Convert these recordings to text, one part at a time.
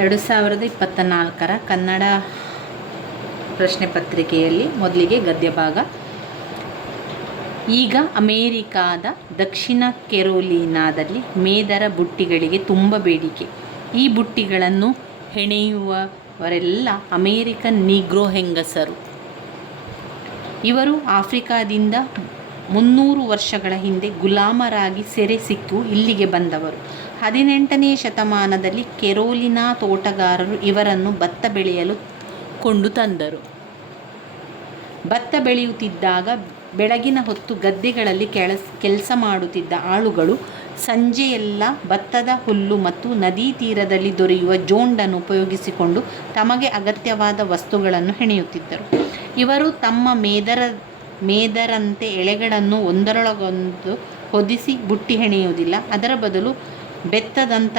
2024 ಕನ್ನಡ ಪ್ರಶ್ನೆ ಪತ್ರಿಕೆಯಲ್ಲಿ ಮೊದಲಿಗೆ ಗದ್ಯ ಭಾಗ. ಈಗ ಅಮೇರಿಕಾದ ದಕ್ಷಿಣ ಕೆರೊಲಿನಾದಲ್ಲಿ ಮೇದರ ಬುಟ್ಟಿಗಳಿಗೆ ತುಂಬ ಬೇಡಿಕೆ. ಈ ಬುಟ್ಟಿಗಳನ್ನು ಹೆಣೆಯುವವರೆಲ್ಲ ಅಮೇರಿಕನ್ ನೀಗ್ರೋ ಹೆಂಗಸರು. ಇವರು ಆಫ್ರಿಕಾದಿಂದ 300 ವರ್ಷಗಳ ಹಿಂದೆ ಗುಲಾಮರಾಗಿ ಸೆರೆ ಸಿಕ್ಕು ಇಲ್ಲಿಗೆ ಬಂದವರು. 18ನೇ ಶತಮಾನದಲ್ಲಿ ಕೆರೊಲಿನಾ ತೋಟಗಾರರು ಇವರನ್ನು ಭತ್ತ ಬೆಳೆಯಲು ಕೊಂಡು ತಂದರು. ಭತ್ತ ಬೆಳೆಯುತ್ತಿದ್ದಾಗ ಬೆಳಗಿನ ಹೊತ್ತು ಗದ್ದೆಗಳಲ್ಲಿ ಕೆಲಸ ಮಾಡುತ್ತಿದ್ದ ಆಳುಗಳು ಸಂಜೆಯೆಲ್ಲ ಭತ್ತದ ಹುಲ್ಲು ಮತ್ತು ನದಿ ತೀರದಲ್ಲಿ ದೊರೆಯುವ ಜೋಂಡನ್ನು ಉಪಯೋಗಿಸಿಕೊಂಡು ತಮಗೆ ಅಗತ್ಯವಾದ ವಸ್ತುಗಳನ್ನು ಹೆಣೆಯುತ್ತಿದ್ದರು. ಇವರು ತಮ್ಮ ಮೇದರಂತೆ ಎಳೆಗಳನ್ನು ಒಂದರೊಳಗೊಂದು ಹೊದಿಸಿ ಬುಟ್ಟಿ ಹೆಣೆಯುವುದಿಲ್ಲ. ಅದರ ಬದಲು ಬೆತ್ತದಂಥ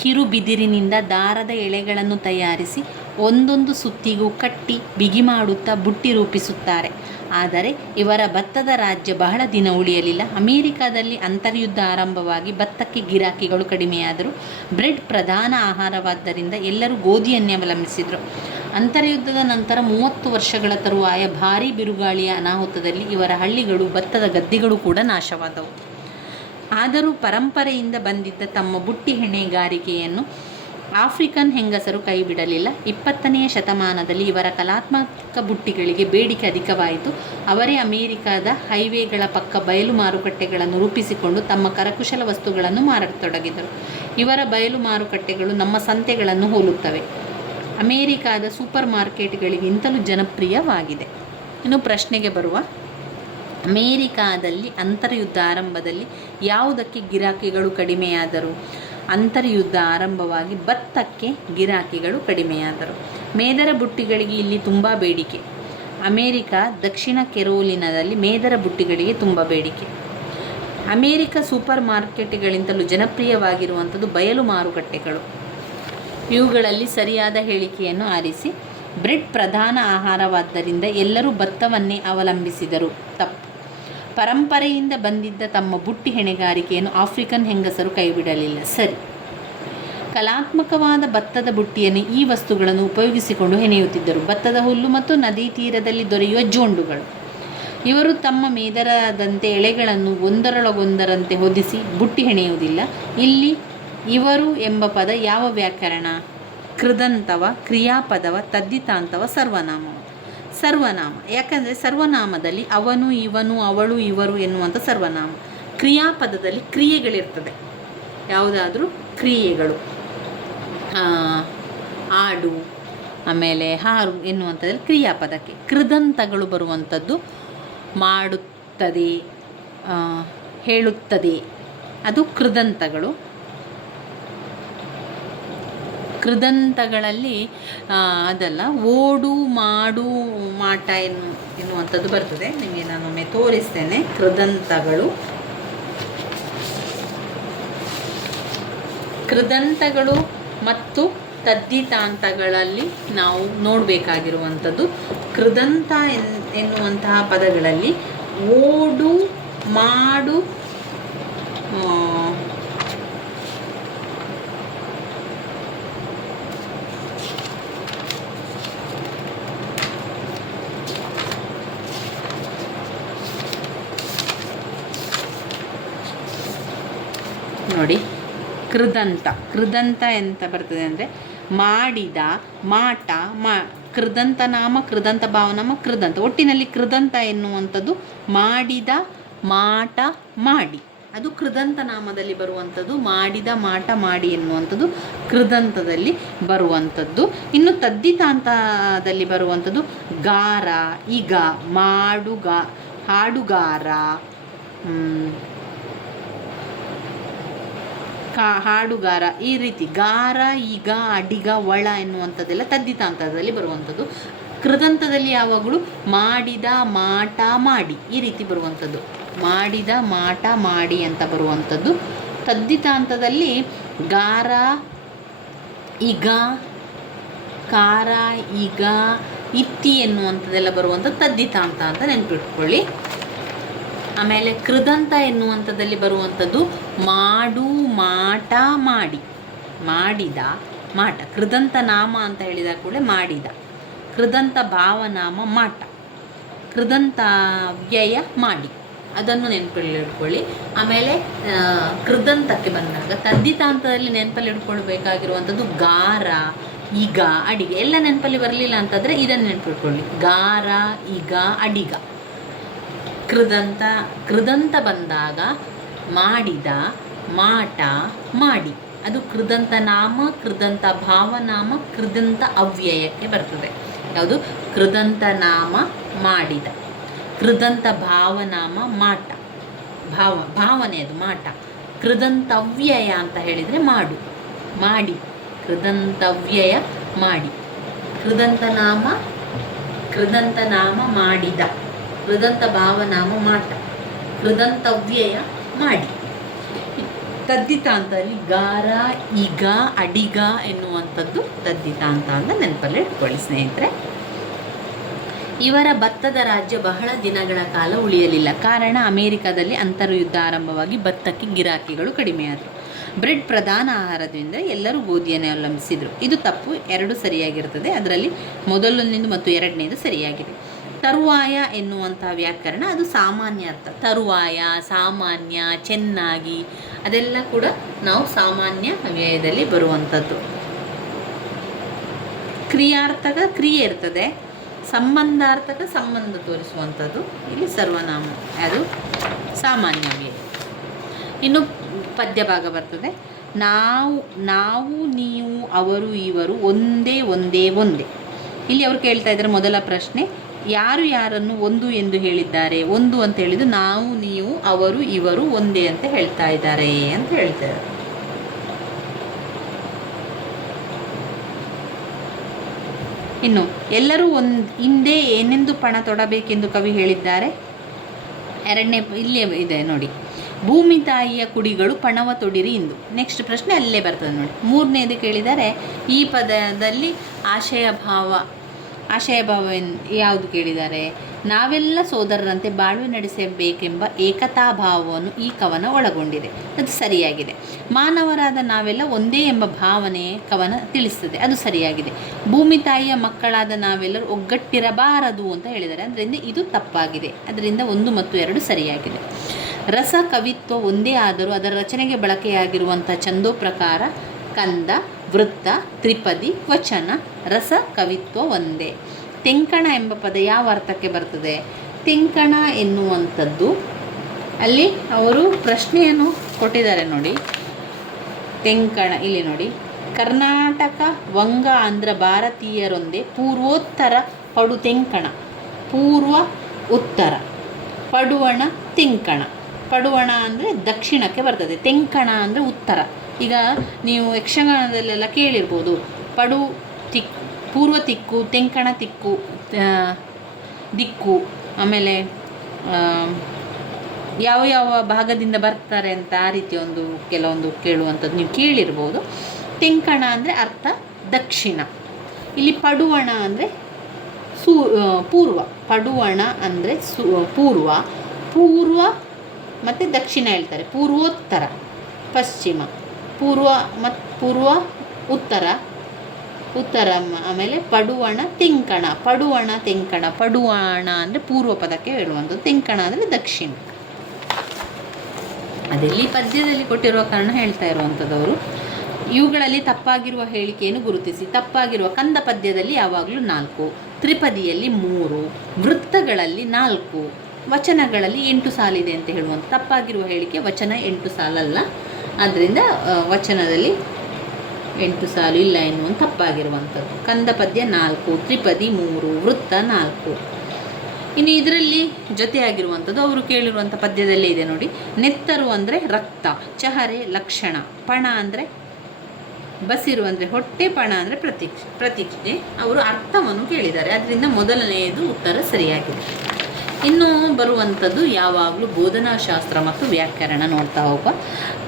ಕಿರುಬಿದಿರಿನಿಂದ ದಾರದ ಎಳೆಗಳನ್ನು ತಯಾರಿಸಿ ಒಂದೊಂದು ಸುತ್ತಿಗೂ ಕಟ್ಟಿ ಬಿಗಿ ಮಾಡುತ್ತಾ ಬುಟ್ಟಿ ರೂಪಿಸುತ್ತಾರೆ. ಆದರೆ ಇವರ ಭತ್ತದ ರಾಜ್ಯ ಬಹಳ ದಿನ ಉಳಿಯಲಿಲ್ಲ. ಅಮೇರಿಕಾದಲ್ಲಿ ಅಂತರ್ಯುದ್ಧ ಆರಂಭವಾಗಿ ಭತ್ತಕ್ಕೆ ಗಿರಾಕಿಗಳು ಕಡಿಮೆಯಾದರು. ಬ್ರೆಡ್ ಪ್ರಧಾನ ಆಹಾರವಾದ್ದರಿಂದ ಎಲ್ಲರೂ ಗೋಧಿಯನ್ನೇ ಅವಲಂಬಿಸಿದರು. ಅಂತರ್ಯುದ್ಧದ ನಂತರ 30 ವರ್ಷಗಳ ತರುವಾಯ ಭಾರೀ ಬಿರುಗಾಳಿಯ ಅನಾಹುತದಲ್ಲಿ ಇವರ ಹಳ್ಳಿಗಳು, ಭತ್ತದ ಗದ್ದೆಗಳು ಕೂಡ ನಾಶವಾದವು. ಆದರೂ ಪರಂಪರೆಯಿಂದ ಬಂದಿದ್ದ ತಮ್ಮ ಬುಟ್ಟಿ ಹೆಣೆಗಾರಿಕೆಯನ್ನು ಆಫ್ರಿಕನ್ ಹೆಂಗಸರು ಕೈಬಿಡಲಿಲ್ಲ. 20ನೇ ಶತಮಾನದಲ್ಲಿ ಇವರ ಕಲಾತ್ಮಕ ಬುಟ್ಟಿಗಳಿಗೆ ಬೇಡಿಕೆ ಅಧಿಕವಾಯಿತು. ಅವರೇ ಅಮೇರಿಕಾದ ಹೈವೇಗಳ ಪಕ್ಕ ಬಯಲು ಮಾರುಕಟ್ಟೆಗಳನ್ನು ರೂಪಿಸಿಕೊಂಡು ತಮ್ಮ ಕರಕುಶಲ ವಸ್ತುಗಳನ್ನು ಮಾರತೊಡಗಿದರು. ಇವರ ಬಯಲು ಮಾರುಕಟ್ಟೆಗಳು ನಮ್ಮ ಸಂತೆಗಳನ್ನು ಹೋಲುತ್ತವೆ. ಅಮೇರಿಕಾದ ಸೂಪರ್ ಮಾರ್ಕೆಟ್ಗಳಿಗಿಂತಲೂ ಜನಪ್ರಿಯವಾಗಿದೆ. ಇನ್ನು ಪ್ರಶ್ನೆಗೆ ಬರುವ, ಅಮೇರಿಕಾದಲ್ಲಿ ಅಂತರ್ಯುದ್ಧ ಆರಂಭದಲ್ಲಿ ಯಾವುದಕ್ಕೆ ಗಿರಾಕಿಗಳು ಕಡಿಮೆಯಾದರು? ಅಂತರ್ಯುದ್ಧ ಆರಂಭವಾಗಿ ಭತ್ತಕ್ಕೆ ಗಿರಾಕಿಗಳು ಕಡಿಮೆಯಾದರು. ಮೇದರ ಬುಟ್ಟಿಗಳಿಗೆ ಇಲ್ಲಿ ತುಂಬ ಬೇಡಿಕೆ. ಅಮೇರಿಕಾ ದಕ್ಷಿಣ ಕೆರೊಲಿನಾದಲ್ಲಿ ಮೇದರ ಬುಟ್ಟಿಗಳಿಗೆ ತುಂಬ ಬೇಡಿಕೆ. ಅಮೇರಿಕ ಸೂಪರ್ ಮಾರ್ಕೆಟ್ಗಳಿಗಿಂತಲೂ ಜನಪ್ರಿಯವಾಗಿರುವಂಥದ್ದು ಬಯಲು ಮಾರುಕಟ್ಟೆಗಳು. ಇವುಗಳಲ್ಲಿ ಸರಿಯಾದ ಹೇಳಿಕೆಯನ್ನು ಆರಿಸಿ. ಬ್ರೆಡ್ ಪ್ರಧಾನ ಆಹಾರವಾದ್ದರಿಂದ ಎಲ್ಲರೂ ಭತ್ತವನ್ನೇ ಅವಲಂಬಿಸಿದರು. ತಪ್ಪು. ಪರಂಪರೆಯಿಂದ ಬಂದಿದ್ದ ತಮ್ಮ ಬುಟ್ಟಿ ಹೆಣೆಗಾರಿಕೆಯನ್ನು ಆಫ್ರಿಕನ್ ಹೆಂಗಸರು ಕೈಬಿಡಲಿಲ್ಲ. ಸರಿ. ಕಲಾತ್ಮಕವಾದ ಭತ್ತದ ಬುಟ್ಟಿಯನ್ನು ಈ ವಸ್ತುಗಳನ್ನು ಉಪಯೋಗಿಸಿಕೊಂಡು ಹೆಣೆಯುತ್ತಿದ್ದರು. ಭತ್ತದ ಹುಲ್ಲು ಮತ್ತು ನದಿ ತೀರದಲ್ಲಿ ದೊರೆಯುವ ಜೋಂಡುಗಳು. ಇವರು ತಮ್ಮ ಮೇದರದಂತೆ ಎಳೆಗಳನ್ನು ಒಂದರೊಳಗೊಂದರಂತೆ ಹೊದಿಸಿ ಬುಟ್ಟಿ ಹೆಣೆಯುವುದಿಲ್ಲ. ಇಲ್ಲಿ ಇವರು ಎಂಬ ಪದ ಯಾವ ವ್ಯಾಕರಣ? ಕೃದಂತವ, ಕ್ರಿಯಾಪದವ, ತದ್ದಿತಾಂತವ, ಸರ್ವನಾಮವ? ಸರ್ವನಾಮ. ಯಾಕಂದರೆ ಸರ್ವನಾಮದಲ್ಲಿ ಅವನು, ಇವನು, ಅವಳು, ಇವರು ಎನ್ನುವಂಥ ಸರ್ವನಾಮ. ಕ್ರಿಯಾಪದದಲ್ಲಿ ಕ್ರಿಯೆಗಳಿರ್ತದೆ. ಯಾವುದಾದ್ರೂ ಕ್ರಿಯೆಗಳು, ಆಡು, ಆಮೇಲೆ ಹಾರು ಎನ್ನುವಂಥದ್ದಲ್ಲಿ ಕ್ರಿಯಾಪದಕ್ಕೆ. ಕೃದಂತಗಳು ಬರುವಂಥದ್ದು ಮಾಡುತ್ತದೆ, ಹೇಳುತ್ತದೆ, ಅದು ಕೃದಂತಗಳು. ಕೃದಂತಗಳಲ್ಲಿ ಅದಲ್ಲ, ಓಡು, ಮಾಡು, ಮಾಟ ಎನ್ನುವಂಥದ್ದು ಬರ್ತದೆ. ನಿಮಗೆ ನಾನೊಮ್ಮೆ ತೋರಿಸ್ತೇನೆ. ಕೃದಂತಗಳು ಮತ್ತು ತದ್ದಿತಾಂತಗಳಲ್ಲಿ ನಾವು ನೋಡಬೇಕಾಗಿರುವಂಥದ್ದು, ಕೃದಂತ ಎನ್ನುವಂತಹ ಪದಗಳಲ್ಲಿ ಓಡು, ಮಾಡು, ನೋಡಿ, ಕೃದಂತ ಎಂತ ಬರ್ತದೆ ಅಂದರೆ ಮಾಡಿದ, ಮಾಟ, ಕೃದಂತ ನಾಮ, ಕೃದಂತ ಭಾವನಾಮ, ಕೃದಂತ. ಒಟ್ಟಿನಲ್ಲಿ ಕೃದಂತ ಎನ್ನುವಂಥದ್ದು ಮಾಡಿದ, ಮಾಟ, ಮಾಡಿ, ಅದು ಕೃದಂತ ನಾಮದಲ್ಲಿ ಬರುವಂಥದ್ದು. ಮಾಡಿದ, ಮಾಟ, ಮಾಡಿ ಎನ್ನುವಂಥದ್ದು ಕೃದಂತದಲ್ಲಿ ಬರುವಂಥದ್ದು. ಇನ್ನು ತದ್ದಿತಾಂತದಲ್ಲಿ ಬರುವಂಥದ್ದು ಗಾರ, ಈಗ, ಹಾಡುಗಾರ, ಹಾಡುಗಾರ, ಈ ರೀತಿ ಗಾರ, ಈಗ, ಅಡಿಗ, ಒಳ ಎನ್ನುವಂಥದ್ದೆಲ್ಲ ತದ್ದಿತಾಂತದಲ್ಲಿ ಬರುವಂಥದ್ದು. ಕೃದಂತದಲ್ಲಿ ಯಾವಾಗಲೂ ಮಾಡಿದ, ಮಾಟ, ಮಾಡಿ ಈ ರೀತಿ ಬರುವಂಥದ್ದು. ಮಾಡಿದ, ಮಾಟ, ಮಾಡಿ ಅಂತ ಬರುವಂಥದ್ದು. ತದ್ದಿತಾಂತದಲ್ಲಿ ಗಾರ, ಈಗ, ಕಾರ, ಈಗ, ಇತ್ತಿ ಎನ್ನುವಂಥದ್ದೆಲ್ಲ ಬರುವಂಥದ್ದು ತದ್ದಿತಾಂತ ಅಂತ ನೆನಪಿಟ್ಕೊಳ್ಳಿ. ಆಮೇಲೆ ಕೃದಂತ ಎನ್ನುವಂಥದ್ದಲ್ಲಿ ಬರುವಂಥದ್ದು ಮಾಡು, ಮಾಟ, ಮಾಡಿ. ಮಾಡಿದ, ಮಾಟ. ಕೃದಂತ ನಾಮ ಅಂತ ಹೇಳಿದ ಕೂಡಲೇ ಮಾಡಿದ. ಕೃದಂತ ಭಾವನಾಮ ಮಾಟ. ಕೃದಂತ ವ್ಯಯ ಮಾಡಿ, ಅದನ್ನು ನೆನಪಲ್ಲಿ ಇಟ್ಕೊಳ್ಳಿ. ಆಮೇಲೆ ಕೃದಂತಕ್ಕೆ ಬಂದಾಗ ತದ್ದಿತಾಂತದಲ್ಲಿ ನೆನಪಲ್ಲಿ ಇಟ್ಕೊಳ್ಬೇಕಾಗಿರುವಂಥದ್ದು ಗಾರ, ಈಗ, ಅಡಿಗೆ. ಎಲ್ಲ ನೆನಪಲ್ಲಿ ಬರಲಿಲ್ಲ ಅಂತಂದರೆ ಇದನ್ನು ನೆನಪಿಟ್ಕೊಳ್ಳಿ, ಗಾರ, ಈಗ, ಅಡಿಗ. ಕೃದಂತ ಬಂದಾಗ ಮಾಡಿದ, ಮಾಟ, ಮಾಡಿ. ಅದು ಕೃದಂತ ನಾಮ, ಕೃದಂತ ಭಾವನಾಮ, ಕೃದಂತ ಅವ್ಯಯಕ್ಕೆ ಬರ್ತದೆ. ಯಾವುದು? ಕೃದಂತ ನಾಮ ಮಾಡಿದ, ಕೃದಂತ ಭಾವನಾಮ ಮಾಟ, ಭಾವನೆ ಅದು ಮಾಟ. ಕೃದಂತವ್ಯಯ ಅಂತ ಹೇಳಿದರೆ ಮಾಡು, ಮಾಡಿ. ಕೃದಂತವ್ಯಯ ಮಾಡಿ. ಕೃದಂತ ನಾಮ ಮಾಡಿದ, ಕೃದಂತ ಭಾವನಾಮ ಮಾಟ, ಕೃದಂತವ್ಯಯ ಮಾಡಿ. ತದ್ದಿತಾಂತದಲ್ಲಿ ಗಾರ, ಈಗ, ಅಡಿಗ ಎನ್ನುವಂಥದ್ದು ತದ್ದಿತಾಂತ ಅಂತ ನೆನಪಲ್ಲಿ ಇಟ್ಕೊಳ್ಳಿ ಸ್ನೇಹಿತರೆ. ಇವರ ಭತ್ತದ ರಾಜ್ಯ ಬಹಳ ದಿನಗಳ ಕಾಲ ಉಳಿಯಲಿಲ್ಲ. ಕಾರಣ ಅಮೆರಿಕದಲ್ಲಿ ಅಂತರ್ಯುದ್ಧ ಆರಂಭವಾಗಿ ಭತ್ತಕ್ಕೆ ಗಿರಾಕಿಗಳು ಕಡಿಮೆಯಾದರು. ಬ್ರೆಡ್ ಪ್ರಧಾನ ಆಹಾರದಿಂದ ಎಲ್ಲರೂ ಗೋಧಿಯನ್ನು ಅವಲಂಬಿಸಿದರು. ಇದು ತಪ್ಪು, ಎರಡು ಸರಿಯಾಗಿರ್ತದೆ. ಅದರಲ್ಲಿ ಮೊದಲನೇದು ಮತ್ತು ಎರಡನೇದು ಸರಿಯಾಗಿದೆ. ತರುವಾಯ ಎನ್ನುವಂಥ ವ್ಯಾಕರಣ ಅದು ಸಾಮಾನ್ಯ ಅರ್ಥ. ತರುವಾಯ, ಸಾಮಾನ್ಯ, ಚೆನ್ನಾಗಿ, ಅದೆಲ್ಲ ಕೂಡ ನಾವು ಸಾಮಾನ್ಯ ವ್ಯಯದಲ್ಲಿ ಬರುವಂಥದ್ದು. ಕ್ರಿಯಾರ್ಥಕ ಕ್ರಿಯೆ ಇರ್ತದೆ, ಸಂಬಂಧಾರ್ಥಕ ಸಂಬಂಧ ತೋರಿಸುವಂಥದ್ದು. ಇಲ್ಲಿ ಸರ್ವನಾಮ, ಅದು ಸಾಮಾನ್ಯ ವ್ಯಯ. ಇನ್ನು ಪದ್ಯ ಭಾಗ ಬರ್ತದೆ. ನಾವು, ನೀವು, ಅವರು, ಇವರು, ಒಂದೇ. ಇಲ್ಲಿ ಅವರು ಕೇಳ್ತಾ ಇದ್ದಾರೆ ಮೊದಲ ಪ್ರಶ್ನೆ, ಯಾರು ಯಾರನ್ನು ಒಂದು ಎಂದು ಹೇಳಿದ್ದಾರೆ? ಒಂದು ಅಂತ ಹೇಳಿದ್ದು ನಾವು, ನೀವು, ಅವರು, ಇವರು ಒಂದೇ ಅಂತ ಹೇಳ್ತಾ ಇದ್ದಾರೆ ಅಂತ ಹೇಳ್ತಾರೆ. ಇನ್ನು ಎಲ್ಲರೂ ಹಿಂದೆ ಏನೆಂದು ಪಣ ತೊಡಬೇಕೆಂದು ಕವಿ ಹೇಳಿದ್ದಾರೆ? ಎರಡನೇ ಇಲ್ಲೇ ಇದೆ ನೋಡಿ, ಭೂಮಿ ತಾಯಿಯ ಕುಡಿಗಳು ಪಣವ ತೊಡಿರಿ ಇಂದು. ನೆಕ್ಸ್ಟ್ ಪ್ರಶ್ನೆ ಅಲ್ಲೇ ಬರ್ತದೆ ನೋಡಿ. ಮೂರನೇದು ಕೇಳಿದರೆ ಈ ಪದದಲ್ಲಿ ಆಶಯ ಭಾವ ಯಾವುದು ಕೇಳಿದ್ದಾರೆ? ನಾವೆಲ್ಲ ಸೋದರರಂತೆ ಬಾಳ್ವೆ ನಡೆಸಬೇಕೆಂಬ ಏಕತಾ ಭಾವವನ್ನು ಈ ಕವನ ಒಳಗೊಂಡಿದೆ. ಅದು ಸರಿಯಾಗಿದೆ. ಮಾನವರಾದ ನಾವೆಲ್ಲ ಒಂದೇ ಎಂಬ ಭಾವನೆ ಕವನ ತಿಳಿಸ್ತದೆ. ಅದು ಸರಿಯಾಗಿದೆ. ಭೂಮಿ ತಾಯಿಯ ಮಕ್ಕಳಾದ ನಾವೆಲ್ಲರೂ ಒಗ್ಗಟ್ಟಿರಬಾರದು ಅಂತ ಹೇಳಿದ್ದಾರೆ. ಅದರಿಂದ ಇದು ತಪ್ಪಾಗಿದೆ. ಅದರಿಂದ 1 ಮತ್ತು 2 ಸರಿಯಾಗಿದೆ. ರಸ ಕವಿತ್ವ ಒಂದೇ ಆದರೂ ಅದರ ರಚನೆಗೆ ಬಳಕೆಯಾಗಿರುವಂಥ ಛಂದೋಪ್ರಕಾರ ಕಂದ, ವೃತ್ತ, ತ್ರಿಪದಿ, ವಚನ. ರಸ ಕವಿತ್ವ ಒಂದೇ. ತೆಂಕಣ ಎಂಬ ಪದ ಯಾವ ಅರ್ಥಕ್ಕೆ ಬರ್ತದೆ? ತೆಂಕಣ ಎನ್ನುವಂಥದ್ದು ಅಲ್ಲಿ ಅವರು ಪ್ರಶ್ನೆಯನ್ನು ಕೊಟ್ಟಿದ್ದಾರೆ ನೋಡಿ. ತೆಂಕಣ ಇಲ್ಲಿ ನೋಡಿ, ಕರ್ನಾಟಕ, ವಂಗ, ಆಂಧ್ರ ಭಾರತೀಯರೊಂದೇ ಪೂರ್ವೋತ್ತರ ಪಡು ತೆಂಕಣ. ಪೂರ್ವ ಉತ್ತರ ಪಡುವಣ ತೆಂಕಣ. ಪಡುವಣ ಅಂದರೆ ದಕ್ಷಿಣಕ್ಕೆ ಬರ್ತದೆ, ತೆಂಕಣ ಅಂದರೆ ಉತ್ತರ. ಈಗ ನೀವು ಯಕ್ಷಗಾನದಲ್ಲೆಲ್ಲ ಕೇಳಿರ್ಬೋದು, ಪಡು ಪೂರ್ವ ದಿಕ್ಕು, ತೆಂಕಣ ದಿಕ್ಕು, ಆಮೇಲೆ ಯಾವ ಭಾಗದಿಂದ ಬರ್ತಾರೆ ಅಂತ ಆ ರೀತಿ ಕೆಲವೊಂದು ಕೇಳುವಂಥದ್ದು ನೀವು ಕೇಳಿರ್ಬೋದು. ತೆಂಕಣ ಅಂದರೆ ಅರ್ಥ ದಕ್ಷಿಣ. ಇಲ್ಲಿ ಪಡುವಣ ಅಂದರೆ ಪೂರ್ವ. ಪಡುವಣ ಅಂದರೆ ಪೂರ್ವ ಮತ್ತು ದಕ್ಷಿಣ ಹೇಳ್ತಾರೆ. ಪೂರ್ವೋತ್ತರ ಪಶ್ಚಿಮ, ಪೂರ್ವ ಉತ್ತರ, ಆಮೇಲೆ ಪಡುವಣ ತೆಂಕಣ. ಪಡುವಣ ಅಂದರೆ ಪೂರ್ವ ಪದಕ್ಕೆ ಹೇಳುವಂಥದ್ದು, ತೆಂಕಣ ಅಂದರೆ ದಕ್ಷಿಣ. ಅದೆಲ್ಲಿ ಪದ್ಯದಲ್ಲಿ ಕೊಟ್ಟಿರುವ ಕಾರಣ ಹೇಳ್ತಾ ಇರುವಂಥದ್ದವರು. ಇವುಗಳಲ್ಲಿ ತಪ್ಪಾಗಿರುವ ಹೇಳಿಕೆಯನ್ನು ಗುರುತಿಸಿ. ತಪ್ಪಾಗಿರುವ ಕಂದ ಪದ್ಯದಲ್ಲಿ ಯಾವಾಗಲೂ 4, ತ್ರಿಪದಿಯಲ್ಲಿ 3, ವೃತ್ತಗಳಲ್ಲಿ 4, ವಚನಗಳಲ್ಲಿ 8 ಸಾಲಿದೆ ಅಂತ ಹೇಳುವಂಥ ತಪ್ಪಾಗಿರುವ ಹೇಳಿಕೆ. ವಚನ 8 ಸಾಲಲ್ಲ, ಆದ್ದರಿಂದ ವಚನದಲ್ಲಿ 8 ಸಾಲು ಇಲ್ಲ ಎನ್ನುವಂಥ ತಪ್ಪಾಗಿರುವಂಥದ್ದು. ಕಂದ ಪದ್ಯ 4, ತ್ರಿಪದಿ 3, ವೃತ್ತ 4. ಇನ್ನು ಇದರಲ್ಲಿ ಜೊತೆಯಾಗಿರುವಂಥದ್ದು ಅವರು ಕೇಳಿರುವಂಥ ಪದ್ಯದಲ್ಲೇ ಇದೆ ನೋಡಿ. ನೆತ್ತರು ಅಂದರೆ ರಕ್ತ, ಚಹರೆ ಲಕ್ಷಣ, ಪಣ ಅಂದರೆ ಬಸಿರು ಅಂದರೆ ಹೊಟ್ಟೆ, ಪಣ ಅಂದರೆ ಪ್ರತಿಜ್ಞೆ. ಅವರು ಅರ್ಥವನ್ನು ಕೇಳಿದ್ದಾರೆ. ಅದರಿಂದ ಮೊದಲನೆಯದು ಉತ್ತರ ಸರಿಯಾಗಿದೆ. ಇನ್ನು ಬರುವಂಥದ್ದು ಯಾವಾಗಲೂ ಬೋಧನಾಶಾಸ್ತ್ರ ಮತ್ತು ವ್ಯಾಕರಣ ನೋಡ್ತಾ ಹೋಗುವ.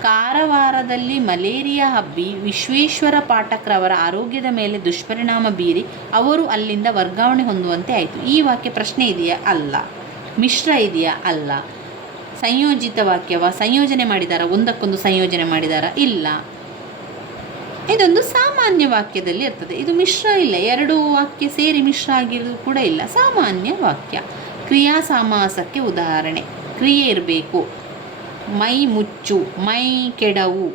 ಕಾರವಾರದಲ್ಲಿ ಮಲೇರಿಯಾ ಹಬ್ಬಿ ವಿಶ್ವೇಶ್ವರ ಪಾಠಕ್ರವರ ಆರೋಗ್ಯದ ಮೇಲೆ ದುಷ್ಪರಿಣಾಮ ಬೀರಿ ಅವರು ಅಲ್ಲಿಂದ ವರ್ಗಾವಣೆ ಹೊಂದುವಂತೆ ಆಯಿತು. ಈ ವಾಕ್ಯ ಪ್ರಶ್ನೆ ಇದೆಯಾ? ಅಲ್ಲ. ಮಿಶ್ರ ಇದೆಯಾ? ಅಲ್ಲ. ಸಂಯೋಜಿತ ವಾಕ್ಯವ? ಸಂಯೋಜನೆ ಮಾಡಿದಾರ? ಒಂದಕ್ಕೊಂದು ಸಂಯೋಜನೆ ಮಾಡಿದಾರ? ಇಲ್ಲ. ಇದೊಂದು ಸಾಮಾನ್ಯ ವಾಕ್ಯದಲ್ಲಿ ಇರ್ತದೆ. ಇದು ಮಿಶ್ರ ಇಲ್ಲ, ಎರಡು ವಾಕ್ಯ ಸೇರಿ ಮಿಶ್ರ ಆಗಿರೋದು ಕೂಡ ಇಲ್ಲ, ಸಾಮಾನ್ಯ ವಾಕ್ಯ. ಕ್ರಿಯಾ ಸಮಾಸಕ್ಕೆ ಉದಾಹರಣೆ: ಕ್ರಿಯೆ ಇರಬೇಕು. ಮೈ ಮುಚ್ಚು, ಮೈ ಕೆಡವು,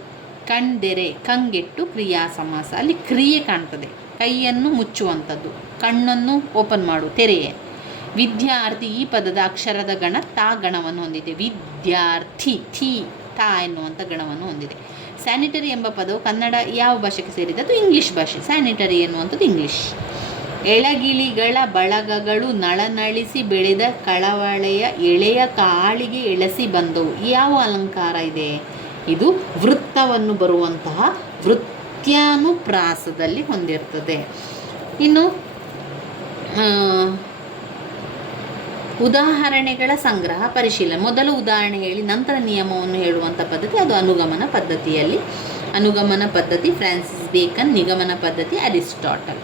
ಕಣ್ದೆರೆ, ಕಂಗೆಟ್ಟು ಕ್ರಿಯಾ ಸಮಾಸ. ಅಲ್ಲಿ ಕ್ರಿಯೆ ಕಾಣ್ತದೆ, ಕೈಯನ್ನು ಮುಚ್ಚುವಂಥದ್ದು, ಕಣ್ಣನ್ನು ಓಪನ್ ಮಾಡು, ತೆರೆಯೇ. ವಿದ್ಯಾರ್ಥಿ ಈ ಪದದ ಅಕ್ಷರದ ಗಣ ತಾ ಗಣವನ್ನು ಹೊಂದಿದೆ. ವಿದ್ಯಾರ್ಥಿ ಥಿ ತಾ ಎನ್ನುವಂಥ ಗಣವನ್ನು ಹೊಂದಿದೆ. ಸ್ಯಾನಿಟರಿ ಎಂಬ ಪದವು ಕನ್ನಡ ಯಾವ ಭಾಷೆಗೆ ಸೇರಿದದ್ದು? ಇಂಗ್ಲೀಷ್ ಭಾಷೆ. ಸ್ಯಾನಿಟರಿ ಎನ್ನುವಂಥದ್ದು ಇಂಗ್ಲೀಷ್. ಎಳಗಿಳಿಗಳ ಬಳಗಗಳು ನಳನಳಿಸಿ ಬೆಳೆದ ಕಳವಳೆಯ ಎಳೆಯ ಕಾಳಿಗೆ ಎಳಸಿ ಬಂದವು. ಯಾವ ಅಲಂಕಾರ ಇದೆ? ಇದು ವೃತ್ತವನ್ನು ಬರುವಂತಹ ವೃತ್ಯಾನುಪ್ರಾಸದಲ್ಲಿ ಹೊಂದಿರ್ತದೆ. ಇನ್ನು ಉದಾಹರಣೆಗಳ ಸಂಗ್ರಹ ಪರಿಶೀಲನೆ. ಮೊದಲು ಉದಾಹರಣೆ ಹೇಳಿ ನಂತರ ನಿಯಮವನ್ನು ಹೇಳುವಂಥ ಪದ್ಧತಿ, ಅದು ಅನುಗಮನ ಪದ್ಧತಿಯಲ್ಲಿ. ಅನುಗಮನ ಪದ್ಧತಿ ಫ್ರಾನ್ಸಿಸ್ ಬೇಕನ್, ನಿಗಮನ ಪದ್ಧತಿ ಅರಿಸ್ಟಾಟಲ್.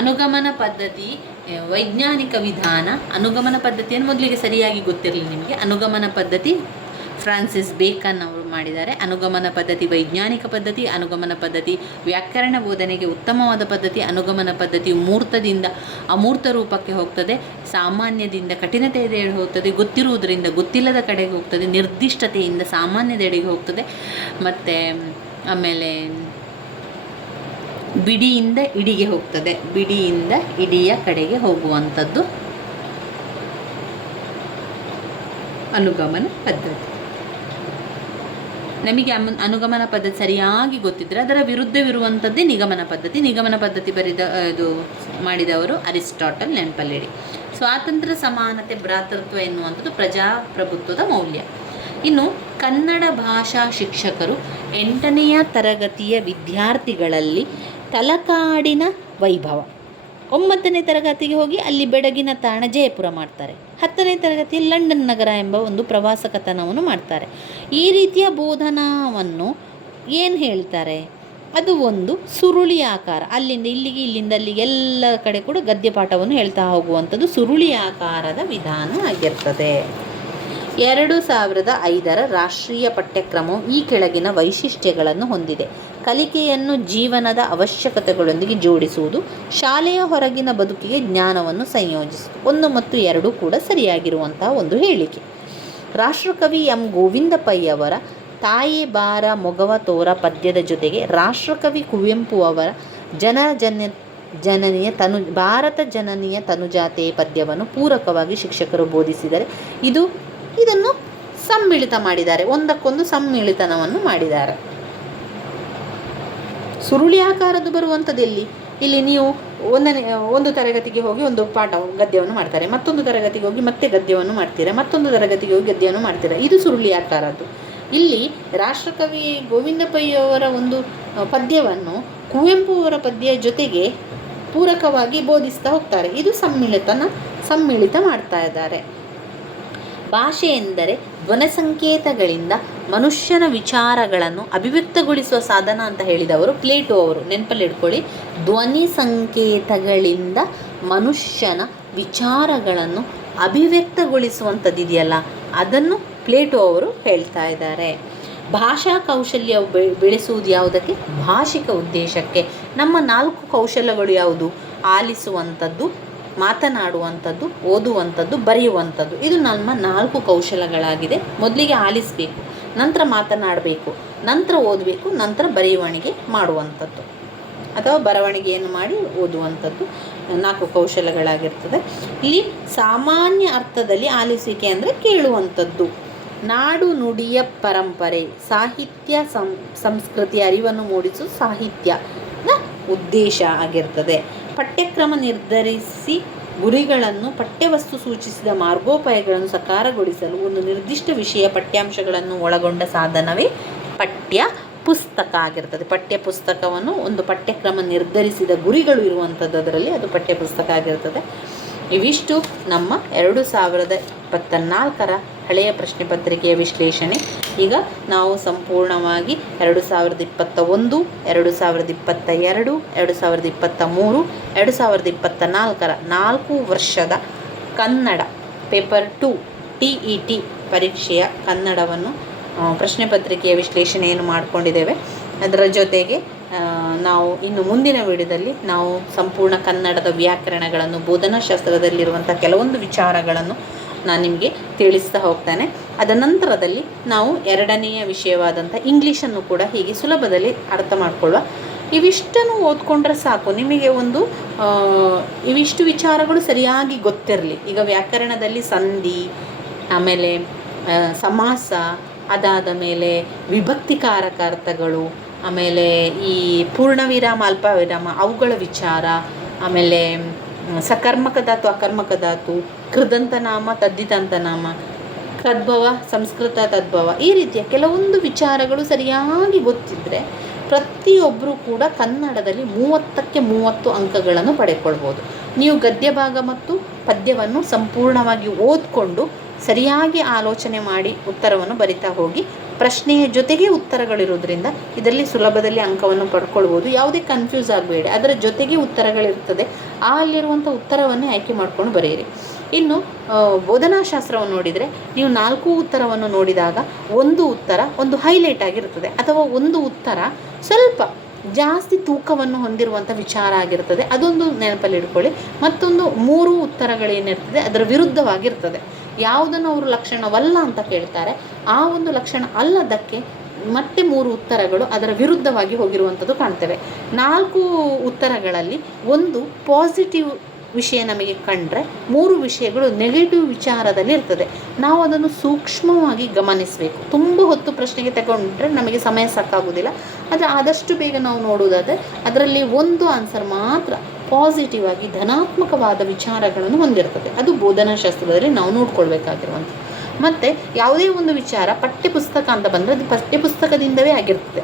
ಅನುಗಮನ ಪದ್ಧತಿ ವೈಜ್ಞಾನಿಕ ವಿಧಾನ. ಅನುಗಮನ ಪದ್ಧತಿಯನ್ನು ಮೊದಲಿಗೆ ಸರಿಯಾಗಿ ಗೊತ್ತಿರಲಿ ನಿಮಗೆ. ಅನುಗಮನ ಪದ್ಧತಿ ಫ್ರಾನ್ಸಿಸ್ ಬೇಕನ್ ಅವರು ಮಾಡಿದ್ದಾರೆ. ಅನುಗಮನ ಪದ್ಧತಿ ವೈಜ್ಞಾನಿಕ ಪದ್ಧತಿ. ಅನುಗಮನ ಪದ್ಧತಿ ವ್ಯಾಕರಣ ಬೋಧನೆಗೆ ಉತ್ತಮವಾದ ಪದ್ಧತಿ. ಅನುಗಮನ ಪದ್ಧತಿಯು ಮೂರ್ತದಿಂದ ಅಮೂರ್ತ ರೂಪಕ್ಕೆ ಹೋಗ್ತದೆ, ಸಾಮಾನ್ಯದಿಂದ ಕಠಿಣತೆಯೆಡೆಗೆ ಹೋಗ್ತದೆ, ಗೊತ್ತಿರುವುದರಿಂದ ಗೊತ್ತಿಲ್ಲದ ಕಡೆಗೆ ಹೋಗ್ತದೆ, ನಿರ್ದಿಷ್ಟತೆಯಿಂದ ಸಾಮಾನ್ಯದೆಡೆಗೆ ಹೋಗ್ತದೆ, ಮತ್ತು ಆಮೇಲೆ ಬಿಡಿಯಿಂದ ಇಡಿಗೆ ಹೋಗ್ತದೆ, ಬಿಡಿಯಿಂದ ಇಡಿಯ ಕಡೆಗೆ ಹೋಗುವಂಥದ್ದು ಅನುಗಮನ ಪದ್ಧತಿ. ನಮಗೆ ಅನುಗಮನ ಪದ್ಧತಿ ಸರಿಯಾಗಿ ಗೊತ್ತಿದ್ದರೆ ಅದರ ವಿರುದ್ಧವಿರುವಂಥದ್ದೇ ನಿಗಮನ ಪದ್ಧತಿ. ನಿಗಮನ ಪದ್ಧತಿ ಮಾಡಿದವರು ಅರಿಸ್ಟಾಟಲ್, ನೆನಪಲ್ಲಿಡಿ. ಸ್ವಾತಂತ್ರ್ಯ, ಸಮಾನತೆ, ಭ್ರಾತೃತ್ವ ಎನ್ನುವಂಥದ್ದು ಪ್ರಜಾಪ್ರಭುತ್ವದ ಮೌಲ್ಯ. ಇನ್ನು ಕನ್ನಡ ಭಾಷಾ ಶಿಕ್ಷಕರು 8ನೆಯ ತರಗತಿಯ ವಿದ್ಯಾರ್ಥಿಗಳಲ್ಲಿ ತಲಕಾಡಿನ ವೈಭವ, 9ನೇ ತರಗತಿಗೆ ಹೋಗಿ ಅಲ್ಲಿ ಬೆಡಗಿನ ತಾಣ ಜಯಪುರ ಮಾಡ್ತಾರೆ. 10ನೇ ತರಗತಿಯಲ್ಲಿ ಲಂಡನ್ ನಗರ ಎಂಬ ಒಂದು ಪ್ರವಾಸ ಕಥನವನ್ನು ಮಾಡ್ತಾರೆ. ಈ ರೀತಿಯ ಬೋಧನಾವನ್ನು ಏನು ಹೇಳ್ತಾರೆ? ಅದು ಒಂದು ಸುರುಳಿ ಆಕಾರ, ಅಲ್ಲಿಂದ ಇಲ್ಲಿಗೆ ಇಲ್ಲಿಂದ ಅಲ್ಲಿಗೆ ಎಲ್ಲ ಕಡೆ ಕೂಡ ಗದ್ಯಪಾಠವನ್ನು ಹೇಳ್ತಾ ಹೋಗುವಂಥದ್ದು ಸುರುಳಿ ಆಕಾರದ ವಿಧಾನ ಆಗಿರ್ತದೆ. 2005ರ ರಾಷ್ಟ್ರೀಯ ಪಠ್ಯಕ್ರಮವು ಈ ಕೆಳಗಿನ ವೈಶಿಷ್ಟ್ಯಗಳನ್ನು ಹೊಂದಿದೆ: ಕಲಿಕೆಯನ್ನು ಜೀವನದ ಅವಶ್ಯಕತೆಗಳೊಂದಿಗೆ ಜೋಡಿಸುವುದು, ಶಾಲೆಯ ಹೊರಗಿನ ಬದುಕಿಗೆ ಜ್ಞಾನವನ್ನು ಸಂಯೋಜಿಸುವುದು. 1 ಮತ್ತು 2 ಕೂಡ ಸರಿಯಾಗಿರುವಂತಹ ಒಂದು ಹೇಳಿಕೆ. ರಾಷ್ಟ್ರಕವಿ ಎಂ ಗೋವಿಂದ ಪೈ ಅವರ ತಾಯಿ ಬಾರ ಮೊಗವ ತೋರ ಪದ್ಯದ ಜೊತೆಗೆ ರಾಷ್ಟ್ರಕವಿ ಕುವೆಂಪು ಅವರ ಭಾರತ ಜನನಿಯ ತನುಜಾತೆ ಪದ್ಯವನ್ನು ಪೂರಕವಾಗಿ ಶಿಕ್ಷಕರು ಬೋಧಿಸಿದರೆ ಇದನ್ನು ಸಮ್ಮಿಳಿತ ಮಾಡಿದ್ದಾರೆ, ಒಂದಕ್ಕೊಂದು ಸಮ್ಮಿಳಿತನವನ್ನು ಮಾಡಿದ್ದಾರೆ. ಸುರುಳಿ ಆಕಾರದ್ದು ಬರುವಂಥದ್ದು ಎಲ್ಲಿ? ಇಲ್ಲಿ ನೀವು ಒಂದು ತರಗತಿಗೆ ಹೋಗಿ ಒಂದು ಗದ್ಯವನ್ನು ಮಾಡ್ತಾರೆ, ಮತ್ತೊಂದು ತರಗತಿಗೆ ಹೋಗಿ ಮತ್ತೆ ಗದ್ಯವನ್ನು ಮಾಡ್ತೀರಾ, ಮತ್ತೊಂದು ತರಗತಿಗೆ ಹೋಗಿ ಗದ್ಯವನ್ನು ಮಾಡ್ತೀರಾ, ಇದು ಸುರುಳಿ ಆಕಾರದ್ದು. ಇಲ್ಲಿ ರಾಷ್ಟ್ರಕವಿ ಗೋವಿಂದ ಪೈ ಅವರ ಒಂದು ಪದ್ಯವನ್ನು ಕುವೆಂಪು ಅವರ ಪದ್ಯ ಜೊತೆಗೆ ಪೂರಕವಾಗಿ ಬೋಧಿಸ್ತಾ ಹೋಗ್ತಾರೆ. ಇದು ಸಮ್ಮಿಳಿತ ಮಾಡ್ತಾ ಇದ್ದಾರೆ. ಭಾಷೆ ಎಂದರೆ ಧ್ವನಿಸಂಕೇತಗಳಿಂದ ಮನುಷ್ಯನ ವಿಚಾರಗಳನ್ನು ಅಭಿವ್ಯಕ್ತಗೊಳಿಸುವ ಸಾಧನ ಅಂತ ಹೇಳಿದವರು ಪ್ಲೇಟೋ ಅವರು. ನೆನಪಲ್ಲಿ ಇಟ್ಕೊಳ್ಳಿ, ಧ್ವನಿ ಸಂಕೇತಗಳಿಂದ ಮನುಷ್ಯನ ವಿಚಾರಗಳನ್ನು ಅಭಿವ್ಯಕ್ತಗೊಳಿಸುವಂಥದ್ದಿದೆಯಲ್ಲ, ಅದನ್ನು ಪ್ಲೇಟೋ ಅವರು ಹೇಳ್ತಾ ಇದ್ದಾರೆ. ಭಾಷಾ ಕೌಶಲ್ಯ ಬೆಳೆಸುವುದು ಯಾವುದಕ್ಕೆ? ಭಾಷಿಕ ಉದ್ದೇಶಕ್ಕೆ. ನಮ್ಮ 4 ಕೌಶಲ್ಯಗಳು ಯಾವುದು? ಆಲಿಸುವಂಥದ್ದು, ಮಾತನಾಡುವಂಥದ್ದು, ಓದುವಂಥದ್ದು, ಬರೆಯುವಂಥದ್ದು. ಇದು ನಮ್ಮ 4 ಕೌಶಲಗಳಾಗಿದೆ. ಮೊದಲಿಗೆ ಆಲಿಸಬೇಕು, ನಂತರ ಮಾತನಾಡಬೇಕು, ನಂತರ ಓದಬೇಕು, ನಂತರ ಬರೆಯುವಣಿಗೆ ಮಾಡುವಂಥದ್ದು ಅಥವಾ ಬರವಣಿಗೆಯನ್ನು ಮಾಡಿ ಓದುವಂಥದ್ದು 4 ಕೌಶಲಗಳಾಗಿರ್ತದೆ. ಇಲ್ಲಿ ಸಾಮಾನ್ಯ ಅರ್ಥದಲ್ಲಿ ಆಲಿಸುವಿಕೆ ಅಂದರೆ ಕೇಳುವಂಥದ್ದು. ನಾಡು ನುಡಿಯ ಪರಂಪರೆ, ಸಾಹಿತ್ಯ, ಸಂಸ್ಕೃತಿಯ ಅರಿವನ್ನು ಮೂಡಿಸುವ ಸಾಹಿತ್ಯದ ಉದ್ದೇಶ ಆಗಿರ್ತದೆ. ಪಠ್ಯಕ್ರಮ ನಿರ್ಧರಿಸಿ ಗುರಿಗಳನ್ನು, ಪಠ್ಯವಸ್ತು ಸೂಚಿಸಿದ ಮಾರ್ಗೋಪಾಯಗಳನ್ನು ಸಾಕಾರಗೊಳಿಸಲು ಒಂದು ನಿರ್ದಿಷ್ಟ ವಿಷಯ ಪಠ್ಯಾಂಶಗಳನ್ನು ಒಳಗೊಂಡ ಸಾಧನವೇ ಪಠ್ಯ ಪುಸ್ತಕ ಆಗಿರ್ತದೆ. ಪಠ್ಯ ಪುಸ್ತಕವನ್ನು ಒಂದು ಪಠ್ಯಕ್ರಮ ನಿರ್ಧರಿಸಿದ ಗುರಿಗಳು ಇರುವಂಥದ್ದು, ಅದರಲ್ಲಿ ಅದು ಪಠ್ಯ ಪುಸ್ತಕ ಆಗಿರ್ತದೆ. ಇವಿಷ್ಟು ನಮ್ಮ 2024ರ ಹಳೆಯ ಪ್ರಶ್ನೆ ಪತ್ರಿಕೆಯ ವಿಶ್ಲೇಷಣೆ. ಈಗ ನಾವು ಸಂಪೂರ್ಣವಾಗಿ 2021, 2022, 2023, 2024ರ 4 ವರ್ಷದ ಕನ್ನಡ ಪೇಪರ್ 2 TET ಪರೀಕ್ಷೆಯ ಕನ್ನಡವನ್ನು ಪ್ರಶ್ನೆ ಪತ್ರಿಕೆಯ ವಿಶ್ಲೇಷಣೆಯನ್ನು ಮಾಡಿಕೊಂಡಿದ್ದೇವೆ. ಅದರ ಜೊತೆಗೆ ನಾವು ಇನ್ನು ಮುಂದಿನ ವಿಡಿಯೋದಲ್ಲಿ ನಾವು ಸಂಪೂರ್ಣ ಕನ್ನಡದ ವ್ಯಾಕರಣಗಳನ್ನು, ಬೋಧನಾಶಾಸ್ತ್ರದಲ್ಲಿರುವಂಥ ಕೆಲವೊಂದು ವಿಚಾರಗಳನ್ನು ನಾನು ನಿಮಗೆ ತಿಳಿಸ್ತಾ ಹೋಗ್ತೇನೆ. ಅದ ನಂತರದಲ್ಲಿ ನಾವು ಎರಡನೆಯ ವಿಷಯವಾದಂಥ ಇಂಗ್ಲೀಷನ್ನು ಕೂಡ ಹೀಗೆ ಸುಲಭದಲ್ಲಿ ಅರ್ಥ ಮಾಡಿಕೊಳ್ಳುವ. ಇವಿಷ್ಟನ್ನು ಓದ್ಕೊಂಡ್ರೆ ಸಾಕು, ನಿಮಗೆ ಒಂದು ಇವಿಷ್ಟು ವಿಚಾರಗಳು ಸರಿಯಾಗಿ ಗೊತ್ತಿರಲಿ. ಈಗ ವ್ಯಾಕರಣದಲ್ಲಿ ಸಂಧಿ, ಆಮೇಲೆ ಸಮಾಸ, ಅದಾದ ಮೇಲೆ ವಿಭಕ್ತಿಕಾರಕ ಅರ್ಥಗಳು, ಆಮೇಲೆ ಈ ಪೂರ್ಣ ವಿರಾಮ, ಅಲ್ಪ ವಿರಾಮ, ಅವುಗಳ ವಿಚಾರ, ಆಮೇಲೆ ಸಕರ್ಮಕ ಧಾತು, ಅಕರ್ಮಕ ಧಾತು, ಕೃದಂತನಾಮ, ತದ್ದಿತಂತನಾಮ, ತದ್ಭವ, ಸಂಸ್ಕೃತ ತದ್ಭವ, ಈ ರೀತಿಯ ಕೆಲವೊಂದು ವಿಚಾರಗಳು ಸರಿಯಾಗಿ ಗೊತ್ತಿದ್ದರೆ ಪ್ರತಿಯೊಬ್ಬರೂ ಕೂಡ ಕನ್ನಡದಲ್ಲಿ 30ಕ್ಕೆ 30 ಅಂಕಗಳನ್ನು ಪಡೆದುಕೊಳ್ಬೋದು. ನೀವು ಗದ್ಯ ಭಾಗ ಮತ್ತು ಪದ್ಯವನ್ನು ಸಂಪೂರ್ಣವಾಗಿ ಓದಿಕೊಂಡು ಸರಿಯಾಗಿ ಆಲೋಚನೆ ಮಾಡಿ ಉತ್ತರವನ್ನು ಬರಿತಾ ಹೋಗಿ. ಪ್ರಶ್ನೆಯ ಜೊತೆಗೆ ಉತ್ತರಗಳಿರೋದ್ರಿಂದ ಇದರಲ್ಲಿ ಸುಲಭದಲ್ಲಿ ಅಂಕವನ್ನು ಪಡ್ಕೊಳ್ಬೋದು. ಯಾವುದೇ ಕನ್ಫ್ಯೂಸ್ ಆಗಬೇಡಿ, ಅದರ ಜೊತೆಗೆ ಉತ್ತರಗಳಿರ್ತದೆ. ಅಲ್ಲಿರುವಂಥ ಉತ್ತರವನ್ನೇ ಆಯ್ಕೆ ಮಾಡಿಕೊಂಡು ಬರೆಯಿರಿ. ಇನ್ನು ಬೋಧನಾಶಾಸ್ತ್ರವನ್ನು ನೋಡಿದರೆ ನೀವು 4 ಉತ್ತರವನ್ನು ನೋಡಿದಾಗ ಒಂದು ಉತ್ತರ ಒಂದು ಹೈಲೈಟ್ ಆಗಿರ್ತದೆ, ಅಥವಾ ಒಂದು ಉತ್ತರ ಸ್ವಲ್ಪ ಜಾಸ್ತಿ ತೂಕವನ್ನು ಹೊಂದಿರುವಂಥ ವಿಚಾರ ಆಗಿರ್ತದೆ. ಅದೊಂದು ನೆನಪಲ್ಲಿ ಇಟ್ಕೊಳ್ಳಿ. ಮತ್ತೊಂದು 3 ಉತ್ತರಗಳೇನಿರ್ತದೆ ಅದರ ವಿರುದ್ಧವಾಗಿರ್ತದೆ. ಯಾವುದನ್ನು ಅವರು ಲಕ್ಷಣವಲ್ಲ ಅಂತ ಕೇಳ್ತಾರೆ, ಆ ಒಂದು ಲಕ್ಷಣ ಅಲ್ಲದಕ್ಕೆ ಮತ್ತೆ 3 ಉತ್ತರಗಳು ಅದರ ವಿರುದ್ಧವಾಗಿ ಹೋಗಿರುವಂಥದ್ದು ಕಾಣ್ತೇವೆ. 4 ಉತ್ತರಗಳಲ್ಲಿ ಒಂದು ಪಾಸಿಟಿವ್ ವಿಷಯ ನಮಗೆ ಕಂಡ್ರೆ 3 ವಿಷಯಗಳು ನೆಗೆಟಿವ್ ವಿಚಾರದಲ್ಲಿ ಇರ್ತದೆ. ನಾವು ಅದನ್ನು ಸೂಕ್ಷ್ಮವಾಗಿ ಗಮನಿಸಬೇಕು. ತುಂಬ ಹೊತ್ತು ಪ್ರಶ್ನೆಗೆ ತಗೊಂಡ್ರೆ ನಮಗೆ ಸಮಯ ಸಾಕಾಗೋದಿಲ್ಲ. ಆದರೆ ಆದಷ್ಟು ಬೇಗ ನಾವು ನೋಡುವುದಾದರೆ ಅದರಲ್ಲಿ ಒಂದು ಆನ್ಸರ್ ಮಾತ್ರ ಪಾಸಿಟಿವ್ ಆಗಿ ಧನಾತ್ಮಕವಾದ ವಿಚಾರಗಳನ್ನು ಹೊಂದಿರ್ತದೆ. ಅದು ಬೋಧನಾಶಾಸ್ತ್ರದಲ್ಲಿ ನಾವು ನೋಡ್ಕೊಳ್ಬೇಕಾಗಿರುವಂಥದ್ದು. ಮತ್ತು ಯಾವುದೇ ಒಂದು ವಿಚಾರ ಪಠ್ಯಪುಸ್ತಕ ಅಂತ ಬಂದರೆ ಅದು ಪಠ್ಯಪುಸ್ತಕದಿಂದಲೇ ಆಗಿರ್ತದೆ,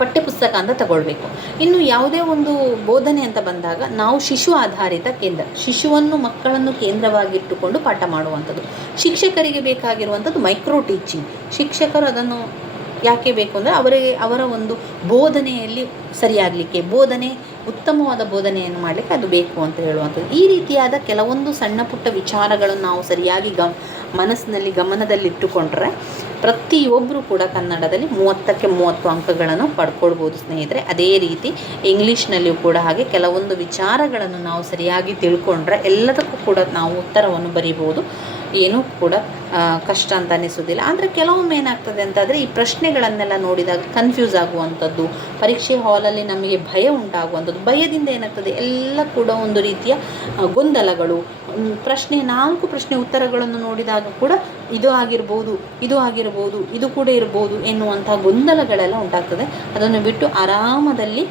ಪಠ್ಯಪುಸ್ತಕ ಅಂತ ತಗೊಳ್ಬೇಕು. ಇನ್ನು ಯಾವುದೇ ಒಂದು ಬೋಧನೆ ಅಂತ ಬಂದಾಗ ನಾವು ಶಿಶು ಆಧಾರಿತ ಕೇಂದ್ರ, ಶಿಶುವನ್ನು, ಮಕ್ಕಳನ್ನು ಕೇಂದ್ರವಾಗಿಟ್ಟುಕೊಂಡು ಪಾಠ ಮಾಡುವಂಥದ್ದು. ಶಿಕ್ಷಕರಿಗೆ ಬೇಕಾಗಿರುವಂಥದ್ದು ಮೈಕ್ರೋ ಟೀಚಿಂಗ್. ಶಿಕ್ಷಕರು ಅದನ್ನು ಯಾಕೆ ಬೇಕು ಅಂದರೆ ಅವರ ಒಂದು ಬೋಧನೆಯಲ್ಲಿ ಸರಿಯಾಗಲಿಕ್ಕೆ, ಉತ್ತಮವಾದ ಬೋಧನೆಯನ್ನು ಮಾಡಲಿಕ್ಕೆ ಅದು ಬೇಕು ಅಂತ ಹೇಳುವಂಥದ್ದು. ಈ ರೀತಿಯಾದ ಕೆಲವೊಂದು ಸಣ್ಣ ಪುಟ್ಟ ವಿಚಾರಗಳನ್ನು ನಾವು ಸರಿಯಾಗಿ ಮನಸ್ಸಿನಲ್ಲಿ ಗಮನದಲ್ಲಿಟ್ಟುಕೊಂಡ್ರೆ ಪ್ರತಿಯೊಬ್ಬರು ಕೂಡ ಕನ್ನಡದಲ್ಲಿ 30ಕ್ಕೆ 30 ಅಂಕಗಳನ್ನು ಪಡ್ಕೊಳ್ಬೋದು ಸ್ನೇಹಿತರೆ. ಅದೇ ರೀತಿ ಇಂಗ್ಲೀಷ್ನಲ್ಲಿಯೂ ಕೂಡ ಹಾಗೆ ಕೆಲವೊಂದು ವಿಚಾರಗಳನ್ನು ನಾವು ಸರಿಯಾಗಿ ತಿಳ್ಕೊಂಡ್ರೆ ಎಲ್ಲದಕ್ಕೂ ಕೂಡ ನಾವು ಉತ್ತರವನ್ನು ಬರಿಬೋದು. ಏನೂ ಕೂಡ ಕಷ್ಟ ಅಂತ ಅನಿಸೋದಿಲ್ಲ. ಆದರೆ ಕೆಲವೊಮ್ಮೆ ಏನಾಗ್ತದೆ ಅಂತಂದರೆ ಈ ಪ್ರಶ್ನೆಗಳನ್ನೆಲ್ಲ ನೋಡಿದಾಗ ಕನ್ಫ್ಯೂಸ್ ಆಗುವಂಥದ್ದು, ಪರೀಕ್ಷೆ ಹಾಲಲ್ಲಿ ನಮಗೆ ಭಯ ಉಂಟಾಗುವಂಥದ್ದು. ಭಯದಿಂದ ಏನಾಗ್ತದೆ ಎಲ್ಲ ಕೂಡ ಒಂದು ರೀತಿಯ ಗೊಂದಲಗಳು. 4 ಪ್ರಶ್ನೆ ಉತ್ತರಗಳನ್ನು ನೋಡಿದಾಗ ಕೂಡ ಇದು ಆಗಿರ್ಬೋದು, ಇದು ಕೂಡ ಇರ್ಬೋದು ಎನ್ನುವಂಥ ಗೊಂದಲಗಳೆಲ್ಲ ಉಂಟಾಗ್ತದೆ. ಅದನ್ನು ಬಿಟ್ಟು ಆರಾಮದಲ್ಲಿ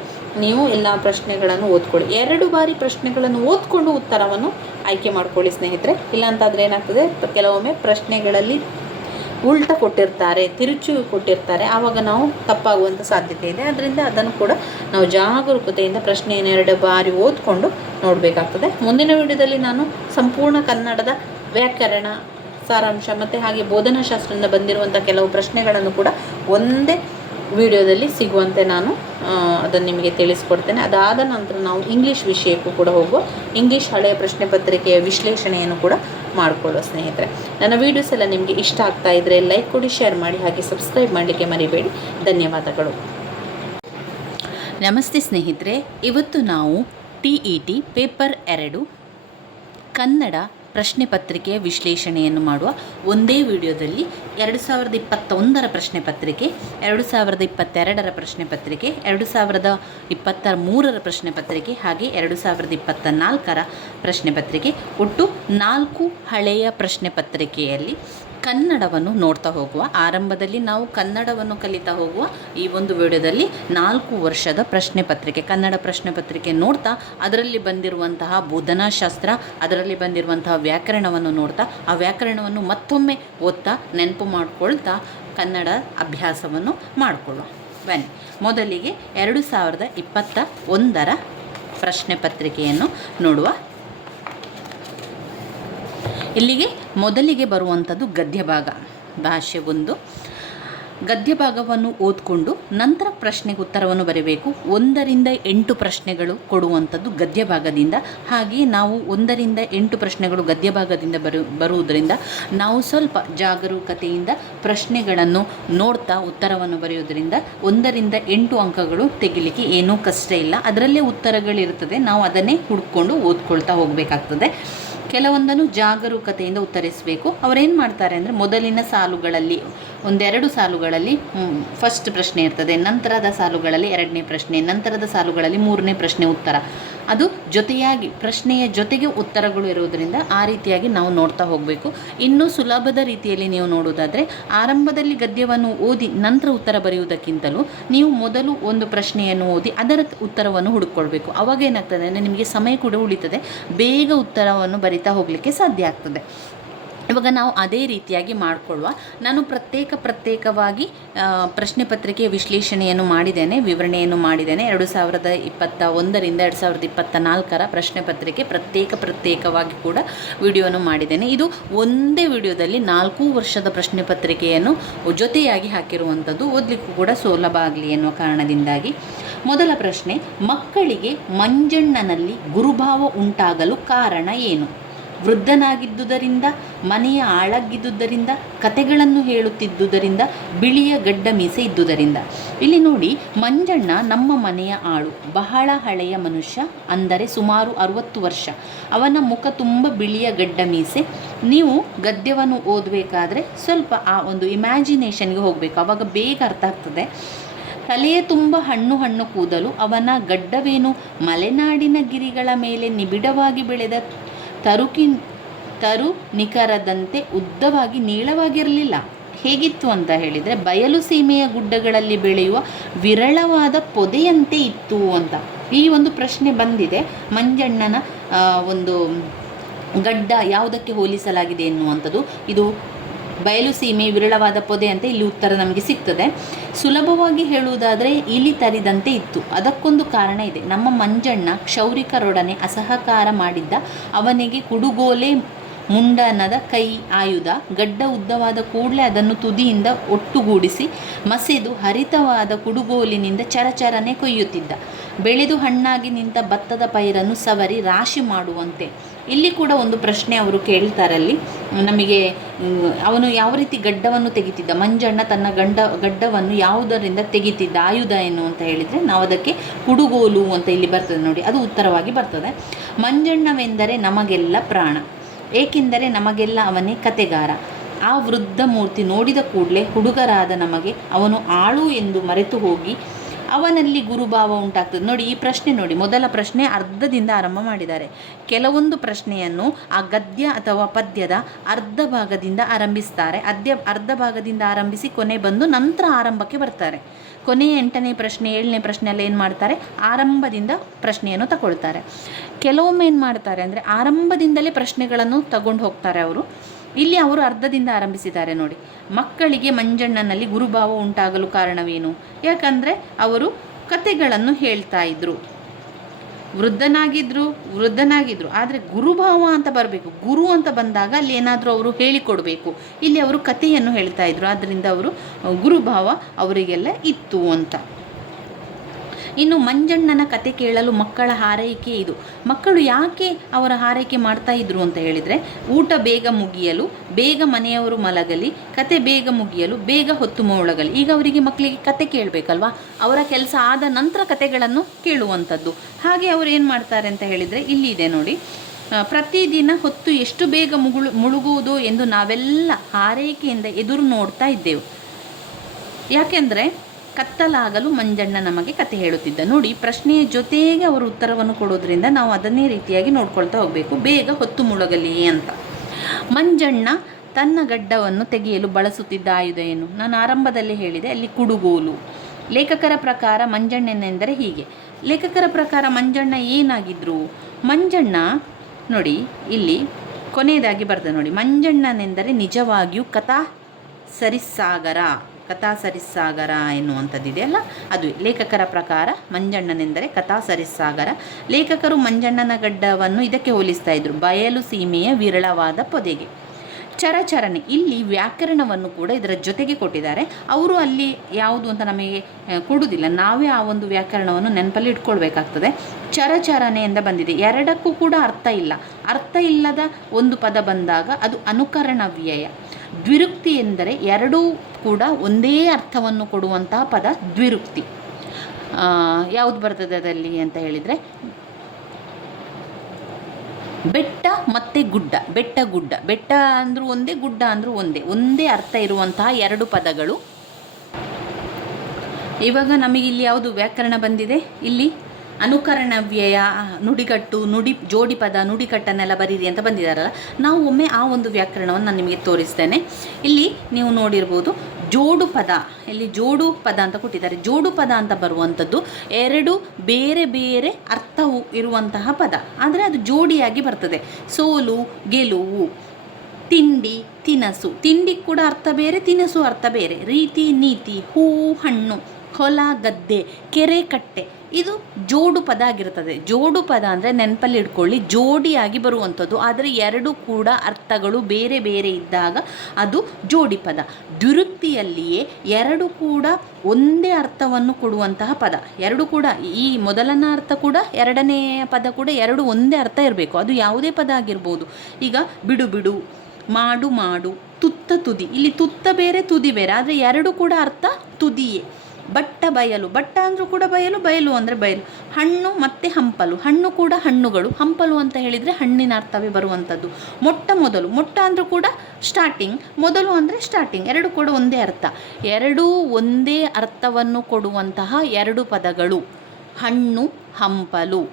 ನೀವು ಎಲ್ಲ ಪ್ರಶ್ನೆಗಳನ್ನು ಓದ್ಕೊಳ್ಳಿ. 2 ಬಾರಿ ಪ್ರಶ್ನೆಗಳನ್ನು ಓದ್ಕೊಂಡು ಉತ್ತರವನ್ನು ಆಯ್ಕೆ ಮಾಡ್ಕೊಳ್ಳಿ ಸ್ನೇಹಿತರೆ. ಇಲ್ಲಾಂತಾದರೆ ಏನಾಗ್ತದೆ, ಕೆಲವೊಮ್ಮೆ ಪ್ರಶ್ನೆಗಳಲ್ಲಿ ಉಲ್ಟ ಕೊಟ್ಟಿರ್ತಾರೆ, ತಿರುಚು ಕೊಟ್ಟಿರ್ತಾರೆ, ಆವಾಗ ನಾವು ತಪ್ಪಾಗುವಂಥ ಸಾಧ್ಯತೆ ಇದೆ. ಅದರಿಂದ ಅದನ್ನು ಕೂಡ ನಾವು ಜಾಗರೂಕತೆಯಿಂದ ಪ್ರಶ್ನೆಯನ್ನು 2 ಬಾರಿ ಓದ್ಕೊಂಡು ನೋಡಬೇಕಾಗ್ತದೆ. ಮುಂದಿನ ವಿಡಿಯೋದಲ್ಲಿ ನಾನು ಸಂಪೂರ್ಣ ಕನ್ನಡದ ವ್ಯಾಕರಣ ಸಾರಾಂಶ ಮತ್ತು ಹಾಗೆ ಬೋಧನಾಶಾಸ್ತ್ರದಿಂದ ಬಂದಿರುವಂಥ ಕೆಲವು ಪ್ರಶ್ನೆಗಳನ್ನು ಕೂಡ ಒಂದೇ ವಿಡಿಯೋದಲ್ಲಿ ಸಿಗುವಂತೆ ನಾನು ಅದನ್ನು ನಿಮಗೆ ತಿಳಿಸ್ಕೊಡ್ತೇನೆ. ಅದಾದ ನಂತರ ನಾವು ಇಂಗ್ಲೀಷ್ ವಿಷಯಕ್ಕೂ ಕೂಡ ಹೋಗುವ. ಇಂಗ್ಲೀಷ್ ಹಳೆಯ ಪ್ರಶ್ನೆ ಪತ್ರಿಕೆಯ ವಿಶ್ಲೇಷಣೆಯನ್ನು ಕೂಡ ಮಾಡಿಕೊಳ್ಳುವ ಸ್ನೇಹಿತರೆ. ನನ್ನ ವೀಡಿಯೋಸ್ ಎಲ್ಲ ನಿಮಗೆ ಇಷ್ಟ ಆಗ್ತಾ ಇದ್ದರೆ ಲೈಕ್ ಕೊಡಿ, ಶೇರ್ ಮಾಡಿ, ಹಾಗೆ ಸಬ್ಸ್ಕ್ರೈಬ್ ಮಾಡಲಿಕ್ಕೆ ಮರಿಬೇಡಿ. ಧನ್ಯವಾದಗಳು. ನಮಸ್ತೆ ಸ್ನೇಹಿತರೆ, ಇವತ್ತು ನಾವು TET ಪೇಪರ್ 2 ಕನ್ನಡ ಪ್ರಶ್ನೆ ಪತ್ರಿಕೆಯ ವಿಶ್ಲೇಷಣೆಯನ್ನು ಮಾಡುವ. ಒಂದೇ ವಿಡಿಯೋದಲ್ಲಿ 2021ರ ಪ್ರಶ್ನೆ ಪತ್ರಿಕೆ, 2022ರ ಪ್ರಶ್ನೆ ಪತ್ರಿಕೆ, 2023ರ ಪ್ರಶ್ನೆ ಪತ್ರಿಕೆ, ಹಾಗೆ 2024ರ ಪ್ರಶ್ನೆ ಪತ್ರಿಕೆ, ಒಟ್ಟು 4 ಹಳೆಯ ಪ್ರಶ್ನೆ ಪತ್ರಿಕೆಯಲ್ಲಿ ಕನ್ನಡವನ್ನು ನೋಡ್ತಾ ಹೋಗುವ. ಆರಂಭದಲ್ಲಿ ನಾವು ಕನ್ನಡವನ್ನು ಕಲಿತಾ ಹೋಗುವ. ಈ ಒಂದು ವಿಡಿಯೋದಲ್ಲಿ 4 ವರ್ಷದ ಪ್ರಶ್ನೆ ಪತ್ರಿಕೆ, ಕನ್ನಡ ಪ್ರಶ್ನೆ ಪತ್ರಿಕೆ ನೋಡ್ತಾ ಅದರಲ್ಲಿ ಬಂದಿರುವಂತಹ ಬೋಧನಾಶಾಸ್ತ್ರ, ಅದರಲ್ಲಿ ಬಂದಿರುವಂತಹ ವ್ಯಾಕರಣವನ್ನು ನೋಡ್ತಾ ಆ ವ್ಯಾಕರಣವನ್ನು ಮತ್ತೊಮ್ಮೆ ಓದ್ತಾ ನೆನಪು ಮಾಡಿಕೊಳ್ತಾ ಕನ್ನಡ ಅಭ್ಯಾಸವನ್ನು ಮಾಡಿಕೊಳ್ಳುವ. ಬನ್ನಿ, ಮೊದಲಿಗೆ 2021ರ ಪ್ರಶ್ನೆ ಪತ್ರಿಕೆಯನ್ನು ನೋಡುವ. ಇಲ್ಲಿಗೆ ಮೊದಲಿಗೆ ಬರುವಂಥದ್ದು ಗದ್ಯ ಭಾಗ, ಭಾಷೆ 1. ಗದ್ಯ ಭಾಗವನ್ನು ಓದ್ಕೊಂಡು ನಂತರ ಪ್ರಶ್ನೆಗೆ ಉತ್ತರವನ್ನು ಬರೀಬೇಕು. 1-8 ಪ್ರಶ್ನೆಗಳು ಕೊಡುವಂಥದ್ದು ಗದ್ಯ ಭಾಗದಿಂದ. ಹಾಗೆಯೇ ನಾವು 1-8 ಪ್ರಶ್ನೆಗಳು ಗದ್ಯ ಭಾಗದಿಂದ ಬರುವುದರಿಂದ ನಾವು ಸ್ವಲ್ಪ ಜಾಗರೂಕತೆಯಿಂದ ಪ್ರಶ್ನೆಗಳನ್ನು ನೋಡ್ತಾ ಉತ್ತರವನ್ನು ಬರೆಯುವುದರಿಂದ 1-8 ಅಂಕಗಳು ತೆಗಿಲಿಕ್ಕೆ ಏನೂ ಕಷ್ಟ ಇಲ್ಲ. ಅದರಲ್ಲೇ ಉತ್ತರಗಳಿರ್ತದೆ, ನಾವು ಅದನ್ನೇ ಹುಡ್ಕೊಂಡು ಓದ್ಕೊಳ್ತಾ ಹೋಗಬೇಕಾಗ್ತದೆ. ಕೆಲವೊಂದನ್ನು ಜಾಗರೂಕತೆಯಿಂದ ಉತ್ತರಿಸಬೇಕು. ಅವರೇನು ಮಾಡ್ತಾರೆ ಅಂದರೆ, ಮೊದಲಿನ ಸಾಲುಗಳಲ್ಲಿ 1-2 ಸಾಲುಗಳಲ್ಲಿ ಫಸ್ಟ್ ಪ್ರಶ್ನೆ ಇರ್ತದೆ, ನಂತರದ ಸಾಲುಗಳಲ್ಲಿ 2ನೇ ಪ್ರಶ್ನೆ, ನಂತರದ ಸಾಲುಗಳಲ್ಲಿ 3ನೇ ಪ್ರಶ್ನೆ ಉತ್ತರ. ಅದು ಜೊತೆಯಾಗಿ ಪ್ರಶ್ನೆಯ ಜೊತೆಗೆ ಉತ್ತರಗಳು ಇರುವುದರಿಂದ ಆ ರೀತಿಯಾಗಿ ನಾವು ನೋಡ್ತಾ ಹೋಗಬೇಕು. ಇನ್ನೂ ಸುಲಭದ ರೀತಿಯಲ್ಲಿ ನೀವು ನೋಡುವುದಾದರೆ, ಆರಂಭದಲ್ಲಿ ಗದ್ಯವನ್ನು ಓದಿ ನಂತರ ಉತ್ತರ ಬರೆಯುವುದಕ್ಕಿಂತಲೂ ನೀವು ಮೊದಲು ಒಂದು ಪ್ರಶ್ನೆಯನ್ನು ಓದಿ ಅದರ ಉತ್ತರವನ್ನು ಹುಡುಕೊಳ್ಬೇಕು. ಅವಾಗ ಏನಾಗ್ತದೆ ಅಂದರೆ ನಿಮಗೆ ಸಮಯ ಕೂಡ ಉಳಿತದೆ, ಬೇಗ ಉತ್ತರವನ್ನು ಬರಿತಾ ಹೋಗಲಿಕ್ಕೆ ಸಾಧ್ಯ ಆಗ್ತದೆ. ಇವಾಗ ನಾವು ಅದೇ ರೀತಿಯಾಗಿ ಮಾಡಿಕೊಳ್ಳುವ. ನಾನು ಪ್ರತ್ಯೇಕವಾಗಿ ಪ್ರಶ್ನೆ ಪತ್ರಿಕೆಯ ವಿಶ್ಲೇಷಣೆಯನ್ನು ಮಾಡಿದ್ದೇನೆ, ವಿವರಣೆಯನ್ನು ಮಾಡಿದ್ದೇನೆ. 2021ರಿಂದ 2024 ಪ್ರಶ್ನೆ ಪತ್ರಿಕೆ ಪ್ರತ್ಯೇಕವಾಗಿ ಕೂಡ ವಿಡಿಯೋನು ಮಾಡಿದ್ದೇನೆ. ಇದು ಒಂದೇ ವಿಡಿಯೋದಲ್ಲಿ 4 ವರ್ಷದ ಪ್ರಶ್ನೆ ಪತ್ರಿಕೆಯನ್ನು ಜೊತೆಯಾಗಿ ಹಾಕಿರುವಂಥದ್ದು, ಓದಲಿಕ್ಕೂ ಕೂಡ ಸುಲಭ ಆಗಲಿ ಎನ್ನುವ ಕಾರಣದಿಂದಾಗಿ. ಮೊದಲ ಪ್ರಶ್ನೆ, ಮಕ್ಕಳಿಗೆ ಮಂಜಣ್ಣನಲ್ಲಿ ಗುರುಭಾವ ಉಂಟಾಗಲು ಕಾರಣ ಏನು? ವೃದ್ಧನಾಗಿದ್ದುದರಿಂದ, ಮನೆಯ ಆಳಾಗಿದ್ದುದರಿಂದ, ಕತೆಗಳನ್ನು ಹೇಳುತ್ತಿದ್ದುದರಿಂದ, ಬಿಳಿಯ ಗಡ್ಡ ಮೀಸೆ ಇದ್ದುದರಿಂದ. ಇಲ್ಲಿ ನೋಡಿ, ಮಂಜಣ್ಣ ನಮ್ಮ ಮನೆಯ ಆಳು, ಬಹಳ ಹಳೆಯ ಮನುಷ್ಯ, ಅಂದರೆ ಸುಮಾರು 60 ವರ್ಷ. ಅವನ ಮುಖ ತುಂಬ ಬಿಳಿಯ ಗಡ್ಡ ಮೀಸೆ. ನೀವು ಗದ್ಯವನ್ನು ಓದಬೇಕಾದ್ರೆ ಸ್ವಲ್ಪ ಆ ಒಂದು ಇಮ್ಯಾಜಿನೇಷನ್ಗೆ ಹೋಗಬೇಕು, ಆವಾಗ ಬೇಗ ಅರ್ಥ ಆಗ್ತದೆ. ತಲೆಯ ತುಂಬ ಹಣ್ಣು ಕೂದಲು, ಅವನ ಗಡ್ಡವೇನು ಮಲೆನಾಡಿನ ಗಿರಿಗಳ ಮೇಲೆ ನಿಬಿಡವಾಗಿ ಬೆಳೆದ ತರು ನಿಖರದಂತೆ ಉದ್ದವಾಗಿ ನೀಳವಾಗಿರಲಿಲ್ಲ. ಹೇಗಿತ್ತು ಅಂತ ಹೇಳಿದರೆ, ಬಯಲು ಸೀಮೆಯ ಗುಡ್ಡಗಳಲ್ಲಿ ಬೆಳೆಯುವ ವಿರಳವಾದ ಪೊದೆಯಂತೆ ಇತ್ತು ಅಂತ ಈ ಒಂದು ಪ್ರಶ್ನೆ ಬಂದಿದೆ. ಮಂಜಣ್ಣನ ಒಂದು ಗಡ್ಡ ಯಾವುದಕ್ಕೆ ಹೋಲಿಸಲಾಗಿದೆ ಎನ್ನುವಂಥದ್ದು. ಇದು ಬಯಲು ಸೀಮೆ ವಿರಳವಾದ ಪೊದೆ ಅಂತ ಇಲ್ಲಿ ಉತ್ತರ ನಮಗೆ ಸಿಗ್ತದೆ. ಸುಲಭವಾಗಿ ಹೇಳುವುದಾದರೆ, ಇಲಿ ತರಿದಂತೆ ಇತ್ತು. ಅದಕ್ಕೊಂದು ಕಾರಣ ಇದೆ. ನಮ್ಮ ಮಂಜಣ್ಣ ಕ್ಷೌರಿಕರೊಡನೆ ಅಸಹಕಾರ ಮಾಡಿದ್ದ. ಅವನಿಗೆ ಕುಡುಗೋಲೆ, ಮುಂಡನದ ಕೈ ಆಯುಧ. ಗಡ್ಡ ಉದ್ದವಾದ ಕೂಡಲೇ ಅದನ್ನು ತುದಿಯಿಂದ ಒಟ್ಟುಗೂಡಿಸಿ ಮಸೆದು ಹರಿತವಾದ ಕುಡುಗೋಲಿನಿಂದ ಚರಚರನೆ ಕೊಯ್ಯುತ್ತಿದ್ದ. ಬೆಳೆದು ಹಣ್ಣಾಗಿ ನಿಂತ ಭತ್ತದ ಪೈರನ್ನು ಸವರಿ ರಾಶಿ ಮಾಡುವಂತೆ. ಇಲ್ಲಿ ಕೂಡ ಒಂದು ಪ್ರಶ್ನೆ ಅವರು ಕೇಳ್ತಾರಲ್ಲಿ, ನಮಗೆ ಅವನು ಯಾವ ರೀತಿ ಗಡ್ಡವನ್ನು ತೆಗಿತಿದ್ದ, ಮಂಜಣ್ಣ ತನ್ನ ಗಡ್ಡವನ್ನು ಯಾವುದರಿಂದ ತೆಗಿತಿದ್ದ, ಆಯುಧ ಏನು ಅಂತ ಹೇಳಿದರೆ ನಾವು ಅದಕ್ಕೆ ಕುಡುಗೋಲು ಅಂತ ಇಲ್ಲಿ ಬರ್ತದೆ ನೋಡಿ, ಅದು ಉತ್ತರವಾಗಿ ಬರ್ತದೆ. ಮಂಜಣ್ಣವೆಂದರೆ ನಮಗೆಲ್ಲ ಪ್ರಾಣ, ಏಕೆಂದರೆ ನಮಗೆಲ್ಲ ಅವನೇ ಕತೆಗಾರ. ಆ ವೃದ್ಧ ಮೂರ್ತಿ ನೋಡಿದ ಕೂಡಲೇ ಹುಡುಗರಾದ ನಮಗೆ ಅವನು ಆಳು ಎಂದು ಮರೆತು ಹೋಗಿ ಅವನಲ್ಲಿ ಗುರುಭಾವ ಉಂಟಾಗ್ತದೆ. ನೋಡಿ, ಈ ಪ್ರಶ್ನೆ ನೋಡಿ, ಮೊದಲ ಪ್ರಶ್ನೆ ಅರ್ಧದಿಂದ ಆರಂಭ ಮಾಡಿದ್ದಾರೆ. ಕೆಲವೊಂದು ಪ್ರಶ್ನೆಯನ್ನು ಆ ಗದ್ಯ ಅಥವಾ ಪದ್ಯದ ಅರ್ಧ ಭಾಗದಿಂದ ಆರಂಭಿಸ್ತಾರೆ. ಅರ್ಧ ಭಾಗದಿಂದ ಆರಂಭಿಸಿ ಕೊನೆ ಬಂದು ನಂತರ ಆರಂಭಕ್ಕೆ ಬರ್ತಾರೆ. ಕೊನೆಯ 8ನೇ ಪ್ರಶ್ನೆ 7ನೇ ಪ್ರಶ್ನೆ ಎಲ್ಲ ಏನು ಮಾಡ್ತಾರೆ, ಆರಂಭದಿಂದ ಪ್ರಶ್ನೆಯನ್ನು ತಗೊಳ್ತಾರೆ. ಕೆಲವೊಮ್ಮೆ ಏನು ಮಾಡ್ತಾರೆ ಅಂದರೆ ಆರಂಭದಿಂದಲೇ ಪ್ರಶ್ನೆಗಳನ್ನು ತಗೊಂಡು ಹೋಗ್ತಾರೆ ಅವರು. ಇಲ್ಲಿ ಅವರು ಅರ್ಧದಿಂದ ಆರಂಭಿಸಿದ್ದಾರೆ ನೋಡಿ. ಮಕ್ಕಳಿಗೆ ಮಂಜಣ್ಣನಲ್ಲಿ ಗುರುಭಾವ ಉಂಟಾಗಲು ಕಾರಣವೇನು? ಯಾಕಂದರೆ ಅವರು ಕತೆಗಳನ್ನು ಹೇಳ್ತಾ ಇದ್ರು, ವೃದ್ಧನಾಗಿದ್ರು ಆದರೆ ಗುರುಭಾವ ಅಂತ ಬರಬೇಕು. ಗುರು ಅಂತ ಬಂದಾಗ ಅಲ್ಲಿ ಏನಾದರೂ ಅವರು ಹೇಳಿಕೊಡ್ಬೇಕು. ಇಲ್ಲಿ ಅವರು ಕಥೆಯನ್ನು ಹೇಳ್ತಾ ಇದ್ರು, ಆದ್ದರಿಂದ ಅವರು ಗುರುಭಾವ ಅವರಿಗೆಲ್ಲ ಇತ್ತು ಅಂತ. ಇನ್ನು ಮಂಜಣ್ಣನ ಕತೆ ಕೇಳಲು ಮಕ್ಕಳ ಹಾರೈಕೆ ಇದು. ಮಕ್ಕಳು ಯಾಕೆ ಅವರ ಹಾರೈಕೆ ಮಾಡ್ತಾ ಇದ್ರು ಅಂತ ಹೇಳಿದರೆ, ಊಟ ಬೇಗ ಮುಗಿಯಲು, ಬೇಗ ಮನೆಯವರು ಮಲಗಲಿ, ಕತೆ ಬೇಗ ಮುಗಿಯಲು, ಬೇಗ ಹೊತ್ತು ಮೊಳಗಲಿ. ಈಗ ಅವರಿಗೆ ಮಕ್ಕಳಿಗೆ ಕತೆ ಕೇಳಬೇಕಲ್ವಾ, ಅವರ ಕೆಲಸ ಆದ ನಂತರ ಕತೆಗಳನ್ನು ಕೇಳುವಂಥದ್ದು. ಹಾಗೆ ಅವರು ಏನು ಮಾಡ್ತಾರೆ ಅಂತ ಹೇಳಿದರೆ, ಇಲ್ಲಿ ಇದೆ ನೋಡಿ, ಪ್ರತಿದಿನ ಹೊತ್ತು ಎಷ್ಟು ಬೇಗ ಮುಳುಗುವುದು ಎಂದು ನಾವೆಲ್ಲ ಹಾರೈಕೆಯಿಂದ ಎದುರು ನೋಡ್ತಾ ಇದ್ದೆವು. ಯಾಕೆಂದರೆ ಕತ್ತಲಾಗಲು ಮಂಜಣ್ಣ ನಮಗೆ ಕತೆ ಹೇಳುತ್ತಿದ್ದ. ನೋಡಿ, ಪ್ರಶ್ನೆಯ ಜೊತೆಗೆ ಅವರು ಉತ್ತರವನ್ನು ಕೊಡೋದ್ರಿಂದ ನಾವು ಅದನ್ನೇ ರೀತಿಯಾಗಿ ನೋಡ್ಕೊಳ್ತಾ ಹೋಗಬೇಕು. ಬೇಗ ಹೊತ್ತು ಮುಳುಗಲಿ ಅಂತ. ಮಂಜಣ್ಣ ತನ್ನ ಗಡ್ಡವನ್ನು ತೆಗೆಯಲು ಬಳಸುತ್ತಿದ್ದ ಆಯುಧ ಏನು? ನಾನು ಆರಂಭದಲ್ಲಿ ಹೇಳಿದೆ, ಅಲ್ಲಿ ಕುಡುಗೋಲು. ಲೇಖಕರ ಪ್ರಕಾರ ಮಂಜಣ್ಣನೆಂದರೆ ಹೀಗೆ. ಲೇಖಕರ ಪ್ರಕಾರ ಮಂಜಣ್ಣ ಏನಾಗಿದ್ರು? ಮಂಜಣ್ಣ ನೋಡಿ, ಇಲ್ಲಿ ಕೊನೆಯದಾಗಿ ಬರ್ತದೆ ನೋಡಿ, ಮಂಜಣ್ಣನೆಂದರೆ ನಿಜವಾಗಿಯೂ ಕಥಾ ಸರಿಸಾಗರ ಎನ್ನುವಂಥದ್ದಿದೆಯಲ್ಲ, ಅದು ಲೇಖಕರ ಪ್ರಕಾರ ಮಂಜಣ್ಣನೆಂದರೆ ಕಥಾ ಸರಿಸಾಗರ. ಲೇಖಕರು ಮಂಜಣ್ಣನ ಗಡ್ಡವನ್ನು ಇದಕ್ಕೆ ಹೋಲಿಸ್ತಾ ಇದ್ರು, ಬಯಲು ಸೀಮೆಯ ವಿರಳವಾದ ಪೊದೆಗೆ. ಚರಚರಣೆ, ಇಲ್ಲಿ ವ್ಯಾಕರಣವನ್ನು ಕೂಡ ಇದರ ಜೊತೆಗೆ ಕೊಟ್ಟಿದ್ದಾರೆ. ಅವರು ಅಲ್ಲಿ ಯಾವುದು ಅಂತ ನಮಗೆ ಕೊಡುವುದಿಲ್ಲ, ನಾವೇ ಆ ಒಂದು ವ್ಯಾಕರಣವನ್ನು ನೆನಪಲ್ಲಿ ಇಟ್ಕೊಳ್ಬೇಕಾಗ್ತದೆ. ಚರಚರಣೆಯಿಂದ ಬಂದಿದೆ, ಎರಡಕ್ಕೂ ಕೂಡ ಅರ್ಥ ಇಲ್ಲ. ಅರ್ಥ ಇಲ್ಲದ ಒಂದು ಪದ ಬಂದಾಗ ಅದು ಅನುಕರಣ ವ್ಯಯ. ದ್ವಿರುಕ್ತಿ ಎಂದರೆ ಎರಡೂ ಕೂಡ ಒಂದೇ ಅರ್ಥವನ್ನು ಕೊಡುವಂತಹ ಪದ ದ್ವಿರುಕ್ತಿ. ಯಾವುದು ಬರ್ತದೆ ಅದರಲ್ಲಿ ಅಂತ ಹೇಳಿದರೆ, ಬೆಟ್ಟ ಮತ್ತು ಗುಡ್ಡ. ಬೆಟ್ಟ ಗುಡ್ಡ, ಬೆಟ್ಟ ಅಂದರೂ ಒಂದೇ, ಗುಡ್ಡ ಅಂದರೂ ಒಂದೇ ಅರ್ಥ ಇರುವಂತಹ ಎರಡು ಪದಗಳು. ಇವಾಗ ನಮಗೆ ಇಲ್ಲಿ ಯಾವುದು ವ್ಯಾಕರಣ ಬಂದಿದೆ, ಇಲ್ಲಿ ಅನುಕರಣ ವ್ಯಯ, ನುಡಿಗಟ್ಟು, ಜೋಡಿ ಪದ, ನುಡಿಗಟ್ಟನ್ನೆಲ್ಲ ಬರೀರಿ ಅಂತ ಬಂದಿದ್ದಾರಲ್ಲ. ನಾವು ಒಮ್ಮೆ ಆ ಒಂದು ವ್ಯಾಕರಣವನ್ನು ನಾನು ನಿಮಗೆ ತೋರಿಸ್ತೇನೆ. ಇಲ್ಲಿ ನೀವು ನೋಡಿರ್ಬೋದು, ಜೋಡು ಪದ, ಇಲ್ಲಿ ಜೋಡು ಪದ ಅಂತ ಕೊಟ್ಟಿದ್ದಾರೆ. ಜೋಡು ಪದ ಅಂತ ಬರುವಂಥದ್ದು ಎರಡು ಬೇರೆ ಬೇರೆ ಅರ್ಥವು ಇರುವಂತಹ ಪದ, ಆದರೆ ಅದು ಜೋಡಿಯಾಗಿ ಬರ್ತದೆ. ಸೋಲು, ಗೆಲುವು, ತಿಂಡಿ, ತಿನಸು. ತಿಂಡಿ ಕೂಡ ಅರ್ಥ ಬೇರೆ, ತಿನಸು ಅರ್ಥ ಬೇರೆ. ರೀತಿ, ನೀತಿ, ಹೂ, ಹಣ್ಣು, ಹೊಲ, ಗದ್ದೆ, ಕೆರೆ, ಕಟ್ಟೆ. ಇದು ಜೋಡು ಪದ ಆಗಿರ್ತದೆ. ಜೋಡು ಪದ ಅಂದರೆ ನೆನಪಲ್ಲಿ ಇಟ್ಕೊಳ್ಳಿ, ಜೋಡಿಯಾಗಿ ಬರುವಂಥದ್ದು, ಆದರೆ ಎರಡು ಕೂಡ ಅರ್ಥಗಳು ಬೇರೆ ಬೇರೆ ಇದ್ದಾಗ ಅದು ಜೋಡಿ ಪದ. ದ್ವಿರುಕ್ತಿಯಲ್ಲಿಯೇ ಎರಡು ಕೂಡ ಒಂದೇ ಅರ್ಥವನ್ನು ಕೊಡುವಂತಹ ಪದ. ಎರಡು ಕೂಡ, ಈ ಮೊದಲನೇ ಅರ್ಥ ಕೂಡ ಎರಡನೆಯ ಪದ ಕೂಡ ಎರಡು ಒಂದೇ ಅರ್ಥ ಇರಬೇಕು. ಅದು ಯಾವುದೇ ಪದ ಆಗಿರ್ಬೋದು. ಈಗ ಬಿಡು ಬಿಡು, ಮಾಡು ಮಾಡು, ತುತ್ತ ತುದಿ. ಇಲ್ಲಿ ತುತ್ತ ಬೇರೆ, ತುದಿ ಬೇರೆ, ಆದರೆ ಎರಡು ಕೂಡ ಅರ್ಥ ತುದಿಯೇ. ಬಟ್ಟ ಬಯಲು, ಬಟ್ಟ ಅಂದರೂ ಕೂಡ ಬಯಲು, ಬಯಲು ಅಂದರೆ ಬಯಲು. ಹಣ್ಣು ಮತ್ತು ಹಂಪಲು, ಹಣ್ಣು ಕೂಡ ಹಣ್ಣುಗಳು, ಹಂಪಲು ಅಂತ ಹೇಳಿದರೆ ಹಣ್ಣಿನ ಅರ್ಥವೇ ಬರುವಂಥದ್ದು. ಮೊಟ್ಟ ಮೊದಲು, ಮೊಟ್ಟ ಅಂದರೂ ಕೂಡ ಸ್ಟಾರ್ಟಿಂಗ್, ಮೊದಲು ಅಂದರೆ ಸ್ಟಾರ್ಟಿಂಗ್, ಎರಡು ಕೂಡ ಒಂದೇ ಅರ್ಥ. ಎರಡೂ ಒಂದೇ ಅರ್ಥವನ್ನು ಕೊಡುವಂತಹ ಎರಡು ಪದಗಳು ಹಣ್ಣು, ಹಂಪಲು.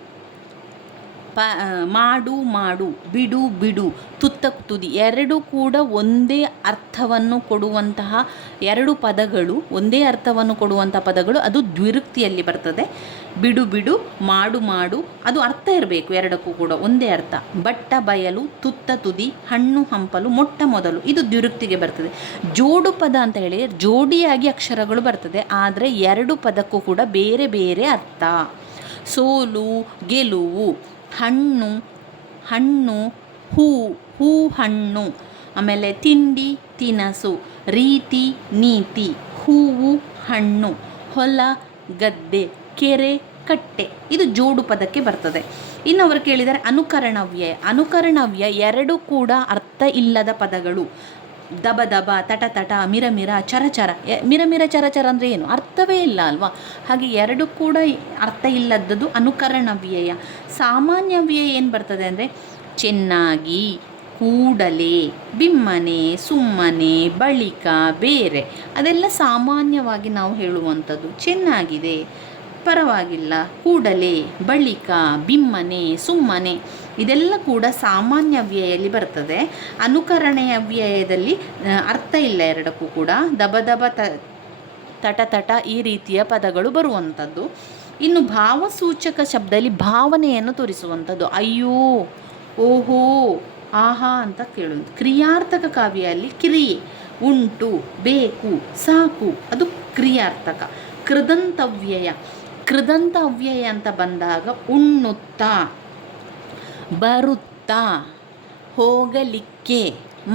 ಮಾಡು ಮಾಡು, ಬಿಡು ಬಿಡು, ತುತ್ತ ತುದಿ. ಎರಡು ಕೂಡ ಒಂದೇ ಅರ್ಥವನ್ನು ಕೊಡುವಂತಹ ಎರಡು ಪದಗಳು, ಒಂದೇ ಅರ್ಥವನ್ನು ಕೊಡುವಂಥ ಪದಗಳು, ಅದು ದ್ವಿರುಕ್ತಿಯಲ್ಲಿ ಬರ್ತದೆ. ಬಿಡು ಬಿಡು, ಮಾಡು ಮಾಡು, ಅದು ಅರ್ಥ ಇರಬೇಕು, ಎರಡಕ್ಕೂ ಕೂಡ ಒಂದೇ ಅರ್ಥ. ಬಟ್ಟ ಬಯಲು, ತುತ್ತ ತುದಿ, ಹಣ್ಣು ಹಂಪಲು, ಮೊಟ್ಟ ಮೊದಲು, ಇದು ದ್ವಿರುಕ್ತಿಗೆ ಬರ್ತದೆ. ಜೋಡು ಪದ ಅಂತ ಹೇಳಿ ಜೋಡಿಯಾಗಿ ಅಕ್ಷರಗಳು ಬರ್ತದೆ, ಆದರೆ ಎರಡು ಪದಕ್ಕೂ ಕೂಡ ಬೇರೆ ಬೇರೆ ಅರ್ಥ. ಸೋಲು, ಗೆಲುವು, ಹಣ್ಣು, ಹಣ್ಣು, ಹೂ ಹಣ್ಣು. ಆಮೇಲೆ ತಿಂಡಿ, ತಿನಸು, ರೀತಿ, ನೀತಿ, ಹೂವು, ಹಣ್ಣು, ಹೊಲ, ಗದ್ದೆ, ಕೆರೆ, ಕಟ್ಟೆ. ಇದು ಜೋಡು ಪದಕ್ಕೆ ಬರ್ತದೆ. ಇನ್ನು ಅವರು ಕೇಳಿದರೆ ಅನುಕರಣವ್ಯಯ. ಅನುಕರಣವ್ಯಯ ಎರಡು ಕೂಡ ಅರ್ಥ ಇಲ್ಲದ ಪದಗಳು. ದಬ ದಬ, ತಟ ತಟ, ಮಿರ ಮಿರ, ಚರ ಚರ. ಮಿರ ಮಿರ, ಚರ ಚರ ಅಂದರೆ ಏನು, ಅರ್ಥವೇ ಇಲ್ಲ ಅಲ್ವಾ? ಹಾಗೆ ಎರಡು ಕೂಡ ಅರ್ಥ ಇಲ್ಲದದ್ದು ಅನುಕರಣ ವ್ಯಯ. ಸಾಮಾನ್ಯ ವ್ಯಯ ಏನು ಬರ್ತದೆ ಅಂದರೆ ಚೆನ್ನಾಗಿ, ಕೂಡಲೇ, ಬಿಮ್ಮನೆ, ಸುಮ್ಮನೆ, ಬಳಿಕ, ಬೇರೆ. ಅದೆಲ್ಲ ಸಾಮಾನ್ಯವಾಗಿ ನಾವು ಹೇಳುವಂಥದ್ದು. ಚೆನ್ನಾಗಿದೆ, ಪರವಾಗಿಲ್ಲ, ಕೂಡಲೇ, ಬಳಿಕ, ಬಿಮ್ಮನೆ, ಸುಮ್ಮನೆ, ಇದೆಲ್ಲ ಕೂಡ ಸಾಮಾನ್ಯ ವ್ಯಯಲ್ಲಿ ಬರ್ತದೆ. ಅನುಕರಣೆಯ ವ್ಯಯದಲ್ಲಿ ಅರ್ಥ ಇಲ್ಲ ಎರಡಕ್ಕೂ ಕೂಡ. ದಬ ದಬ, ತಟ ತಟ, ಈ ರೀತಿಯ ಪದಗಳು ಬರುವಂಥದ್ದು. ಇನ್ನು ಭಾವಸೂಚಕ ಶಬ್ದದಲ್ಲಿ ಭಾವನೆಯನ್ನು ತೋರಿಸುವಂಥದ್ದು. ಅಯ್ಯೋ, ಓಹೋ, ಆಹಾ ಅಂತ ಕೇಳುವುದು. ಕ್ರಿಯಾರ್ಥಕ ಕಾವ್ಯಲ್ಲಿ ಕ್ರಿಯೆ, ಉಂಟು, ಬೇಕು, ಸಾಕು, ಅದು ಕ್ರಿಯಾರ್ಥಕ. ಕೃದಂತವ್ಯಯ, ಕೃದಂತವ್ಯಯ ಅಂತ ಬಂದಾಗ ಉಣ್ಣುತ್ತಾ, ಬರುತ್ತಾ, ಹೋಗಲಿಕ್ಕೆ,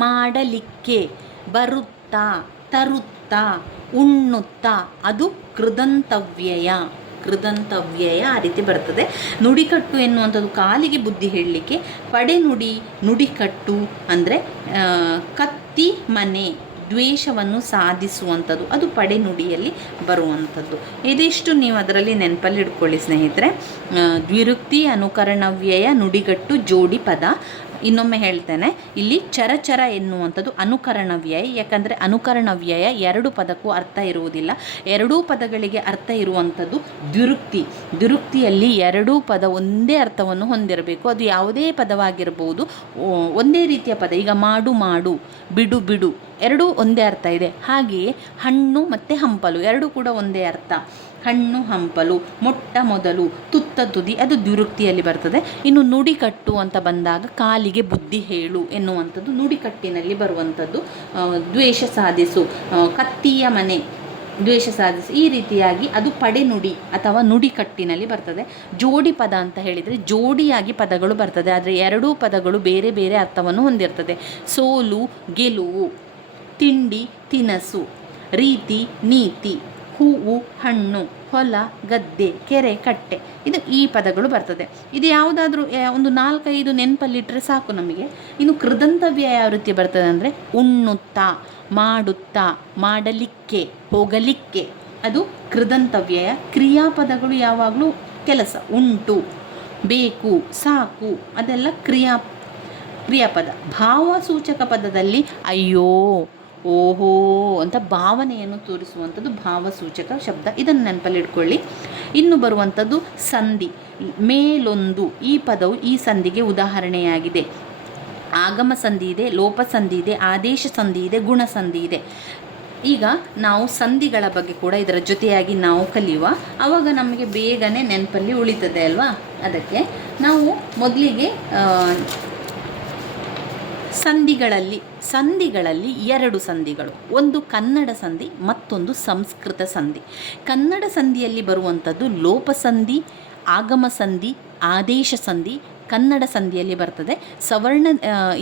ಮಾಡಲಿಕ್ಕೆ, ಬರುತ್ತಾ, ತರುತ್ತಾ, ಉಣ್ಣುತ್ತಾ, ಅದು ಕೃದಂತವ್ಯಯ. ಕೃದಂತವ್ಯಯ ಆ ರೀತಿ ಬರ್ತದೆ. ನುಡಿಕಟ್ಟು ಎನ್ನುವಂಥದ್ದು ಕಾಲಿಗೆ ಬುದ್ಧಿ ಹೇಳಲಿಕ್ಕೆ. ಪಡೆನುಡಿ, ನುಡಿಕಟ್ಟು ಅಂದರೆ ಕತ್ತಿ, ಮನೆ, ದ್ವೇಷವನ್ನು ಸಾಧಿಸುವಂಥದ್ದು, ಅದು ಪಡೆನುಡಿಯಲ್ಲಿ ಬರುವಂಥದ್ದು. ಇದಿಷ್ಟು ನೀವು ಅದರಲ್ಲಿ ನೆನಪಲ್ಲಿ ಇಟ್ಕೊಳ್ಳಿ ಸ್ನೇಹಿತರೆ. ದ್ವಿರುಕ್ತಿ, ಅನುಕರಣವ್ಯಯ, ನುಡಿಗಟ್ಟು, ಜೋಡಿ ಪದ. ಇನ್ನೊಮ್ಮೆ ಹೇಳ್ತೇನೆ, ಇಲ್ಲಿ ಚರಚರ ಎನ್ನುವಂಥದ್ದು ಅನುಕರಣವ್ಯಯ. ಯಾಕಂದರೆ ಅನುಕರಣವ್ಯಯ ಎರಡು ಪದಕ್ಕೂ ಅರ್ಥ ಇರುವುದಿಲ್ಲ. ಎರಡೂ ಪದಗಳಿಗೆ ಅರ್ಥ ಇರುವಂಥದ್ದು ದ್ವಿರುಕ್ತಿ. ದ್ವಿರುಕ್ತಿಯಲ್ಲಿ ಎರಡೂ ಪದ ಒಂದೇ ಅರ್ಥವನ್ನು ಹೊಂದಿರಬೇಕು. ಅದು ಯಾವುದೇ ಪದವಾಗಿರ್ಬೋದು, ಒಂದೇ ರೀತಿಯ ಪದ. ಈಗ ಮಾಡು ಮಾಡು, ಬಿಡು ಬಿಡು, ಎರಡೂ ಒಂದೇ ಅರ್ಥ ಇದೆ. ಹಾಗೆಯೇ ಹಣ್ಣು ಮತ್ತು ಹಂಪಲು ಎರಡೂ ಕೂಡ ಒಂದೇ ಅರ್ಥ. ಹಣ್ಣು, ಹಂಪಲು, ಮೊಟ್ಟ ಮೊದಲು, ತುತ್ತ ತುದಿ, ಅದು ದ್ವಿರುಕ್ತಿಯಲ್ಲಿ ಬರ್ತದೆ. ಇನ್ನು ನುಡಿಕಟ್ಟು ಅಂತ ಬಂದಾಗ ಕಾಲಿಗೆ ಬುದ್ಧಿ ಹೇಳು ಎನ್ನುವಂಥದ್ದು ನುಡಿಕಟ್ಟಿನಲ್ಲಿ ಬರುವಂಥದ್ದು. ದ್ವೇಷ ಸಾಧಿಸು, ಕತ್ತಿಯ ಮನೆ, ದ್ವೇಷ ಸಾಧಿಸಿ, ಈ ರೀತಿಯಾಗಿ ಅದು ಪಡೆನುಡಿ ಅಥವಾ ನುಡಿಕಟ್ಟಿನಲ್ಲಿ ಬರ್ತದೆ. ಜೋಡಿ ಪದ ಅಂತ ಹೇಳಿದರೆ ಜೋಡಿಯಾಗಿ ಪದಗಳು ಬರ್ತದೆ, ಆದರೆ ಎರಡೂ ಪದಗಳು ಬೇರೆ ಬೇರೆ ಅರ್ಥವನ್ನು ಹೊಂದಿರ್ತದೆ. ಸೋಲು ಗೆಲುವು, ತಿಂಡಿ ತಿನಸು, ರೀತಿ ನೀತಿ, ಹೂವು ಹಣ್ಣು, ಹೊಲ ಗದ್ದೆ, ಕೆರೆ ಕಟ್ಟೆ, ಇದು ಈ ಪದಗಳು ಬರ್ತದೆ. ಇದು ಯಾವುದಾದ್ರೂ ಒಂದು 4-5 ನೆನಪಲ್ಲಿಟ್ಟರೆ ಸಾಕು ನಮಗೆ. ಇನ್ನು ಕೃದಂತವ್ಯ ಯಾವ ರೀತಿ ಬರ್ತದೆ ಅಂದರೆ ಉಣ್ಣುತ್ತಾ, ಮಾಡುತ್ತಾ, ಮಾಡಲಿಕ್ಕೆ, ಹೋಗಲಿಕ್ಕೆ, ಅದು ಕೃದಂತವ್ಯಯ. ಕ್ರಿಯಾಪದಗಳು ಯಾವಾಗಲೂ ಕೆಲಸ, ಉಂಟು, ಬೇಕು, ಸಾಕು, ಅದೆಲ್ಲ ಕ್ರಿಯಾಪದ. ಭಾವಸೂಚಕ ಪದದಲ್ಲಿ ಅಯ್ಯೋ, ಓಹೋ ಅಂತ ಭಾವನೆಯನ್ನು ತೋರಿಸುವಂಥದ್ದು ಭಾವಸೂಚಕ ಶಬ್ದ, ಇದನ್ನು ನೆನಪಲ್ಲಿ ಇಟ್ಕೊಳ್ಳಿ. ಇನ್ನು ಬರುವಂಥದ್ದು ಸಂಧಿ. ಮೇಲೊಂದು, ಈ ಪದವು ಈ ಸಂಧಿಗೆ ಉದಾಹರಣೆಯಾಗಿದೆ. ಆಗಮ ಸಂಧಿ ಇದೆ, ಲೋಪ ಸಂಧಿ ಇದೆ, ಆದೇಶ ಸಂಧಿ ಇದೆ, ಗುಣ ಸಂಧಿ ಇದೆ. ಈಗ ನಾವು ಸಂಧಿಗಳ ಬಗ್ಗೆ ಕೂಡ ಇದರ ಜೊತೆಯಾಗಿ ನಾವು ಕಲಿಯುವ, ಆವಾಗ ನಮಗೆ ಬೇಗನೆ ನೆನಪಲ್ಲಿ ಉಳಿತದೆ ಅಲ್ವಾ. ಅದಕ್ಕೆ ನಾವು ಮೊದಲಿಗೆ ಸಂಧಿಗಳಲ್ಲಿ 2 ಸಂಧಿಗಳು, ಒಂದು ಕನ್ನಡ ಸಂಧಿ, ಮತ್ತೊಂದು ಸಂಸ್ಕೃತ ಸಂಧಿ. ಕನ್ನಡ ಸಂಧಿಯಲ್ಲಿ ಬರುವಂಥದ್ದು ಲೋಪ ಸಂಧಿ, ಆಗಮ ಸಂಧಿ, ಆದೇಶ ಸಂಧಿ ಕನ್ನಡ ಸಂಧಿಯಲ್ಲಿ ಬರ್ತದೆ.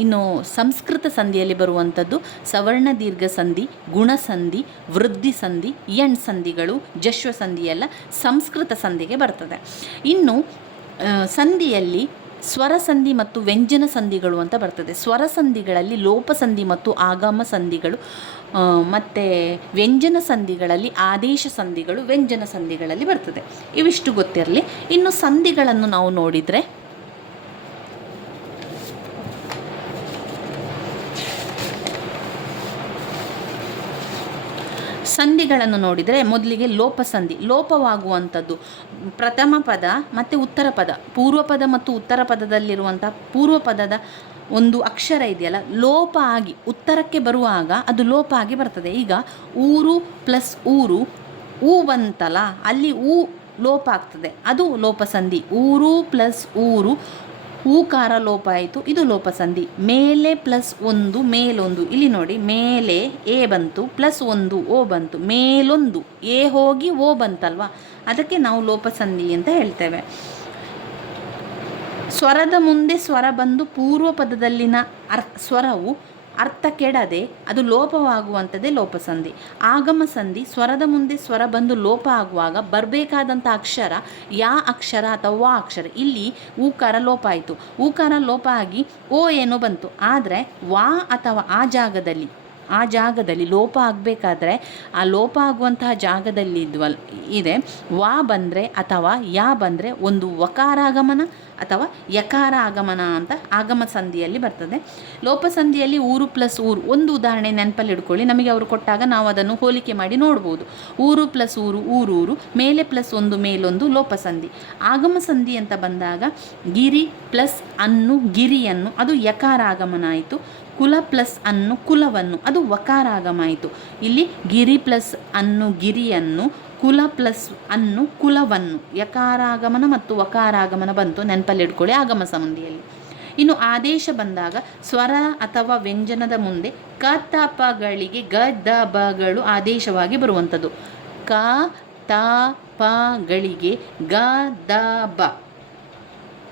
ಇನ್ನು ಸಂಸ್ಕೃತ ಸಂಧಿಯಲ್ಲಿ ಬರುವಂಥದ್ದು ಸವರ್ಣ ದೀರ್ಘ ಸಂಧಿ, ಗುಣ ಸಂಧಿ, ವೃದ್ಧಿ ಸಂಧಿ, ಎಣ್ ಸಂಧಿಗಳು, ಜಶ್ವ ಸಂಧಿ ಎಲ್ಲ ಸಂಸ್ಕೃತ ಸಂಧಿಗೆ ಬರ್ತದೆ. ಇನ್ನು ಸಂಧಿಯಲ್ಲಿ ಸ್ವರ ಸಂಧಿ ಮತ್ತು ವ್ಯಂಜನ ಸಂಧಿಗಳು ಅಂತ ಬರ್ತದೆ. ಸ್ವರ ಸಂಧಿಗಳಲ್ಲಿ ಲೋಪ ಸಂಧಿ ಮತ್ತು ಆಗಮ ಸಂಧಿಗಳು, ಮತ್ತು ವ್ಯಂಜನ ಸಂಧಿಗಳಲ್ಲಿ ಆದೇಶ ಸಂಧಿಗಳು ವ್ಯಂಜನ ಸಂಧಿಗಳಲ್ಲಿ ಬರ್ತದೆ. ಇವಿಷ್ಟು ಗೊತ್ತಿರಲಿ. ಇನ್ನು ಸಂಧಿಗಳನ್ನು ನಾವು ನೋಡಿದರೆ ಮೊದಲಿಗೆ ಲೋಪಸಂಧಿ. ಲೋಪವಾಗುವಂಥದ್ದು ಪ್ರಥಮ ಪದ ಮತ್ತು ಉತ್ತರ ಪದ, ಪೂರ್ವ ಪದ ಮತ್ತು ಉತ್ತರ ಪದದಲ್ಲಿರುವಂಥ ಪೂರ್ವ ಪದದ ಒಂದು ಅಕ್ಷರ ಇದೆಯಲ್ಲ, ಲೋಪ ಆಗಿ ಉತ್ತರಕ್ಕೆ ಬರುವಾಗ ಅದು ಲೋಪ ಆಗಿ ಬರ್ತದೆ. ಈಗ ಊರು ಪ್ಲಸ್ ಊರು, ಊ ಬಂತಲ್ಲ, ಅಲ್ಲಿ ಊ ಲೋಪ ಆಗ್ತದೆ, ಅದು ಲೋಪಸಂಧಿ. ಊರು ಪ್ಲಸ್ ಊರು, ಊಕಾರ ಲೋಪ ಆಯಿತು, ಇದು ಲೋಪಸಂಧಿ. ಮೇಲೆ ಪ್ಲಸ್ ಒಂದು, ಮೇಲೊಂದು, ಇಲ್ಲಿ ನೋಡಿ ಮೇಲೆ ಎ ಬಂತು, ಪ್ಲಸ್ ಒಂದು ಓ ಬಂತು, ಮೇಲೊಂದು ಎ ಹೋಗಿ ಓ ಬಂತಲ್ವಾ, ಅದಕ್ಕೆ ನಾವು ಲೋಪಸಂಧಿ ಅಂತ ಹೇಳ್ತೇವೆ. ಸ್ವರದ ಮುಂದೆ ಸ್ವರ ಬಂದು ಪೂರ್ವ ಪದದಲ್ಲಿನ ಸ್ವರವು ಅರ್ಥ ಕೆಡದೆ ಅದು ಲೋಪವಾಗುವಂಥದ್ದೇ ಲೋಪಸಂಧಿ. ಆಗಮ ಸಂಧಿ, ಸ್ವರದ ಮುಂದೆ ಸ್ವರ ಬಂದು ಲೋಪ ಆಗುವಾಗ ಬರಬೇಕಾದಂಥ ಅಕ್ಷರ ಯಾ ಅಕ್ಷರ ಅಥವಾ ವಾ ಅಕ್ಷರ, ಇಲ್ಲಿ ಊಕಾರ ಲೋಪ ಆಯಿತು, ಊಕಾರ ಲೋಪ ಆಗಿ ಓ ಏನೋ ಬಂತು, ಆದರೆ ವಾ ಅಥವಾ ಆ ಜಾಗದಲ್ಲಿ ಲೋಪ ಆಗಬೇಕಾದ್ರೆ ಆ ಲೋಪ ಆಗುವಂತಹ ಜಾಗದಲ್ಲಿ ಇದೆ ವಾ ಬಂದರೆ ಅಥವಾ ಯಾ ಬಂದರೆ ಒಂದು ವಕಾರಾಗಮನ ಅಥವಾ ಯಕಾರ ಆಗಮನ ಅಂತ ಆಗಮ ಸಂಧಿಯಲ್ಲಿ ಬರ್ತದೆ. ಲೋಪಸಂಧಿಯಲ್ಲಿ ಊರು ಪ್ಲಸ್ ಊರು, ಒಂದು ಉದಾಹರಣೆ ನೆನಪಲ್ಲಿ ಇಟ್ಕೊಳ್ಳಿ, ನಮಗೆ ಅವರು ಕೊಟ್ಟಾಗ ನಾವು ಅದನ್ನು ಹೋಲಿಕೆ ಮಾಡಿ ನೋಡ್ಬೋದು. ಊರು ಪ್ಲಸ್ ಊರು ಊರೂರು, ಮೇಲೆ ಪ್ಲಸ್ ಒಂದು ಮೇಲೊಂದು ಲೋಪಸಂಧಿ. ಆಗಮ ಸಂಧಿ ಅಂತ ಬಂದಾಗ ಗಿರಿ ಪ್ಲಸ್ ಅನ್ನು ಗಿರಿಯನ್ನು, ಅದು ಯಕಾರ ಆಗಮನ ಆಯಿತು. ಕುಲ ಪ್ಲಸ್ ಅನ್ನು ಕುಲವನ್ನು, ಅದು ವಕಾರಾಗಮ ಆಯಿತು. ಇಲ್ಲಿ ಗಿರಿ ಪ್ಲಸ್ ಅನ್ನು ಗಿರಿಯನ್ನು, ಕುಲ ಪ್ಲಸ್ ಅನ್ನು ಕುಲವನ್ನು, ಯಕಾರಾಗಮನ ಮತ್ತು ವಕಾರಾಗಮನ ಬಂತು, ನೆನಪಲ್ಲಿಡ್ಕೊಳ್ಳಿ ಆಗಮ ಸಂಧಿಯಲ್ಲಿ. ಇನ್ನು ಆದೇಶ ಬಂದಾಗ ಸ್ವರ ಅಥವಾ ವ್ಯಂಜನದ ಮುಂದೆ ಕ ತ ಪಗಳಿಗೆ ಗ ದ ಬಗಳು ಆದೇಶವಾಗಿ ಬರುವಂಥದ್ದು. ಕ ತ ಪಗಳಿಗೆ ಗ ದ ಬ,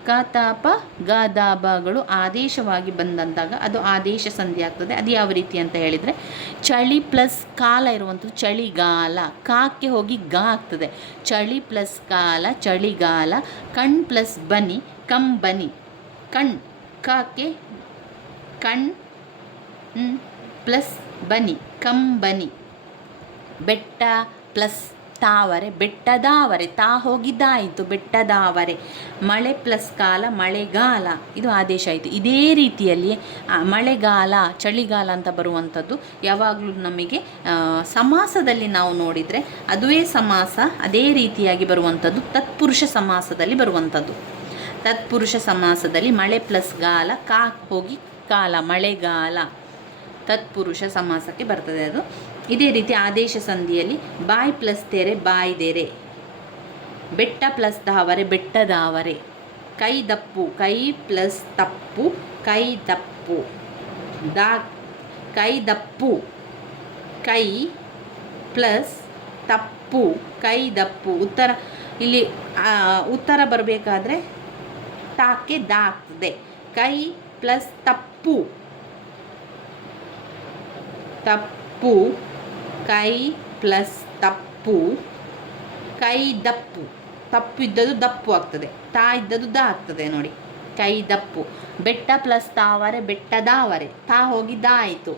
ಕ ತ ಪ ಗ ದ ಬಗಳು ಆದೇಶವಾಗಿ ಬಂದಂದಾಗ ಅದು ಆದೇಶ ಸಂಧಿ ಆಗ್ತದೆ. ಅದು ಯಾವ ರೀತಿ ಅಂತ ಹೇಳಿದರೆ, ಚಳಿ ಪ್ಲಸ್ ಕಾಲ ಇರುವಂಥದ್ದು ಚಳಿಗಾಲ, ಕಾಕ್ಕೆ ಹೋಗಿ ಗ ಆಗ್ತದೆ. ಚಳಿ ಪ್ಲಸ್ ಕಾಲ ಚಳಿಗಾಲ. ಕಣ್ ಪ್ಲಸ್ ಬನಿ ಕಂಬನಿ, ಕಣ್ ಕಾಕ್ಕೆ ಕಣ್ ಪ್ಲಸ್ ಬನಿ ಕಂಬನಿ. ಬೆಟ್ಟ ಪ್ಲಸ್ ತಾವರೆ ಬೆಟ್ಟದಾವರೆ, ತಾ ಹೋಗಿದ್ದಾಯಿತು ಬೆಟ್ಟದಾವರೆ. ಮಳೆ ಪ್ಲಸ್ ಕಾಲ ಮಳೆಗಾಲ, ಇದು ಆದೇಶ ಆಯಿತು. ಇದೇ ರೀತಿಯಲ್ಲಿ ಮಳೆಗಾಲ ಚಳಿಗಾಲ ಅಂತ ಬರುವಂಥದ್ದು ಯಾವಾಗಲೂ ನಮಗೆ ಸಮಾಸದಲ್ಲಿ ನಾವು ನೋಡಿದರೆ ಅದುವೇ ಸಮಾಸ ಅದೇ ರೀತಿಯಾಗಿ ಬರುವಂಥದ್ದು ತತ್ಪುರುಷ ಸಮಾಸದಲ್ಲಿ ಬರುವಂಥದ್ದು. ತತ್ಪುರುಷ ಸಮಾಸದಲ್ಲಿ ಮಳೆ ಪ್ಲಸ್ ಗಾಲ, ಕಾ ಹೋಗಿ ಕಾಲ ಮಳೆಗಾಲ, ತತ್ಪುರುಷ ಸಮಾಸಕ್ಕೆ ಬರ್ತದೆ ಅದು. ಇದೇ ರೀತಿ ಆದೇಶ ಸಂಧಿಯಲ್ಲಿ ಬಾಯ್ ಪ್ಲಸ್ ತೆರೆ ಬಾಯ್ದೆರೆ, ಬೆಟ್ಟ ಪ್ಲಸ್ ದಾವರೆ ಬೆಟ್ಟದಾವರೆ, ಕೈ ದಪ್ಪು ಕೈ ಪ್ಲಸ್ ತಪ್ಪು ಕೈ ದಪ್ಪು, ಕೈ ದಪ್ಪು ಕೈ ಪ್ಲಸ್ ತಪ್ಪು, ಕೈ ದಪ್ಪು. ಉತ್ತರ ಇಲ್ಲಿ ಉತ್ತರ ಬರಬೇಕಾದ್ರೆ ತಾಕ್ಕೆ ದಾ ಆಗ್ತದೆ. ಕೈ ಪ್ಲಸ್ ತಪ್ಪು, ತಪ್ಪು, ಕೈ ಪ್ಲಸ್ ತಪ್ಪು, ಕೈ ದಪ್ಪು. ತಪ್ಪು ಇದ್ದದ್ದು ದಪ್ಪು ಆಗ್ತದೆ, ತಾ ಇದ್ದದ್ದು ದಾ ಆಗ್ತದೆ ನೋಡಿ. ಕೈ ದಪ್ಪು. ಬೆಟ್ಟ ಪ್ಲಸ್ ತಾವರೆ, ಬೆಟ್ಟದಾವರೆ. ತಾ ಹೋಗಿ ದಾ ಆಯಿತು,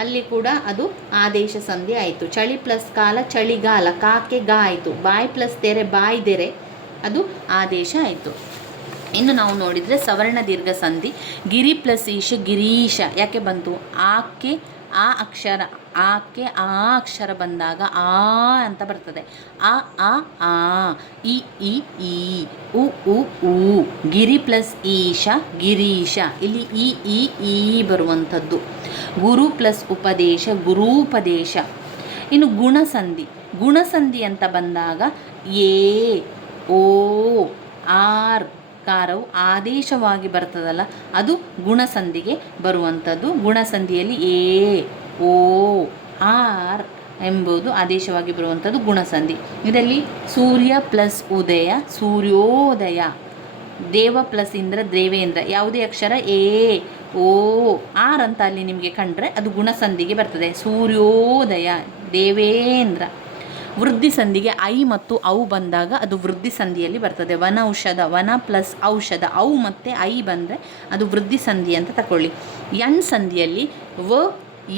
ಅಲ್ಲಿ ಕೂಡ ಅದು ಆದೇಶ ಸಂಧಿ ಆಯಿತು. ಚಳಿ ಪ್ಲಸ್ ಕಾಲ, ಚಳಿಗಾಲ. ಕಾಕೆ ಗಾ ಆಯಿತು. ಬಾಯಿ ಪ್ಲಸ್ ತೆರೆ, ಬಾಯ್ದೆರೆ. ಅದು ಆದೇಶ ಆಯಿತು. ಇನ್ನು ನಾವು ನೋಡಿದರೆ ಸವರ್ಣ ದೀರ್ಘ ಸಂಧಿ. ಗಿರಿ ಪ್ಲಸ್ ಈಶ, ಗಿರೀಶ. ಯಾಕೆ ಬಂತು? ಆಕೆ ಆ ಅಕ್ಷರ, ಆಕೆ ಆ ಅಕ್ಷರ ಬಂದಾಗ ಆ ಅಂತ ಬರ್ತದೆ. ಆ ಆ ಆ, ಇ ಇ ಈ, ಉ ಉ ಊ. ಗಿರಿ ಪ್ಲಸ್ ಈಶ, ಗಿರೀಶ. ಇಲ್ಲಿ ಇ ಇ ಈ ಬರುವಂಥದ್ದು. ಗುರು ಪ್ಲಸ್ ಉಪದೇಶ, ಗುರೂಪದೇಶ. ಇನ್ನು ಗುಣಸಂಧಿ. ಗುಣಸಂಧಿ ಅಂತ ಬಂದಾಗ ಏ, ಓ, ಆರ್ ಕಾರವು ಆದೇಶವಾಗಿ ಬರ್ತದಲ್ಲ, ಅದು ಗುಣಸಂಧಿಗೆ ಬರುವಂಥದ್ದು. ಗುಣಸಂಧಿಯಲ್ಲಿ ಎ, ಓ, ಆರ್ ಎಂಬುದು ಆದೇಶವಾಗಿ ಬರುವಂಥದ್ದು ಗುಣಸಂಧಿ. ಇದರಲ್ಲಿ ಸೂರ್ಯ ಪ್ಲಸ್ ಉದಯ, ಸೂರ್ಯೋದಯ. ದೇವ ಪ್ಲಸ್ ಇಂದ್ರ, ದೇವೇಂದ್ರ. ಯಾವುದೇ ಅಕ್ಷರ ಎ, ಓ, ಆರ್ ಅಂತ ಅಲ್ಲಿ ನಿಮಗೆ ಕಂಡ್ರೆ ಅದು ಗುಣಸಂಧಿಗೆ ಬರ್ತದೆ. ಸೂರ್ಯೋದಯ, ದೇವೇಂದ್ರ. ವೃದ್ಧಿ ಸಂಧಿಗೆ ಐ ಮತ್ತು ಔ ಬಂದಾಗ ಅದು ವೃದ್ಧಿ ಸಂಧಿಯಲ್ಲಿ ಬರ್ತದೆ. ವನೌಷಧ, ವನ ಪ್ಲಸ್ ಔಷಧ. ಔ ಮತ್ತು ಐ ಬಂದರೆ ಅದು ವೃದ್ಧಿ ಸಂಧಿ ಅಂತ ತಗೊಳ್ಳಿ. ಎಣ್ ಸಂಧಿಯಲ್ಲಿ ವ,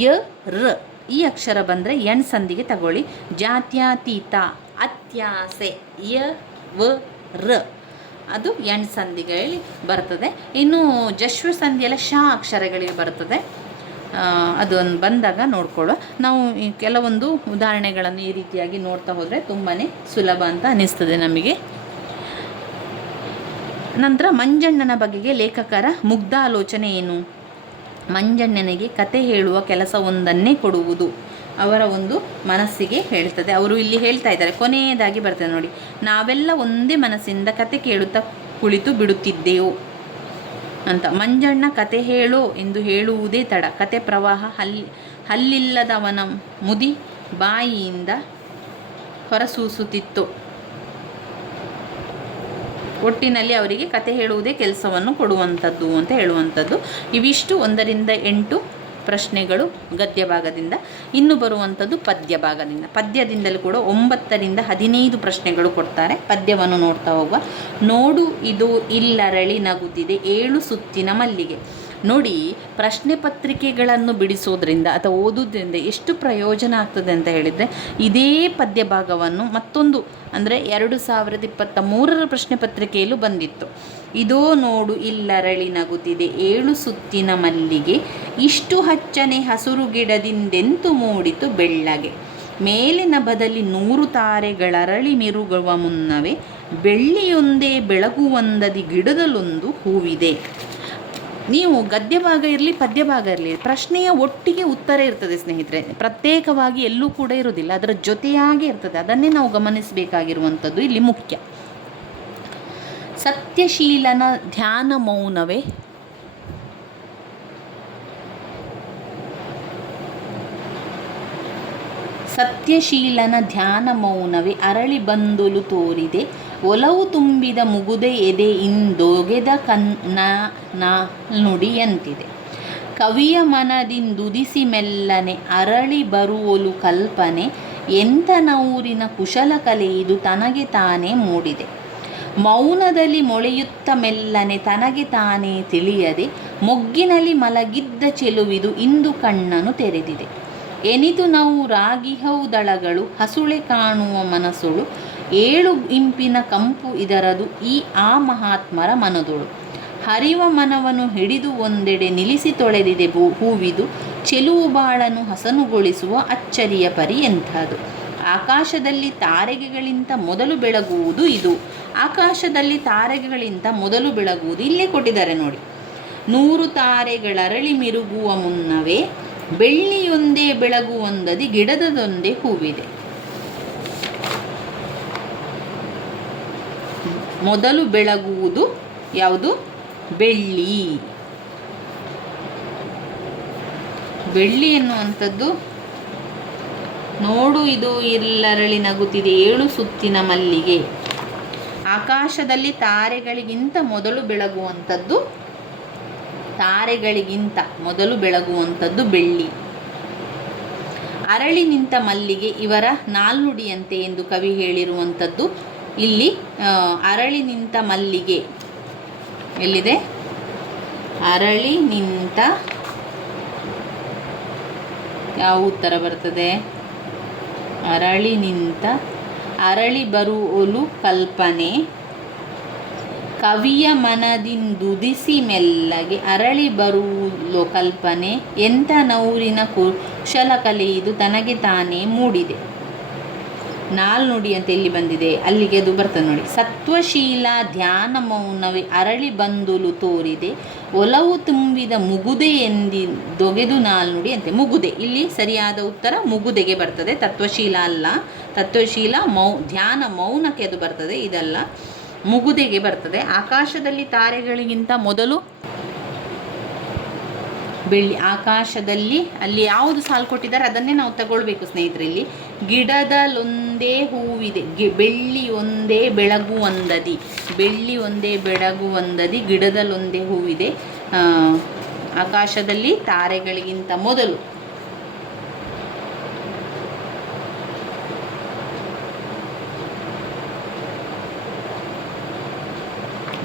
ಯ, ರ ಈ ಅಕ್ಷರ ಬಂದರೆ ಎಣ್ ಸಂಧಿಗೆ ತಗೊಳ್ಳಿ. ಜಾತ್ಯತೀತ, ಅತ್ಯಾಸೆ, ಯ, ವ, ರ ಅದು ಎಣ್ ಸಂಧಿಗಳಲ್ಲಿ ಬರ್ತದೆ. ಇನ್ನು ಜಶ್ವ ಸಂಧಿಯೆಲ್ಲ ಶ ಅಕ್ಷರಗಳಿಗೆ ಬರ್ತದೆ. ಅದೊಂದು ಬಂದಾಗ ನೋಡ್ಕೊಳ್ಳೋ. ನಾವು ಈ ಕೆಲವೊಂದು ಉದಾಹರಣೆಗಳನ್ನು ಈ ರೀತಿಯಾಗಿ ನೋಡ್ತಾ ಹೋದರೆ ತುಂಬಾ ಸುಲಭ ಅಂತ ಅನ್ನಿಸ್ತದೆ ನಮಗೆ. ನಂತರ ಮಂಜಣ್ಣನ ಬಗೆಗೆ ಲೇಖಕರ ಮುಗ್ಧಾಲೋಚನೆ ಏನು? ಮಂಜಣ್ಣನಿಗೆ ಕತೆ ಹೇಳುವ ಕೆಲಸವೊಂದನ್ನೇ ಕೊಡುವುದು ಅವರ ಒಂದು ಮನಸ್ಸಿಗೆ ಹೇಳ್ತದೆ. ಅವರು ಇಲ್ಲಿ ಹೇಳ್ತಾ ಇದ್ದಾರೆ, ಕೊನೆಯದಾಗಿ ಬರ್ತದೆ ನೋಡಿ. ನಾವೆಲ್ಲ ಒಂದೇ ಮನಸ್ಸಿಂದ ಕತೆ ಕೇಳುತ್ತಾ ಕುಳಿತು ಬಿಡುತ್ತಿದ್ದೆವು ಅಂತ. ಮಂಜಣ್ಣ ಕತೆ ಹೇಳೋ ಎಂದು ಹೇಳುವುದೇ ತಡ. ಕತೆ ಪ್ರವಾಹ ಹಲ್ಲಿಲ್ಲದವನ ಮುದಿ ಬಾಯಿಯಿಂದ ಹೊರಸೂಸುತ್ತಿತ್ತು. ಒಟ್ಟಿನಲ್ಲಿ ಅವರಿಗೆ ಕತೆ ಹೇಳುವುದೇ ಕೆಲಸವನ್ನು ಕೊಡುವಂಥದ್ದು ಅಂತ ಹೇಳುವಂಥದ್ದು. ಇವಿಷ್ಟು 1-8 ಪ್ರಶ್ನೆಗಳು ಗದ್ಯ ಭಾಗದಿಂದ. ಇನ್ನು ಬರುವಂಥದ್ದು ಪದ್ಯ ಭಾಗದಿಂದ. ಪದ್ಯದಿಂದಲೂ ಕೂಡ 9-15 ಪ್ರಶ್ನೆಗಳು ಕೊಡ್ತಾರೆ. ಪದ್ಯವನ್ನು ನೋಡ್ತಾ ಹೋಗುವ. ನೋಡು ಇದು ಇಲ್ಲರಳಿ ನಗುತ್ತಿದೆ 7 ಸುತ್ತಿನ ಮಲ್ಲಿಗೆ. ನೋಡಿ, ಪ್ರಶ್ನೆ ಪತ್ರಿಕೆಗಳನ್ನು ಬಿಡಿಸೋದ್ರಿಂದ ಅಥವಾ ಓದೋದ್ರಿಂದ ಎಷ್ಟು ಪ್ರಯೋಜನ ಆಗ್ತದೆ ಅಂತ ಹೇಳಿದರೆ, ಇದೇ ಪದ್ಯ ಭಾಗವನ್ನು ಮತ್ತೊಂದು ಅಂದರೆ 2023 ಪ್ರಶ್ನೆ ಪತ್ರಿಕೆಯಲ್ಲೂ ಬಂದಿತ್ತು. ಇದೋ ನೋಡು ಇಲ್ಲರಳಿ ನಗುತ್ತಿದೆ 7 ಸುತ್ತಿನ ಮಲ್ಲಿಗೆ, ಇಷ್ಟು ಹಚ್ಚನೆ ಹಸುರು ಗಿಡದಿಂದೆಂತು ಮೂಡಿತು ಬೆಳ್ಳಗೆ. ಮೇಲಿನ ಬದಲಿ 100 ತಾರೆಗಳರಳಿ ಮಿರುಗುವ ಮುನ್ನವೇ ಬೆಳ್ಳಿಯೊಂದೇ ಬೆಳಗುವಂದದಿ ಗಿಡದಲ್ಲೊಂದು ಹೂವಿದೆ. ನೀವು ಗದ್ಯ ಭಾಗ ಇರಲಿ ಪದ್ಯ ಭಾಗ ಇರಲಿ, ಪ್ರಶ್ನೆಯ ಒಟ್ಟಿಗೆ ಉತ್ತರ ಇರ್ತದೆ ಸ್ನೇಹಿತರೆ. ಪ್ರತ್ಯೇಕವಾಗಿ ಎಲ್ಲೂ ಕೂಡ ಇರೋದಿಲ್ಲ, ಅದರ ಜೊತೆಯಾಗಿ ಇರ್ತದೆ. ಅದನ್ನೇ ನಾವು ಗಮನಿಸಬೇಕಾಗಿರುವಂಥದ್ದು ಇಲ್ಲಿ ಮುಖ್ಯ. ಸತ್ಯಶೀಲನ ಧ್ಯಾನ ಮೌನವೇ ಸತ್ಯಶೀಲನ ಧ್ಯಾನ ಮೌನವೇ ಅರಳಿ ಬಂದುಲು ತೋರಿದೆ, ಒಲವು ತುಂಬಿದ ಮುಗುದೆ ಎದೆ ಇಂದೊಗೆದ ನುಡಿಯಂತಿದೆ. ಕವಿಯ ಮನದಿಂದುದಿಸಿ ಮೆಲ್ಲನೆ ಅರಳಿ ಬರುವಲು ಕಲ್ಪನೆ, ಎಂಥ ನೂರಿನ ಕುಶಲ ಕಲೆ ಇದು ತನಗೆ ತಾನೇ ಮೂಡಿದೆ. ಮೌನದಲ್ಲಿ ಮೊಳೆಯುತ್ತ ಮೆಲ್ಲನೆ ತನಗೆ ತಾನೇ ತಿಳಿಯದೆ, ಮೊಗ್ಗಿನಲ್ಲಿ ಮಲಗಿದ್ದ ಚೆಲುವಿದು ಇಂದು ಕಣ್ಣನು ತೆರೆದಿದೆ. ಎನಿತು ನಾವು ರಾಗಿಹೌದಳಗಳು ಹಸುಳೆ ಕಾಣುವ ಮನಸ್ಸುಳು, 7 ಇಂಪಿನ ಕಂಪು ಇದರದು ಈ ಆ ಮಹಾತ್ಮರ ಮನದೊಳು. ಹರಿವ ಮನವನ್ನು ಹಿಡಿದು ಒಂದೆಡೆ ನಿಲ್ಲಿಸಿ ತೊಳೆದಿದೆ ಹೂವಿದು, ಚೆಲುವು ಬಾಳನು ಹಸನುಗೊಳಿಸುವ ಅಚ್ಚರಿಯ ಪರಿ ಎಂಥದು. ಆಕಾಶದಲ್ಲಿ ತಾರೆಗೆಗಳಿಂತ ಮೊದಲು ಬೆಳಗುವುದು ಇದು. ಆಕಾಶದಲ್ಲಿ ತಾರೆಗೆಗಳಿಂತ ಮೊದಲು ಬೆಳಗುವುದು ಇಲ್ಲೇ ಕೊಟ್ಟಿದ್ದಾರೆ ನೋಡಿ. 100 ತಾರೆಗಳರಳಿ ಮಿರುಗುವ ಮುನ್ನವೇ ಬೆಳ್ಳಿಯೊಂದೇ ಬೆಳಗುವಂದದಿ ಗಿಡದದೊಂದೇ ಹೂವಿದೆ. ಮೊದಲು ಬೆಳಗುವುದು ಯಾವುದು? ಬೆಳ್ಳಿ. ಬೆಳ್ಳಿ ಎನ್ನುವಂಥದ್ದು ನೋಡು ಇದು ಇಲ್ಲರಳಿ ನಗುತ್ತಿದೆ ಏಳು ಸುತ್ತಿನ ಮಲ್ಲಿಗೆ. ಆಕಾಶದಲ್ಲಿ ತಾರೆಗಳಿಗಿಂತ ಮೊದಲು ಬೆಳಗುವಂಥದ್ದು ಬೆಳ್ಳಿ. ಅರಳಿ ನಿಂತ ಮಲ್ಲಿಗೆ ಇವರ ನಾಲ್ನುಡಿಯಂತೆ ಎಂದು ಕವಿ ಹೇಳಿರುವಂಥದ್ದು. ಇಲ್ಲಿ ಅರಳಿ ನಿಂತ ಮಲ್ಲಿಗೆ ಎಲ್ಲಿದೆ? ಅರಳಿ ನಿಂತ, ಯಾವ ಉತ್ತರ ಬರ್ತದೆ? ಅರಳಿ ನಿಂತ, ಅರಳಿ ಬರುವಲು ಕಲ್ಪನೆ, ಕವಿಯ ಮನದಿಂದುದಿಸಿ ಮೆಲ್ಲಗೆ ಅರಳಿ ಬರುವುಲು ಕಲ್ಪನೆ, ಎಂಥ ನೌರಿನ ಕುಶಲ ಕಲೆಯಿದು ತನಗೆ ತಾನೇ ಮೂಡಿದೆ. ನಾಲ್ನುಡಿ ಅಂತ ಎಲ್ಲಿ ಬಂದಿದೆ ಅಲ್ಲಿಗೆ ಅದು ಬರ್ತದೆ ನೋಡಿ. ಸತ್ವಶೀಲ ಧ್ಯಾನ ಮೌನವೇ ಅರಳಿ ಬಂದುಲು ತೋರಿದೆ, ಒಲವು ತುಂಬಿದ ಮುಗುದೆ ಎಂದಿದೊಗೆದು ನಾಲ್ನುಡಿ ಅಂತೆ. ಮುಗುದೆ, ಇಲ್ಲಿ ಸರಿಯಾದ ಉತ್ತರ ಮುಗುದೆಗೆ ಬರ್ತದೆ, ತತ್ವಶೀಲ ಅಲ್ಲ. ತತ್ವಶೀಲ ಧ್ಯಾನ ಮೌನಕ್ಕೆ ಅದು ಬರ್ತದೆ, ಇದಲ್ಲ, ಮುಗುದೆಗೆ ಬರ್ತದೆ. ಆಕಾಶದಲ್ಲಿ ತಾರೆಗಳಿಗಿಂತ ಮೊದಲು ಬೆಳ್ಳಿ. ಆಕಾಶದಲ್ಲಿ ಅಲ್ಲಿ ಯಾವುದು ಸಾಲು ಕೊಟ್ಟಿದ್ದಾರೆ ಅದನ್ನೇ ನಾವು ತಗೊಳ್ಬೇಕು ಸ್ನೇಹಿತರೆ. ಇಲ್ಲಿ ಗಿಡದಲ್ಲೊಂದೇ ಹೂವಿದೆ, ಬೆಳ್ಳಿ ಒಂದೇ ಬೆಳಗುವಂದದಿ, ಬೆಳ್ಳಿ ಒಂದೇ ಬೆಳಗುವಂದದಿ, ಗಿಡದಲ್ಲೊಂದೇ ಹೂವಿದೆ. ಆಕಾಶದಲ್ಲಿ ತಾರೆಗಳಿಗಿಂತ ಮೊದಲು.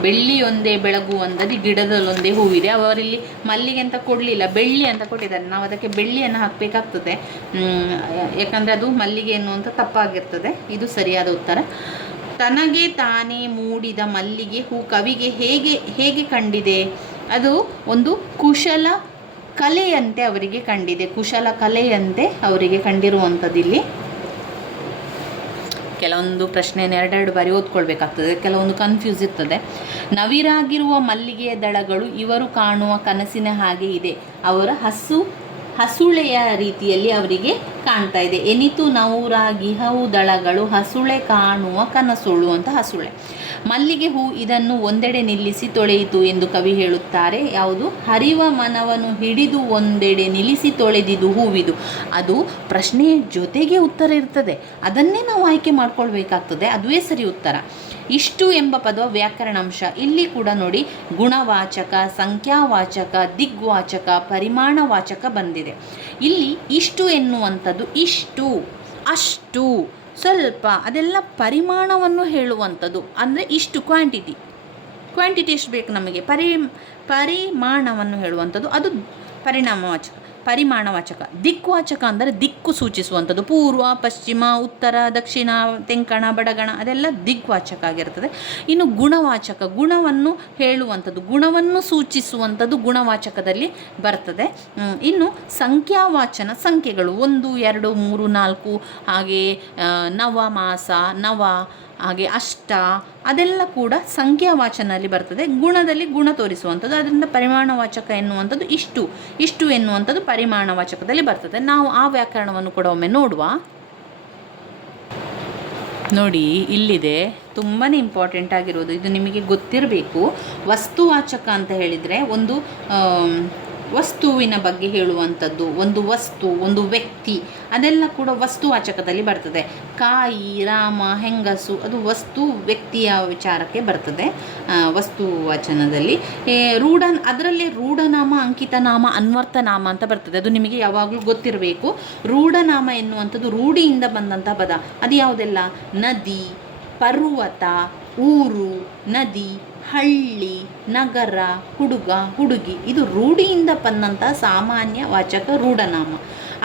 ಬೆಳ್ಳಿ ಒಂದೇ ಬೆಳಗುವಂದದಿ ಗಿಡದಲ್ಲೊಂದೇ ಹೂವಿದೆ. ಅವರಿಲ್ಲಿ ಮಲ್ಲಿಗೆ ಅಂತ ಕೊಡಲಿಲ್ಲ, ಬೆಳ್ಳಿ ಅಂತ ಕೊಟ್ಟಿದ್ದಾರೆ. ನಾವು ಅದಕ್ಕೆ ಬೆಳ್ಳಿಯನ್ನು ಹಾಕಬೇಕಾಗ್ತದೆ, ಯಾಕಂದರೆ ಅದು ಮಲ್ಲಿಗೆ ಎನ್ನುವಂಥ ತಪ್ಪಾಗಿರ್ತದೆ. ಇದು ಸರಿಯಾದ ಉತ್ತರ. ತನಗೆ ತಾನೇ ಮೂಡಿದ ಮಲ್ಲಿಗೆ ಹೂ ಕವಿಗೆ ಹೇಗೆ ಕಂಡಿದೆ? ಅದು ಒಂದು ಕುಶಲ ಕಲೆಯಂತೆ ಅವರಿಗೆ ಕಂಡಿದೆ, ಕುಶಲ ಕಲೆಯಂತೆ ಅವರಿಗೆ ಕಂಡಿರುವಂಥದ್ದು. ಇಲ್ಲಿ ಕೆಲವೊಂದು ಪ್ರಶ್ನೆಯನ್ನು ಎರಡೆರಡು ಬಾರಿ ಓದ್ಕೊಳ್ಬೇಕಾಗ್ತದೆ, ಕೆಲವೊಂದು ಕನ್ಫ್ಯೂಸ್ ಇರ್ತದೆ. ನವಿರಾಗಿರುವ ಮಲ್ಲಿಗೆಯ ದಳಗಳು ಇವರು ಕಾಣುವ ಕನಸಿನ ಹಾಗೆ ಇದೆ. ಅವರ ಹಸುಳೆಯ ರೀತಿಯಲ್ಲಿ ಅವರಿಗೆ ಕಾಣ್ತಾ ಇದೆ. ಎನಿತು ನವರಾಗಿಹವು ದಳಗಳು ಹಸುಳೆ ಕಾಣುವ ಕನಸುಳು ಅಂತ ಹಸುಳೆ. ಮಲ್ಲಿಗೆ ಹೂ ಇದನ್ನು ಒಂದೆಡೆ ನಿಲ್ಲಿಸಿ ತೊಳೆಯಿತು ಎಂದು ಕವಿ ಹೇಳುತ್ತಾರೆ. ಯಾವುದು? ಹರಿವ ಮನವನ್ನು ಹಿಡಿದು ಒಂದೆಡೆ ನಿಲ್ಲಿಸಿ ತೊಳೆದಿದು ಹೂವಿದು. ಅದು ಪ್ರಶ್ನೆಯ ಜೊತೆಗೆ ಉತ್ತರ ಇರ್ತದೆ, ಅದನ್ನೇ ನಾವು ಆಯ್ಕೆ ಮಾಡ್ಕೊಳ್ಬೇಕಾಗ್ತದೆ, ಅದುವೇ ಸರಿ ಉತ್ತರ. ಇಷ್ಟು ಎಂಬ ಪದ ವ್ಯಾಕರಣಾಂಶ. ಇಲ್ಲಿ ಕೂಡ ನೋಡಿ, ಗುಣವಾಚಕ, ಸಂಖ್ಯಾವಾಚಕ, ದಿಗ್ವಾಚಕ, ಪರಿಮಾಣವಾಚಕ ಬಂದಿದೆ. ಇಲ್ಲಿ ಇಷ್ಟು ಎನ್ನುವಂಥದ್ದು ಇಷ್ಟು, ಅಷ್ಟು, ಸ್ವಲ್ಪ, ಅದೆಲ್ಲ ಪರಿಮಾಣವನ್ನು ಹೇಳುವಂಥದ್ದು. ಅಂದರೆ ಇಷ್ಟು ಕ್ವಾಂಟಿಟಿ ಎಷ್ಟು ಬೇಕು ನಮಗೆ, ಪರಿಮಾಣವನ್ನು ಹೇಳುವಂಥದ್ದು, ಅದು ಪರಿಮಾಣವಾಚಕ. ದಿಕ್ವಾಚಕ ಅಂದರೆ ದಿಕ್ಕು ಸೂಚಿಸುವಂಥದ್ದು, ಪೂರ್ವ, ಪಶ್ಚಿಮ, ಉತ್ತರ, ದಕ್ಷಿಣ, ತೆಂಕಣ, ಬಡಗಣ, ಅದೆಲ್ಲ ದಿಗ್ವಾಚಕ ಆಗಿರ್ತದೆ. ಇನ್ನು ಗುಣವಾಚಕ, ಗುಣವನ್ನು ಹೇಳುವಂಥದ್ದು, ಗುಣವನ್ನು ಸೂಚಿಸುವಂಥದ್ದು ಗುಣವಾಚಕದಲ್ಲಿ ಬರ್ತದೆ. ಇನ್ನು ಸಂಖ್ಯಾವಾಚನ, ಸಂಖ್ಯೆಗಳು 1, 2, 3, 4, ಹಾಗೆ ನವಮಾಸ, ನವ, ಹಾಗೆ ಅಷ್ಟ, ಅದೆಲ್ಲ ಕೂಡ ಸಂಖ್ಯಾವಾಚನಲ್ಲಿ ಬರ್ತದೆ. ಗುಣದಲ್ಲಿ ಗುಣ ತೋರಿಸುವಂಥದ್ದು, ಅದರಿಂದ ಪರಿಮಾಣವಾಚಕ ಎನ್ನುವಂಥದ್ದು ಇಷ್ಟು ಎನ್ನುವಂಥದ್ದು ಪರಿಮಾಣವಾಚಕದಲ್ಲಿ ಬರ್ತದೆ. ನಾವು ಆ ವ್ಯಾಕರಣವನ್ನು ಕೂಡ ಒಮ್ಮೆ ನೋಡುವ. ನೋಡಿ, ಇಲ್ಲಿದೆ, ತುಂಬಾ ಇಂಪಾರ್ಟೆಂಟ್ ಆಗಿರೋದು, ಇದು ನಿಮಗೆ ಗೊತ್ತಿರಬೇಕು. ವಸ್ತುವಾಚಕ ಅಂತ ಹೇಳಿದರೆ ಒಂದು ವಸ್ತುವಿನ ಬಗ್ಗೆ ಹೇಳುವಂಥದ್ದು, ಒಂದು ವಸ್ತು, ಒಂದು ವ್ಯಕ್ತಿ, ಅದೆಲ್ಲ ಕೂಡ ವಸ್ತುವಾಚಕದಲ್ಲಿ ಬರ್ತದೆ. ಕಾಯಿ, ರಾಮ, ಹೆಂಗಸು, ಅದು ವಸ್ತು ವ್ಯಕ್ತಿಯ ವಿಚಾರಕ್ಕೆ ಬರ್ತದೆ ವಸ್ತುವಾಚನದಲ್ಲಿ. ಅದರಲ್ಲಿ ರೂಢನಾಮ, ಅಂಕಿತನಾಮ, ಅನ್ವರ್ಥನಾಮ ಅಂತ ಬರ್ತದೆ. ಅದು ನಿಮಗೆ ಯಾವಾಗಲೂ ಗೊತ್ತಿರಬೇಕು. ರೂಢನಾಮ ಎನ್ನುವಂಥದ್ದು ರೂಢಿಯಿಂದ ಬಂದಂಥ ಪದ. ಅದು ಯಾವುದೆಲ್ಲ? ನದಿ, ಪರ್ವತ, ಊರು, ನದಿ, ಹಳ್ಳಿ, ನಗರ, ಹುಡುಗ, ಹುಡುಗಿ, ಇದು ರೂಢಿಯಿಂದ ಬಂದಂಥ ಸಾಮಾನ್ಯ ವಾಚಕ ರೂಢನಾಮ.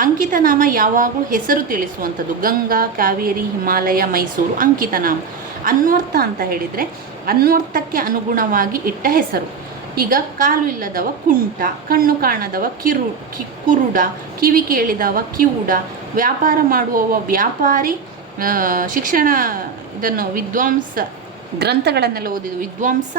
ಅಂಕಿತನಾಮ ಯಾವಾಗಲೂ ಹೆಸರು ತಿಳಿಸುವಂಥದ್ದು. ಗಂಗಾ, ಕಾವೇರಿ, ಹಿಮಾಲಯ, ಮೈಸೂರು, ಅಂಕಿತನಾಮ. ಅನ್ವರ್ಥ ಅಂತ ಹೇಳಿದರೆ ಅನ್ವರ್ಥಕ್ಕೆ ಅನುಗುಣವಾಗಿ ಇಟ್ಟ ಹೆಸರು. ಈಗ ಕಾಲು ಇಲ್ಲದವ ಕುಂಟ, ಕಣ್ಣು ಕಾಣದವ ಕುರುಡ, ಕಿವಿ ಕೇಳಿದವ ಕಿವುಡ, ವ್ಯಾಪಾರ ಮಾಡುವವ ವ್ಯಾಪಾರಿ, ಶಿಕ್ಷಣ ಇದನ್ನು ವಿದ್ವಾಂಸ, ಗ್ರಂಥಗಳನ್ನೆಲ್ಲ ಓದಿದ ವಿದ್ವಾಂಸ,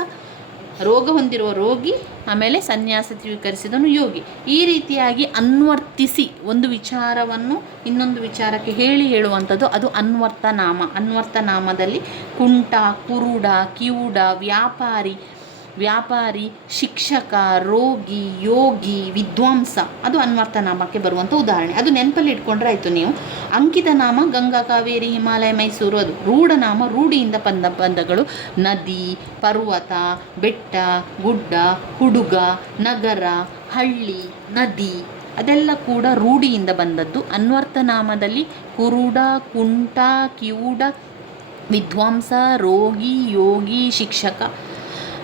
ರೋಗ ಹೊಂದಿರುವ ರೋಗಿ, ಆಮೇಲೆ ಸನ್ಯಾಸ ಸ್ವೀಕರಿಸಿದನು ಯೋಗಿ. ಈ ರೀತಿಯಾಗಿ ಅನ್ವರ್ತಿಸಿ ಒಂದು ವಿಚಾರವನ್ನು ಇನ್ನೊಂದು ವಿಚಾರಕ್ಕೆ ಹೇಳುವಂಥದ್ದು ಅದು ಅನ್ವರ್ಥನಾಮ. ಅನ್ವರ್ಥನಾಮದಲ್ಲಿ ಕುಂಟ, ಕುರುಡ, ಕಿವುಡ, ವ್ಯಾಪಾರಿ, ವ್ಯಾಪಾರಿ, ಶಿಕ್ಷಕ, ರೋಗಿ, ಯೋಗಿ, ವಿದ್ವಾಂಸ ಅದು ಅನ್ವರ್ಥನಾಮಕ್ಕೆ ಬರುವಂಥ ಉದಾಹರಣೆ. ಅದು ನೆನಪಲ್ಲಿ ಇಟ್ಕೊಂಡ್ರೆ ಆಯಿತು ನೀವು. ಅಂಕಿತ ನಾಮ ಗಂಗಾ, ಕಾವೇರಿ, ಹಿಮಾಲಯ, ಮೈಸೂರು. ಅದು ರೂಢನಾಮ ರೂಢಿಯಿಂದ ಬಂದಗಳು ನದಿ, ಪರ್ವತ, ಬೆಟ್ಟ, ಗುಡ್ಡ, ಹುಡುಗ, ನಗರ, ಹಳ್ಳಿ, ನದಿ ಅದೆಲ್ಲ ಕೂಡ ರೂಢಿಯಿಂದ ಬಂದದ್ದು. ಅನ್ವರ್ಥನಾಮದಲ್ಲಿ ಕುರುಡ, ಕುಂಟ, ಕಿವುಡ, ವಿದ್ವಾಂಸ, ರೋಗಿ, ಯೋಗಿ, ಶಿಕ್ಷಕ,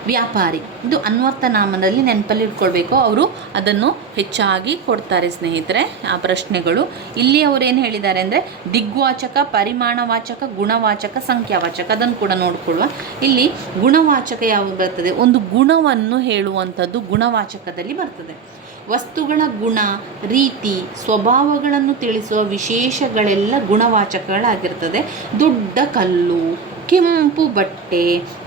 ವ್ಯಾಪಾರಿ ಇದು ಅನ್ವರ್ಥನಾಮದಲ್ಲಿ ನೆನಪಲ್ಲಿ ಇಟ್ಕೊಳ್ಬೇಕು. ಅವರು ಅದನ್ನು ಹೆಚ್ಚಾಗಿ ಕೊಡ್ತಾರೆ ಸ್ನೇಹಿತರೆ ಆ ಪ್ರಶ್ನೆಗಳು. ಇಲ್ಲಿ ಅವರೇನು ಹೇಳಿದ್ದಾರೆ ಅಂದರೆ ದಿಗ್ವಾಚಕ, ಪರಿಮಾಣವಾಚಕ, ಗುಣವಾಚಕ, ಸಂಖ್ಯಾವಾಚಕ ಅದನ್ನು ಕೂಡ ನೋಡಿಕೊಳ್ಳುವ. ಇಲ್ಲಿ ಗುಣವಾಚಕ ಯಾವುದು ಬರ್ತದೆ? ಒಂದು ಗುಣವನ್ನು ಹೇಳುವಂಥದ್ದು ಗುಣವಾಚಕದಲ್ಲಿ ಬರ್ತದೆ. ವಸ್ತುಗಳ ಗುಣ, ರೀತಿ, ಸ್ವಭಾವಗಳನ್ನು ತಿಳಿಸುವ ವಿಶೇಷಗಳೆಲ್ಲ ಗುಣವಾಚಕಗಳಾಗಿರ್ತದೆ. ದೊಡ್ಡ ಕಲ್ಲು, ಕೆಂಪು ಬಟ್ಟೆ,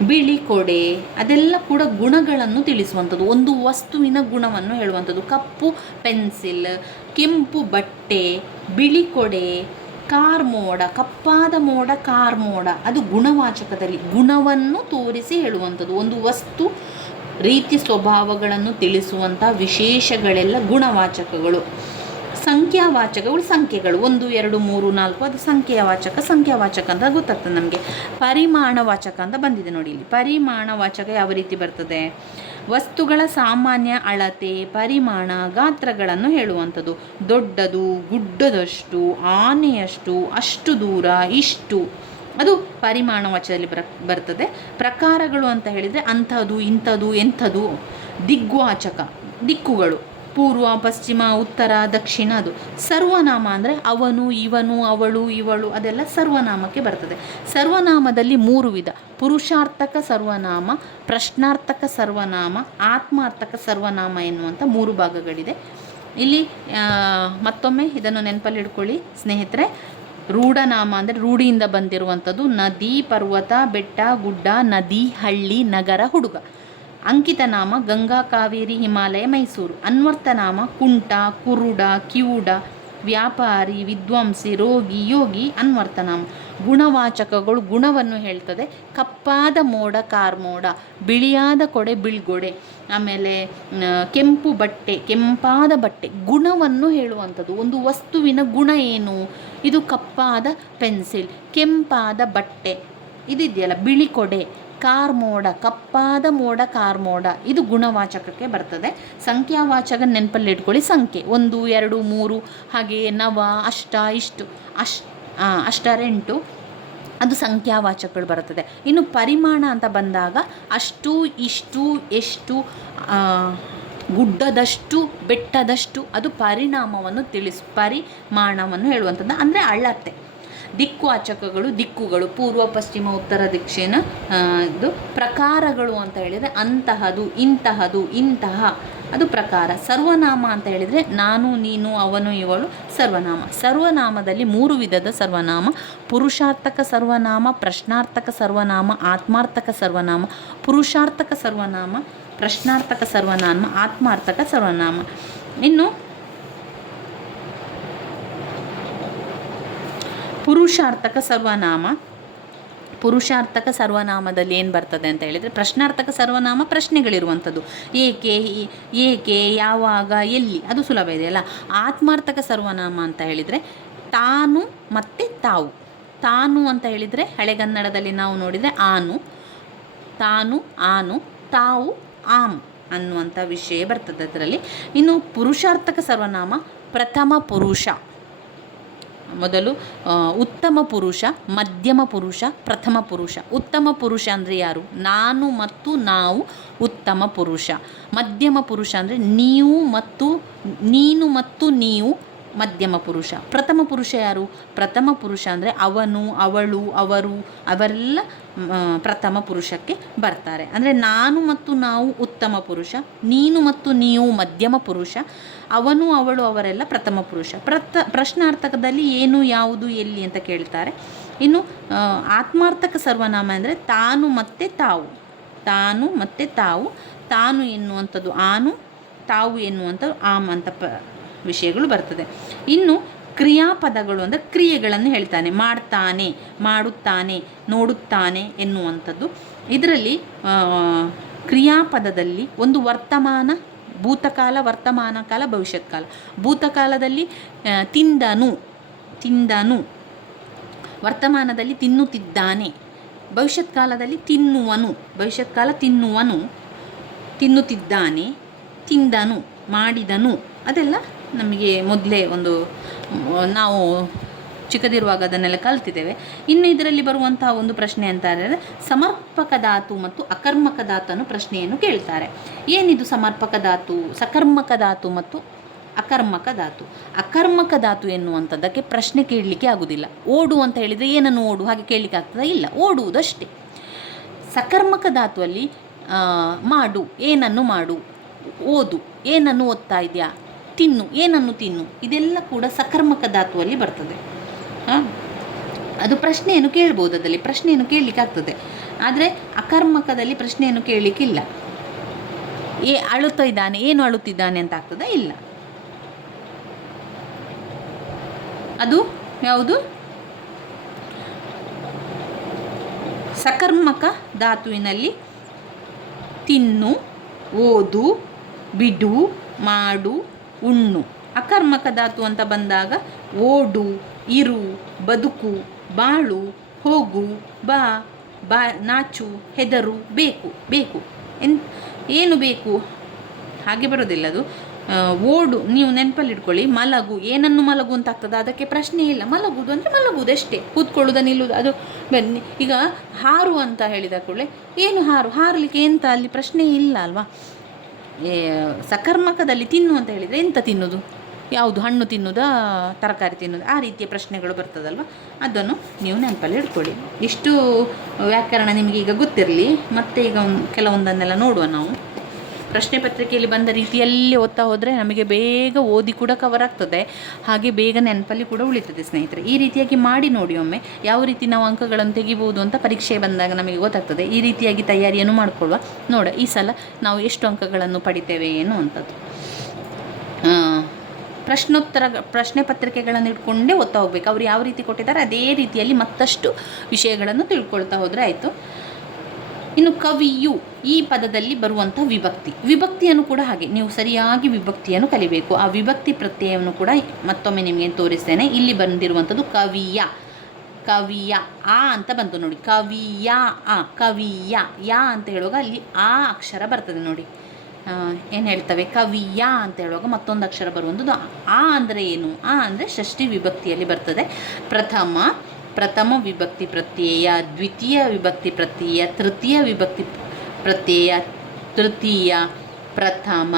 ಬಿಳಿ ಕೊಡೆ ಅದೆಲ್ಲ ಕೂಡ ಗುಣಗಳನ್ನು ತಿಳಿಸುವಂಥದ್ದು, ಒಂದು ವಸ್ತುವಿನ ಗುಣವನ್ನು ಹೇಳುವಂಥದ್ದು. ಕಪ್ಪು ಪೆನ್ಸಿಲ್, ಕೆಂಪು ಬಟ್ಟೆ, ಬಿಳಿ ಕೊಡೆ, ಕಾರ್ಮೋಡ, ಕಪ್ಪಾದ ಮೋಡ, ಕಾರ್ಮೋಡ ಅದು ಗುಣವಾಚಕದಲ್ಲಿ ಗುಣವನ್ನು ತೋರಿಸಿ ಹೇಳುವಂಥದ್ದು. ಒಂದು ವಸ್ತು ರೀತಿ ಸ್ವಭಾವಗಳನ್ನು ತಿಳಿಸುವಂಥ ವಿಶೇಷಗಳೆಲ್ಲ ಗುಣವಾಚಕಗಳು. ಸಂಖ್ಯಾವಾಚಕಗಳು ಸಂಖ್ಯೆಗಳು 1 2 3 4 ಅದು ಸಂಖ್ಯಾವಾಚಕ ಅಂತ ಗೊತ್ತಾಗ್ತದೆ ನಮಗೆ. ಪರಿಮಾಣವಾಚಕ ಅಂತ ಬಂದಿದೆ ನೋಡಿ ಇಲ್ಲಿ. ಪರಿಮಾಣವಾಚಕ ಯಾವ ರೀತಿ ಬರ್ತದೆ? ವಸ್ತುಗಳ ಸಾಮಾನ್ಯ ಅಳತೆ, ಪರಿಮಾಣ, ಗಾತ್ರಗಳನ್ನು ಹೇಳುವಂಥದ್ದು. ದೊಡ್ಡದು, ಗುಡ್ಡದಷ್ಟು, ಆನೆಯಷ್ಟು, ಅಷ್ಟು ದೂರ, ಇಷ್ಟು ಅದು ಪರಿಮಾಣವಾಚಕದಲ್ಲಿ ಬರ್ತದೆ. ಪ್ರಕಾರಗಳು ಅಂತ ಹೇಳಿದರೆ ಅಂಥದ್ದು, ಇಂಥದ್ದು, ಎಂಥದ್ದು. ದಿಗ್ವಾಚಕ ದಿಕ್ಕುಗಳು, ಪೂರ್ವ, ಪಶ್ಚಿಮ, ಉತ್ತರ, ದಕ್ಷಿಣ ಅದು. ಸರ್ವನಾಮ ಅಂದರೆ ಅವನು, ಇವನು, ಅವಳು, ಇವಳು ಅದೆಲ್ಲ ಸರ್ವನಾಮಕ್ಕೆ ಬರ್ತದೆ. ಸರ್ವನಾಮದಲ್ಲಿ 3 ವಿಧ: ಪುರುಷಾರ್ಥಕ ಸರ್ವನಾಮ, ಪ್ರಶ್ನಾರ್ಥಕ ಸರ್ವನಾಮ, ಆತ್ಮಾರ್ಥಕ ಸರ್ವನಾಮ ಎನ್ನುವಂಥ 3 ಭಾಗಗಳಿದೆ. ಇಲ್ಲಿ ಮತ್ತೊಮ್ಮೆ ಇದನ್ನು ನೆನಪಲ್ಲಿ ಇಟ್ಕೊಳ್ಳಿ ಸ್ನೇಹಿತರೆ. ರೂಢನಾಮ ಅಂದರೆ ರೂಢಿಯಿಂದ ಬಂದಿರುವಂಥದ್ದು ನದಿ, ಪರ್ವತ, ಬೆಟ್ಟ, ಗುಡ್ಡ, ನದಿ, ಹಳ್ಳಿ, ನಗರ, ಹುಡುಗ. ಅಂಕಿತನಾಮ ಗಂಗಾ, ಕಾವೇರಿ, ಹಿಮಾಲಯ, ಮೈಸೂರು. ಅನ್ವರ್ಥನಾಮ ಕುಂಟ, ಕುರುಡ, ಕಿವುಡ, ವ್ಯಾಪಾರಿ, ವಿದ್ವಾಂಸಿ, ರೋಗಿ, ಯೋಗಿ ಅನ್ವರ್ಥನಾಮ. ಗುಣವಾಚಕಗಳು ಗುಣವನ್ನು ಹೇಳ್ತದೆ. ಕಪ್ಪಾದ ಮೋಡ, ಕಾರ್ಮೋಡ, ಬಿಳಿಯಾದ ಕೊಡೆ, ಬಿಳ್ಗೊಡೆ, ಆಮೇಲೆ ಕೆಂಪು ಬಟ್ಟೆ, ಕೆಂಪಾದ ಬಟ್ಟೆ ಗುಣವನ್ನು ಹೇಳುವಂಥದ್ದು. ಒಂದು ವಸ್ತುವಿನ ಗುಣ ಏನು? ಇದು ಕಪ್ಪಾದ ಪೆನ್ಸಿಲ್, ಕೆಂಪಾದ ಬಟ್ಟೆ ಇದಿದೆಯಲ್ಲ ಬಿಳಿ ಕೊಡೆ, ಕಾರ್ಮೋಡ, ಕಪ್ಪಾದ ಮೋಡ, ಕಾರ್ಮೋಡ ಇದು ಗುಣವಾಚಕಕ್ಕೆ ಬರ್ತದೆ. ಸಂಖ್ಯಾವಾಚಕ ನೆನಪಲ್ಲಿ ಇಟ್ಕೊಳ್ಳಿ. ಸಂಖ್ಯೆ 1 2 3 ಹಾಗೆಯೇ ನವ, ಅಷ್ಟ, ಇಷ್ಟು, ಅಷ್ಟರ 8 ಅದು ಸಂಖ್ಯಾವಾಚಕಗಳು ಬರ್ತದೆ. ಇನ್ನು ಪರಿಮಾಣ ಅಂತ ಬಂದಾಗ ಅಷ್ಟು, ಇಷ್ಟು, ಎಷ್ಟು, ಗುಡ್ಡದಷ್ಟು, ಬೆಟ್ಟದಷ್ಟು ಅದು ಪರಿಣಾಮವನ್ನು ಪರಿಮಾಣವನ್ನು ಹೇಳುವಂಥದ್ದು ಅಂದರೆ ಅಳತೆ. ದಿಕ್ವಾಚಕಗಳು ದಿಕ್ಕುಗಳು, ಪೂರ್ವ, ಪಶ್ಚಿಮ, ಉತ್ತರ, ದಕ್ಷಿಣ ಇದು. ಪ್ರಕಾರಗಳು ಅಂತ ಹೇಳಿದರೆ ಅಂತಹದು, ಇಂತಹದು, ಇಂತಹ ಅದು ಪ್ರಕಾರ. ಸರ್ವನಾಮ ಅಂತ ಹೇಳಿದರೆ ನಾನು, ನೀನು, ಅವನು, ಇವಳು ಸರ್ವನಾಮ. ಸರ್ವನಾಮದಲ್ಲಿ 3 ವಿಧದ ಸರ್ವನಾಮ: ಪುರುಷಾರ್ಥಕ ಸರ್ವನಾಮ, ಪ್ರಶ್ನಾರ್ಥಕ ಸರ್ವನಾಮ, ಆತ್ಮಾರ್ಥಕ ಸರ್ವನಾಮ. ಪುರುಷಾರ್ಥಕ ಸರ್ವನಾಮ, ಪ್ರಶ್ನಾರ್ಥಕ ಸರ್ವನಾಮ, ಆತ್ಮಾರ್ಥಕ ಸರ್ವನಾಮ. ಇನ್ನು ಪುರುಷಾರ್ಥಕ ಸರ್ವನಾಮದಲ್ಲಿ ಏನು ಬರ್ತದೆ ಅಂತ ಹೇಳಿದರೆ ಪ್ರಶ್ನಾರ್ಥಕ ಸರ್ವನಾಮ ಪ್ರಶ್ನೆಗಳಿರುವಂಥದ್ದು. ಏಕೆ, ಯಾವಾಗ, ಎಲ್ಲಿ ಅದು ಸುಲಭ ಇದೆಯಲ್ಲ. ಆತ್ಮಾರ್ಥಕ ಸರ್ವನಾಮ ಅಂತ ಹೇಳಿದರೆ ತಾನು ಮತ್ತು ತಾವು. ತಾನು ಅಂತ ಹೇಳಿದರೆ ಹಳೆಗನ್ನಡದಲ್ಲಿ ನಾವು ನೋಡಿದರೆ ಆನು, ತಾನು, ಆನು, ತಾವು, ಆಮ್ ಅನ್ನುವಂಥ ವಿಷಯ ಬರ್ತದೆ ಅದರಲ್ಲಿ. ಇನ್ನು ಪುರುಷಾರ್ಥಕ ಸರ್ವನಾಮ ಪ್ರಥಮ ಪುರುಷ, ಮೊದಲು ಉತ್ತಮ ಪುರುಷ, ಮಧ್ಯಮ ಪುರುಷ, ಪ್ರಥಮ ಪುರುಷ. ಉತ್ತಮ ಪುರುಷ ಅಂದರೆ ಯಾರು? ನಾನು ಮತ್ತು ನಾವು ಉತ್ತಮ ಪುರುಷ. ಮಧ್ಯಮ ಪುರುಷ ಅಂದರೆ ನೀವು ಮತ್ತು ನೀನು ಮತ್ತು ನೀವು ಮಧ್ಯಮ ಪುರುಷ. ಪ್ರಥಮ ಪುರುಷ ಯಾರು? ಪ್ರಥಮ ಪುರುಷ ಅಂದರೆ ಅವನು, ಅವಳು, ಅವರು ಅವರೆಲ್ಲ ಪ್ರಥಮ ಪುರುಷಕ್ಕೆ ಬರ್ತಾರೆ. ಅಂದರೆ ನಾನು ಮತ್ತು ನಾವು ಉತ್ತಮ ಪುರುಷ, ನೀನು ಮತ್ತು ನೀವು ಮಧ್ಯಮ ಪುರುಷ, ಅವನು, ಅವಳು, ಅವರೆಲ್ಲ ಪ್ರಥಮ ಪುರುಷ. ಪ್ರಶ್ನಾರ್ಥಕದಲ್ಲಿ ಏನು, ಯಾವುದು, ಎಲ್ಲಿ ಅಂತ ಕೇಳ್ತಾರೆ. ಇನ್ನು ಆತ್ಮಾರ್ಥಕ ಸರ್ವನಾಮ ಅಂದರೆ ತಾನು ಮತ್ತು ತಾವು. ತಾನು ಮತ್ತು ತಾವು. ತಾನು ಎನ್ನುವಂಥದ್ದು ಆನು, ತಾವು ಎನ್ನುವಂಥದ್ದು ಆಮ್ ಅಂತ ವಿಷಯಗಳು ಬರ್ತದೆ. ಇನ್ನು ಕ್ರಿಯಾಪದಗಳು ಅಂದರೆ ಕ್ರಿಯೆಗಳನ್ನು ಹೇಳ್ತಾನೆ. ಮಾಡ್ತಾನೆ, ಮಾಡುತ್ತಾನೆ, ನೋಡುತ್ತಾನೆ ಎನ್ನುವಂಥದ್ದು. ಇದರಲ್ಲಿ ಕ್ರಿಯಾಪದದಲ್ಲಿ ಒಂದು ವರ್ತಮಾನ, ಭೂತಕಾಲ, ವರ್ತಮಾನ ಕಾಲ, ಭವಿಷ್ಯತ್ ಕಾಲ. ಭೂತಕಾಲದಲ್ಲಿ ತಿಂದನು, ತಿಂದನು. ವರ್ತಮಾನದಲ್ಲಿ ತಿನ್ನುತ್ತಿದ್ದಾನೆ. ಭವಿಷ್ಯತ್ ಕಾಲದಲ್ಲಿ ತಿನ್ನುವನು. ಭವಿಷ್ಯತ್ ಕಾಲ ತಿನ್ನುವನು, ತಿನ್ನುತ್ತಿದ್ದಾನೆ, ತಿಂದನು, ಮಾಡಿದನು. ಅದೆಲ್ಲ ನಮಗೆ ಮೊದಲೇ ನಾವು ಚಿಕ್ಕದಿರುವಾಗ ಅದನ್ನೆಲ್ಲ ಕಲ್ತಿದ್ದೇವೆ. ಇನ್ನು ಇದರಲ್ಲಿ ಬರುವಂತಹ ಒಂದು ಪ್ರಶ್ನೆ ಅಂತ ಹೇಳಿದ್ರೆ ಸಮರ್ಪಕ ಧಾತು ಮತ್ತು ಅಕರ್ಮಕ ಧಾತು ಪ್ರಶ್ನೆಯನ್ನು ಕೇಳ್ತಾರೆ. ಏನಿದು ಸಮರ್ಪಕ ಧಾತು, ಸಕರ್ಮಕ ಧಾತು ಮತ್ತು ಅಕರ್ಮಕ ಧಾತು? ಅಕರ್ಮಕ ಧಾತು ಎನ್ನುವಂಥದ್ದಕ್ಕೆ ಪ್ರಶ್ನೆ ಕೇಳಲಿಕ್ಕೆ ಆಗುವುದಿಲ್ಲ. ಓಡು ಅಂತ ಹೇಳಿದರೆ ಏನನ್ನು ಓಡು ಹಾಗೆ ಕೇಳಲಿಕ್ಕೆ ಆಗ್ತದ? ಇಲ್ಲ, ಓಡುವುದಷ್ಟೇ. ಸಕರ್ಮಕ ಧಾತುವಲ್ಲಿ ಮಾಡು, ಏನನ್ನು ಮಾಡು, ಓದು, ಏನನ್ನು ಓದ್ತಾ ಇದೆಯಾ, ತಿನ್ನು, ಏನನ್ನು ತಿನ್ನು, ಇದೆಲ್ಲ ಕೂಡ ಸಕರ್ಮಕ ಧಾತುವಲ್ಲಿ ಬರ್ತದೆ. ಅದು ಪ್ರಶ್ನೆಯನ್ನು ಕೇಳ್ಬೋದು, ಅದರಲ್ಲಿ ಪ್ರಶ್ನೆಯನ್ನು ಕೇಳಲಿಕ್ಕೆ ಆಗ್ತದೆ. ಆದರೆ ಅಕರ್ಮಕದಲ್ಲಿ ಪ್ರಶ್ನೆಯನ್ನು ಕೇಳಲಿಕ್ಕಿಲ್ಲ. ಅಳುತ್ತಾ ಇದ್ದಾನೆ, ಏನು ಅಳುತ್ತಿದ್ದಾನೆ ಅಂತ ಆಗ್ತದೆ? ಇಲ್ಲ. ಅದು ಯಾವುದು? ಸಕರ್ಮಕ ಧಾತುವಿನಲ್ಲಿ ತಿನ್ನು, ಓದು, ಬಿಡು, ಮಾಡು, ಉಣ್ಣು. ಅಕರ್ಮಕ ಧಾತು ಅಂತ ಬಂದಾಗ ಓಡು, ಇರು, ಬದುಕು, ಬಾಳು, ಹೋಗು, ಬಾ, ನಾಚು, ಹೆದರು, ಬೇಕು. ಬೇಕು ಏನು ಬೇಕು ಹಾಗೆ ಬರೋದಿಲ್ಲ ಅದು. ಓಡು, ನೀವು ನೆನಪಲ್ಲಿಟ್ಕೊಳ್ಳಿ. ಮಲಗು, ಏನನ್ನು ಮಲಗು ಅಂತ ಆಗ್ತದೆ? ಅದಕ್ಕೆ ಪ್ರಶ್ನೆ ಇಲ್ಲ. ಮಲಗುವುದು ಅಂದರೆ ಮಲಗುವುದು ಅಷ್ಟೇ. ಕೂತ್ಕೊಳ್ಳೋದು, ನಿಲ್ಲುವುದು, ಅದು ಬನ್ನಿ. ಈಗ ಹಾರು ಅಂತ ಹೇಳಿದ ಕೂಡಲೇ ಏನು ಹಾರಲಿಕ್ಕೆ ಎಂತ ಅಲ್ಲಿ ಪ್ರಶ್ನೆ ಇಲ್ಲ ಅಲ್ವಾ? ಸಕರ್ಮಕದಲ್ಲಿ ತಿನ್ನು ಅಂತ ಹೇಳಿದರೆ ಎಂತ ತಿನ್ನೋದು? ಯಾವುದು? ಹಣ್ಣು ತಿನ್ನೋದಾ, ತರಕಾರಿ ತಿನ್ನೋದು? ಆ ರೀತಿಯ ಪ್ರಶ್ನೆಗಳು ಬರ್ತದಲ್ವ, ಅದನ್ನು ನೀವು ನೆನಪಲ್ಲಿ ಇಟ್ಕೊಳ್ಳಿ. ಇಷ್ಟು ವ್ಯಾಕರಣ ನಿಮಗೆ ಈಗ ಗೊತ್ತಿರಲಿ. ಮತ್ತು ಈಗ ಕೆಲವೊಂದನ್ನೆಲ್ಲ ನೋಡುವ ನಾವು. ಪ್ರಶ್ನೆ ಪತ್ರಿಕೆಯಲ್ಲಿ ಬಂದ ರೀತಿಯಲ್ಲಿ ಓದ್ತಾ ಹೋದರೆ ನಮಗೆ ಬೇಗ ಓದಿ ಕೂಡ ಕವರ್ ಆಗ್ತದೆ, ಹಾಗೆ ಬೇಗ ನೆನಪಲ್ಲಿ ಕೂಡ ಉಳಿತದೆ ಸ್ನೇಹಿತರೆ. ಈ ರೀತಿಯಾಗಿ ಮಾಡಿ ನೋಡಿ ಒಮ್ಮೆ, ಯಾವ ರೀತಿ ನಾವು ಅಂಕಗಳನ್ನು ತೆಗಿಬೋದು ಅಂತ ಪರೀಕ್ಷೆ ಬಂದಾಗ ನಮಗೆ ಗೊತ್ತಾಗ್ತದೆ. ಈ ರೀತಿಯಾಗಿ ತಯಾರಿಯನ್ನು ಮಾಡಿಕೊಳ್ಳುವ. ನೋಡ ಈ ಸಲ ನಾವು ಎಷ್ಟು ಅಂಕಗಳನ್ನು ಪಡಿತೇವೆ ಎನ್ನುವಂಥದ್ದು. ಪ್ರಶ್ನೆ ಪತ್ರಿಕೆಗಳನ್ನು ಇಟ್ಕೊಂಡೇ ಓದ್ತಾ ಹೋಗ್ಬೇಕು. ಅವ್ರು ಯಾವ ರೀತಿ ಕೊಟ್ಟಿದ್ದಾರೆ ಅದೇ ರೀತಿಯಲ್ಲಿ ಮತ್ತಷ್ಟು ವಿಷಯಗಳನ್ನು ತಿಳ್ಕೊಳ್ತಾ ಹೋದರೆ ಆಯಿತು. ಇನ್ನು ಕವಿಯು, ಈ ಪದದಲ್ಲಿ ಬರುವಂಥ ವಿಭಕ್ತಿಯನ್ನು ಕೂಡ ಹಾಗೆ ನೀವು ಸರಿಯಾಗಿ ವಿಭಕ್ತಿಯನ್ನು ಕಲಿಬೇಕು. ಆ ವಿಭಕ್ತಿ ಪ್ರತ್ಯಯವನ್ನು ಕೂಡ ಮತ್ತೊಮ್ಮೆ ನಿಮಗೆ ತೋರಿಸ್ತೇನೆ. ಇಲ್ಲಿ ಬಂದಿರುವಂಥದ್ದು ಕವಿಯ. ಆ ಅಂತ ಬಂತು ನೋಡಿ. ಕವಿಯ ಯಾ ಅಂತ ಹೇಳುವಾಗ ಅಲ್ಲಿ ಆ ಅಕ್ಷರ ಬರ್ತದೆ ನೋಡಿ. ಏನು ಹೇಳ್ತವೆ? ಕವಿಯ ಅಂತ ಹೇಳುವಾಗ ಮತ್ತೊಂದು ಅಕ್ಷರ ಬರುವಂಥದ್ದು ಆ ಅಂದರೆ ಏನು? ಆ ಅಂದರೆ ಷಷ್ಠಿ ವಿಭಕ್ತಿಯಲ್ಲಿ ಬರ್ತದೆ. ಪ್ರಥಮ ವಿಭಕ್ತಿ ಪ್ರತ್ಯಯ, ದ್ವಿತೀಯ ವಿಭಕ್ತಿ ಪ್ರತ್ಯಯ, ತೃತೀಯ ವಿಭಕ್ತಿ ಪ್ರತ್ಯಯ, ತೃತೀಯ, ಪ್ರಥಮ,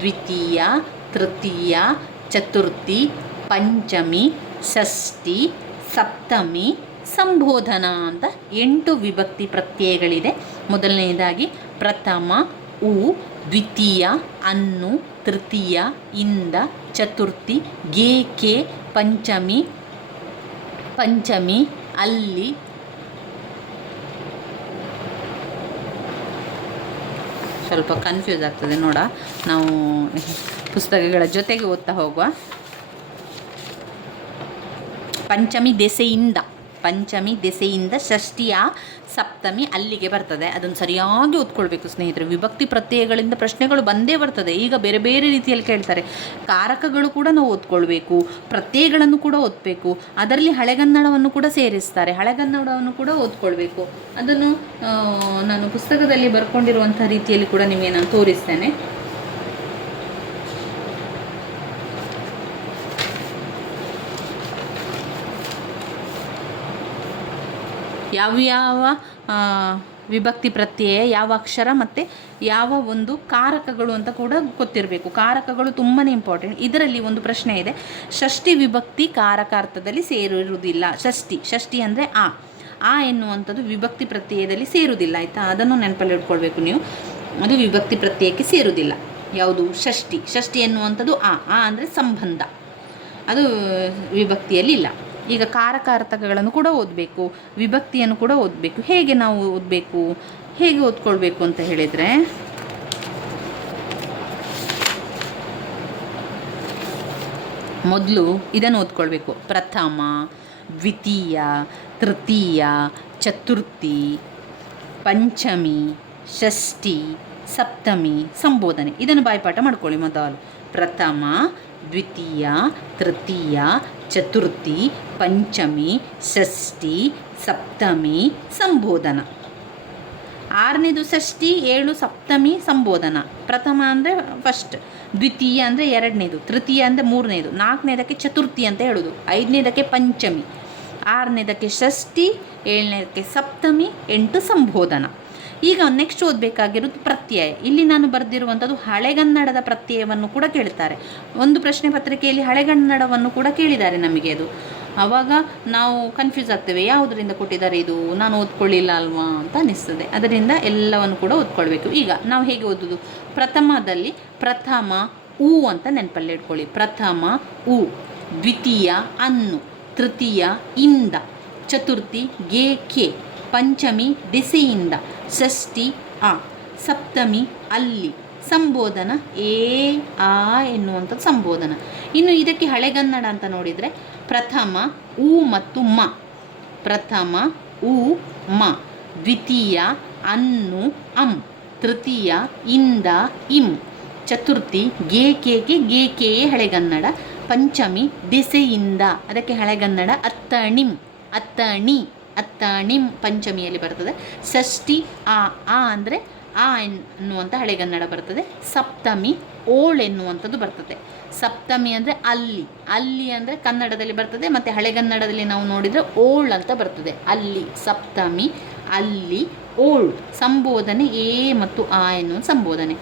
ದ್ವಿತೀಯ, ತೃತೀಯ, ಚತುರ್ಥಿ, ಪಂಚಮಿ, ಷಷ್ಠಿ, ಸಪ್ತಮಿ, ಸಂಬೋಧನ ಅಂತ 8 ವಿಭಕ್ತಿ ಪ್ರತ್ಯಯಗಳಿದೆ. ಮೊದಲನೆಯದಾಗಿ ಪ್ರಥಮ ಉ, ದ್ವಿತೀಯ ಅನ್ನು, ತೃತೀಯ ಇಂದ, ಚತುರ್ಥಿ ಗೆ, ಪಂಚಮಿ ಅಲ್ಲಿ. ಸ್ವಲ್ಪ ಕನ್ಫ್ಯೂಸ್ ಆಗ್ತದೆ ನೋಡ, ನಾವು ಪುಸ್ತಕಗಳ ಜೊತೆಗೆ ಓದ್ತಾ ಹೋಗುವ. ಪಂಚಮಿ ದೆಸೆಯಿಂದ ಷಷ್ಠಿಯ ಸಪ್ತಮಿ ಅಲ್ಲಿಗೆ ಬರ್ತದೆ. ಅದನ್ನು ಸರಿಯಾಗಿ ಓದ್ಕೊಳ್ಬೇಕು ಸ್ನೇಹಿತರೆ. ವಿಭಕ್ತಿ ಪ್ರತ್ಯಯಗಳಿಂದ ಪ್ರಶ್ನೆಗಳು ಬಂದೇ ಬರ್ತದೆ. ಈಗ ಬೇರೆ ಬೇರೆ ರೀತಿಯಲ್ಲಿ ಕೇಳ್ತಾರೆ. ಕಾರಕಗಳು ಕೂಡ ನಾವು ಓದ್ಕೊಳ್ಬೇಕು, ಪ್ರತ್ಯಯಗಳನ್ನು ಕೂಡ ಓದಬೇಕು. ಅದರಲ್ಲಿ ಹಳೆಗನ್ನಡವನ್ನು ಕೂಡ ಸೇರಿಸ್ತಾರೆ. ಹಳೆಗನ್ನಡವನ್ನು ಕೂಡ ಓದ್ಕೊಳ್ಬೇಕು. ಅದನ್ನು ನಾನು ಪುಸ್ತಕದಲ್ಲಿ ಬರ್ಕೊಂಡಿರುವಂಥ ರೀತಿಯಲ್ಲಿ ಕೂಡ ನಿಮಗೆ ನಾನು ತೋರಿಸ್ತೇನೆ. ಯಾವ ವಿಭಕ್ತಿ ಪ್ರತ್ಯಯ, ಯಾವ ಅಕ್ಷರ ಮತ್ತು ಯಾವ ಒಂದು ಕಾರಕಗಳು ಅಂತ ಕೂಡ ಗೊತ್ತಿರಬೇಕು. ಕಾರಕಗಳು ತುಂಬಾ ಇಂಪಾರ್ಟೆಂಟ್. ಇದರಲ್ಲಿ ಒಂದು ಪ್ರಶ್ನೆ ಇದೆ. ಷಷ್ಠಿ ವಿಭಕ್ತಿ ಕಾರಕಾರ್ಥದಲ್ಲಿ ಸೇರಿರುವುದಿಲ್ಲ. ಷಷ್ಠಿ ಅಂದರೆ ಆ ಎನ್ನುವಂಥದ್ದು ವಿಭಕ್ತಿ ಪ್ರತ್ಯಯದಲ್ಲಿ ಸೇರುವುದಿಲ್ಲ, ಆಯಿತಾ? ಅದನ್ನು ನೆನಪಲ್ಲಿ ಇಟ್ಕೊಳ್ಬೇಕು ನೀವು. ಅದು ವಿಭಕ್ತಿ ಪ್ರತ್ಯಯಕ್ಕೆ ಸೇರುವುದಿಲ್ಲ. ಯಾವುದು? ಷಷ್ಠಿ ಎನ್ನುವಂಥದ್ದು ಆ ಅಂದರೆ ಸಂಬಂಧ, ಅದು ವಿಭಕ್ತಿಯಲ್ಲಿ ಇಲ್ಲ. ಈಗ ಕಾರಕಾರ್ಥಗಳನ್ನು ಕೂಡ ಓದಬೇಕು, ವಿಭಕ್ತಿಯನ್ನು ಕೂಡ ಓದಬೇಕು. ಹೇಗೆ ನಾವು ಓದಬೇಕು, ಹೇಗೆ ಓದ್ಕೊಳ್ಬೇಕು ಅಂತ ಹೇಳಿದರೆ, ಮೊದಲು ಇದನ್ನು ಓದ್ಕೊಳ್ಬೇಕು. ಪ್ರಥಮ, ದ್ವಿತೀಯ, ತೃತೀಯ, ಚತುರ್ಥಿ, ಪಂಚಮಿ, ಷಷ್ಠಿ, ಸಪ್ತಮಿ, ಸಂಬೋಧನೆ. ಇದನ್ನು ಬಾಯ್ಪಾಠ ಮಾಡ್ಕೊಳ್ಳಿ ಮೊದಲು. ಪ್ರಥಮ, ದ್ವಿತೀಯ, ತೃತೀಯ, ಚತುರ್ಥಿ, ಪಂಚಮಿ, ಷಷ್ಠಿ, ಸಪ್ತಮಿ, ಸಂಬೋಧನ. 6ನೇದು ಷಷ್ಠಿ, 7 ಸಪ್ತಮಿ, ಸಂಬೋಧನ. ಪ್ರಥಮ ಅಂದರೆ ಫಸ್ಟ್, ದ್ವಿತೀಯ ಅಂದರೆ 2ನೇದು, ತೃತೀಯ ಅಂದರೆ 3ನೇದು, 4ನೇದಕ್ಕೆ ಚತುರ್ಥಿ ಅಂತ ಹೇಳೋದು, 5ನೇದಕ್ಕೆ ಪಂಚಮಿ, 6ನೇದಕ್ಕೆ ಷಷ್ಠಿ, 7ನೇದಕ್ಕೆ ಸಪ್ತಮಿ, 8 ಸಂಬೋಧನ. ಈಗ ನೆಕ್ಸ್ಟ್ ಓದಬೇಕಾಗಿರೋದು ಪ್ರತ್ಯಯ. ಇಲ್ಲಿ ನಾನು ಬರೆದಿರುವಂಥದ್ದು ಹಳೆಗನ್ನಡದ ಪ್ರತ್ಯಯವನ್ನು ಕೂಡ ಕೇಳ್ತಾರೆ. ಒಂದು ಪ್ರಶ್ನೆ ಪತ್ರಿಕೆಯಲ್ಲಿ ಹಳೆಗನ್ನಡವನ್ನು ಕೂಡ ಕೇಳಿದ್ದಾರೆ ನಮಗೆ. ಅದು ಆವಾಗ ನಾವು ಕನ್ಫ್ಯೂಸ್ ಆಗ್ತೇವೆ, ಯಾವುದರಿಂದ ಕೊಟ್ಟಿದ್ದಾರೆ ಇದು, ನಾನು ಓದ್ಕೊಳ್ಳಿಲ್ಲ ಅಲ್ವಾ ಅಂತ ಅನಿಸ್ತದೆ. ಅದರಿಂದ ಎಲ್ಲವನ್ನು ಕೂಡ ಓದ್ಕೊಳ್ಬೇಕು. ಈಗ ನಾವು ಹೇಗೆ ಓದೋದು? ಪ್ರಥಮದಲ್ಲಿ ಪ್ರಥಮ ಉ ಅಂತ ನೆನಪಲ್ಲಿ ಇಟ್ಕೊಳ್ಳಿ. ಪ್ರಥಮ ಉ, ದ್ವಿತೀಯ ಅನ್ನು, ತೃತೀಯ ಇಂದ, ಚತುರ್ಥಿ ಗೆ ಕೆ, ಪಂಚಮಿ ದೆಸೆಯಿಂದ, ಷಷ್ಠಿ ಆ, ಸಪ್ತಮಿ ಅಲ್ಲಿ, ಸಂಬೋಧನ ಏ ಆ ಎನ್ನುವಂಥದ್ದು ಸಂಬೋಧನ. ಇನ್ನು ಇದಕ್ಕೆ ಹಳೆಗನ್ನಡ ಅಂತ ನೋಡಿದರೆ ಪ್ರಥಮ ಉ ಮತ್ತು ಮ, ಪ್ರಥಮ ಉ ಮ, ದ್ವಿತೀಯ ಅನ್ನು ಅಂ, ತೃತೀಯ ಇಂದ ಇಂ, ಚತುರ್ಥಿ ಗೆ ಕೆಗೆ ಗೆ ಕೆಯೇ ಹಳೆಗನ್ನಡ, ಪಂಚಮಿ ದೆಸೆಯಿಂದ, ಅದಕ್ಕೆ ಹಳೆಗನ್ನಡ ಅತ್ತಣಿಂ, ಅತ್ತಣಿ, ಅತ್ತಣಿಂ ಪಂಚಮಿಯಲ್ಲಿ ಬರ್ತದೆ. ಷಷ್ಠಿ ಆ ಅಂದರೆ ಆ ಎನ್ನುವಂಥ ಹಳೆಗನ್ನಡ ಬರ್ತದೆ. ಸಪ್ತಮಿ ಓಳ್ ಎನ್ನುವಂಥದ್ದು ಬರ್ತದೆ. ಸಪ್ತಮಿ ಅಂದರೆ ಅಲ್ಲಿ, ಅಲ್ಲಿ ಅಂದರೆ ಕನ್ನಡದಲ್ಲಿ ಬರ್ತದೆ, ಮತ್ತು ಹಳೆಗನ್ನಡದಲ್ಲಿ ನಾವು ನೋಡಿದರೆ ಓಳ್ ಅಂತ ಬರ್ತದೆ. ಅಲ್ಲಿ ಸಪ್ತಮಿ, ಅಲ್ಲಿ ಓಳ್. ಸಂಬೋಧನೆ ಎ ಮತ್ತು ಆ ಎನ್ನುವ ಸಂಬೋಧನೆ.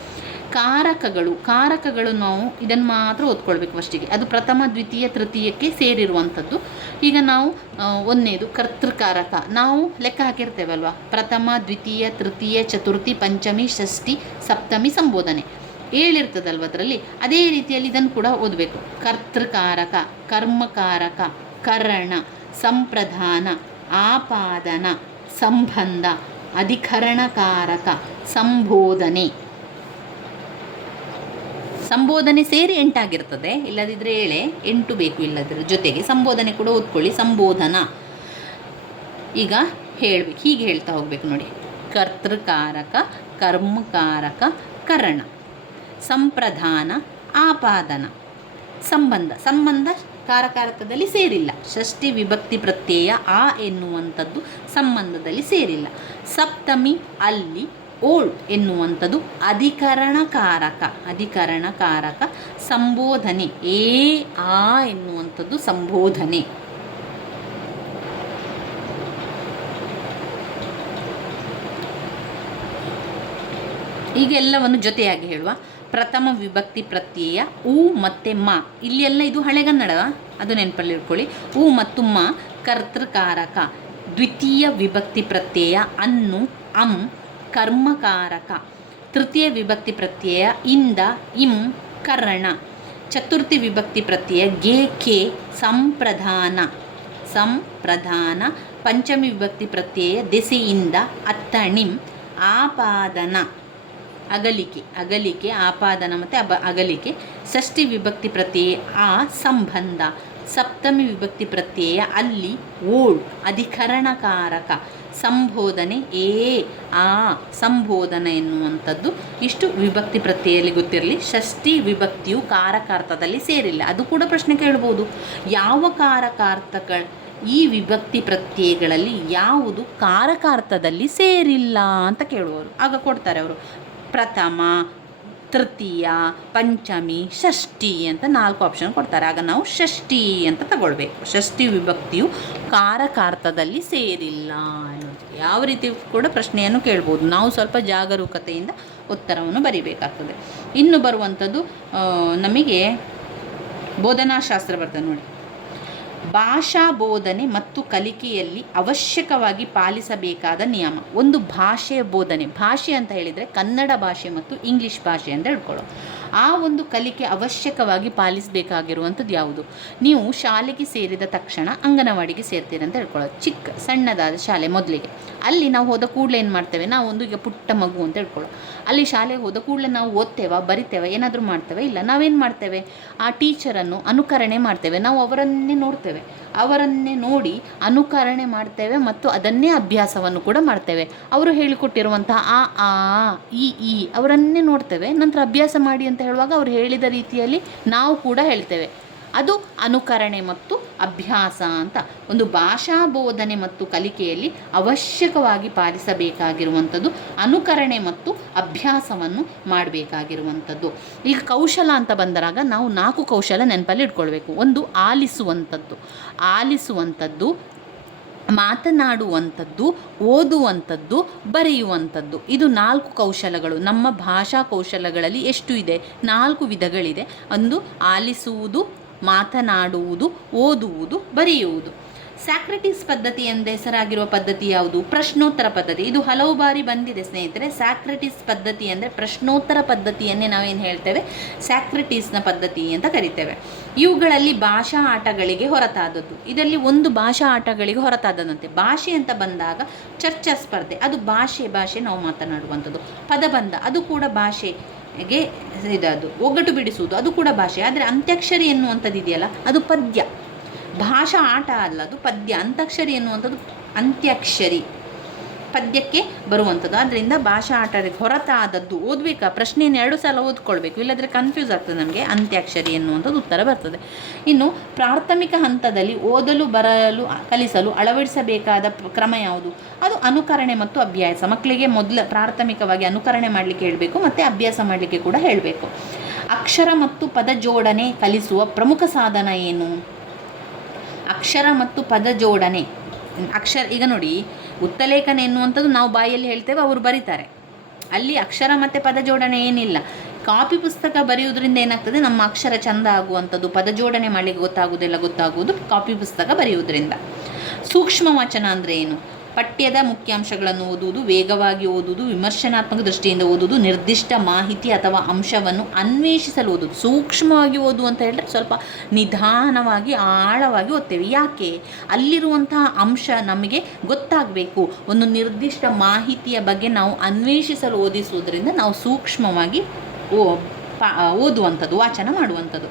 ಕಾರಕಗಳು, ಕಾರಕಗಳು ನಾವು ಇದನ್ನು ಮಾತ್ರ ಓದ್ಕೊಳ್ಬೇಕು ಫಸ್ಟಿಗೆ. ಅದು ಪ್ರಥಮ, ದ್ವಿತೀಯ, ತೃತೀಯಕ್ಕೆ ಸೇರಿರುವಂಥದ್ದು. ಈಗ ನಾವು ಒಂದನೇದು ಕರ್ತೃಕಾರಕ ನಾವು ಲೆಕ್ಕ ಹಾಕಿರ್ತೇವಲ್ವ. ಪ್ರಥಮ, ದ್ವಿತೀಯ, ತೃತೀಯ, ಚತುರ್ಥಿ, ಪಂಚಮಿ, ಷಷ್ಠಿ, ಸಪ್ತಮಿ, ಸಂಬೋಧನೆ 7 ಇರ್ತದಲ್ವ ಅದರಲ್ಲಿ. ಅದೇ ರೀತಿಯಲ್ಲಿ ಇದನ್ನು ಕೂಡ ಓದಬೇಕು. ಕರ್ತೃಕಾರಕ, ಕರ್ಮಕಾರಕ, ಕರಣ, ಸಂಪ್ರದಾನ, ಆಪಾದನ, ಸಂಬಂಧ, ಅಧಿಕರಣಕಾರಕ, ಸಂಬೋಧನೆ. ಸಂಬೋಧನೆ ಸೇರಿ 8 ಆಗಿರ್ತದೆ, ಇಲ್ಲದಿದ್ದರೆ 8 ಬೇಕು. ಇಲ್ಲದ್ರ ಜೊತೆಗೆ ಸಂಬೋಧನೆ ಕೂಡ ಓದ್ಕೊಳ್ಳಿ. ಸಂಬೋಧನ ಈಗ ಹೇಳಬೇಕು, ಹೀಗೆ ಹೇಳ್ತಾ ಹೋಗಬೇಕು ನೋಡಿ. ಕರ್ತೃಕಾರಕ, ಕರ್ಮಕಾರಕ, ಕರಣ, ಸಂಪ್ರದಾನ, ಆಪಾದನ, ಸಂಬಂಧ. ಸಂಬಂಧ ಕಾರಕಾರಕದಲ್ಲಿ ಸೇರಿಲ್ಲ. ಷಷ್ಠಿ ವಿಭಕ್ತಿ ಪ್ರತ್ಯಯ ಆ ಎನ್ನುವಂಥದ್ದು ಸಂಬಂಧದಲ್ಲಿ ಸೇರಿಲ್ಲ. ಸಪ್ತಮಿ ಅಲ್ಲಿ, ಓಳ್ ಎನ್ನುವಂಥದ್ದು ಅಧಿಕರಣಕಾರಕ, ಅಧಿಕರಣಕಾರಕ. ಸಂಬೋಧನೆ ಏ ಆ ಎನ್ನುವಂಥದ್ದು ಸಂಬೋಧನೆ. ಈಗ ಎಲ್ಲವನ್ನು ಜೊತೆಯಾಗಿ ಹೇಳುವ. ಪ್ರಥಮ ವಿಭಕ್ತಿ ಪ್ರತ್ಯಯ ಉ ಮತ್ತು ಮ, ಇಲ್ಲಿ ಎಲ್ಲ ಇದು ಹಳೆಗನ್ನಡ, ಅದು ನೆನಪಲ್ಲಿ ಇಟ್ಕೊಳ್ಳಿ. ಉ ಮತ್ತು ಮ ಕರ್ತೃಕಾರಕ. ದ್ವಿತೀಯ ವಿಭಕ್ತಿ ಪ್ರತ್ಯಯ ಅನ್ನು ಅಂ ಕರ್ಮಕಾರಕ. ತೃತೀಯ ವಿಭಕ್ತಿ ಪ್ರತ್ಯಯ ಇಂದ ಇಂ ಕರಣ. ಚತುರ್ಥಿ ವಿಭಕ್ತಿ ಪ್ರತ್ಯಯ ಗೆ ಕೆ ಸಂಪ್ರದಾನ, ಸಂಪ್ರದಾನ. ಪಂಚಮಿ ವಿಭಕ್ತಿ ಪ್ರತ್ಯಯ ದೆಸೆಯಿಂದ ಅತ್ತಣಿಂ ಆಪಾದನ, ಅಗಲಿಕೆ, ಅಗಲಿಕೆ, ಆಪಾದನ ಮತ್ತು ಅಗಲಿಕೆ. ಷಷ್ಠಿ ವಿಭಕ್ತಿ ಪ್ರತ್ಯಯ ಆ ಸಂಬಂಧ. ಸಪ್ತಮಿ ವಿಭಕ್ತಿ ಪ್ರತ್ಯಯ ಅಲ್ಲಿ ಓಳ್ ಅಧಿಕರಣಕಾರಕ. ಸಂಬೋಧನೆ ಏ ಆ ಸಂಬೋಧನ ಎನ್ನುವಂಥದ್ದು. ಇಷ್ಟು ವಿಭಕ್ತಿ ಪ್ರತ್ಯಯಲ್ಲಿ ಗೊತ್ತಿರಲಿ. ಷಷ್ಠಿ ವಿಭಕ್ತಿಯು ಕಾರಕಾರ್ಥದಲ್ಲಿ ಸೇರಿಲ್ಲ. ಅದು ಕೂಡ ಪ್ರಶ್ನೆ ಕೇಳ್ಬೋದು. ಯಾವ ಕಾರಕಾರ್ಥಗಳು ಈ ವಿಭಕ್ತಿ ಪ್ರತ್ಯಯಗಳಲ್ಲಿ ಯಾವುದು ಕಾರಕಾರ್ಥದಲ್ಲಿ ಸೇರಿಲ್ಲ ಅಂತ ಕೇಳುವರು. ಆಗ ಕೊಡ್ತಾರೆ ಅವರು ಪ್ರಥಮ, ತೃತೀಯ, ಪಂಚಮಿ, ಷಷ್ಠಿ ಅಂತ 4 ಆಪ್ಷನ್ ಕೊಡ್ತಾರೆ. ಆಗ ನಾವು ಷಷ್ಠಿ ಅಂತ ತಗೊಳ್ಬೇಕು. ಷಷ್ಠಿ ವಿಭಕ್ತಿಯು ಕಾರಕಾರ್ಥದಲ್ಲಿ ಸೇರಿಲ್ಲ ಅನ್ನೋದು ಯಾವ ರೀತಿ ಕೂಡ ಪ್ರಶ್ನೆಯನ್ನು ಕೇಳ್ಬೋದು. ನಾವು ಸ್ವಲ್ಪ ಜಾಗರೂಕತೆಯಿಂದ ಉತ್ತರವನ್ನು ಬರಿಬೇಕಾಗ್ತದೆ. ಇನ್ನು ಬರುವಂಥದ್ದು ನಮಗೆ ಬೋಧನಾಶಾಸ್ತ್ರ ಬರ್ತದೆ ನೋಡಿ. ಭಾಷಾ ಬೋಧನೆ ಮತ್ತು ಕಲಿಕೆಯಲ್ಲಿ ಅವಶ್ಯಕವಾಗಿ ಪಾಲಿಸಬೇಕಾದ ನಿಯಮ. ಒಂದು ಭಾಷೆಯ ಬೋಧನೆ, ಭಾಷೆ ಅಂತ ಹೇಳಿದರೆ ಕನ್ನಡ ಭಾಷೆ ಮತ್ತು ಇಂಗ್ಲೀಷ್ ಭಾಷೆ ಅಂತ ಹೇಳ್ಕೊಳ್ಳೋ. ಆ ಒಂದು ಕಲಿಕೆ ಅವಶ್ಯಕವಾಗಿ ಪಾಲಿಸಬೇಕಾಗಿರುವಂಥದ್ದು ಯಾವುದು? ನೀವು ಶಾಲೆಗೆ ಸೇರಿದ ತಕ್ಷಣ ಅಂಗನವಾಡಿಗೆ ಸೇರ್ತೀರಿ ಅಂತ ಹೇಳ್ಕೊಳ್ಳೋದು. ಚಿಕ್ಕ ಸಣ್ಣದಾದ ಶಾಲೆ ಮೊದಲಿಗೆ, ಅಲ್ಲಿ ನಾವು ಹೋದ ಕೂಡಲೇ ಏನು ಮಾಡ್ತೇವೆ, ನಾವು ಒಂದು ಈಗ ಪುಟ್ಟ ಮಗು ಅಂತ ಹೇಳ್ಕೊಳ್ಳೋ, ಅಲ್ಲಿ ಶಾಲೆಗೆ ಹೋದ ಕೂಡಲೇ ನಾವು ಓದ್ತೇವೆ, ಬರಿತೇವೆ, ಏನಾದರೂ ಮಾಡ್ತೇವೆ? ಇಲ್ಲ. ನಾವೇನು ಮಾಡ್ತೇವೆ, ಆ ಟೀಚರನ್ನು ಅನುಕರಣೆ ಮಾಡ್ತೇವೆ, ನಾವು ಅವರನ್ನೇ ನೋಡ್ತೇವೆ, ಅವರನ್ನೇ ನೋಡಿ ಅನುಕರಣೆ ಮಾಡ್ತೇವೆ ಮತ್ತು ಅದನ್ನೇ ಅಭ್ಯಾಸವನ್ನು ಕೂಡ ಮಾಡ್ತೇವೆ. ಅವರು ಹೇಳಿಕೊಟ್ಟಿರುವಂತಹ ಆ ಈ ಅವರನ್ನೇ ನೋಡ್ತೇವೆ, ನಂತರ ಅಭ್ಯಾಸ ಮಾಡಿ ಅಂತ ಹೇಳುವಾಗ ಅವರು ಹೇಳಿದ ರೀತಿಯಲ್ಲಿ ನಾವು ಕೂಡ ಹೇಳ್ತೇವೆ. ಅದು ಅನುಕರಣೆ ಮತ್ತು ಅಭ್ಯಾಸ ಅಂತ ಒಂದು ಭಾಷಾ ಬೋಧನೆ ಮತ್ತು ಕಲಿಕೆಯಲ್ಲಿ ಅವಶ್ಯಕವಾಗಿ ಪಾಲಿಸಬೇಕಾಗಿರುವಂಥದ್ದು ಅನುಕರಣೆ ಮತ್ತು ಅಭ್ಯಾಸವನ್ನು ಮಾಡಬೇಕಾಗಿರುವಂಥದ್ದು. ಈಗ ಕೌಶಲ ಅಂತ ಬಂದಾಗ ನಾವು 4 ಕೌಶಲ ನೆನಪಲ್ಲಿ ಇಟ್ಕೊಳ್ಬೇಕು. ಒಂದು ಆಲಿಸುವಂಥದ್ದು, ಮಾತನಾಡುವಂಥದ್ದು, ಓದುವಂಥದ್ದು, ಬರೆಯುವಂಥದ್ದು. ಇದು 4 ಕೌಶಲಗಳು. ನಮ್ಮ ಭಾಷಾ ಕೌಶಲಗಳಲ್ಲಿ ಎಷ್ಟು ಇದೆ? 4 ವಿಧಗಳಿದೆ. ಒಂದು ಆಲಿಸುವುದು, ಮಾತನಾಡುವುದು, ಓದುವುದು, ಬರೆಯುವುದು. ಸಾಕ್ರೆಟಿಸ್ ಪದ್ಧತಿ ಎಂದೇ ಹೆಸರಾಗಿರುವ ಪದ್ಧತಿ ಯಾವುದು? ಪ್ರಶ್ನೋತ್ತರ ಪದ್ಧತಿ. ಇದು ಹಲವು ಬಾರಿ ಬಂದಿದೆ ಸ್ನೇಹಿತರೆ. ಸಾಕ್ರೆಟಿಸ್ ಪದ್ಧತಿ ಅಂದರೆ ಪ್ರಶ್ನೋತ್ತರ ಪದ್ಧತಿಯನ್ನೇ ನಾವೇನು ಹೇಳ್ತೇವೆ, ಸಾಕ್ರೆಟಿಸ್ನ ಪದ್ಧತಿ ಅಂತ ಕರಿತೇವೆ. ಇವುಗಳಲ್ಲಿ ಭಾಷಾ ಆಟಗಳಿಗೆ ಹೊರತಾದದ್ದು. ಇದರಲ್ಲಿ ಒಂದು ಭಾಷಾ ಆಟಗಳಿಗೆ ಹೊರತಾದದಂತೆ. ಭಾಷೆ ಅಂತ ಬಂದಾಗ ಚರ್ಚಾ ಸ್ಪರ್ಧೆ, ಅದು ಭಾಷೆ ನಾವು ಮಾತನಾಡುವಂಥದ್ದು. ಪದಬಂಧ, ಅದು ಕೂಡ ಭಾಷೆಗೆ ಇದದು. ಒಗ್ಗಟ್ಟು ಬಿಡಿಸುವುದು, ಅದು ಕೂಡ ಭಾಷೆ. ಆದರೆ ಅಂತ್ಯಾಕ್ಷರಿ ಎನ್ನುವಂಥದ್ದು ಇದೆಯಲ್ಲ, ಅದು ಪದ್ಯ. ಭಾಷಾ ಆಟ ಅಲ್ಲ, ಅದು ಪದ್ಯ. ಅಂತ್ಯಾಕ್ಷರಿ ಎನ್ನುವಂಥದ್ದು ಅಂತ್ಯಾಕ್ಷರಿ ಪದ್ಯಕ್ಕೆ ಬರುವಂಥದ್ದು. ಆದ್ದರಿಂದ ಭಾಷಾ ಆಟಕ್ಕೆ ಹೊರತಾದದ್ದು. ಓದಬೇಕಾ? ಪ್ರಶ್ನೆಯನ್ನು 2 ಸಲ ಓದ್ಕೊಳ್ಬೇಕು, ಇಲ್ಲದ್ರೆ ಕನ್ಫ್ಯೂಸ್ ಆಗ್ತದೆ ನಮಗೆ. ಅಂತ್ಯಾಕ್ಷರಿ ಎನ್ನುವಂಥದ್ದು ಉತ್ತರ ಬರ್ತದೆ. ಇನ್ನು ಪ್ರಾಥಮಿಕ ಹಂತದಲ್ಲಿ ಓದಲು ಬರಲು ಕಲಿಸಲು ಅಳವಡಿಸಬೇಕಾದ ಕ್ರಮ ಯಾವುದು? ಅದು ಅನುಕರಣೆ ಮತ್ತು ಅಭ್ಯಾಸ. ಮಕ್ಕಳಿಗೆ ಪ್ರಾಥಮಿಕವಾಗಿ ಅನುಕರಣೆ ಮಾಡಲಿಕ್ಕೆ ಹೇಳಬೇಕು ಮತ್ತು ಅಭ್ಯಾಸ ಮಾಡಲಿಕ್ಕೆ ಕೂಡ ಹೇಳಬೇಕು. ಅಕ್ಷರ ಮತ್ತು ಪದ ಜೋಡಣೆ ಕಲಿಸುವ ಪ್ರಮುಖ ಸಾಧನ ಏನು? ಅಕ್ಷರ ಮತ್ತು ಪದ ಜೋಡಣೆ. ಈಗ ನೋಡಿ, ಉತ್ತಲೇಖನ ಎನ್ನುವಂಥದ್ದು ನಾವು ಬಾಯಲ್ಲಿ ಹೇಳ್ತೇವೆ, ಅವರು ಬರೀತಾರೆ. ಅಲ್ಲಿ ಅಕ್ಷರ ಮತ್ತು ಪದ ಜೋಡಣೆ ಏನಿಲ್ಲ. ಕಾಪಿ ಪುಸ್ತಕ ಬರೆಯುವುದರಿಂದ ಏನಾಗ್ತದೆ, ನಮ್ಮ ಅಕ್ಷರ ಚಂದ ಆಗುವಂಥದ್ದು. ಪದ ಜೋಡಣೆ ಮಾಡಲಿಕ್ಕೆ ಗೊತ್ತಾಗುವುದು ಕಾಪಿ ಪುಸ್ತಕ ಬರೆಯುವುದರಿಂದ. ಸೂಕ್ಷ್ಮ ವಾಚನ ಅಂದರೆ ಏನು? ಪಠ್ಯದ ಮುಖ್ಯಾಂಶಗಳನ್ನು ಓದುವುದು, ವೇಗವಾಗಿ ಓದುವುದು, ವಿಮರ್ಶನಾತ್ಮಕ ದೃಷ್ಟಿಯಿಂದ ಓದುವುದು, ನಿರ್ದಿಷ್ಟ ಮಾಹಿತಿ ಅಥವಾ ಅಂಶವನ್ನು ಅನ್ವೇಷಿಸಲು ಓದುವುದು. ಸೂಕ್ಷ್ಮವಾಗಿ ಓದು ಅಂತ ಹೇಳಿದ್ರೆ ಸ್ವಲ್ಪ ನಿಧಾನವಾಗಿ ಆಳವಾಗಿ ಓದ್ತೇವೆ. ಯಾಕೆ? ಅಲ್ಲಿರುವಂತಹ ಅಂಶ ನಮಗೆ ಗೊತ್ತಾಗಬೇಕು. ಒಂದು ನಿರ್ದಿಷ್ಟ ಮಾಹಿತಿಯ ಬಗ್ಗೆ ನಾವು ಅನ್ವೇಷಿಸಲು ಓದಿಸುವುದರಿಂದ ನಾವು ಸೂಕ್ಷ್ಮವಾಗಿ ಓದುವಂಥದ್ದು, ವಾಚನ ಮಾಡುವಂಥದ್ದು.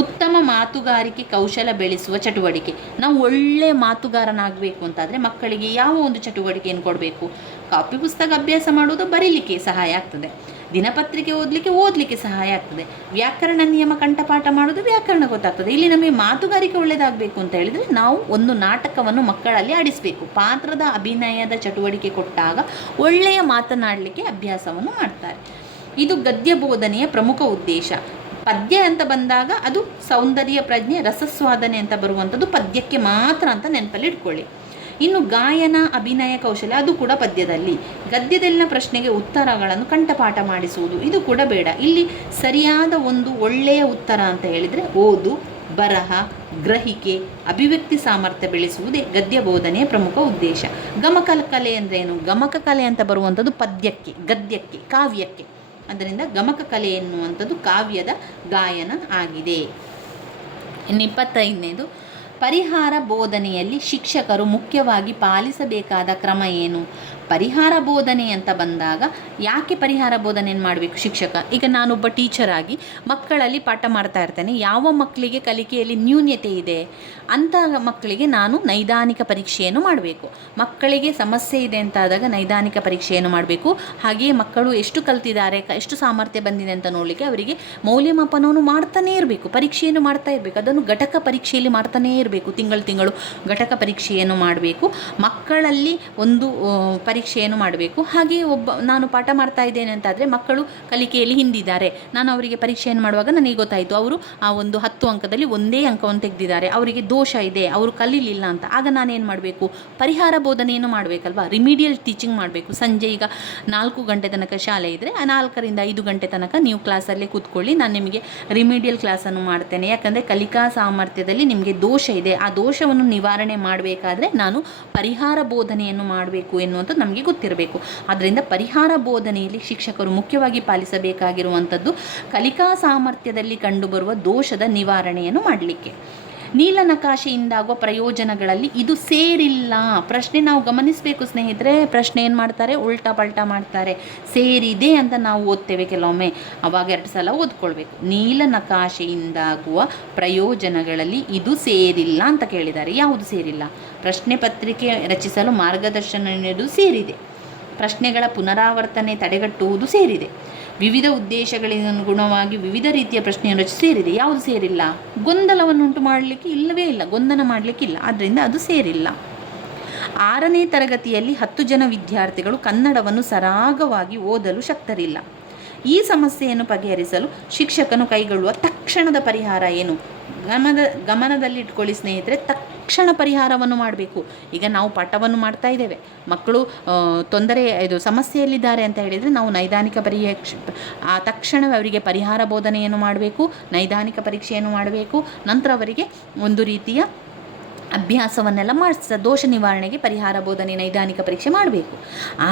ಉತ್ತಮ ಮಾತುಗಾರಿಕೆ ಕೌಶಲ ಬೆಳೆಸುವ ಚಟುವಟಿಕೆ. ನಾವು ಒಳ್ಳೆಯ ಮಾತುಗಾರನಾಗಬೇಕು ಅಂತಾದರೆ ಮಕ್ಕಳಿಗೆ ಯಾವ ಒಂದು ಚಟುವಟಿಕೆಯನ್ನು ಕೊಡಬೇಕು? ಕಾಪಿ ಪುಸ್ತಕ ಅಭ್ಯಾಸ ಮಾಡೋದು ಬರೀಲಿಕ್ಕೆ ಸಹಾಯ ಆಗ್ತದೆ, ದಿನಪತ್ರಿಕೆ ಓದಲಿಕ್ಕೆ ಸಹಾಯ ಆಗ್ತದೆ, ವ್ಯಾಕರಣ ನಿಯಮ ಕಂಠಪಾಠ ಮಾಡೋದು ವ್ಯಾಕರಣ ಗೊತ್ತಾಗ್ತದೆ. ಇಲ್ಲಿ ನಮಗೆ ಮಾತುಗಾರಿಕೆ ಒಳ್ಳೆಯದಾಗಬೇಕು ಅಂತ ಹೇಳಿದರೆ ನಾವು ಒಂದು ನಾಟಕವನ್ನು ಮಕ್ಕಳಲ್ಲಿ ಆಡಿಸಬೇಕು. ಪಾತ್ರದ ಅಭಿನಯದ ಚಟುವಟಿಕೆ ಕೊಟ್ಟಾಗ ಒಳ್ಳೆಯ ಮಾತನಾಡಲಿಕ್ಕೆ ಅಭ್ಯಾಸವನ್ನು ಮಾಡ್ತಾರೆ. ಇದು ಗದ್ಯ ಬೋಧನೆಯ ಪ್ರಮುಖ ಉದ್ದೇಶ. ಪದ್ಯ ಅಂತ ಬಂದಾಗ ಅದು ಸೌಂದರ್ಯ ಪ್ರಜ್ಞೆ, ರಸಸ್ವಾದನೆ ಅಂತ ಬರುವಂಥದ್ದು ಪದ್ಯಕ್ಕೆ ಮಾತ್ರ ಅಂತ ನೆನಪಲ್ಲಿ ಇಟ್ಕೊಳ್ಳಿ. ಇನ್ನು ಗಾಯನ, ಅಭಿನಯ ಕೌಶಲ, ಅದು ಕೂಡ ಪದ್ಯದಲ್ಲಿ. ಗದ್ಯದಲ್ಲಿನ ಪ್ರಶ್ನೆಗೆ ಉತ್ತರಗಳನ್ನು ಕಂಠಪಾಠ ಮಾಡಿಸುವುದು, ಇದು ಕೂಡ ಬೇಡ. ಇಲ್ಲಿ ಸರಿಯಾದ ಒಂದು ಒಳ್ಳೆಯ ಉತ್ತರ ಅಂತ ಹೇಳಿದರೆ ಓದು, ಬರಹ, ಗ್ರಹಿಕೆ, ಅಭಿವ್ಯಕ್ತಿ ಸಾಮರ್ಥ್ಯ ಬೆಳೆಸುವುದೇ ಗದ್ಯ ಬೋಧನೆಯ ಪ್ರಮುಖ ಉದ್ದೇಶ. ಗಮಕ ಕಲೆ ಅಂದರೆ ಏನು? ಗಮಕ ಕಲೆ ಅಂತ ಬರುವಂಥದ್ದು ಪದ್ಯಕ್ಕೆ, ಗದ್ಯಕ್ಕೆ, ಕಾವ್ಯಕ್ಕೆ. ಆದ್ದರಿಂದ ಗಮಕ ಕಲೆ ಎನ್ನುವಂಥದ್ದು ಕಾವ್ಯದ ಗಾಯನ ಆಗಿದೆ. ಇನ್ನು 25ನೇದು, ಪರಿಹಾರ ಬೋಧನೆಯಲ್ಲಿ ಶಿಕ್ಷಕರು ಮುಖ್ಯವಾಗಿ ಪಾಲಿಸಬೇಕಾದ ಕ್ರಮ ಏನು? ಪರಿಹಾರ ಬೋಧನೆ ಅಂತ ಬಂದಾಗ ಯಾಕೆ ಪರಿಹಾರ ಬೋಧನೆಯನ್ನು ಮಾಡಬೇಕು ಶಿಕ್ಷಕ? ಈಗ ನಾನೊಬ್ಬ ಟೀಚರಾಗಿ ಮಕ್ಕಳಲ್ಲಿ ಪಾಠ ಮಾಡ್ತಾ ಇರ್ತೇನೆ. ಯಾವ ಮಕ್ಕಳಿಗೆ ಕಲಿಕೆಯಲ್ಲಿ ನ್ಯೂನ್ಯತೆ ಇದೆ ಅಂಥ ಮಕ್ಕಳಿಗೆ ನಾನು ನೈದಾನಿಕ ಪರೀಕ್ಷೆಯನ್ನು ಮಾಡಬೇಕು. ಮಕ್ಕಳಿಗೆ ಸಮಸ್ಯೆ ಇದೆ ಅಂತಾದಾಗ ನೈದಾನಿಕ ಪರೀಕ್ಷೆಯನ್ನು ಮಾಡಬೇಕು. ಹಾಗೆಯೇ ಮಕ್ಕಳು ಎಷ್ಟು ಕಲ್ತಿದ್ದಾರೆ, ಎಷ್ಟು ಸಾಮರ್ಥ್ಯ ಬಂದಿದೆ ಅಂತ ನೋಡಲಿಕ್ಕೆ ಅವರಿಗೆ ಮೌಲ್ಯಮಾಪನವನ್ನು ಮಾಡ್ತಾನೇ ಇರಬೇಕು, ಪರೀಕ್ಷೆಯನ್ನು ಮಾಡ್ತಾ ಇರಬೇಕು. ಅದನ್ನು ಘಟಕ ಪರೀಕ್ಷೆಯಲ್ಲಿ ಮಾಡ್ತಾನೇ ಇರಬೇಕು. ತಿಂಗಳು ಘಟಕ ಪರೀಕ್ಷೆಯನ್ನು ಮಾಡಬೇಕು. ಮಕ್ಕಳಲ್ಲಿ ಒಂದು ಪರೀಕ್ಷೆಯನ್ನು ಮಾಡಬೇಕು. ಹಾಗೆಯೇ ನಾನು ಪಾಠ ಮಾಡ್ತಾ ಇದ್ದೇನೆ ಅಂತಾದರೆ ಮಕ್ಕಳು ಕಲಿಕೆಯಲ್ಲಿ ಹಿಂದಿದ್ದಾರೆ, ನಾನು ಅವರಿಗೆ ಪರೀಕ್ಷೆಯನ್ನು ಮಾಡುವಾಗ ನನಗೆ ಗೊತ್ತಾಯಿತು ಅವರು ಆ ಒಂದು 10 ಅಂಕದಲ್ಲಿ ಒಂದೇ ಅಂಕವನ್ನು ತೆಗೆದಿದ್ದಾರೆ, ಅವರಿಗೆ ದೋಷ ಇದೆ, ಅವರು ಕಲೀಲಿಲ್ಲ ಅಂತ. ಆಗ ನಾನೇನು ಮಾಡಬೇಕು? ಪರಿಹಾರ ಬೋಧನೆಯನ್ನು ಮಾಡಬೇಕಲ್ವಾ, ರಿಮಿಡಿಯಲ್ ಟೀಚಿಂಗ್ ಮಾಡಬೇಕು. ಸಂಜೆ ಈಗ 4 ಗಂಟೆ ತನಕ ಶಾಲೆ ಇದ್ದರೆ 4 ರಿಂದ 5 ಗಂಟೆ ತನಕ ನೀವು ಕ್ಲಾಸಲ್ಲೇ ಕೂತ್ಕೊಳ್ಳಿ, ನಾನು ನಿಮಗೆ ರಿಮಿಡಿಯಲ್ ಕ್ಲಾಸನ್ನು ಮಾಡ್ತೇನೆ. ಯಾಕಂದರೆ ಕಲಿಕಾ ಸಾಮರ್ಥ್ಯದಲ್ಲಿ ನಿಮಗೆ ದೋಷ ಇದೆ, ಆ ದೋಷವನ್ನು ನಿವಾರಣೆ ಮಾಡಬೇಕಾದ್ರೆ ನಾನು ಪರಿಹಾರ ಬೋಧನೆಯನ್ನು ಮಾಡಬೇಕು ಎನ್ನುವಂಥದ್ದು ನಮಗೆ ಗೊತ್ತಿರಬೇಕು. ಆದ್ದರಿಂದ ಪರಿಹಾರ ಬೋಧನೆಯಲ್ಲಿ ಶಿಕ್ಷಕರು ಮುಖ್ಯವಾಗಿ ಪಾಲಿಸಬೇಕಾಗಿರುವಂಥದ್ದು ಕಲಿಕಾ ಸಾಮರ್ಥ್ಯದಲ್ಲಿ ಕಂಡುಬರುವ ದೋಷದ ನಿವಾರಣೆಯನ್ನು ಮಾಡಲಿಕ್ಕೆ. ನೀಲನಕಾಶೆಯಿಂದಾಗುವ ಪ್ರಯೋಜನಗಳಲ್ಲಿ ಇದು ಸೇರಿಲ್ಲ. ಪ್ರಶ್ನೆ ನಾವು ಗಮನಿಸಬೇಕು ಸ್ನೇಹಿತರೆ. ಪ್ರಶ್ನೆ ಏನು ಮಾಡ್ತಾರೆ, ಉಲ್ಟಾ ಪಲ್ಟಾ ಮಾಡ್ತಾರೆ. ಸೇರಿದೆ ಅಂತ ನಾವು ಓದ್ತೇವೆ ಕೆಲವೊಮ್ಮೆ, ಅವಾಗ 2 ಸಲ ಓದ್ಕೊಳ್ಬೇಕು. ನೀಲನಕಾಶೆಯಿಂದಾಗುವ ಪ್ರಯೋಜನಗಳಲ್ಲಿ ಇದು ಸೇರಿಲ್ಲ ಅಂತ ಕೇಳಿದ್ದಾರೆ. ಯಾವುದು ಸೇರಿಲ್ಲ? ಪ್ರಶ್ನೆ ಪತ್ರಿಕೆ ರಚಿಸಲು ಮಾರ್ಗದರ್ಶನ ನೀಡುವುದು ಸೇರಿದೆ. ಪ್ರಶ್ನೆಗಳ ಪುನರಾವರ್ತನೆ ತಡೆಗಟ್ಟುವುದು ಸೇರಿದೆ. ವಿವಿಧ ಉದ್ದೇಶಗಳಿಗನುಗುಣವಾಗಿ ವಿವಿಧ ರೀತಿಯ ಪ್ರಶ್ನೆಯನ್ನು ರಚಿಸಿ ಸೇರಿದೆ. ಯಾವುದು ಸೇರಿಲ್ಲ? ಗೊಂದಲವನ್ನುಂಟು ಮಾಡಲಿಕ್ಕೆ ಇಲ್ಲವೇ ಇಲ್ಲ, ಗೊಂದಲ ಮಾಡಲಿಕ್ಕಿಲ್ಲ, ಆದ್ದರಿಂದ ಅದು ಸೇರಿಲ್ಲ. 6ನೇ ತರಗತಿಯಲ್ಲಿ 10 ಜನ ವಿದ್ಯಾರ್ಥಿಗಳು ಕನ್ನಡವನ್ನು ಸರಾಗವಾಗಿ ಓದಲು ಶಕ್ತರಿಲ್ಲ. ಈ ಸಮಸ್ಯೆಯನ್ನು ಬಗೆಹರಿಸಲು ಶಿಕ್ಷಕನು ಕೈಗೊಳ್ಳುವ ತಕ್ಷಣದ ಪರಿಹಾರ ಏನು? ಗಮನದಲ್ಲಿಟ್ಕೊಳ್ಳಿ ಸ್ನೇಹಿತರೆ, ತಕ್ಷಣ ಪರಿಹಾರವನ್ನು ಮಾಡಬೇಕು. ಈಗ ನಾವು ಪಾಠವನ್ನು ಮಾಡ್ತಾ ಇದ್ದೇವೆ, ಮಕ್ಕಳು ಸಮಸ್ಯೆಯಲ್ಲಿದ್ದಾರೆ ಅಂತ ಹೇಳಿದರೆ ನಾವು ನೈದಾನಿಕ ಪರೀಕ್ಷೆ ತಕ್ಷಣವೇ ಅವರಿಗೆ ಪರಿಹಾರ ಬೋಧನೆಯನ್ನು ಮಾಡಬೇಕು, ನೈದಾನಿಕ ಪರೀಕ್ಷೆಯನ್ನು ಮಾಡಬೇಕು. ನಂತರ ಅವರಿಗೆ ಒಂದು ರೀತಿಯ ಅಭ್ಯಾಸವನ್ನೆಲ್ಲ ದೋಷ ನಿವಾರಣೆಗೆ ಪರಿಹಾರ ಬೋಧನೆ ನೈದಾನಿಕ ಪರೀಕ್ಷೆ ಮಾಡಬೇಕು.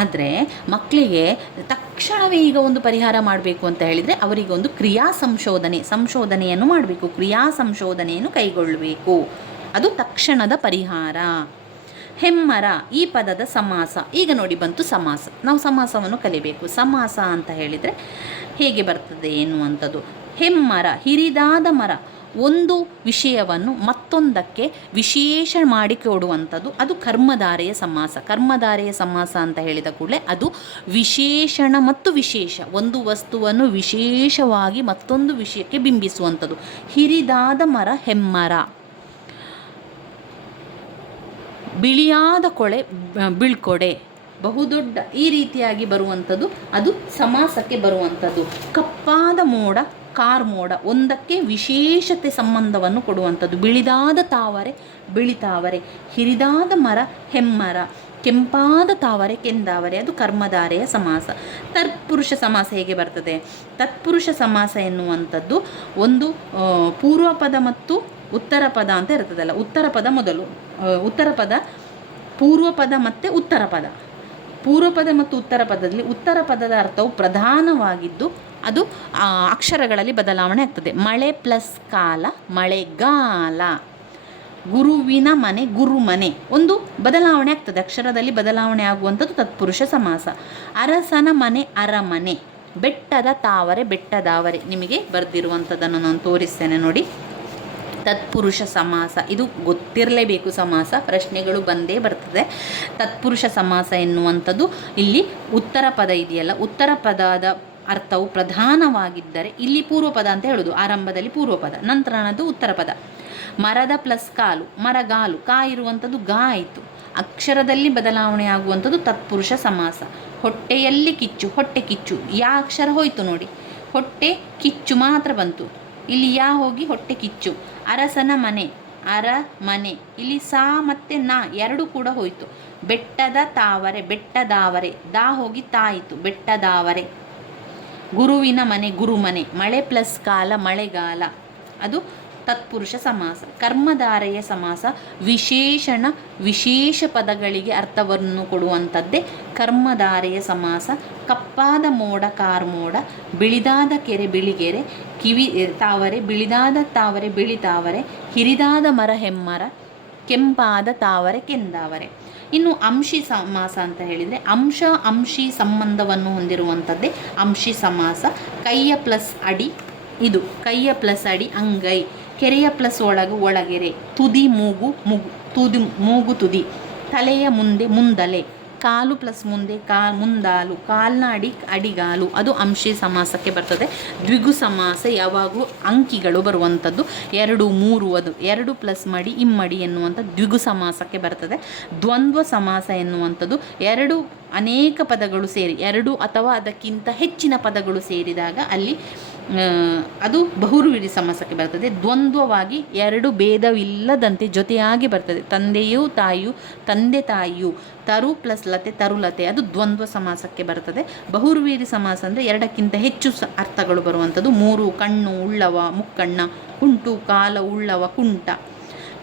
ಆದರೆ ಮಕ್ಕಳಿಗೆ ತಕ್ಷಣವೇ ಈಗ ಒಂದು ಪರಿಹಾರ ಮಾಡಬೇಕು ಅಂತ ಹೇಳಿದರೆ ಅವರಿಗೆ ಒಂದು ಸಂಶೋಧನೆಯನ್ನು ಮಾಡಬೇಕು, ಕ್ರಿಯಾ ಸಂಶೋಧನೆಯನ್ನು ಕೈಗೊಳ್ಳಬೇಕು. ಅದು ತಕ್ಷಣದ ಪರಿಹಾರ. ಹೆಮ್ಮರ ಈ ಪದದ ಸಮಾಸ. ಈಗ ನೋಡಿ ಬಂತು ಸಮಾಸ. ನಾವು ಸಮಾಸವನ್ನು ಕಲಿಬೇಕು. ಸಮಾಸ ಅಂತ ಹೇಳಿದರೆ ಹೇಗೆ ಬರ್ತದೆ ಎನ್ನುವಂಥದ್ದು. ಹೆಮ್ಮರ, ಹಿರಿದಾದ ಮರ, ಒಂದು ವಿಷಯವನ್ನು ಮತ್ತೊಂದಕ್ಕೆ ವಿಶೇಷ ಮಾಡಿಕೊಡುವಂಥದ್ದು, ಅದು ಕರ್ಮಧಾರೆಯ ಸಮಾಸ. ಕರ್ಮಧಾರೆಯ ಸಮಾಸ ಅಂತ ಹೇಳಿದ ಕೂಡಲೇ ಅದು ವಿಶೇಷಣ ಮತ್ತು ವಿಶೇಷ, ಒಂದು ವಸ್ತುವನ್ನು ವಿಶೇಷವಾಗಿ ಮತ್ತೊಂದು ವಿಷಯಕ್ಕೆ ಬಿಂಬಿಸುವಂಥದ್ದು. ಹಿರಿದಾದ ಮರ ಹೆಮ್ಮರ. ಬಿಳಿಯಾದ ಕೊಳೆ ಬೀಳ್ಕೊಡೆ, ಬಹುದೊಡ್ಡ, ಈ ರೀತಿಯಾಗಿ ಬರುವಂಥದ್ದು ಅದು ಸಮಾಸಕ್ಕೆ ಬರುವಂಥದ್ದು. ಕಪ್ಪಾದ ಮೋಡ ಕಾರ್ಮೋಡ, ಒಂದಕ್ಕೆ ವಿಶೇಷತೆ ಸಂಬಂಧವನ್ನು ಕೊಡುವಂಥದ್ದು. ಬಿಳಿದಾದ ತಾವರೆ ಬಿಳಿತಾವರೆ, ಹಿರಿದಾದ ಮರ ಹೆಮ್ಮರ, ಕೆಂಪಾದ ತಾವರೆ ಕೆಂದಾವರೆ, ಅದು ಕರ್ಮಧಾರೆಯ ಸಮಾಸ. ತತ್ಪುರುಷ ಸಮಾಸ ಹೇಗೆ ಬರ್ತದೆ? ತತ್ಪುರುಷ ಸಮಾಸ ಎನ್ನುವಂಥದ್ದು ಒಂದು ಪೂರ್ವ ಪದ ಮತ್ತು ಉತ್ತರ ಪದ ಅಂತ ಇರ್ತದಲ್ಲ. ಉತ್ತರ ಪದ ಮೊದಲು, ಉತ್ತರ ಪದ, ಪೂರ್ವ ಪದ ಮತ್ತು ಉತ್ತರ ಪದ. ಪೂರ್ವ ಪದ ಮತ್ತು ಉತ್ತರ ಪದದಲ್ಲಿ ಉತ್ತರ ಪದದ ಅರ್ಥವು ಪ್ರಧಾನವಾಗಿದ್ದು ಅದು ಅಕ್ಷರಗಳಲ್ಲಿ ಬದಲಾವಣೆ ಆಗ್ತದೆ. ಮಳೆ ಪ್ಲಸ್ ಕಾಲ ಮಳೆಗಾಲ. ಗುರುವಿನ ಮನೆ ಗುರುಮನೆ, ಒಂದು ಬದಲಾವಣೆ ಆಗ್ತದೆ, ಅಕ್ಷರದಲ್ಲಿ ಬದಲಾವಣೆ ಆಗುವಂಥದ್ದು ತತ್ಪುರುಷ ಸಮಾಸ. ಅರಸನ ಮನೆ ಅರಮನೆ. ಬೆಟ್ಟದ ತಾವರೆ ಬೆಟ್ಟದಾವರೆ. ನಿಮಗೆ ಬರೆದಿರುವಂಥದ್ದನ್ನು ನಾನು ತೋರಿಸ್ತೇನೆ ನೋಡಿ. ತತ್ಪುರುಷ ಸಮಾಸ, ಇದು ಗೊತ್ತಿರಲೇಬೇಕು. ಸಮಾಸ ಪ್ರಶ್ನೆಗಳು ಬಂದೇ ಬರ್ತದೆ. ತತ್ಪುರುಷ ಸಮಾಸ ಎನ್ನುವಂಥದ್ದು ಇಲ್ಲಿ ಉತ್ತರ ಪದ ಇದೆಯಲ್ಲ, ಉತ್ತರ ಪದದ ಅರ್ಥವು ಪ್ರಧಾನವಾಗಿದ್ದರೆ ಇಲ್ಲಿ ಪೂರ್ವ ಪದ ಅಂತ ಹೇಳೋದು. ಆರಂಭದಲ್ಲಿ ಪೂರ್ವ ಪದ, ನಂತರ ಅನ್ನೋದು ಉತ್ತರ ಪದ. ಮರದ ಪ್ಲಸ್ ಕಾಲು ಮರಗಾಲು, ಕಾ ಇರುವಂಥದ್ದು ಗಾ ಆಯಿತು. ಅಕ್ಷರದಲ್ಲಿ ಬದಲಾವಣೆ ಆಗುವಂಥದ್ದು ತತ್ಪುರುಷ ಸಮಾಸ. ಹೊಟ್ಟೆಯಲ್ಲಿ ಕಿಚ್ಚು ಹೊಟ್ಟೆ ಕಿಚ್ಚು, ಯಾ ಅಕ್ಷರ ಹೋಯಿತು ನೋಡಿ, ಹೊಟ್ಟೆ ಕಿಚ್ಚು ಮಾತ್ರ ಬಂತು, ಇಲ್ಲಿ ಯಾ ಹೋಗಿ ಹೊಟ್ಟೆ ಕಿಚ್ಚು. ಅರಸನ ಮನೆ ಅರಮನೆ, ಇಲ್ಲಿ ಸಾ ಮತ್ತು ನಾ ಎರಡು ಕೂಡ ಹೋಯಿತು. ಬೆಟ್ಟದ ತಾವರೆ ಬೆಟ್ಟದಾವರೆ, ದಾ ಹೋಗಿ ತಾಯಿತು ಬೆಟ್ಟದಾವರೆ. ಗುರುವಿನ ಮನೆ ಗುರುಮನೆ. ಮಳೆ ಪ್ಲಸ್ ಕಾಲ ಮಳೆಗಾಲ, ಅದು ತತ್ಪುರುಷ ಸಮಾಸ. ಕರ್ಮಧಾರೆಯ ಸಮಾಸ ವಿಶೇಷಣ ವಿಶೇಷ ಪದಗಳಿಗೆ ಅರ್ಥವನ್ನು ಕೊಡುವಂಥದ್ದೇ ಕರ್ಮಧಾರೆಯ ಸಮಾಸ. ಕಪ್ಪಾದ ಮೋಡ ಕಾರ್ಮೋಡ, ಬಿಳಿದಾದ ಕೆರೆ ಬಿಳಿಗೆರೆ, ಕಿವಿ ತಾವರೆ ಬಿಳಿದಾದ ತಾವರೆ ಬಿಳಿತಾವರೆ, ಹಿರಿದಾದ ಮರ ಹೆಮ್ಮರ, ಕೆಂಪಾದ ತಾವರೆ ಕೆಂದಾವರೆ. ಇನ್ನು ಅಂಶಿ ಸಮಾಸ ಅಂತ ಹೇಳಿದರೆ ಅಂಶ ಅಂಶಿ ಸಂಬಂಧವನ್ನು ಹೊಂದಿರುವಂಥದ್ದೇ ಅಂಶಿ ಸಮಾಸ. ಕೈಯ ಪ್ಲಸ್ ಅಡಿ, ಇದು ಕೈಯ ಪ್ಲಸ್ ಅಡಿ ಅಂಗೈ. ಕೆರೆಯ ಪ್ಲಸ್ ಒಳಗು ಒಳಗೆರೆ. ತುದಿ ಮೂಗು ಮೂಗು ತುದಿ. ತಲೆಯ ಮುಂದೆ ಮುಂದಲೆ. ಕಾಲು ಪ್ಲಸ್ ಮುಂದೆ ಮುಂದಾಲು. ಕಾಲ್ನ ಅಡಿ ಅಡಿಗಾಲು, ಅದು ಅಂಶಿ ಸಮಾಸಕ್ಕೆ ಬರ್ತದೆ. ದ್ವಿಗು ಸಮಾಸ ಯಾವಾಗಲೂ ಅಂಕಿಗಳು ಬರುವಂಥದ್ದು 2 3, ಅದು 2 ಪ್ಲಸ್ ಮಡಿ ಇಮ್ಮಡಿ ಎನ್ನುವಂಥ ದ್ವಿಗು ಸಮಾಸಕ್ಕೆ ಬರ್ತದೆ. ದ್ವಂದ್ವ ಸಮಾಸ ಎನ್ನುವಂಥದ್ದು ಅನೇಕ ಪದಗಳು ಸೇರಿ 2 ಅಥವಾ ಅದಕ್ಕಿಂತ ಹೆಚ್ಚಿನ ಪದಗಳು ಸೇರಿದಾಗ ಅಲ್ಲಿ ಅದು ಬಹುರ್ವಿರಿ ಸಮಾಸಕ್ಕೆ ಬರ್ತದೆ. ದ್ವಂದ್ವವಾಗಿ 2 ಭೇದವಿಲ್ಲದಂತೆ ಜೊತೆಯಾಗಿ ಬರ್ತದೆ. ತಂದೆಯೂ ತಾಯಿಯು ತಂದೆ ತಾಯಿಯು, ತರು ಪ್ಲಸ್ ಲತೆ ತರುಲತೆ, ಅದು ದ್ವಂದ್ವ ಸಮಾಸಕ್ಕೆ ಬರ್ತದೆ. ಬಹುರ್ವೀರಿ ಸಮಾಸ ಅಂದರೆ 2ಕ್ಕಿಂತ ಹೆಚ್ಚು ಅರ್ಥಗಳು ಬರುವಂಥದ್ದು. 3 ಕಣ್ಣು ಉಳ್ಳವ ಮುಕ್ಕಣ್ಣ, ಕುಂಟು ಕಾಲ ಉಳ್ಳವ ಕುಂಟ.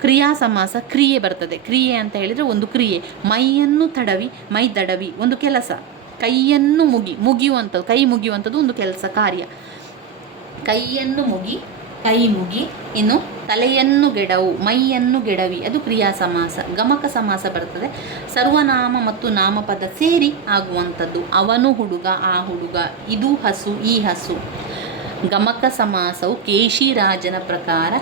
ಕ್ರಿಯಾ ಸಮಾಸ ಕ್ರಿಯೆ ಬರ್ತದೆ. ಕ್ರಿಯೆ ಅಂತ ಹೇಳಿದರೆ ಒಂದು ಕ್ರಿಯೆ. ಮೈಯನ್ನು ತಡವಿ, ಮೈ ದಡವಿ ಒಂದು ಕೆಲಸ. ಕೈಯನ್ನು ಮುಗಿಯುವಂಥದ್ದು, ಕೈ ಮುಗಿಯುವಂಥದ್ದು ಒಂದು ಕೆಲಸ, ಕಾರ್ಯ. ಕೈಯನ್ನು ಮುಗಿ, ಕೈ ಮುಗಿ. ಇನ್ನು ತಲೆಯನ್ನು ಗೆಡವು, ಮೈಯನ್ನು ಗೆಡವಿ, ಅದು ಕ್ರಿಯಾ ಸಮಾಸ. ಗಮಕ ಸಮಾಸ ಬರ್ತದೆ. ಸರ್ವನಾಮ ಮತ್ತು ನಾಮಪದ ಸೇರಿ ಆಗುವಂಥದ್ದು. ಅವನು ಹುಡುಗ, ಆ ಹುಡುಗ, ಇದು ಹಸು, ಈ ಹಸು. ಗಮಕ ಸಮಾಸವು ಕೇಶಿರಾಜನ ಪ್ರಕಾರ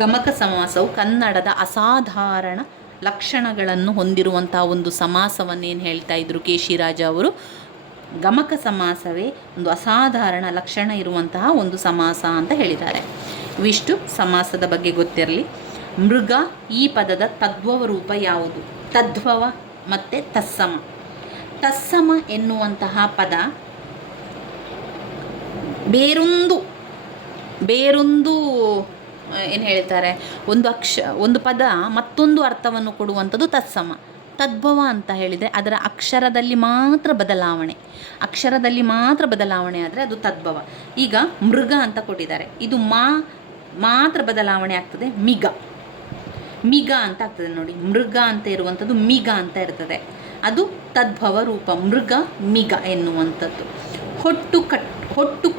ಗಮಕ ಸಮಾಸವು ಕನ್ನಡದ ಅಸಾಧಾರಣ ಲಕ್ಷಣಗಳನ್ನು ಹೊಂದಿರುವಂತಹ ಒಂದು ಸಮಾಸವನ್ನೇನು ಹೇಳ್ತಾ ಇದ್ರು ಕೇಶಿರಾಜ ಅವರು. ಗಮಕ ಸಮಾಸವೇ ಒಂದು ಅಸಾಧಾರಣ ಲಕ್ಷಣ ಇರುವಂತಹ ಒಂದು ಸಮಾಸ ಅಂತ ಹೇಳಿದ್ದಾರೆ. ಇವಿಷ್ಟು ಸಮಾಸದ ಬಗ್ಗೆ ಗೊತ್ತಿರಲಿ. ಮೃಗ ಈ ಪದದ ತದ್ಭವ ರೂಪ ಯಾವುದು? ತದ್ಭವ ಮತ್ತು ತತ್ಸಮ. ತತ್ಸಮ ಎನ್ನುವಂತಹ ಪದ ಬೇರೊಂದು ಏನು ಹೇಳ್ತಾರೆ, ಒಂದು ಪದ ಮತ್ತೊಂದು ಅರ್ಥವನ್ನು ಕೊಡುವಂಥದ್ದು ತತ್ಸಮ. ತದ್ಭವ ಅಂತ ಹೇಳಿದರೆ ಅದರ ಅಕ್ಷರದಲ್ಲಿ ಮಾತ್ರ ಬದಲಾವಣೆ ಆದರೆ ಅದು ತದ್ಭವ. ಈಗ ಮೃಗ ಅಂತ ಕೊಟ್ಟಿದ್ದಾರೆ, ಇದು ಮಾತ್ರ ಬದಲಾವಣೆ ಆಗ್ತದೆ, ಮಿಗ ಅಂತ ಆಗ್ತದೆ ನೋಡಿ. ಮೃಗ ಅಂತ ಇರುವಂಥದ್ದು ಮಿಗ ಅಂತ ಇರ್ತದೆ, ಅದು ತದ್ಭವ ರೂಪ. ಮೃಗ ಮಿಗ ಎನ್ನುವಂಥದ್ದು. ಹೊಟ್ಟು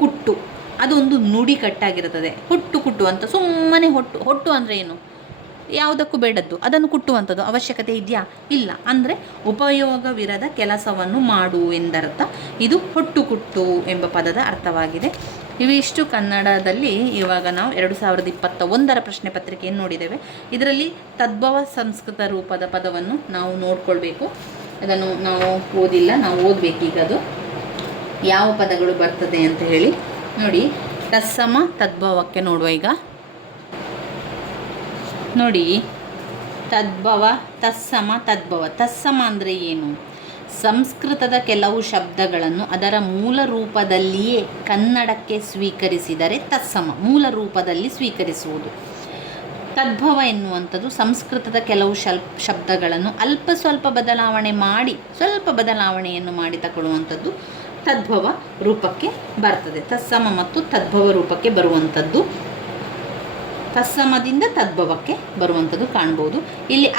ಕುಟ್ಟು ಅದು ಒಂದು ನುಡಿ ಕಟ್ಟಾಗಿರುತ್ತದೆ. ಹೊಟ್ಟು ಕುಟ್ಟು ಅಂತ ಸುಮ್ಮನೆ ಹೊಟ್ಟು ಅಂದರೆ ಏನು? ಯಾವುದಕ್ಕೂ ಬೇಡದ್ದು, ಅದನ್ನು ಕುಟ್ಟುವಂಥದ್ದು ಅವಶ್ಯಕತೆ ಇದೆಯಾ? ಇಲ್ಲ. ಅಂದರೆ ಉಪಯೋಗವಿರದ ಕೆಲಸವನ್ನು ಮಾಡು ಎಂದರ್ಥ. ಇದು ಹೊಟ್ಟು ಕುಟ್ಟು ಎಂಬ ಪದದ ಅರ್ಥವಾಗಿದೆ. ಇವಿಷ್ಟು ಕನ್ನಡದಲ್ಲಿ ಇವಾಗ ನಾವು 2021ರ ಪ್ರಶ್ನೆ ಪತ್ರಿಕೆಯನ್ನು ನೋಡಿದ್ದೇವೆ. ಇದರಲ್ಲಿ ತದ್ಭವ ಸಂಸ್ಕೃತ ರೂಪದ ಪದವನ್ನು ನಾವು ನೋಡ್ಕೊಳ್ಬೇಕು. ಅದನ್ನು ನಾವು ಓದಿಲ್ಲ, ನಾವು ಓದಬೇಕೀಗ ಅದು ಯಾವ ಪದಗಳು ಬರ್ತದೆ ಅಂತ ಹೇಳಿ. ನೋಡಿ, ತತ್ಸಮ ತದ್ಭವಕ್ಕೆ ನೋಡುವ ಈಗ. ನೋಡಿ, ತದ್ಭವ, ತತ್ಸಮ, ತದ್ಭವ. ತತ್ಸಮ ಅಂದರೆ ಏನು? ಸಂಸ್ಕೃತದ ಕೆಲವು ಶಬ್ದಗಳನ್ನು ಅದರ ಮೂಲ ರೂಪದಲ್ಲಿಯೇ ಕನ್ನಡಕ್ಕೆ ಸ್ವೀಕರಿಸಿದರೆ ತತ್ಸಮ, ಮೂಲ ರೂಪದಲ್ಲಿ ಸ್ವೀಕರಿಸುವುದು. ತದ್ಭವ ಎನ್ನುವಂಥದ್ದು ಸಂಸ್ಕೃತದ ಕೆಲವು ಶಬ್ದಗಳನ್ನು ಸ್ವಲ್ಪ ಬದಲಾವಣೆಯನ್ನು ಮಾಡಿ ತಗೊಳ್ಳುವಂಥದ್ದು ತದ್ಭವ ರೂಪಕ್ಕೆ ಬರ್ತದೆ. ತತ್ಸಮ ಮತ್ತು ತದ್ಭವ ರೂಪಕ್ಕೆ ಬರುವಂಥದ್ದು, ತತ್ಸಮದಿಂದ ತದ್ಭವಕ್ಕೆ ಬರುವಂಥದ್ದು ಕಾಣ್ಬೋದು. ಇಲ್ಲಿ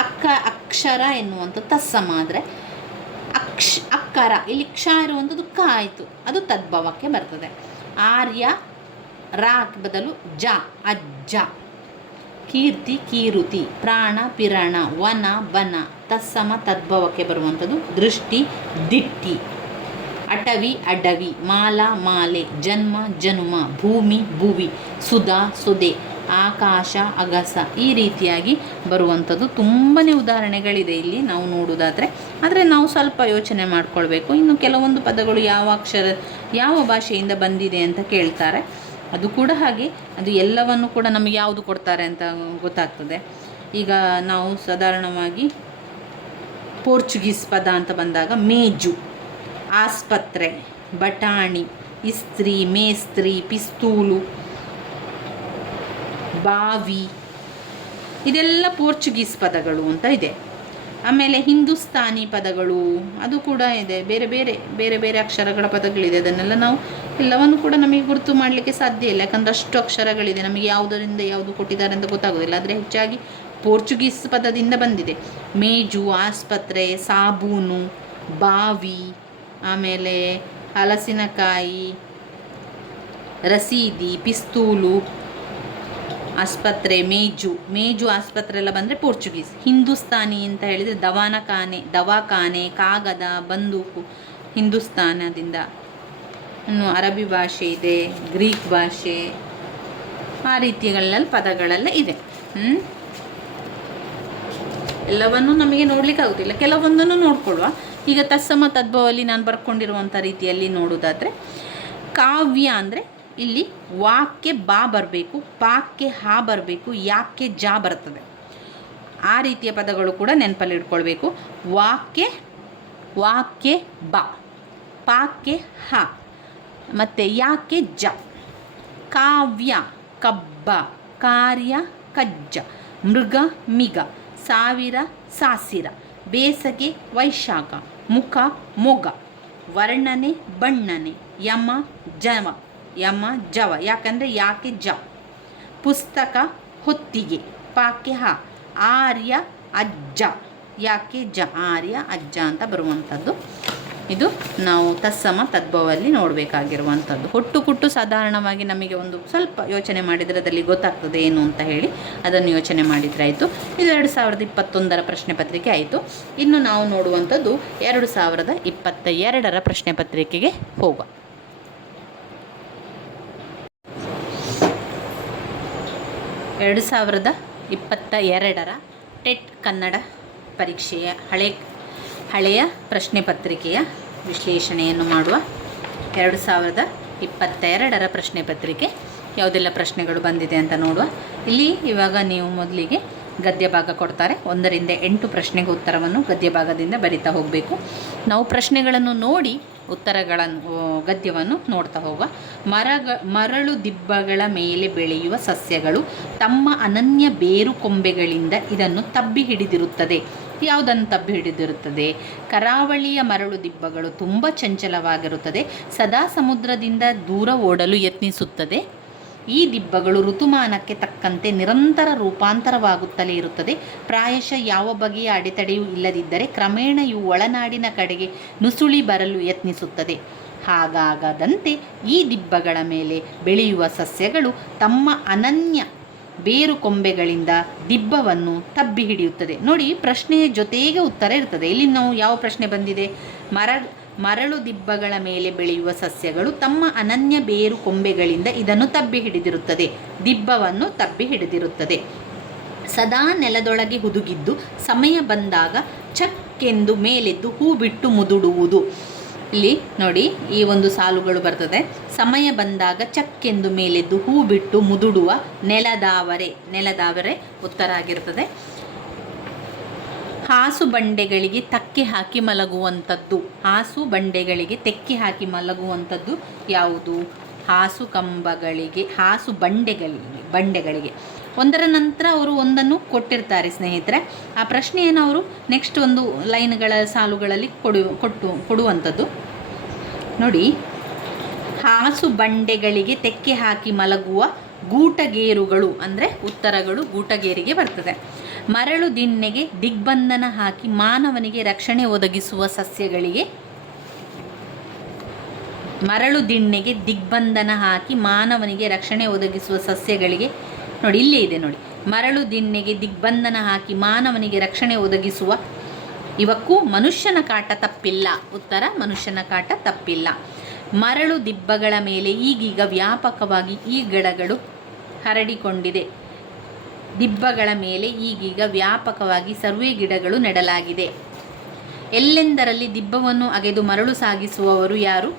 ಅಕ್ಷರ ಎನ್ನುವಂಥದ್ದು ತತ್ಸಮ ಆದರೆ ಅಕ್ಕರ, ಇಲ್ಲಿ ಕ್ಷ ಇರುವಂಥದ್ದು ಕ ಆಯಿತು, ಅದು ತದ್ಭವಕ್ಕೆ ಬರ್ತದೆ. ಆರ್ಯ ರಾ ಬದಲು ಜ, ಅಜ್ಜ. ಕೀರ್ತಿ ಕೀರುತಿ, ಪ್ರಾಣ ಪಿರಾಣ, ವನ ಬನ, ತತ್ಸಮ ತದ್ಭವಕ್ಕೆ ಬರುವಂಥದ್ದು. ದೃಷ್ಟಿ ದಿಟ್ಟಿ, ಅಟವಿ ಅಡವಿ, ಮಾಲ ಮಾಲೆ, ಜನ್ಮ ಜನುಮ, ಭೂಮಿ ಭುವಿ, ಸುಧಾ ಸೊದೆ, ಆಕಾಶ ಅಗಸ, ಈ ರೀತಿಯಾಗಿ ಬರುವಂಥದ್ದು ತುಂಬಾ ಉದಾಹರಣೆಗಳಿದೆ ಇಲ್ಲಿ ನಾವು ನೋಡುವುದಾದರೆ. ಆದರೆ ನಾವು ಸ್ವಲ್ಪ ಯೋಚನೆ ಮಾಡಿಕೊಳ್ಬೇಕು. ಇನ್ನು ಕೆಲವೊಂದು ಪದಗಳು ಯಾವ ಭಾಷೆಯಿಂದ ಬಂದಿದೆ ಅಂತ ಕೇಳ್ತಾರೆ, ಅದು ಕೂಡ ಹಾಗೆ. ಅದು ಎಲ್ಲವನ್ನು ಕೂಡ ನಮಗೆ ಯಾವುದು ಕೊಡ್ತಾರೆ ಅಂತ ಗೊತ್ತಾಗ್ತದೆ. ಈಗ ನಾವು ಸಾಧಾರಣವಾಗಿ ಪೋರ್ಚುಗೀಸ್ ಪದ ಅಂತ ಬಂದಾಗ ಮೇಜು, ಆಸ್ಪತ್ರೆ, ಬಟಾಣಿ, ಇಸ್ತ್ರಿ, ಮೇಸ್ತ್ರಿ, ಪಿಸ್ತೂಲು, ಬಾವಿ, ಇದೆಲ್ಲ ಪೋರ್ಚುಗೀಸ್ ಪದಗಳು ಅಂತ ಇದೆ. ಆಮೇಲೆ ಹಿಂದೂಸ್ತಾನಿ ಪದಗಳು ಅದು ಕೂಡ ಇದೆ. ಬೇರೆ ಬೇರೆ ಅಕ್ಷರಗಳ ಪದಗಳಿದೆ. ಅದನ್ನೆಲ್ಲ ನಾವು ಎಲ್ಲವನ್ನು ಕೂಡ ನಮಗೆ ಗುರುತು ಮಾಡಲಿಕ್ಕೆ ಸಾಧ್ಯ ಇಲ್ಲ, ಯಾಕಂದರೆ ಅಷ್ಟು ಅಕ್ಷರಗಳಿದೆ. ನಮಗೆ ಯಾವುದರಿಂದ ಯಾವುದು ಕೊಟ್ಟಿದ್ದಾರೆ ಅಂತ ಗೊತ್ತಾಗೋದಿಲ್ಲ. ಆದರೆ ಹೆಚ್ಚಾಗಿ ಪೋರ್ಚುಗೀಸ್ ಪದದಿಂದ ಬಂದಿದೆ. ಮೇಜು, ಆಸ್ಪತ್ರೆ, ಸಾಬೂನು, ಬಾವಿ, ಆಮೇಲೆ ಹಲಸಿನಕಾಯಿ, ರಸೀದಿ, ಪಿಸ್ತೂಲು, ಆಸ್ಪತ್ರೆ, ಮೇಜು ಆಸ್ಪತ್ರೆ ಎಲ್ಲ ಬಂದರೆ ಪೋರ್ಚುಗೀಸ್. ಹಿಂದೂಸ್ತಾನಿ ಅಂತ ಹೇಳಿದರೆ ದವಾಖಾನೆ, ಕಾಗದ, ಬಂದೂಕು, ಹಿಂದೂಸ್ತಾನದಿಂದ. ಇನ್ನು ಅರಬಿ ಭಾಷೆ ಇದೆ, ಗ್ರೀಕ್ ಭಾಷೆ, ಆ ರೀತಿಗಳಲ್ಲಿ ಪದಗಳೆಲ್ಲ ಇದೆ. ಎಲ್ಲವನ್ನು ನಮಗೆ ನೋಡಲಿಕ್ಕೆ ಆಗೋದಿಲ್ಲ, ಕೆಲವೊಂದನ್ನು ನೋಡ್ಕೊಳ್ಳುವ. ಈಗ ತತ್ಸಮ ತದ್ಭವಲ್ಲಿ ನಾನು ಬರ್ಕೊಂಡಿರುವಂಥ ರೀತಿಯಲ್ಲಿ ನೋಡೋದಾದರೆ, ಕಾವ್ಯ ಅಂದರೆ ಇಲ್ಲಿ ವಾಕ್ಯ ಬಾ ಬರಬೇಕು, ಪಾಕ್ಕೆ ಹಾ ಬರಬೇಕು, ಯಾಕೆ ಜಾ ಬರ್ತದೆ. ಆ ರೀತಿಯ ಪದಗಳು ಕೂಡ ನೆನಪಲ್ಲಿ ಇಟ್ಕೊಳ್ಬೇಕು. ವಾಕ್ಯ ಬಾ, ಪಾಕ್ಕೆ ಹಾ, ಮತ್ತು ಯಾಕೆ ಜ. ಕಾವ್ಯ ಕಬ್ಬ, ಕಾರ್ಯ ಕಜ್ಜ, ಮೃಗ ಮಿಗ, ಸಾವಿರ ಸಾಸಿರ, ಬೇಸಗೆ ವೈಶಾಖ, ಮುಖ ಮೊಗ, ವರ್ಣನೆ ಬಣ್ಣನೆ, ಯಮ ಜವ, ಯಾಕಂದರೆ ಯಾಕೆ ಜ. ಪುಸ್ತಕ ಹೊತ್ತಿಗೆ, ಅಪ್ಪಕ್ಕೆ ಹ, ಆರ್ಯ ಅಜ್ಜ. ಯಾಕೆ ಆರ್ಯ ಅಜ್ಜ ಅಂತ ಬರುವಂಥದ್ದು. ಇದು ನಾವು ತತ್ಸಮ ತದ್ಭವಲ್ಲಿ ನೋಡಬೇಕಾಗಿರುವಂಥದ್ದು. ಹುಟ್ಟು ಕುಟ್ಟು ಸಾಧಾರಣವಾಗಿ ನಮಗೆ ಒಂದು ಸ್ವಲ್ಪ ಯೋಚನೆ ಮಾಡಿದರೆ ಅದರಲ್ಲಿ ಗೊತ್ತಾಗ್ತದೆ ಏನು ಅಂತ ಹೇಳಿ ಅದನ್ನು ಯೋಚನೆ ಮಾಡಿದರೆ ಆಯಿತು. ಇದು 2021ರ ಪ್ರಶ್ನೆ ಪತ್ರಿಕೆ ಆಯಿತು. ಇನ್ನು ನಾವು ನೋಡುವಂಥದ್ದು 2022ರ ಪ್ರಶ್ನೆ ಪತ್ರಿಕೆಗೆ ಹೋಗುವ. 2022ರ ಟೆಟ್ ಕನ್ನಡ ಪರೀಕ್ಷೆಯ ಹಳೆಯ ಪ್ರಶ್ನೆ ಪತ್ರಿಕೆಯ ವಿಶ್ಲೇಷಣೆಯನ್ನು ಮಾಡುವ. 2022ರ ಪ್ರಶ್ನೆ ಪತ್ರಿಕೆ ಯಾವುದೆಲ್ಲ ಪ್ರಶ್ನೆಗಳು ಬಂದಿದೆ ಅಂತ ನೋಡುವ. ಇಲ್ಲಿ ಇವಾಗ ನೀವು ಮೊದಲಿಗೆ ಗದ್ಯ ಭಾಗ ಕೊಡ್ತಾರೆ. 1ರಿಂದ 8 ಪ್ರಶ್ನೆಗೆ ಉತ್ತರವನ್ನು ಗದ್ಯ ಭಾಗದಿಂದ ಬರಿತಾ ಹೋಗಬೇಕು. ನಾವು ಪ್ರಶ್ನೆಗಳನ್ನು ನೋಡಿ ಉತ್ತರಗಳನ್ನು ಗದ್ಯವನ್ನು ನೋಡ್ತಾ ಹೋಗುವ. ಮರಳು ದಿಬ್ಬಗಳ ಮೇಲೆ ಬೆಳೆಯುವ ಸಸ್ಯಗಳು ತಮ್ಮ ಅನನ್ಯ ಬೇರು ಕೊಂಬೆಗಳಿಂದ ಇದನ್ನು ತಬ್ಬಿ ಹಿಡಿದಿರುತ್ತದೆ. ಯಾವುದನ್ನು ತಬ್ಬಿ ಹಿಡಿದಿರುತ್ತದೆ? ಕರಾವಳಿಯ ಮರಳು ದಿಬ್ಬಗಳು ತುಂಬ ಚಂಚಲವಾಗಿರುತ್ತದೆ. ಸದಾ ಸಮುದ್ರದಿಂದ ದೂರ ಓಡಲು ಯತ್ನಿಸುತ್ತದೆ. ಈ ದಿಬ್ಬಗಳು ಋತುಮಾನಕ್ಕೆ ತಕ್ಕಂತೆ ನಿರಂತರ ರೂಪಾಂತರವಾಗುತ್ತಲೇ ಇರುತ್ತದೆ. ಪ್ರಾಯಶಃ ಯಾವ ಬಗೆಯ ಅಡೆತಡೆಯೂ ಇಲ್ಲದಿದ್ದರೆ ಕ್ರಮೇಣ ಇವು ಒಳನಾಡಿನ ಕಡೆಗೆ ನುಸುಳಿ ಬರಲು ಯತ್ನಿಸುತ್ತದೆ. ಹಾಗಾಗದಂತೆ ಈ ದಿಬ್ಬಗಳ ಮೇಲೆ ಬೆಳೆಯುವ ಸಸ್ಯಗಳು ತಮ್ಮ ಅನನ್ಯ ಬೇರು ಕೊಂಬೆಗಳಿಂದ ದಿಬ್ಬವನ್ನು ತಬ್ಬಿ ಹಿಡಿಯುತ್ತದೆ. ನೋಡಿ, ಪ್ರಶ್ನೆಯ ಜೊತೆಗೆ ಉತ್ತರ ಇರ್ತದೆ. ಇಲ್ಲಿ ನಾವು ಯಾವ ಪ್ರಶ್ನೆ ಬಂದಿದೆ? ಮರಳು ದಿಬ್ಬಗಳ ಮೇಲೆ ಬೆಳೆಯುವ ಸಸ್ಯಗಳು ತಮ್ಮ ಅನನ್ಯ ಬೇರು ಕೊಂಬೆಗಳಿಂದ ಇದನ್ನು ತಬ್ಬಿ ಹಿಡಿದಿರುತ್ತದೆ, ದಿಬ್ಬವನ್ನು ತಬ್ಬಿ ಹಿಡಿದಿರುತ್ತದೆ. ಸದಾ ನೆಲದೊಳಗೆ ಹುದುಗಿದ್ದು ಸಮಯ ಬಂದಾಗ ಚಕ್ಕೆಂದು ಮೇಲೆದ್ದು ಹೂ ಬಿಟ್ಟು ಮುದುಡುವುದು. ಇಲ್ಲಿ ನೋಡಿ, ಈ ಒಂದು ಸಾಲುಗಳು ಬರ್ತದೆ. ಸಮಯ ಬಂದಾಗ ಚಕ್ಕೆಂದು ಮೇಲೆದ್ದು ಹೂ ಬಿಟ್ಟು ಮುದುಡುವ ನೆಲದಾವರೆ ಉತ್ತರ ಆಗಿರ್ತದೆ. ಹಾಸು ಬಂಡೆಗಳಿಗೆ ತೆಕ್ಕೆ ಹಾಕಿ ಮಲಗುವಂಥದ್ದು. ಹಾಸು ಬಂಡೆಗಳಿಗೆ ತೆಕ್ಕೆ ಹಾಕಿ ಮಲಗುವಂಥದ್ದು ಯಾವುದು? ಹಾಸು ಬಂಡೆಗಳಿಗೆ ಒಂದರ ನಂತರ ಅವರು ಒಂದನ್ನು ಕೊಟ್ಟಿರ್ತಾರೆ ಸ್ನೇಹಿತರೆ. ಆ ಪ್ರಶ್ನೆಯನ್ನು ಅವರು ನೆಕ್ಸ್ಟ್ ಒಂದು ಲೈನ್ಗಳ ಸಾಲುಗಳಲ್ಲಿ ಕೊಡುವಂಥದ್ದು ನೋಡಿ. ಹಾಸು ಬಂಡೆಗಳಿಗೆ ತೆಕ್ಕೆ ಹಾಕಿ ಮಲಗುವ ಗೂಟಗೇರುಗಳು ಅಂದರೆ ಉತ್ತರಗಳು ಗೂಟಗೇರಿಗೆ ಬರ್ತದೆ. ಮರಳು ದಿಣ್ಣೆಗೆ ದಿಗ್ಬಂಧನ ಹಾಕಿ ಮಾನವನಿಗೆ ರಕ್ಷಣೆ ಒದಗಿಸುವ ಸಸ್ಯಗಳಿಗೆ ನೋಡಿ, ಇಲ್ಲೇ ಇದೆ ನೋಡಿ. ಮರಳು ದಿಣ್ಣೆಗೆ ದಿಗ್ಬಂಧನ ಹಾಕಿ ಮಾನವನಿಗೆ ರಕ್ಷಣೆ ಒದಗಿಸುವ ಇವಕ್ಕೂ ಮನುಷ್ಯನ ಕಾಟ ತಪ್ಪಿಲ್ಲ. ಉತ್ತರ ಮನುಷ್ಯನ ಕಾಟ ತಪ್ಪಿಲ್ಲ. ಮರಳು ದಿಬ್ಬಗಳ ಮೇಲೆ ಈಗೀಗ ವ್ಯಾಪಕವಾಗಿ ಈ ಗಿಡಗಳು ಹರಡಿಕೊಂಡಿದೆ. ದಿಬ್ಬಗಳ ಮೇಲೆ ಈಗೀಗ ವ್ಯಾಪಕವಾಗಿ ಸರ್ವೇ ಗಿಡಗಳು ನೆಡಲಾಗಿದೆ. ಎಲ್ಲೆಂದರಲ್ಲಿ ದಿಬ್ಬವನ್ನು ಅಗೆದು ಮರಳು ಸಾಗಿಸುವವರು ಯಾರು?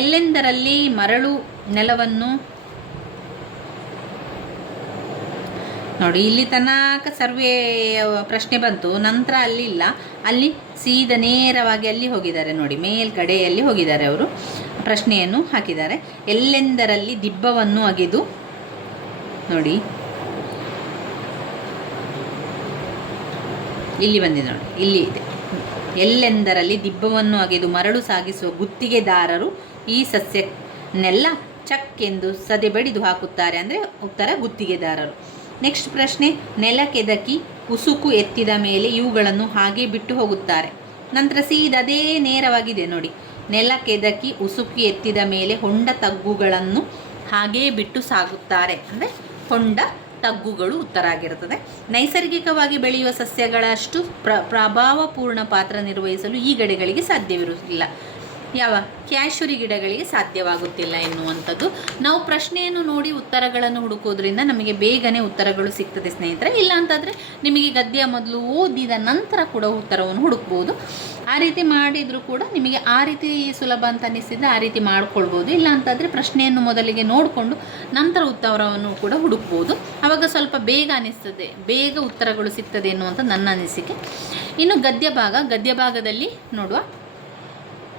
ಎಲ್ಲೆಂದರಲ್ಲಿ ಮರಳು ನೆಲವನ್ನು ನೋಡಿ, ಇಲ್ಲಿ ತನಕ ಸರ್ವೇ ಪ್ರಶ್ನೆ ಬಂತು. ನಂತರ ಅಲ್ಲಿ ಸೀದಾ ನೇರವಾಗಿ ಅಲ್ಲಿ ಹೋಗಿದ್ದಾರೆ ನೋಡಿ, ಮೇಲ್ಗಡೆಯಲ್ಲಿ ಹೋಗಿದ್ದಾರೆ. ಅವರು ಪ್ರಶ್ನೆಯನ್ನು ಹಾಕಿದ್ದಾರೆ. ಎಲ್ಲೆಂದರಲ್ಲಿ ದಿಬ್ಬವನ್ನು ಅಗೆದು ನೋಡಿ, ಇಲ್ಲಿ ಬಂದಿದೆ ನೋಡಿ, ಇಲ್ಲಿ ಇದೆ. ಎಲ್ಲೆಂದರಲ್ಲಿ ದಿಬ್ಬವನ್ನು ಅಗೆದು ಮರಳು ಸಾಗಿಸುವ ಗುತ್ತಿಗೆದಾರರು ಈ ಸಸ್ಯನೆಲ್ಲ ಚಕ್ಕೆಂದು ಸದೆ ಬಡಿದು ಹಾಕುತ್ತಾರೆ. ಅಂದರೆ ಉತ್ತರ ಗುತ್ತಿಗೆದಾರರು. ನೆಕ್ಸ್ಟ್ ಪ್ರಶ್ನೆ, ನೆಲಕ್ಕೆದಕಿ ಉಸುಕು ಎತ್ತಿದ ಮೇಲೆ ಇವುಗಳನ್ನು ಹಾಗೆ ಬಿಟ್ಟು ಹೋಗುತ್ತಾರೆ. ನಂತರ ಸೀದಾ ಅದೇ ನೇರವಾಗಿದೆ ನೋಡಿ. ನೆಲಕ್ಕೆದಕಿ ಉಸುಕು ಎತ್ತಿದ ಮೇಲೆ ಹೊಂಡ ತಗ್ಗುಗಳನ್ನು ಹಾಗೇ ಬಿಟ್ಟು ಸಾಗುತ್ತಾರೆ. ಅಂದರೆ ಹೊಂಡ ತಗ್ಗುಗಳು ಉತ್ತರ ಆಗಿರುತ್ತದೆ. ನೈಸರ್ಗಿಕವಾಗಿ ಬೆಳೆಯುವ ಸಸ್ಯಗಳಷ್ಟು ಪ್ರಭಾವಪೂರ್ಣ ಪಾತ್ರ ನಿರ್ವಹಿಸಲು ಈ ಗಿಡಗಳಿಗೆ ಸಾಧ್ಯವಿರುವುದಿಲ್ಲ. ಯಾವ ಕ್ಯಾಶುರಿ ಗಿಡಗಳಿಗೆ ಸಾಧ್ಯವಾಗುತ್ತಿಲ್ಲ ಎನ್ನುವಂಥದ್ದು. ನಾವು ಪ್ರಶ್ನೆಯನ್ನು ನೋಡಿ ಉತ್ತರಗಳನ್ನು ಹುಡುಕೋದ್ರಿಂದ ನಮಗೆ ಬೇಗನೆ ಉತ್ತರಗಳು ಸಿಗ್ತದೆ ಸ್ನೇಹಿತರೆ. ಇಲ್ಲ ಅಂತಂದರೆ ನಿಮಗೆ ಗದ್ಯ ಮೊದಲು ಓದಿದ ನಂತರ ಕೂಡ ಉತ್ತರವನ್ನು ಹುಡುಕ್ಬೋದು. ಆ ರೀತಿ ಮಾಡಿದರೂ ಕೂಡ ನಿಮಗೆ ಆ ರೀತಿ ಸುಲಭ ಅಂತ ಅನ್ನಿಸಿದರೆ ಆ ರೀತಿ ಮಾಡ್ಕೊಳ್ಬೋದು. ಇಲ್ಲ ಅಂತಂದರೆ ಪ್ರಶ್ನೆಯನ್ನು ಮೊದಲಿಗೆ ನೋಡಿಕೊಂಡು ನಂತರ ಉತ್ತರವನ್ನು ಕೂಡ ಹುಡುಕ್ಬೋದು. ಆವಾಗ ಸ್ವಲ್ಪ ಬೇಗ ಅನ್ನಿಸ್ತದೆ, ಬೇಗ ಉತ್ತರಗಳು ಸಿಗ್ತದೆ ಎನ್ನುವಂಥ ನನ್ನ ಅನಿಸಿಕೆ. ಇನ್ನು ಗದ್ಯ ಭಾಗದಲ್ಲಿ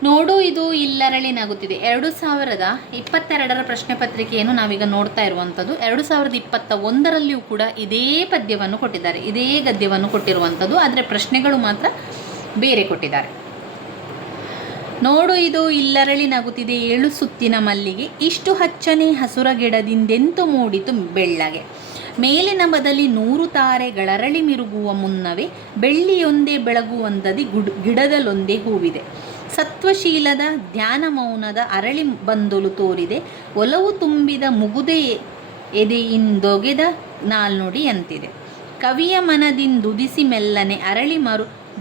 ನೋಡು ಇದು ಇಲ್ಲರಳಿನಾಗುತ್ತಿದೆ. 2022ರ ಪ್ರಶ್ನೆ ಪತ್ರಿಕೆಯನ್ನು ನಾವೀಗ ನೋಡ್ತಾ ಇರುವಂಥದ್ದು. 2021ರಲ್ಲಿಯೂ ಕೂಡ ಇದೇ ಪದ್ಯವನ್ನು ಕೊಟ್ಟಿದ್ದಾರೆ, ಇದೇ ಗದ್ಯವನ್ನು ಕೊಟ್ಟಿರುವಂಥದ್ದು. ಆದರೆ ಪ್ರಶ್ನೆಗಳು ಮಾತ್ರ ಬೇರೆ ಕೊಟ್ಟಿದ್ದಾರೆ. ನೋಡು ಇದು ಇಲ್ಲರಳಿನಾಗುತ್ತಿದೆ, 7 ಸುತ್ತಿನ ಮಲ್ಲಿಗೆ, ಇಷ್ಟು ಹಚ್ಚನೆ ಹಸುರ ಗಿಡದಿಂದೆಂತು ಮೂಡಿತು ಬೆಳ್ಳಗೆ. ಮೇಲಿನ ಬದಲಿ 100 ತಾರೆಗಳರಳಿ ಮಿರುಗುವ ಮುನ್ನವೇ ಬೆಳ್ಳಿಯೊಂದೇ ಬೆಳಗುವಂಥದಿ ಗಿಡದಲ್ಲೊಂದೇ ಹೂವಿದೆ. ಸತ್ವಶೀಲದ ಧ್ಯಾನ ಮೌನದ ಅರಳಿ ಬಂದೊಲು ತೋರಿದೆ, ಒಲವು ತುಂಬಿದ ಮುಗುದೆ ಎದೆಯಿಂದೊಗೆದ ನಾಲ್ನುಡಿಯಂತಿದೆ. ಕವಿಯ ಮನದಿಂದುದಿಸಿ ಮೆಲ್ಲನೆ ಅರಳಿ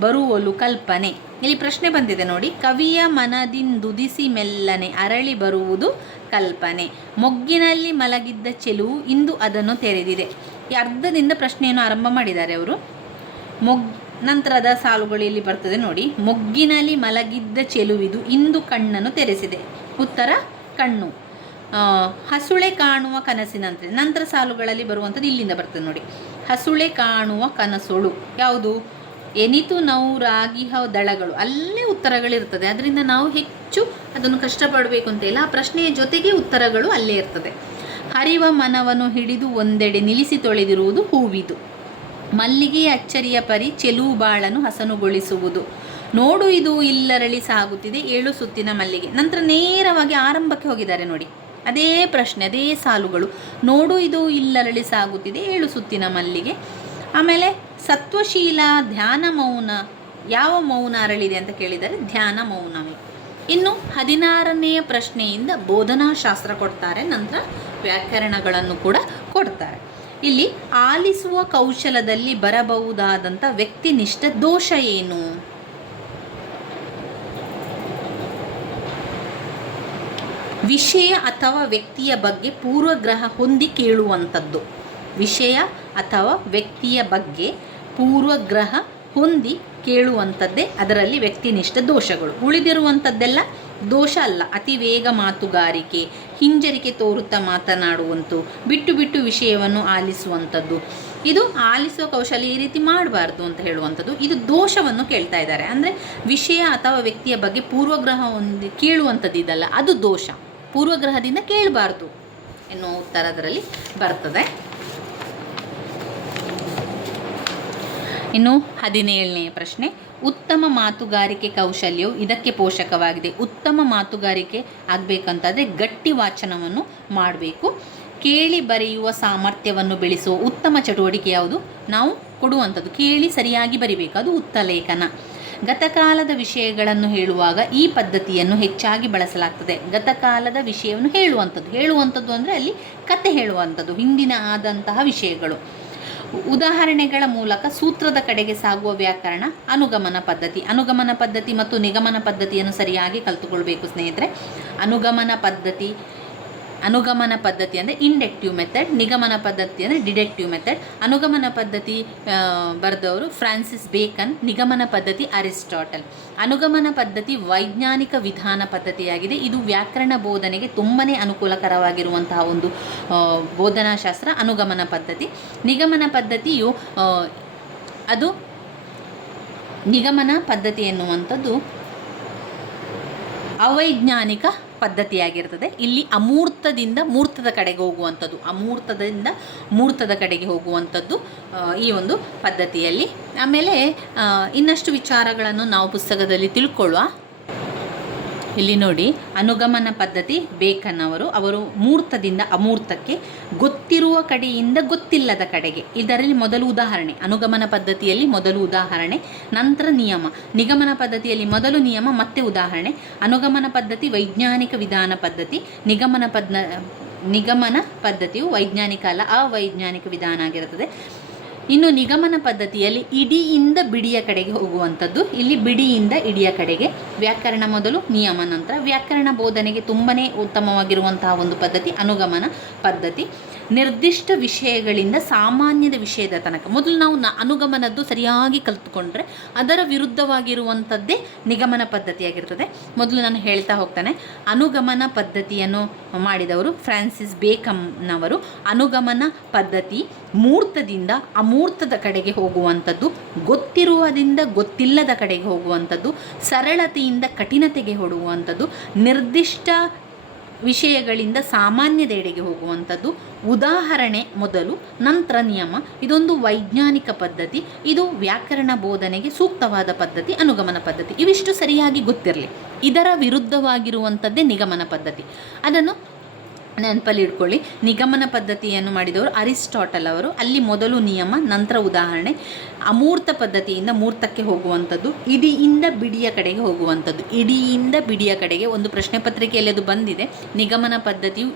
ಬರುವಲು ಕಲ್ಪನೆ. ಇಲ್ಲಿ ಪ್ರಶ್ನೆ ಬಂದಿದೆ ನೋಡಿ, ಕವಿಯ ಮನದಿಂದುದಿಸಿ ಮೆಲ್ಲನೆ ಅರಳಿ ಬರುವುದು ಕಲ್ಪನೆ. ಮೊಗ್ಗಿನಲ್ಲಿ ಮಲಗಿದ್ದ ಚೆಲುವು ಇಂದು ಅದನ್ನು ತೆರೆದಿದೆ. ಈ ಅರ್ಧದಿಂದ ಪ್ರಶ್ನೆಯನ್ನು ಆರಂಭ ಮಾಡಿದ್ದಾರೆ ಅವರು. ನಂತರದ ಸಾಲುಗಳು ಇಲ್ಲಿ ಬರ್ತದೆ ನೋಡಿ. ಮೊಗ್ಗಿನಲ್ಲಿ ಮಲಗಿದ್ದ ಚೆಲುವಿದು ಇಂದು ಕಣ್ಣನ್ನು ತೆರೆಸಿದೆ. ಉತ್ತರ ಕಣ್ಣು. ಹಸುಳೆ ಕಾಣುವ ಕನಸಿನಂತೆ. ನಂತರ ಸಾಲುಗಳಲ್ಲಿ ಬರುವಂಥದ್ದು ಇಲ್ಲಿಂದ ಬರ್ತದೆ ನೋಡಿ. ಹಸುಳೆ ಕಾಣುವ ಕನಸೊಳು ಯಾವುದು? ಎನಿತು ನೌರಾಗಿಹ ದಳಗಳು. ಅಲ್ಲೇ ಉತ್ತರಗಳಿರ್ತದೆ. ಅದರಿಂದ ನಾವು ಹೆಚ್ಚು ಅದನ್ನು ಕಷ್ಟಪಡಬೇಕು ಅಂತ ಇಲ್ಲ. ಆ ಪ್ರಶ್ನೆಯ ಜೊತೆಗೆ ಉತ್ತರಗಳು ಅಲ್ಲೇ ಇರ್ತದೆ. ಹರಿವ ಮನವನ್ನು ಹಿಡಿದು ಒಂದೆಡೆ ನಿಲ್ಲಿಸಿ ತೊಳೆದಿರುವುದು ಹೂವಿದು. ಮಲ್ಲಿಗೆಯ ಅಚ್ಚರಿಯ ಪರಿ ಚೆಲುವು ಬಾಳನು ಹಸನುಗೊಳಿಸುವುದು. ನೋಡು ಇದು ಇಲ್ಲರಳಿ ಸಾಗುತ್ತಿದೆ 7 ಸುತ್ತಿನ ಮಲ್ಲಿಗೆ. ನಂತರ ನೇರವಾಗಿ ಆರಂಭಕ್ಕೆ ಹೋಗಿದ್ದಾರೆ ನೋಡಿ. ಅದೇ ಪ್ರಶ್ನೆ, ಅದೇ ಸಾಲುಗಳು. ನೋಡು ಇದು ಇಲ್ಲರಳಿ ಸಾಗುತ್ತಿದೆ 7 ಸುತ್ತಿನ ಮಲ್ಲಿಗೆ. ಆಮೇಲೆ ಸತ್ವಶೀಲ ಧ್ಯಾನ ಮೌನ. ಯಾವ ಮೌನ ಅರಳಿದೆ ಅಂತ ಕೇಳಿದರೆ ಧ್ಯಾನ ಮೌನವೇ. ಇನ್ನು 16ನೆಯ ಪ್ರಶ್ನೆಯಿಂದ ಬೋಧನಾಶಾಸ್ತ್ರ ಕೊಡ್ತಾರೆ. ನಂತರ ವ್ಯಾಕರಣಗಳನ್ನು ಕೂಡ ಕೊಡ್ತಾರೆ. ಇಲ್ಲಿ ಆಲಿಸುವ ಕೌಶಲದಲ್ಲಿ ಬರಬಹುದಾದಂಥ ವ್ಯಕ್ತಿನಿಷ್ಠ ದೋಷ ಏನು? ವಿಷಯ ಅಥವಾ ವ್ಯಕ್ತಿಯ ಬಗ್ಗೆ ಪೂರ್ವಗ್ರಹ ಹೊಂದಿ ಕೇಳುವಂಥದ್ದು. ವಿಷಯ ಅಥವಾ ವ್ಯಕ್ತಿಯ ಬಗ್ಗೆ ಪೂರ್ವಗ್ರಹ ಹೊಂದಿ ಕೇಳುವಂಥದ್ದೇ ಅದರಲ್ಲಿ ವ್ಯಕ್ತಿನಿಷ್ಠ ದೋಷಗಳು. ಉಳಿದಿರುವಂಥದ್ದೆಲ್ಲ ದೋಷ ಅಲ್ಲ. ಅತಿ ವೇಗ ಮಾತುಗಾರಿಕೆ, ಹಿಂಜರಿಕೆ ತೋರುತ್ತಾ ಮಾತನಾಡುವಂಥದ್ದು, ಬಿಟ್ಟು ಬಿಟ್ಟು ವಿಷಯವನ್ನು ಆಲಿಸುವಂಥದ್ದು, ಇದು ಆಲಿಸುವ ಕೌಶಲ್ಯ. ಈ ರೀತಿ ಮಾಡಬಾರ್ದು ಅಂತ ಹೇಳುವಂಥದ್ದು. ಇದು ದೋಷವನ್ನು ಕೇಳ್ತಾ ಇದ್ದಾರೆ. ಅಂದರೆ ವಿಷಯ ಅಥವಾ ವ್ಯಕ್ತಿಯ ಬಗ್ಗೆ ಪೂರ್ವಗ್ರಹ ಹೊಂದಿ ಕೇಳುವಂಥದ್ದು ಇದಲ್ಲ, ಅದು ದೋಷ. ಪೂರ್ವಗ್ರಹದಿಂದ ಕೇಳಬಾರ್ದು ಎನ್ನುವ ಉತ್ತರ ಅದರಲ್ಲಿ ಬರ್ತದೆ. ಇನ್ನು 17ನೇ ಪ್ರಶ್ನೆ. ಉತ್ತಮ ಮಾತುಗಾರಿಕೆ ಕೌಶಲ್ಯವು ಇದಕ್ಕೆ ಪೋಷಕವಾಗಿದೆ. ಉತ್ತಮ ಮಾತುಗಾರಿಕೆ ಆಗಬೇಕಂತಾದರೆ ಗಟ್ಟಿ ವಾಚನವನ್ನು ಮಾಡಬೇಕು. ಕೇಳಿ ಬರೆಯುವ ಸಾಮರ್ಥ್ಯವನ್ನು ಬೆಳೆಸುವ ಉತ್ತಮ ಚಟುವಟಿಕೆ ಯಾವುದು? ನಾವು ಕೊಡುವಂಥದ್ದು. ಕೇಳಿ ಸರಿಯಾಗಿ ಬರಿಬೇಕು, ಅದು ಉತ್ತಲೇಖನ. ಗತಕಾಲದ ವಿಷಯಗಳನ್ನು ಹೇಳುವಾಗ ಈ ಪದ್ಧತಿಯನ್ನು ಹೆಚ್ಚಾಗಿ ಬಳಸಲಾಗ್ತದೆ. ಗತಕಾಲದ ವಿಷಯವನ್ನು ಹೇಳುವಂಥದ್ದು ಅಂದರೆ ಅಲ್ಲಿ ಕತೆ ಹೇಳುವಂಥದ್ದು, ಹಿಂದಿನ ಆದಂತಹ ವಿಷಯಗಳು. ಉದಾಹರಣೆಗಳ ಮೂಲಕ ಸೂತ್ರದ ಕಡೆಗೆ ಸಾಗುವ ವ್ಯಾಕರಣ ಅನುಗಮನ ಪದ್ಧತಿ. ಅನುಗಮನ ಪದ್ಧತಿ ಮತ್ತು ನಿಗಮನ ಪದ್ಧತಿಯನ್ನು ಸರಿಯಾಗಿ ಕಲಿತುಕೊಳ್ಬೇಕು ಸ್ನೇಹಿತರೆ. ಅನುಗಮನ ಪದ್ಧತಿ ಅಂದರೆ ಇಂಡೆಕ್ಟಿವ್ ಮೆಥಡ್, ನಿಗಮನ ಪದ್ಧತಿ ಅಂದರೆ ಡಿಡಕ್ಟಿವ್ ಮೆಥಡ್. ಅನುಗಮನ ಪದ್ಧತಿ ಬರೆದವರು ಫ್ರಾನ್ಸಿಸ್ ಬೇಕನ್, ನಿಗಮನ ಪದ್ಧತಿ ಅರಿಸ್ಟಾಟಲ್. ಅನುಗಮನ ಪದ್ಧತಿ ವೈಜ್ಞಾನಿಕ ವಿಧಾನ ಪದ್ಧತಿಯಾಗಿದೆ. ಇದು ವ್ಯಾಕರಣ ಬೋಧನೆಗೆ ತುಂಬಾ ಅನುಕೂಲಕರವಾಗಿರುವಂತಹ ಒಂದು ಬೋಧನಾಶಾಸ್ತ್ರ ಅನುಗಮನ ಪದ್ಧತಿ. ನಿಗಮನ ಪದ್ಧತಿಯು ನಿಗಮನ ಪದ್ಧತಿ ಎನ್ನುವಂಥದ್ದು ಅವೈಜ್ಞಾನಿಕ ಪದ್ಧತಿಯಾಗಿರ್ತದೆ. ಇಲ್ಲಿ ಅಮೂರ್ತದಿಂದ ಮೂರ್ತದ ಕಡೆಗೆ ಹೋಗುವಂಥದ್ದು, ಅಮೂರ್ತದಿಂದ ಮೂರ್ತದ ಕಡೆಗೆ ಹೋಗುವಂಥದ್ದು ಈ ಒಂದು ಪದ್ಧತಿಯಲ್ಲಿ. ಆಮೇಲೆ ಇನ್ನಷ್ಟು ವಿಚಾರಗಳನ್ನು ನಾವು ಪುಸ್ತಕದಲ್ಲಿ ತಿಳ್ಕೊಳ್ಳುವ. ಇಲ್ಲಿ ನೋಡಿ, ಅನುಗಮನ ಪದ್ಧತಿ ಬೇಕನ್ ಅವರು ಮೂರ್ತದಿಂದ ಅಮೂರ್ತಕ್ಕೆ, ಗೊತ್ತಿರುವ ಕಡೆಯಿಂದ ಗೊತ್ತಿಲ್ಲದ ಕಡೆಗೆ. ಇದರಲ್ಲಿ ಮೊದಲು ಉದಾಹರಣೆ. ಅನುಗಮನ ಪದ್ಧತಿಯಲ್ಲಿ ಮೊದಲು ಉದಾಹರಣೆ, ನಂತರ ನಿಯಮ. ನಿಗಮನ ಪದ್ಧತಿಯಲ್ಲಿ ಮೊದಲು ನಿಯಮ ಮತ್ತೆ ಉದಾಹರಣೆ. ಅನುಗಮನ ಪದ್ಧತಿ ವೈಜ್ಞಾನಿಕ ವಿಧಾನ ಪದ್ಧತಿ. ನಿಗಮನ ಪದ್ಧತಿಯು ವೈಜ್ಞಾನಿಕ ಅಲ್ಲ, ಅವೈಜ್ಞಾನಿಕ ವಿಧಾನ ಆಗಿರುತ್ತದೆ. ಇನ್ನು ನಿಗಮನ ಪದ್ಧತಿಯಲ್ಲಿ ಇಡಿಯಿಂದ ಬಿಡಿಯ ಕಡೆಗೆ ಹೋಗುವಂಥದ್ದು. ಇಲ್ಲಿ ಬಿಡಿಯಿಂದ ಇಡಿಯ ಕಡೆಗೆ. ವ್ಯಾಕರಣ ಮೊದಲು, ನಿಯಮ ನಂತರ. ವ್ಯಾಕರಣ ಬೋಧನೆಗೆ ತುಂಬನೇ ಉತ್ತಮವಾಗಿರುವಂತಹ ಒಂದು ಪದ್ಧತಿ ಅನುಗಮನ ಪದ್ಧತಿ. ನಿರ್ದಿಷ್ಟ ವಿಷಯಗಳಿಂದ ಸಾಮಾನ್ಯದ ವಿಷಯದ ತನಕ ಮೊದಲು ನಾವು ಅನುಗಮನದ್ದು ಸರಿಯಾಗಿ ಕಲಿತುಕೊಂಡ್ರೆ ಅದರ ವಿರುದ್ಧವಾಗಿರುವಂಥದ್ದೇ ನಿಗಮನ ಪದ್ಧತಿಯಾಗಿರ್ತದೆ. ಮೊದಲು ನಾನು ಹೇಳ್ತಾ ಹೋಗ್ತಾನೆ. ಅನುಗಮನ ಪದ್ಧತಿಯನ್ನು ಮಾಡಿದವರು ಫ್ರಾನ್ಸಿಸ್ ಬೇಕನ್ನವರು. ಅನುಗಮನ ಪದ್ಧತಿ ಮೂರ್ತದಿಂದ ಅಮೂರ್ತದ ಕಡೆಗೆ ಹೋಗುವಂಥದ್ದು, ಗೊತ್ತಿರುವುದರಿಂದ ಗೊತ್ತಿಲ್ಲದ ಕಡೆಗೆ ಹೋಗುವಂಥದ್ದು, ಸರಳತೆಯಿಂದ ಕಠಿಣತೆಗೆ ಹೊಡುವಂಥದ್ದು, ನಿರ್ದಿಷ್ಟ ವಿಷಯಗಳಿಂದ ಸಾಮಾನ್ಯದೆಡೆಗೆ ಹೋಗುವಂಥದ್ದು, ಉದಾಹರಣೆ ಮೊದಲು ನಂತರ ನಿಯಮ. ಇದೊಂದು ವೈಜ್ಞಾನಿಕ ಪದ್ಧತಿ. ಇದು ವ್ಯಾಕರಣ ಬೋಧನೆಗೆ ಸೂಕ್ತವಾದ ಪದ್ಧತಿ ಅನುಗಮನ ಪದ್ಧತಿ. ಇವಿಷ್ಟು ಸರಿಯಾಗಿ ಗೊತ್ತಿರಲಿ. ಇದರ ವಿರುದ್ಧವಾಗಿರುವಂಥದ್ದೇ ನಿಗಮನ ಪದ್ಧತಿ. ಅದನ್ನು ನೆನಪಲ್ಲಿ ಇಟ್ಕೊಳ್ಳಿ. ನಿಗಮನ ಪದ್ಧತಿಯನ್ನು ಮಾಡಿದವರು ಅರಿಸ್ಟಾಟಲ್ ಅವರು. ಅಲ್ಲಿ ಮೊದಲು ನಿಯಮ, ನಂತರ ಉದಾಹರಣೆ. ಅಮೂರ್ತ ಪದ್ಧತಿಯಿಂದ ಮೂರ್ತಕ್ಕೆ ಹೋಗುವಂಥದ್ದು, ಇಡಿಯಿಂದ ಬಿಡಿಯ ಕಡೆಗೆ ಹೋಗುವಂಥದ್ದು. ಇಡಿಯಿಂದ ಬಿಡಿಯ ಕಡೆಗೆ ಒಂದು ಪ್ರಶ್ನೆ ಪತ್ರಿಕೆಯಲ್ಲಿ ಅದು ಬಂದಿದೆ. ನಿಗಮನ ಪದ್ಧತಿಯು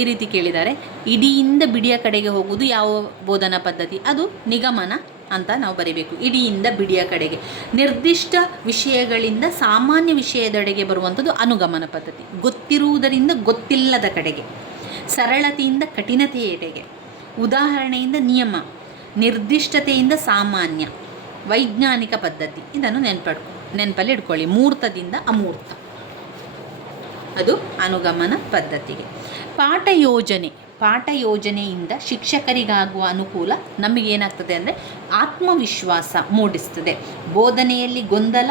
ಈ ರೀತಿ ಕೇಳಿದ್ದಾರೆ, ಇಡಿಯಿಂದ ಬಿಡಿಯ ಕಡೆಗೆ ಹೋಗುವುದು ಯಾವ ಬೋಧನಾ ಪದ್ಧತಿ? ಅದು ನಿಗಮನ ಅಂತ ನಾವು ಬರೀಬೇಕು. ಇಡಿಯಿಂದ ಬಿಡಿಯ ಕಡೆಗೆ. ನಿರ್ದಿಷ್ಟ ವಿಷಯಗಳಿಂದ ಸಾಮಾನ್ಯ ವಿಷಯದೆಡೆಗೆ ಬರುವಂಥದ್ದು ಅನುಗಮನ ಪದ್ಧತಿ. ಗೊತ್ತಿರುವುದರಿಂದ ಗೊತ್ತಿಲ್ಲದ ಕಡೆಗೆ, ಸರಳತೆಯಿಂದ ಕಠಿಣತೆಯೆಡೆಗೆ, ಉದಾಹರಣೆಯಿಂದ ನಿಯಮ, ನಿರ್ದಿಷ್ಟತೆಯಿಂದ ಸಾಮಾನ್ಯ, ವೈಜ್ಞಾನಿಕ ಪದ್ಧತಿ. ಇದನ್ನು ನೆನಪಲ್ಲಿ ಇಟ್ಕೊಳ್ಳಿ. ಮೂರ್ತದಿಂದ ಅಮೂರ್ತ, ಅದು ಅನುಗಮನ ಪದ್ಧತಿಗೆ. ಪಾಠ ಯೋಜನೆಯಿಂದ ಶಿಕ್ಷಕರಿಗಾಗುವ ಅನುಕೂಲ ನಮಗೇನಾಗ್ತದೆ ಅಂದರೆ ಆತ್ಮವಿಶ್ವಾಸ ಮೂಡಿಸ್ತದೆ. ಬೋಧನೆಯಲ್ಲಿ ಗೊಂದಲ,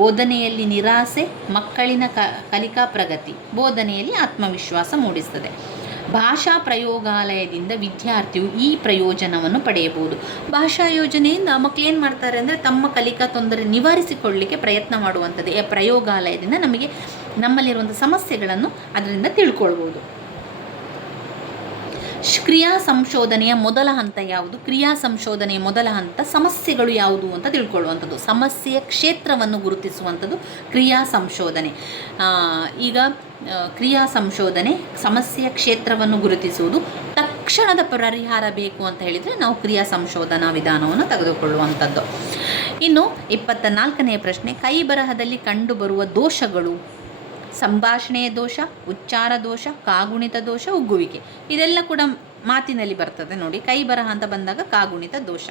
ಬೋಧನೆಯಲ್ಲಿ ನಿರಾಸೆ, ಮಕ್ಕಳಿನ ಕಲಿಕಾ ಪ್ರಗತಿ, ಬೋಧನೆಯಲ್ಲಿ ಆತ್ಮವಿಶ್ವಾಸ ಮೂಡಿಸ್ತದೆ. ಭಾಷಾ ಪ್ರಯೋಗಾಲಯದಿಂದ ವಿದ್ಯಾರ್ಥಿಯು ಈ ಪ್ರಯೋಜನವನ್ನು ಪಡೆಯಬಹುದು. ಭಾಷಾ ಯೋಜನೆಯಿಂದ ಮಕ್ಕಳು ಏನು ಮಾಡ್ತಾರೆ ಅಂದರೆ ತಮ್ಮ ಕಲಿಕಾ ತೊಂದರೆ ನಿವಾರಿಸಿಕೊಳ್ಳಲಿಕ್ಕೆ ಪ್ರಯತ್ನ ಮಾಡುವಂಥದ್ದು. ಈ ಪ್ರಯೋಗಾಲಯದಿಂದ ನಮಗೆ ನಮ್ಮಲ್ಲಿರುವಂಥ ಸಮಸ್ಯೆಗಳನ್ನು ಅದರಿಂದ ತಿಳ್ಕೊಳ್ಬೋದು. ಕ್ರಿಯಾ ಸಂಶೋಧನೆಯ ಮೊದಲ ಹಂತ ಯಾವುದು? ಕ್ರಿಯಾ ಸಂಶೋಧನೆಯ ಮೊದಲ ಹಂತ ಸಮಸ್ಯೆಗಳು ಯಾವುದು ಅಂತ ತಿಳ್ಕೊಳ್ಳುವಂಥದ್ದು. ಸಮಸ್ಯೆಯ ಕ್ಷೇತ್ರವನ್ನು ಗುರುತಿಸುವಂಥದ್ದು ಕ್ರಿಯಾ ಸಂಶೋಧನೆ. ಈಗ ಕ್ರಿಯಾ ಸಂಶೋಧನೆ ಸಮಸ್ಯೆಯ ಕ್ಷೇತ್ರವನ್ನು ಗುರುತಿಸುವುದು. ತಕ್ಷಣದ ಪರಿಹಾರ ಬೇಕು ಅಂತ ಹೇಳಿದರೆ ನಾವು ಕ್ರಿಯಾ ಸಂಶೋಧನಾ ವಿಧಾನವನ್ನು ತೆಗೆದುಕೊಳ್ಳುವಂಥದ್ದು. ಇನ್ನು 24ನೇ ಪ್ರಶ್ನೆ, ಕೈ ಬರಹದಲ್ಲಿ ಕಂಡುಬರುವ ದೋಷಗಳು. ಸಂಭಾಷಣೆಯ ದೋಷ, ಉಚ್ಚಾರ ದೋಷ, ಕಾಗುಣಿತ ದೋಷ, ಉಗ್ಗುವಿಕೆ. ಇದೆಲ್ಲ ಕೂಡ ಮಾತಿನಲ್ಲಿ ಬರ್ತದೆ ನೋಡಿ. ಕೈ ಬರಹ ಅಂತ ಬಂದಾಗ ಕಾಗುಣಿತ ದೋಷ.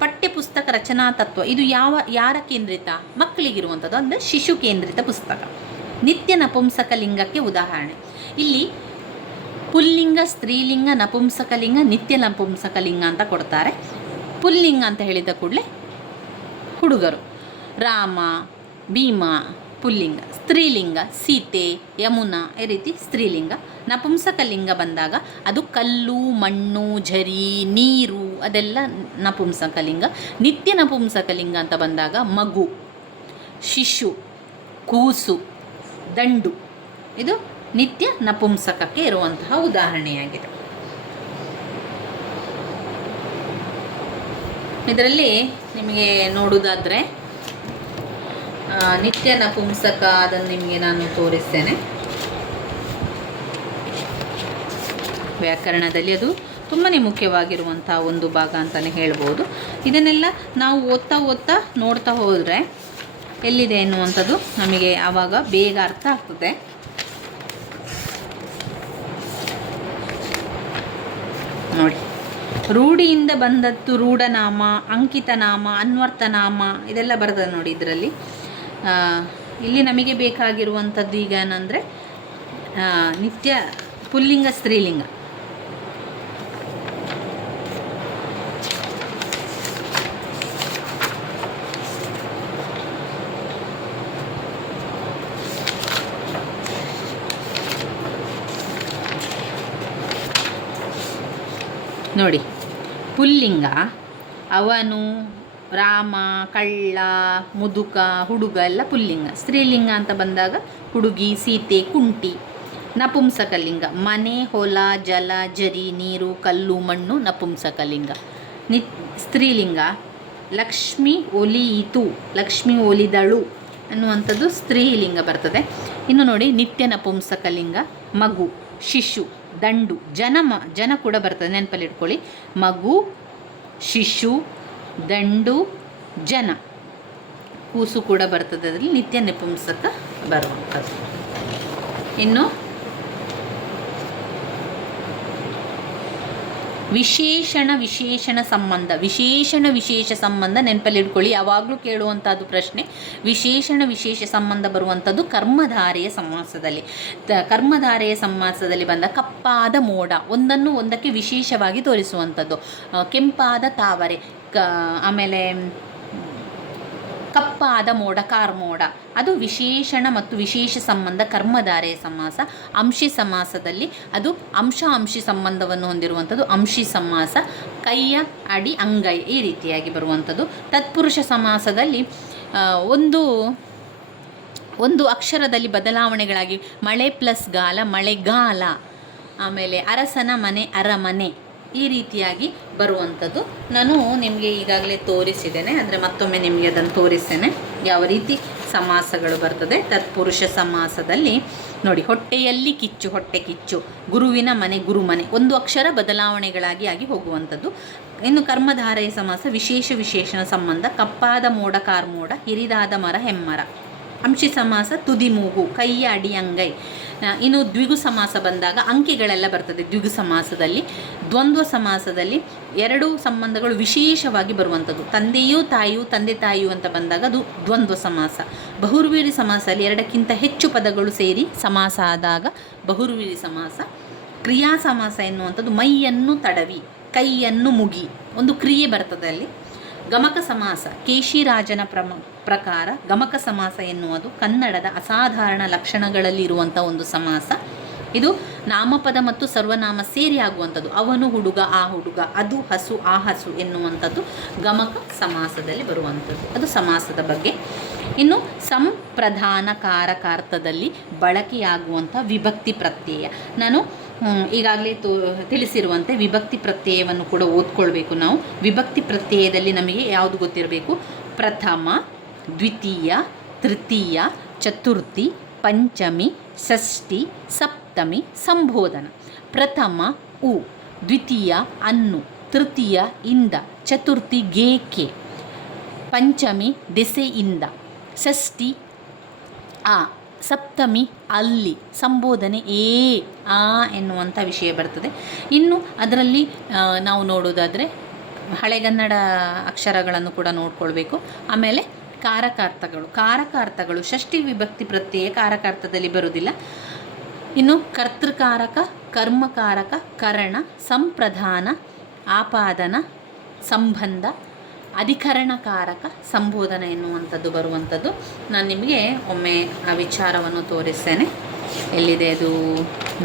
ಪಠ್ಯಪುಸ್ತಕ ರಚನಾ ತತ್ವ, ಇದು ಯಾರ ಕೇಂದ್ರಿತ? ಮಕ್ಕಳಿಗಿರುವಂಥದ್ದು, ಅಂದರೆ ಶಿಶು ಕೇಂದ್ರಿತ ಪುಸ್ತಕ. ನಿತ್ಯ ನಪುಂಸಕ ಲಿಂಗಕ್ಕೆ ಉದಾಹರಣೆ. ಇಲ್ಲಿ ಪುಲ್ಲಿಂಗ, ಸ್ತ್ರೀಲಿಂಗ, ನಪುಂಸಕಲಿಂಗ, ನಿತ್ಯ ನಪುಂಸಕಲಿಂಗ ಅಂತ ಕೊಡ್ತಾರೆ. ಪುಲ್ಲಿಂಗ ಅಂತ ಹೇಳಿದ ಕೂಡಲೇ ಹುಡುಗರು, ರಾಮ, ಭೀಮ ಪುಲ್ಲಿಂಗ. ಸ್ತ್ರೀಲಿಂಗ ಸೀತೆ, ಯಮುನಾ, ಈ ರೀತಿ ಸ್ತ್ರೀಲಿಂಗ. ನಪುಂಸಕಲಿಂಗ ಬಂದಾಗ ಅದು ಕಲ್ಲು, ಮಣ್ಣು, ಝರಿ, ನೀರು, ಅದೆಲ್ಲ ನಪುಂಸಕಲಿಂಗ. ನಿತ್ಯ ನಪುಂಸಕಲಿಂಗ ಅಂತ ಬಂದಾಗ ಮಗು, ಶಿಶು, ಕೂಸು, ದಂಡು, ಇದು ನಿತ್ಯ ನಪುಂಸಕಕ್ಕೆ ಇರುವಂತಹ ಉದಾಹರಣೆಯಾಗಿದೆ. ಇದರಲ್ಲಿ ನಿಮಗೆ ನೋಡುವುದಾದರೆ ನಿತ್ಯ ನಪುಂಸಕ, ಅದನ್ನು ನಿಮಗೆ ನಾನು ತೋರಿಸ್ತೇನೆ. ವ್ಯಾಕರಣದಲ್ಲಿ ಅದು ತುಂಬಾ ಮುಖ್ಯವಾಗಿರುವಂಥ ಒಂದು ಭಾಗ ಅಂತಲೇ ಹೇಳ್ಬೋದು. ಇದನ್ನೆಲ್ಲ ನಾವು ಓದ್ತಾ ನೋಡ್ತಾ ಹೋದರೆ ಎಲ್ಲಿದೆ ಎನ್ನುವಂಥದ್ದು ನಮಗೆ ಆವಾಗ ಬೇಗ ಅರ್ಥ ಆಗ್ತದೆ. ನೋಡಿ, ರೂಢಿಯಿಂದ ಬಂದದ್ದು ರೂಢನಾಮ, ಅಂಕಿತನಾಮ, ಅನ್ವರ್ಥನಾಮ, ಇದೆಲ್ಲ ಬರ್ತದೆ ನೋಡಿ ಇದರಲ್ಲಿ. ಇಲ್ಲಿ ನಮಗೆ ಬೇಕಾಗಿರುವಂಥದ್ದು ಈಗ ಏನಂದರೆ ನಿತ್ಯ ಪುಲ್ಲಿಂಗ, ಸ್ತ್ರೀಲಿಂಗ. ನೋಡಿ, ಪುಲ್ಲಿಂಗ ಅವನು, ರಾಮ, ಕಳ್ಳ, ಮುದುಕ, ಹುಡುಗ ಎಲ್ಲ ಪುಲ್ಲಿಂಗ. ಸ್ತ್ರೀಲಿಂಗ ಅಂತ ಬಂದಾಗ ಹುಡುಗಿ, ಸೀತೆ, ಕುಂಟಿ. ನಪುಂಸಕಲಿಂಗ ಮನೆ, ಹೊಲ, ಜಲ, ಜರಿ, ನೀರು, ಕಲ್ಲು, ಮಣ್ಣು, ನಪುಂಸಕಲಿಂಗ. ಸ್ತ್ರೀಲಿಂಗ ಲಕ್ಷ್ಮಿ ಒಲಿಯಿತು, ಲಕ್ಷ್ಮಿ ಒಲಿದಳು ಅನ್ನುವಂಥದ್ದು ಸ್ತ್ರೀಲಿಂಗ ಬರ್ತದೆ. ಇನ್ನು ನೋಡಿ, ನಿತ್ಯ ನಪುಂಸಕಲಿಂಗ ಮಗು, ಶಿಶು, ದಂಡು, ಜನ ಕೂಡ ಬರ್ತದೆ, ನೆನಪಲ್ಲಿ ಇಟ್ಕೊಳ್ಳಿ. ಮಗು, ಶಿಶು, ದಂಡು, ಜನ, ಕೂಸು ಕೂಡ ಬರ್ತದೆ. ಅದರಲ್ಲಿ ನಿತ್ಯ ನಪುಂಸಕ ಬರುವಂಥದ್ದು. ಇನ್ನು ವಿಶೇಷಣ ಸಂಬಂಧ. ವಿಶೇಷ ಸಂಬಂಧ ನೆನಪಲ್ಲಿ ಇಟ್ಕೊಳ್ಳಿ, ಯಾವಾಗಲೂ ಕೇಳುವಂಥದ್ದು ಪ್ರಶ್ನೆ. ವಿಶೇಷ ಸಂಬಂಧ ಬರುವಂಥದ್ದು ಕರ್ಮಧಾರೆಯ ಸಮಾಸದಲ್ಲಿ. ಕರ್ಮಧಾರೆಯ ಸಮಾಸದಲ್ಲಿ ಬಂದ ಕಪ್ಪಾದ ಮೋಡ, ಒಂದನ್ನು ಒಂದಕ್ಕೆ ವಿಶೇಷವಾಗಿ ತೋರಿಸುವಂಥದ್ದು. ಕೆಂಪಾದ ತಾವರೆ, ಆಮೇಲೆ ಕಪ್ಪಾದ ಮೋಡ, ಕಾರ್ಮೋಡ, ಅದು ವಿಶೇಷಣ ಮತ್ತು ವಿಶೇಷ ಸಂಬಂಧ ಕರ್ಮಧಾರೆಯ ಸಮಾಸ. ಅಂಶಿ ಸಮಾಸದಲ್ಲಿ ಅದು ಅಂಶಿ ಸಂಬಂಧವನ್ನು ಹೊಂದಿರುವಂಥದ್ದು ಅಂಶಿ ಸಮಾಸ. ಕೈಯ, ಅಡಿ, ಅಂಗೈ ಈ ರೀತಿಯಾಗಿ ಬರುವಂಥದ್ದು. ತತ್ಪುರುಷ ಸಮಾಸದಲ್ಲಿ ಒಂದು ಅಕ್ಷರದಲ್ಲಿ ಬದಲಾವಣೆಗಳಾಗಿ ಮಳೆ ಪ್ಲಸ್ ಗಾಲ, ಮಳೆಗಾಲ ಆಮೇಲೆ ಅರಸನ ಮನೆ ಅರಮನೆ, ಈ ರೀತಿಯಾಗಿ ಬರುವಂಥದ್ದು ನಾನು ನಿಮಗೆ ಈಗಾಗಲೇ ತೋರಿಸಿದ್ದೇನೆ. ಅಂದರೆ ಮತ್ತೊಮ್ಮೆ ನಿಮಗೆ ಅದನ್ನು ತೋರಿಸ್ತೇನೆ ಯಾವ ರೀತಿ ಸಮಾಸಗಳು ಬರ್ತದೆ. ತತ್ಪುರುಷ ಸಮಾಸದಲ್ಲಿ ನೋಡಿ, ಹೊಟ್ಟೆಯಲ್ಲಿ ಕಿಚ್ಚು, ಹೊಟ್ಟೆ ಕಿಚ್ಚು, ಗುರುವಿನ ಮನೆ ಗುರುಮನೆ, ಒಂದು ಅಕ್ಷರ ಬದಲಾವಣೆಗಳಾಗಿ ಆಗಿ ಹೋಗುವಂಥದ್ದು. ಇನ್ನು ಕರ್ಮಧಾರಯ ಸಮಾಸ ವಿಶೇಷ ವಿಶೇಷಣ ಸಂಬಂಧ, ಕಪ್ಪಾದ ಮೋಡ ಕಾರ್ಮೋಡ, ಹಿರಿದಾದ ಮರ ಹೆಮ್ಮರ. ಅಂಶಿ ಸಮಾಸ ತುದಿ ಮೂಗು, ಕೈಯ ಅಡಿ ಅಂಗೈ. ಇನ್ನು ದ್ವಿಗು ಸಮಾಸ ಬಂದಾಗ ಅಂಕಿಗಳೆಲ್ಲ ಬರ್ತದೆ ದ್ವಿಗು ಸಮಾಸದಲ್ಲಿ. ದ್ವಂದ್ವ ಸಮಾಸದಲ್ಲಿ ಎರಡು ಸಂಬಂಧಗಳು ವಿಶೇಷವಾಗಿ ಬರುವಂಥದ್ದು. ತಂದೆಯೂ ತಾಯಿಯೂ, ತಂದೆ ತಾಯಿಯೂ ಅಂತ ಬಂದಾಗ ಅದು ದ್ವಂದ್ವ ಸಮಾಸ. ಬಹುರ್ವೀರಿ ಸಮಾಸದಲ್ಲಿ ಎರಡಕ್ಕಿಂತ ಹೆಚ್ಚು ಪದಗಳು ಸೇರಿ ಸಮಾಸ ಆದಾಗ ಬಹುರ್ವೀರಿ ಸಮಾಸ. ಕ್ರಿಯಾ ಸಮಾಸ ಎನ್ನುವಂಥದ್ದು ಮೈಯನ್ನು ತಡವಿ, ಕೈಯನ್ನು ಮುಗಿ, ಒಂದು ಕ್ರಿಯೆ ಬರ್ತದೆ ಅಲ್ಲಿ. ಗಮಕ ಸಮಾಸ ಕೇಶಿರಾಜನ ಪ್ರಕಾರ ಗಮಕ ಸಮಾಸ ಎನ್ನುವುದು ಕನ್ನಡದ ಅಸಾಧಾರಣ ಲಕ್ಷಣಗಳಲ್ಲಿ ಇರುವಂಥ ಒಂದು ಸಮಾಸ. ಇದು ನಾಮಪದ ಮತ್ತು ಸರ್ವನಾಮ ಸೇರಿ ಆಗುವಂಥದ್ದು. ಅವನು ಹುಡುಗ, ಆ ಹುಡುಗ, ಅದು ಹಸು, ಆ ಹಸು ಎನ್ನುವಂಥದ್ದು ಗಮಕ ಸಮಾಸದಲ್ಲಿ ಬರುವಂಥದ್ದು. ಅದು ಸಮಾಸದ ಬಗ್ಗೆ. ಇನ್ನು ಸಂಪ್ರಧಾನ ಕಾರಕಾರ್ಥದಲ್ಲಿ ಬಳಕೆಯಾಗುವಂಥ ವಿಭಕ್ತಿ ಪ್ರತ್ಯಯ. ನಾನು ಈಗಾಗಲೇ ತಿಳಿಸಿರುವಂತೆ ವಿಭಕ್ತಿ ಪ್ರತ್ಯಯವನ್ನು ಕೂಡ ಓದ್ಕೊಳ್ಬೇಕು ನಾವು. ವಿಭಕ್ತಿ ಪ್ರತ್ಯಯದಲ್ಲಿ ನಮಗೆ ಯಾವುದು ಗೊತ್ತಿರಬೇಕು? ಪ್ರಥಮ, ದ್ವಿತೀಯ, ತೃತೀಯ, ಚತುರ್ಥಿ, ಪಂಚಮಿ, ಷಷ್ಠಿ, ಸಪ್ತಮಿ, ಸಂಬೋಧನ. ಪ್ರಥಮ ಉ, ದ್ವಿತೀಯ ಅನ್ನು, ತೃತೀಯ ಇಂದ, ಚತುರ್ಥಿ ಗೇಕೆ, ಪಂಚಮಿ ದೆಸೆಯಿಂದ, ಷಷ್ಠಿ ಆ, ಸಪ್ತಮಿ ಅಲ್ಲಿ, ಸಂಬೋಧನೆ ಏ ಆ ಎನ್ನುವಂಥ ವಿಷಯ ಬರ್ತದೆ. ಇನ್ನು ಅದರಲ್ಲಿ ನಾವು ನೋಡೋದಾದರೆ ಹಳೆಗನ್ನಡ ಅಕ್ಷರಗಳನ್ನು ಕೂಡ ನೋಡ್ಕೊಳ್ಬೇಕು. ಆಮೇಲೆ ಕಾರಕಾರ್ಥಗಳು ಷಷ್ಠಿ ವಿಭಕ್ತಿ ಪ್ರತ್ಯಯ ಕಾರಕಾರ್ಥದಲ್ಲಿ ಬರುವುದಿಲ್ಲ. ಇನ್ನು ಕರ್ತೃಕಾರಕ, ಕರ್ಮಕಾರಕ, ಕರಣ, ಸಂಪ್ರಧಾನ, ಆಪಾದನ, ಸಂಬಂಧ, ಅಧಿಕರಣಕಾರಕ, ಸಂಬೋಧನ ಎನ್ನುವಂಥದ್ದು ಬರುವಂಥದ್ದು. ನಾನು ನಿಮಗೆ ಒಮ್ಮೆ ಆ ವಿಚಾರವನ್ನು ತೋರಿಸ್ತೇನೆ. ಎಲ್ಲಿದೆ ಅದು?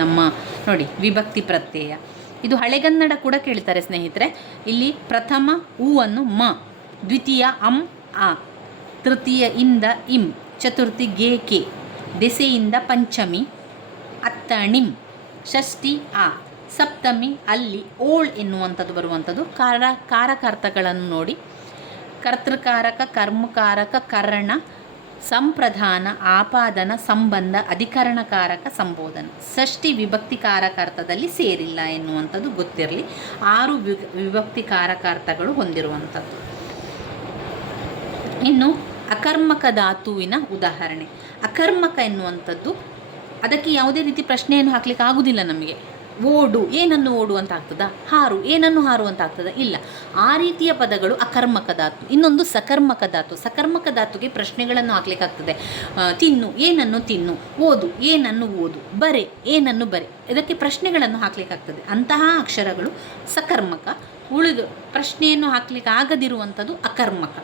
ನಮ್ಮ ನೋಡಿ, ವಿಭಕ್ತಿ ಪ್ರತ್ಯಯ ಇದು ಹಳೆಗನ್ನಡ ಕೂಡ ಕೇಳ್ತಾರೆ ಸ್ನೇಹಿತರೆ. ಇಲ್ಲಿ ಪ್ರಥಮ ಉ ಅನ್ನು ಮ, ದ್ವಿತೀಯ ಅಂ ಆ, ತೃತೀಯ ಇಂದ ಇಂ, ಚತುರ್ಥಿ ಗೆ ಕೆ, ದೆಸೆಯಿಂದ ಪಂಚಮಿ ಅತ್ತಣಿಂ, ಷಷ್ಠಿ ಆ, ಸಪ್ತಮಿ ಅಲ್ಲಿ ಓಳ್ ಎನ್ನುವಂಥದ್ದು ಬರುವಂಥದ್ದು. ಕಾರಕಾರ್ಥಗಳನ್ನು ನೋಡಿ. ಕರ್ತೃಕಾರಕ, ಕರ್ಮಕಾರಕ, ಕರಣ, ಸಂಪ್ರಧಾನ, ಆಪಾದನ, ಸಂಬಂಧ, ಅಧಿಕರಣಕಾರಕ, ಸಂಬೋಧನ. ಷಷ್ಠಿ ವಿಭಕ್ತಿ ಕಾರಕಾರ್ಥದಲ್ಲಿ ಸೇರಿಲ್ಲ ಎನ್ನುವಂಥದ್ದು ಗೊತ್ತಿರಲಿ. 6 ವಿಭಕ್ತಿ ಕಾರಕಾರ್ಥಗಳು ಹೊಂದಿರುವಂಥದ್ದು. ಇನ್ನು ಅಕರ್ಮಕ ಧಾತುವಿನ ಉದಾಹರಣೆ. ಅಕರ್ಮಕ ಎನ್ನುವಂಥದ್ದು ಅದಕ್ಕೆ ಯಾವುದೇ ರೀತಿ ಪ್ರಶ್ನೆಯನ್ನು ಹಾಕ್ಲಿಕ್ಕೆ ಆಗುವುದಿಲ್ಲ ನಮಗೆ. ಓಡು, ಏನನ್ನು ಓಡು ಅಂತ ಆಗ್ತದಾ? ಹಾರು, ಏನನ್ನು ಹಾರು ಅಂತ ಆಗ್ತದ? ಇಲ್ಲ. ಆ ರೀತಿಯ ಪದಗಳು ಅಕರ್ಮಕ ಧಾತು. ಇನ್ನೊಂದು ಸಕರ್ಮಕ ಧಾತು. ಸಕರ್ಮಕ ಧಾತುಗೆ ಪ್ರಶ್ನೆಗಳನ್ನು ಹಾಕ್ಲಿಕ್ಕಾಗ್ತದೆ. ತಿನ್ನು, ಏನನ್ನು ತಿನ್ನು. ಓದು, ಏನನ್ನು ಓದು. ಬರೆ, ಏನನ್ನು ಬರೆ. ಇದಕ್ಕೆ ಪ್ರಶ್ನೆಗಳನ್ನು ಹಾಕ್ಲಿಕ್ಕಾಗ್ತದೆ. ಅಂತಹ ಅಕ್ಷರಗಳು ಸಕರ್ಮಕ. ಉಳಿದು ಪ್ರಶ್ನೆಯನ್ನು ಹಾಕ್ಲಿಕ್ಕೆ ಆಗದಿರುವಂಥದ್ದು ಅಕರ್ಮಕ.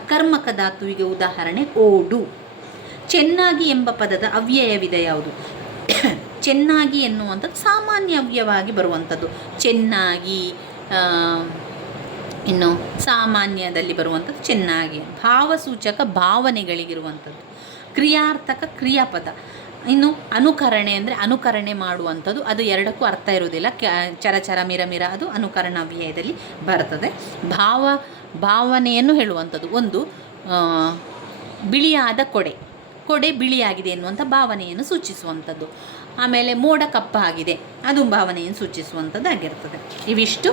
ಅಕರ್ಮಕ ಧಾತುವಿಗೆ ಉದಾಹರಣೆ ಓಡು. ಚೆನ್ನಾಗಿ ಎಂಬ ಪದದ ಅವ್ಯಯವಿದೆ ಯಾವುದು? ಚೆನ್ನಾಗಿ ಎನ್ನುವಂಥದ್ದು ಸಾಮಾನ್ಯ ಅವ್ಯಯವಾಗಿ ಬರುವಂಥದ್ದು. ಚೆನ್ನಾಗಿ, ಇನ್ನು ಸಾಮಾನ್ಯದಲ್ಲಿ ಬರುವಂಥದ್ದು ಚೆನ್ನಾಗಿ. ಭಾವಸೂಚಕ ಭಾವನೆಗಳಿಗಿರುವಂಥದ್ದು. ಕ್ರಿಯಾರ್ಥಕ ಕ್ರಿಯಾಪದ. ಇನ್ನು ಅನುಕರಣೆ ಅಂದರೆ ಅನುಕರಣೆ ಮಾಡುವಂಥದ್ದು. ಅದು ಎರಡಕ್ಕೂ ಅರ್ಥ ಇರುವುದಿಲ್ಲ. ಚರಚರ ಮಿರ ಅದು ಅನುಕರಣ ಅವ್ಯಯದಲ್ಲಿ ಬರ್ತದೆ. ಭಾವನೆಯನ್ನು ಹೇಳುವಂಥದ್ದು. ಒಂದು ಬಿಳಿಯಾದ ಕೊಡೆ ಬಿಳಿಯಾಗಿದೆ ಎನ್ನುವಂಥ ಭಾವನೆಯನ್ನು ಸೂಚಿಸುವಂಥದ್ದು. ಆಮೇಲೆ ಮೋಡ ಕಪ್ಪಾಗಿದೆ, ಅದು ಭಾವನೆಯನ್ನು ಸೂಚಿಸುವಂಥದ್ದಾಗಿರ್ತದೆ. ಇವಿಷ್ಟು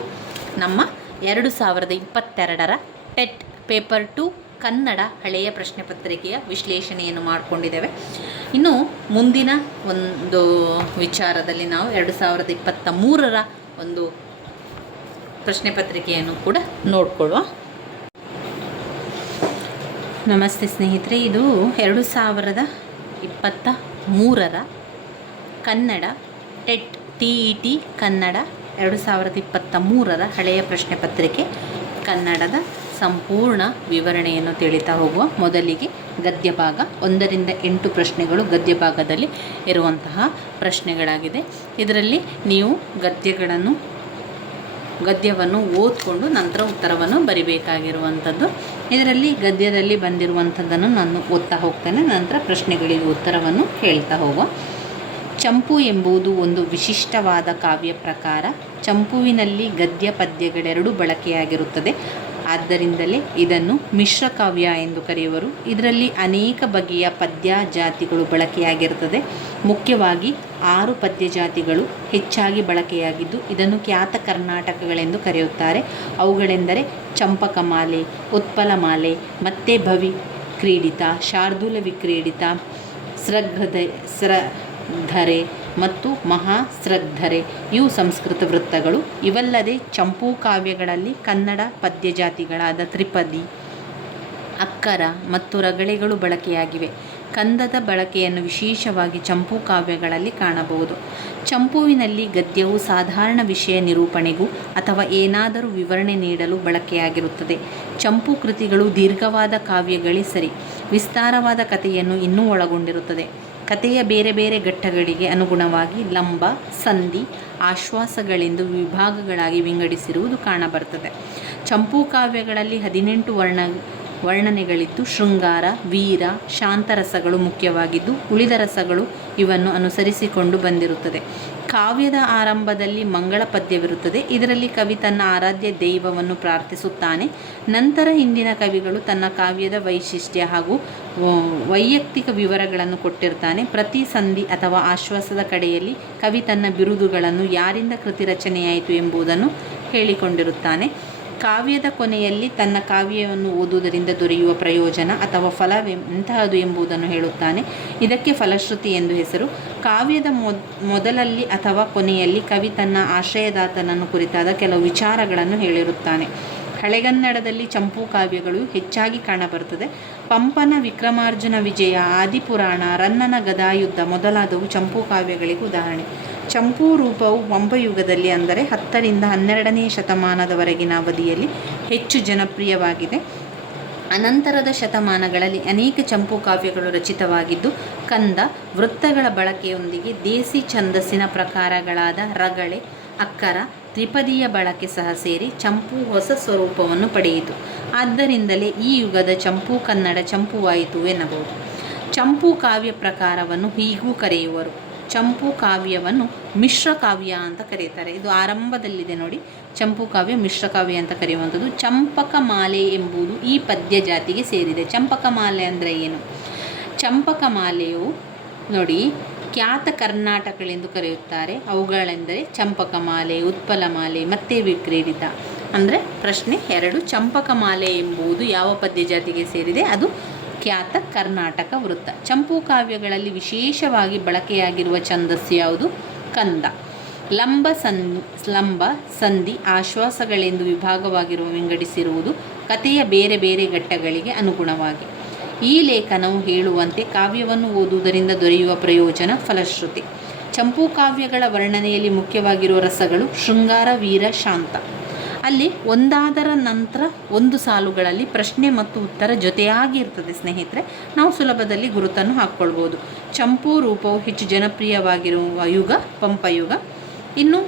ನಮ್ಮ 2022ರ ಟೆಟ್ ಪೇಪರ್ 2 ಕನ್ನಡ ಹಳೆಯ ಪ್ರಶ್ನೆ ಪತ್ರಿಕೆಯ ವಿಶ್ಲೇಷಣೆಯನ್ನು ಮಾಡಿಕೊಂಡಿದ್ದೇವೆ. ಇನ್ನು ಮುಂದಿನ ಒಂದು ವಿಚಾರದಲ್ಲಿ ನಾವು 2023ರ ಒಂದು ಪ್ರಶ್ನೆ ಪತ್ರಿಕೆಯನ್ನು ಕೂಡ ನೋಡಿಕೊಳ್ಳುವ. ನಮಸ್ತೆ ಸ್ನೇಹಿತರೆ, ಇದು 2023ರ ಕನ್ನಡ ಟೆಟ್ TET ಕನ್ನಡ 2023ರ ಹಳೆಯ ಪ್ರಶ್ನೆ ಪತ್ರಿಕೆ ಕನ್ನಡದ ಸಂಪೂರ್ಣ ವಿವರಣೆಯನ್ನು ತಿಳಿತಾ ಹೋಗುವ. ಮೊದಲಿಗೆ ಗದ್ಯ ಭಾಗ 1ರಿಂದ 8 ಪ್ರಶ್ನೆಗಳು ಗದ್ಯ ಭಾಗದಲ್ಲಿ ಇರುವಂತಹ ಪ್ರಶ್ನೆಗಳಾಗಿದೆ. ಇದರಲ್ಲಿ ನೀವು ಗದ್ಯವನ್ನು ಓದ್ಕೊಂಡು ನಂತರ ಉತ್ತರವನ್ನು ಬರಿಬೇಕಾಗಿರುವಂಥದ್ದು. ಇದರಲ್ಲಿ ಗದ್ಯದಲ್ಲಿ ಬಂದಿರುವಂಥದ್ದನ್ನು ನಾನು ಓದ್ತಾ ಹೋಗ್ತೇನೆ, ನಂತರ ಪ್ರಶ್ನೆಗಳಿಗೆ ಉತ್ತರವನ್ನು ಹೇಳ್ತಾ ಹೋಗುವ. ಚಂಪು ಎಂಬುದು ಒಂದು ವಿಶಿಷ್ಟವಾದ ಕಾವ್ಯ ಪ್ರಕಾರ. ಚಂಪುವಿನಲ್ಲಿ ಗದ್ಯ ಪದ್ಯಗಳೆರಡೂ ಬಳಕೆಯಾಗಿರುತ್ತದೆ. ಆದ್ದರಿಂದಲೇ ಇದನ್ನು ಮಿಶ್ರ ಕಾವ್ಯ ಎಂದು ಕರೆಯುವರು. ಇದರಲ್ಲಿ ಅನೇಕ ಬಗೆಯ ಪದ್ಯ ಜಾತಿಗಳು ಬಳಕೆಯಾಗಿರುತ್ತದೆ. ಮುಖ್ಯವಾಗಿ 6 ಪದ್ಯ ಜಾತಿಗಳು ಹೆಚ್ಚಾಗಿ ಬಳಕೆಯಾಗಿದ್ದು ಇದನ್ನು ಖ್ಯಾತ ಕರ್ನಾಟಕಗಳೆಂದು ಕರೆಯುತ್ತಾರೆ. ಅವುಗಳೆಂದರೆ ಚಂಪಕಮಾಲೆ, ಉತ್ಪಲಮಾಲೆ, ಮತ್ತೆ ಭವಿ ಕ್ರೀಡಿತ, ಶಾರ್ದೂಲ ವಿಕ್ರೀಡಿತ, ಸ್ರಗ್ಧರೆ ಮತ್ತು ಮಹಾಸ್ರಗ್ಧರೆ ಇವು ಸಂಸ್ಕೃತ ವೃತ್ತಗಳು. ಇವಲ್ಲದೆ ಚಂಪೂ ಕಾವ್ಯಗಳಲ್ಲಿ ಕನ್ನಡ ಪದ್ಯ ಜಾತಿಗಳಾದ ತ್ರಿಪದಿ, ಅಕ್ಕರ ಮತ್ತು ರಗಳೆಗಳು ಬಳಕೆಯಾಗಿವೆ. ಕಂದದ ಬಳಕೆಯನ್ನು ವಿಶೇಷವಾಗಿ ಚಂಪೂ ಕಾವ್ಯಗಳಲ್ಲಿ ಕಾಣಬಹುದು. ಚಂಪುವಿನಲ್ಲಿ ಗದ್ಯವು ಸಾಧಾರಣ ವಿಷಯ ನಿರೂಪಣೆಗೂ ಅಥವಾ ಏನಾದರೂ ವಿವರಣೆ ನೀಡಲು ಬಳಕೆಯಾಗಿರುತ್ತದೆ. ಚಂಪೂ ಕೃತಿಗಳು ದೀರ್ಘವಾದ ಕಾವ್ಯಗಳೇ ಸರಿ, ವಿಸ್ತಾರವಾದ ಕಥೆಯನ್ನು ಇನ್ನೂ ಒಳಗೊಂಡಿರುತ್ತದೆ. ಕಥೆಯ ಬೇರೆ ಬೇರೆ ಘಟ್ಟಗಳಿಗೆ ಅನುಗುಣವಾಗಿ ಲಂಬ, ಸಂಧಿ, ಆಶ್ವಾಸಗಳೆಂದು ವಿಭಾಗಗಳಾಗಿ ವಿಂಗಡಿಸಿರುವುದು ಕಾಣಬರ್ತದೆ. ಚಂಪೂ ಕಾವ್ಯಗಳಲ್ಲಿ 18 ವರ್ಣನೆಗಳಿದ್ದು ಶೃಂಗಾರ, ವೀರ, ಶಾಂತರಸಗಳು ಮುಖ್ಯವಾಗಿದ್ದು ಉಳಿದ ರಸಗಳು ಇವನ್ನು ಅನುಸರಿಸಿಕೊಂಡು ಬಂದಿರುತ್ತದೆ. ಕಾವ್ಯದ ಆರಂಭದಲ್ಲಿ ಮಂಗಳ ಪದ್ಯವಿರುತ್ತದೆ. ಇದರಲ್ಲಿ ಕವಿ ತನ್ನ ಆರಾಧ್ಯ ದೈವವನ್ನು ಪ್ರಾರ್ಥಿಸುತ್ತಾನೆ. ನಂತರ ಹಿಂದಿನ ಕವಿಗಳು ತನ್ನ ಕಾವ್ಯದ ವೈಶಿಷ್ಟ್ಯ ಹಾಗೂ ವೈಯಕ್ತಿಕ ವಿವರಗಳನ್ನು ಕೊಟ್ಟಿರ್ತಾನೆ. ಪ್ರತಿ ಸಂಧಿ ಅಥವಾ ಆಶ್ವಾಸದ ಕಡೆಯಲ್ಲಿ ಕವಿ ತನ್ನ ಬಿರುದುಗಳನ್ನು, ಯಾರಿಂದ ಕೃತಿ ರಚನೆಯಾಯಿತು ಎಂಬುದನ್ನು ಹೇಳಿಕೊಂಡಿರುತ್ತಾನೆ. ಕಾವ್ಯದ ಕೊನೆಯಲ್ಲಿ ತನ್ನ ಕಾವ್ಯವನ್ನು ಓದುವುದರಿಂದ ದೊರೆಯುವ ಪ್ರಯೋಜನ ಅಥವಾ ಫಲವೆಂತಹದು ಎಂಬುದನ್ನು ಹೇಳುತ್ತಾನೆ. ಇದಕ್ಕೆ ಫಲಶ್ರುತಿ ಎಂದು ಹೆಸರು. ಕಾವ್ಯದ ಮೊದಲಲ್ಲಿ ಅಥವಾ ಕೊನೆಯಲ್ಲಿ ಕವಿ ತನ್ನ ಆಶ್ರಯದಾತನನ್ನು ಕುರಿತಾದ ಕೆಲವು ವಿಚಾರಗಳನ್ನು ಹೇಳಿರುತ್ತಾನೆ. ಹಳೆಗನ್ನಡದಲ್ಲಿ ಚಂಪೂ ಕಾವ್ಯಗಳು ಹೆಚ್ಚಾಗಿ ಕಾಣಬರುತ್ತದೆ. ಪಂಪನ ವಿಕ್ರಮಾರ್ಜುನ ವಿಜಯ, ಆದಿಪುರಾಣ, ರನ್ನನ ಗದಾಯುದ್ಧ ಮೊದಲಾದವು ಚಂಪೂ ಕಾವ್ಯಗಳಿಗೆ ಉದಾಹರಣೆ. ಚಂಪೂ ರೂಪವು ಪಂಪಯುಗದಲ್ಲಿ ಅಂದರೆ 10 ರಿಂದ 12ನೇ ಶತಮಾನದವರೆಗಿನ ಅವಧಿಯಲ್ಲಿ ಹೆಚ್ಚು ಜನಪ್ರಿಯವಾಗಿದೆ. ಅನಂತರದ ಶತಮಾನಗಳಲ್ಲಿ ಅನೇಕ ಚಂಪೂ ಕಾವ್ಯಗಳು ರಚಿತವಾಗಿದ್ದು ಕಂದ, ವೃತ್ತಗಳ ಬಳಕೆಯೊಂದಿಗೆ ದೇಸಿ ಛಂದಸ್ಸಿನ ಪ್ರಕಾರಗಳಾದ ರಗಳೆ, ಅಕ್ಕರ, ತ್ರಿಪದಿಯ ಬಳಕೆ ಸಹ ಸೇರಿ ಚಂಪೂ ಹೊಸ ಸ್ವರೂಪವನ್ನು ಪಡೆಯಿತು. ಆದ್ದರಿಂದಲೇ ಈ ಯುಗದ ಚಂಪೂ ಕನ್ನಡ ಚಂಪೂವಾಯಿತು ಎನ್ನಬಹುದು. ಚಂಪೂ ಕಾವ್ಯ ಪ್ರಕಾರವನ್ನು ಹೀಗೂ ಕರೆಯುವರು. ಚಂಪೂ ಕಾವ್ಯವನ್ನು ಮಿಶ್ರ ಕಾವ್ಯ ಅಂತ ಕರೀತಾರೆ. ಇದು ಆರಂಭದಲ್ಲಿದೆ ನೋಡಿ, ಚಂಪೂ ಕಾವ್ಯ ಮಿಶ್ರ ಕಾವ್ಯ ಅಂತ ಕರೆಯುವಂಥದ್ದು. ಚಂಪಕಮಾಲೆ ಎಂಬುದು ಈ ಪದ್ಯ ಜಾತಿಗೆ ಸೇರಿದೆ. ಚಂಪಕಮಾಲೆ ಅಂದರೆ ಏನು? ಚಂಪಕಮಾಲೆಯು ನೋಡಿ ಖ್ಯಾತ ಕರ್ನಾಟಕಗಳೆಂದು ಕರೆಯುತ್ತಾರೆ. ಅವುಗಳೆಂದರೆ ಚಂಪಕಮಾಲೆ, ಉತ್ಪಲಮಾಲೆ, ಮತ್ತೆ ವಿಕ್ರೀಡಿತ. ಅಂದರೆ ಪ್ರಶ್ನೆ 2, ಚಂಪಕಮಾಲೆ ಎಂಬುದು ಯಾವ ಪದ್ಯ ಜಾತಿಗೆ ಸೇರಿದೆ? ಅದು ಖ್ಯಾತ ಕರ್ನಾಟಕ ವೃತ್ತ. ಚಂಪೂ ಕಾವ್ಯಗಳಲ್ಲಿ ವಿಶೇಷವಾಗಿ ಬಳಕೆಯಾಗಿರುವ ಛಂದಸ್ಸು ಯಾವುದು? ಕಂದ. ಲಂಬ, ಸಂಧಿ, ಆಶ್ವಾಸಗಳೆಂದು ವಿಭಾಗವಾಗಿರುವ ವಿಂಗಡಿಸಿರುವುದು ಕಥೆಯ ಬೇರೆ ಬೇರೆ ಘಟ್ಟಗಳಿಗೆ ಅನುಗುಣವಾಗಿ. ಈ ಲೇಖನವು ಹೇಳುವಂತೆ ಕಾವ್ಯವನ್ನು ಓದುವುದರಿಂದ ದೊರೆಯುವ ಪ್ರಯೋಜನ, ಫಲಶ್ರುತಿ. ಚಂಪೂ ಕಾವ್ಯಗಳ ವರ್ಣನೆಯಲ್ಲಿ ಮುಖ್ಯವಾಗಿರುವ ರಸಗಳು ಶೃಂಗಾರ, ವೀರ, ಶಾಂತ. ಅಲ್ಲಿ ಒಂದಾದರ ನಂತರ ಒಂದು ಸಾಲುಗಳಲ್ಲಿ ಪ್ರಶ್ನೆ ಮತ್ತು ಉತ್ತರ ಜೊತೆಯಾಗಿ ಇರ್ತದೆ ಸ್ನೇಹಿತರೆ. ನಾವು ಸುಲಭದಲ್ಲಿ ಗುರುತನ್ನು ಹಾಕ್ಕೊಳ್ಬೋದು. ಚಂಪೂ ರೂಪವು ಹೆಚ್ಚು ಜನಪ್ರಿಯವಾಗಿರುವ ಯುಗ ಪಂಪಯುಗ. ಇನ್ನು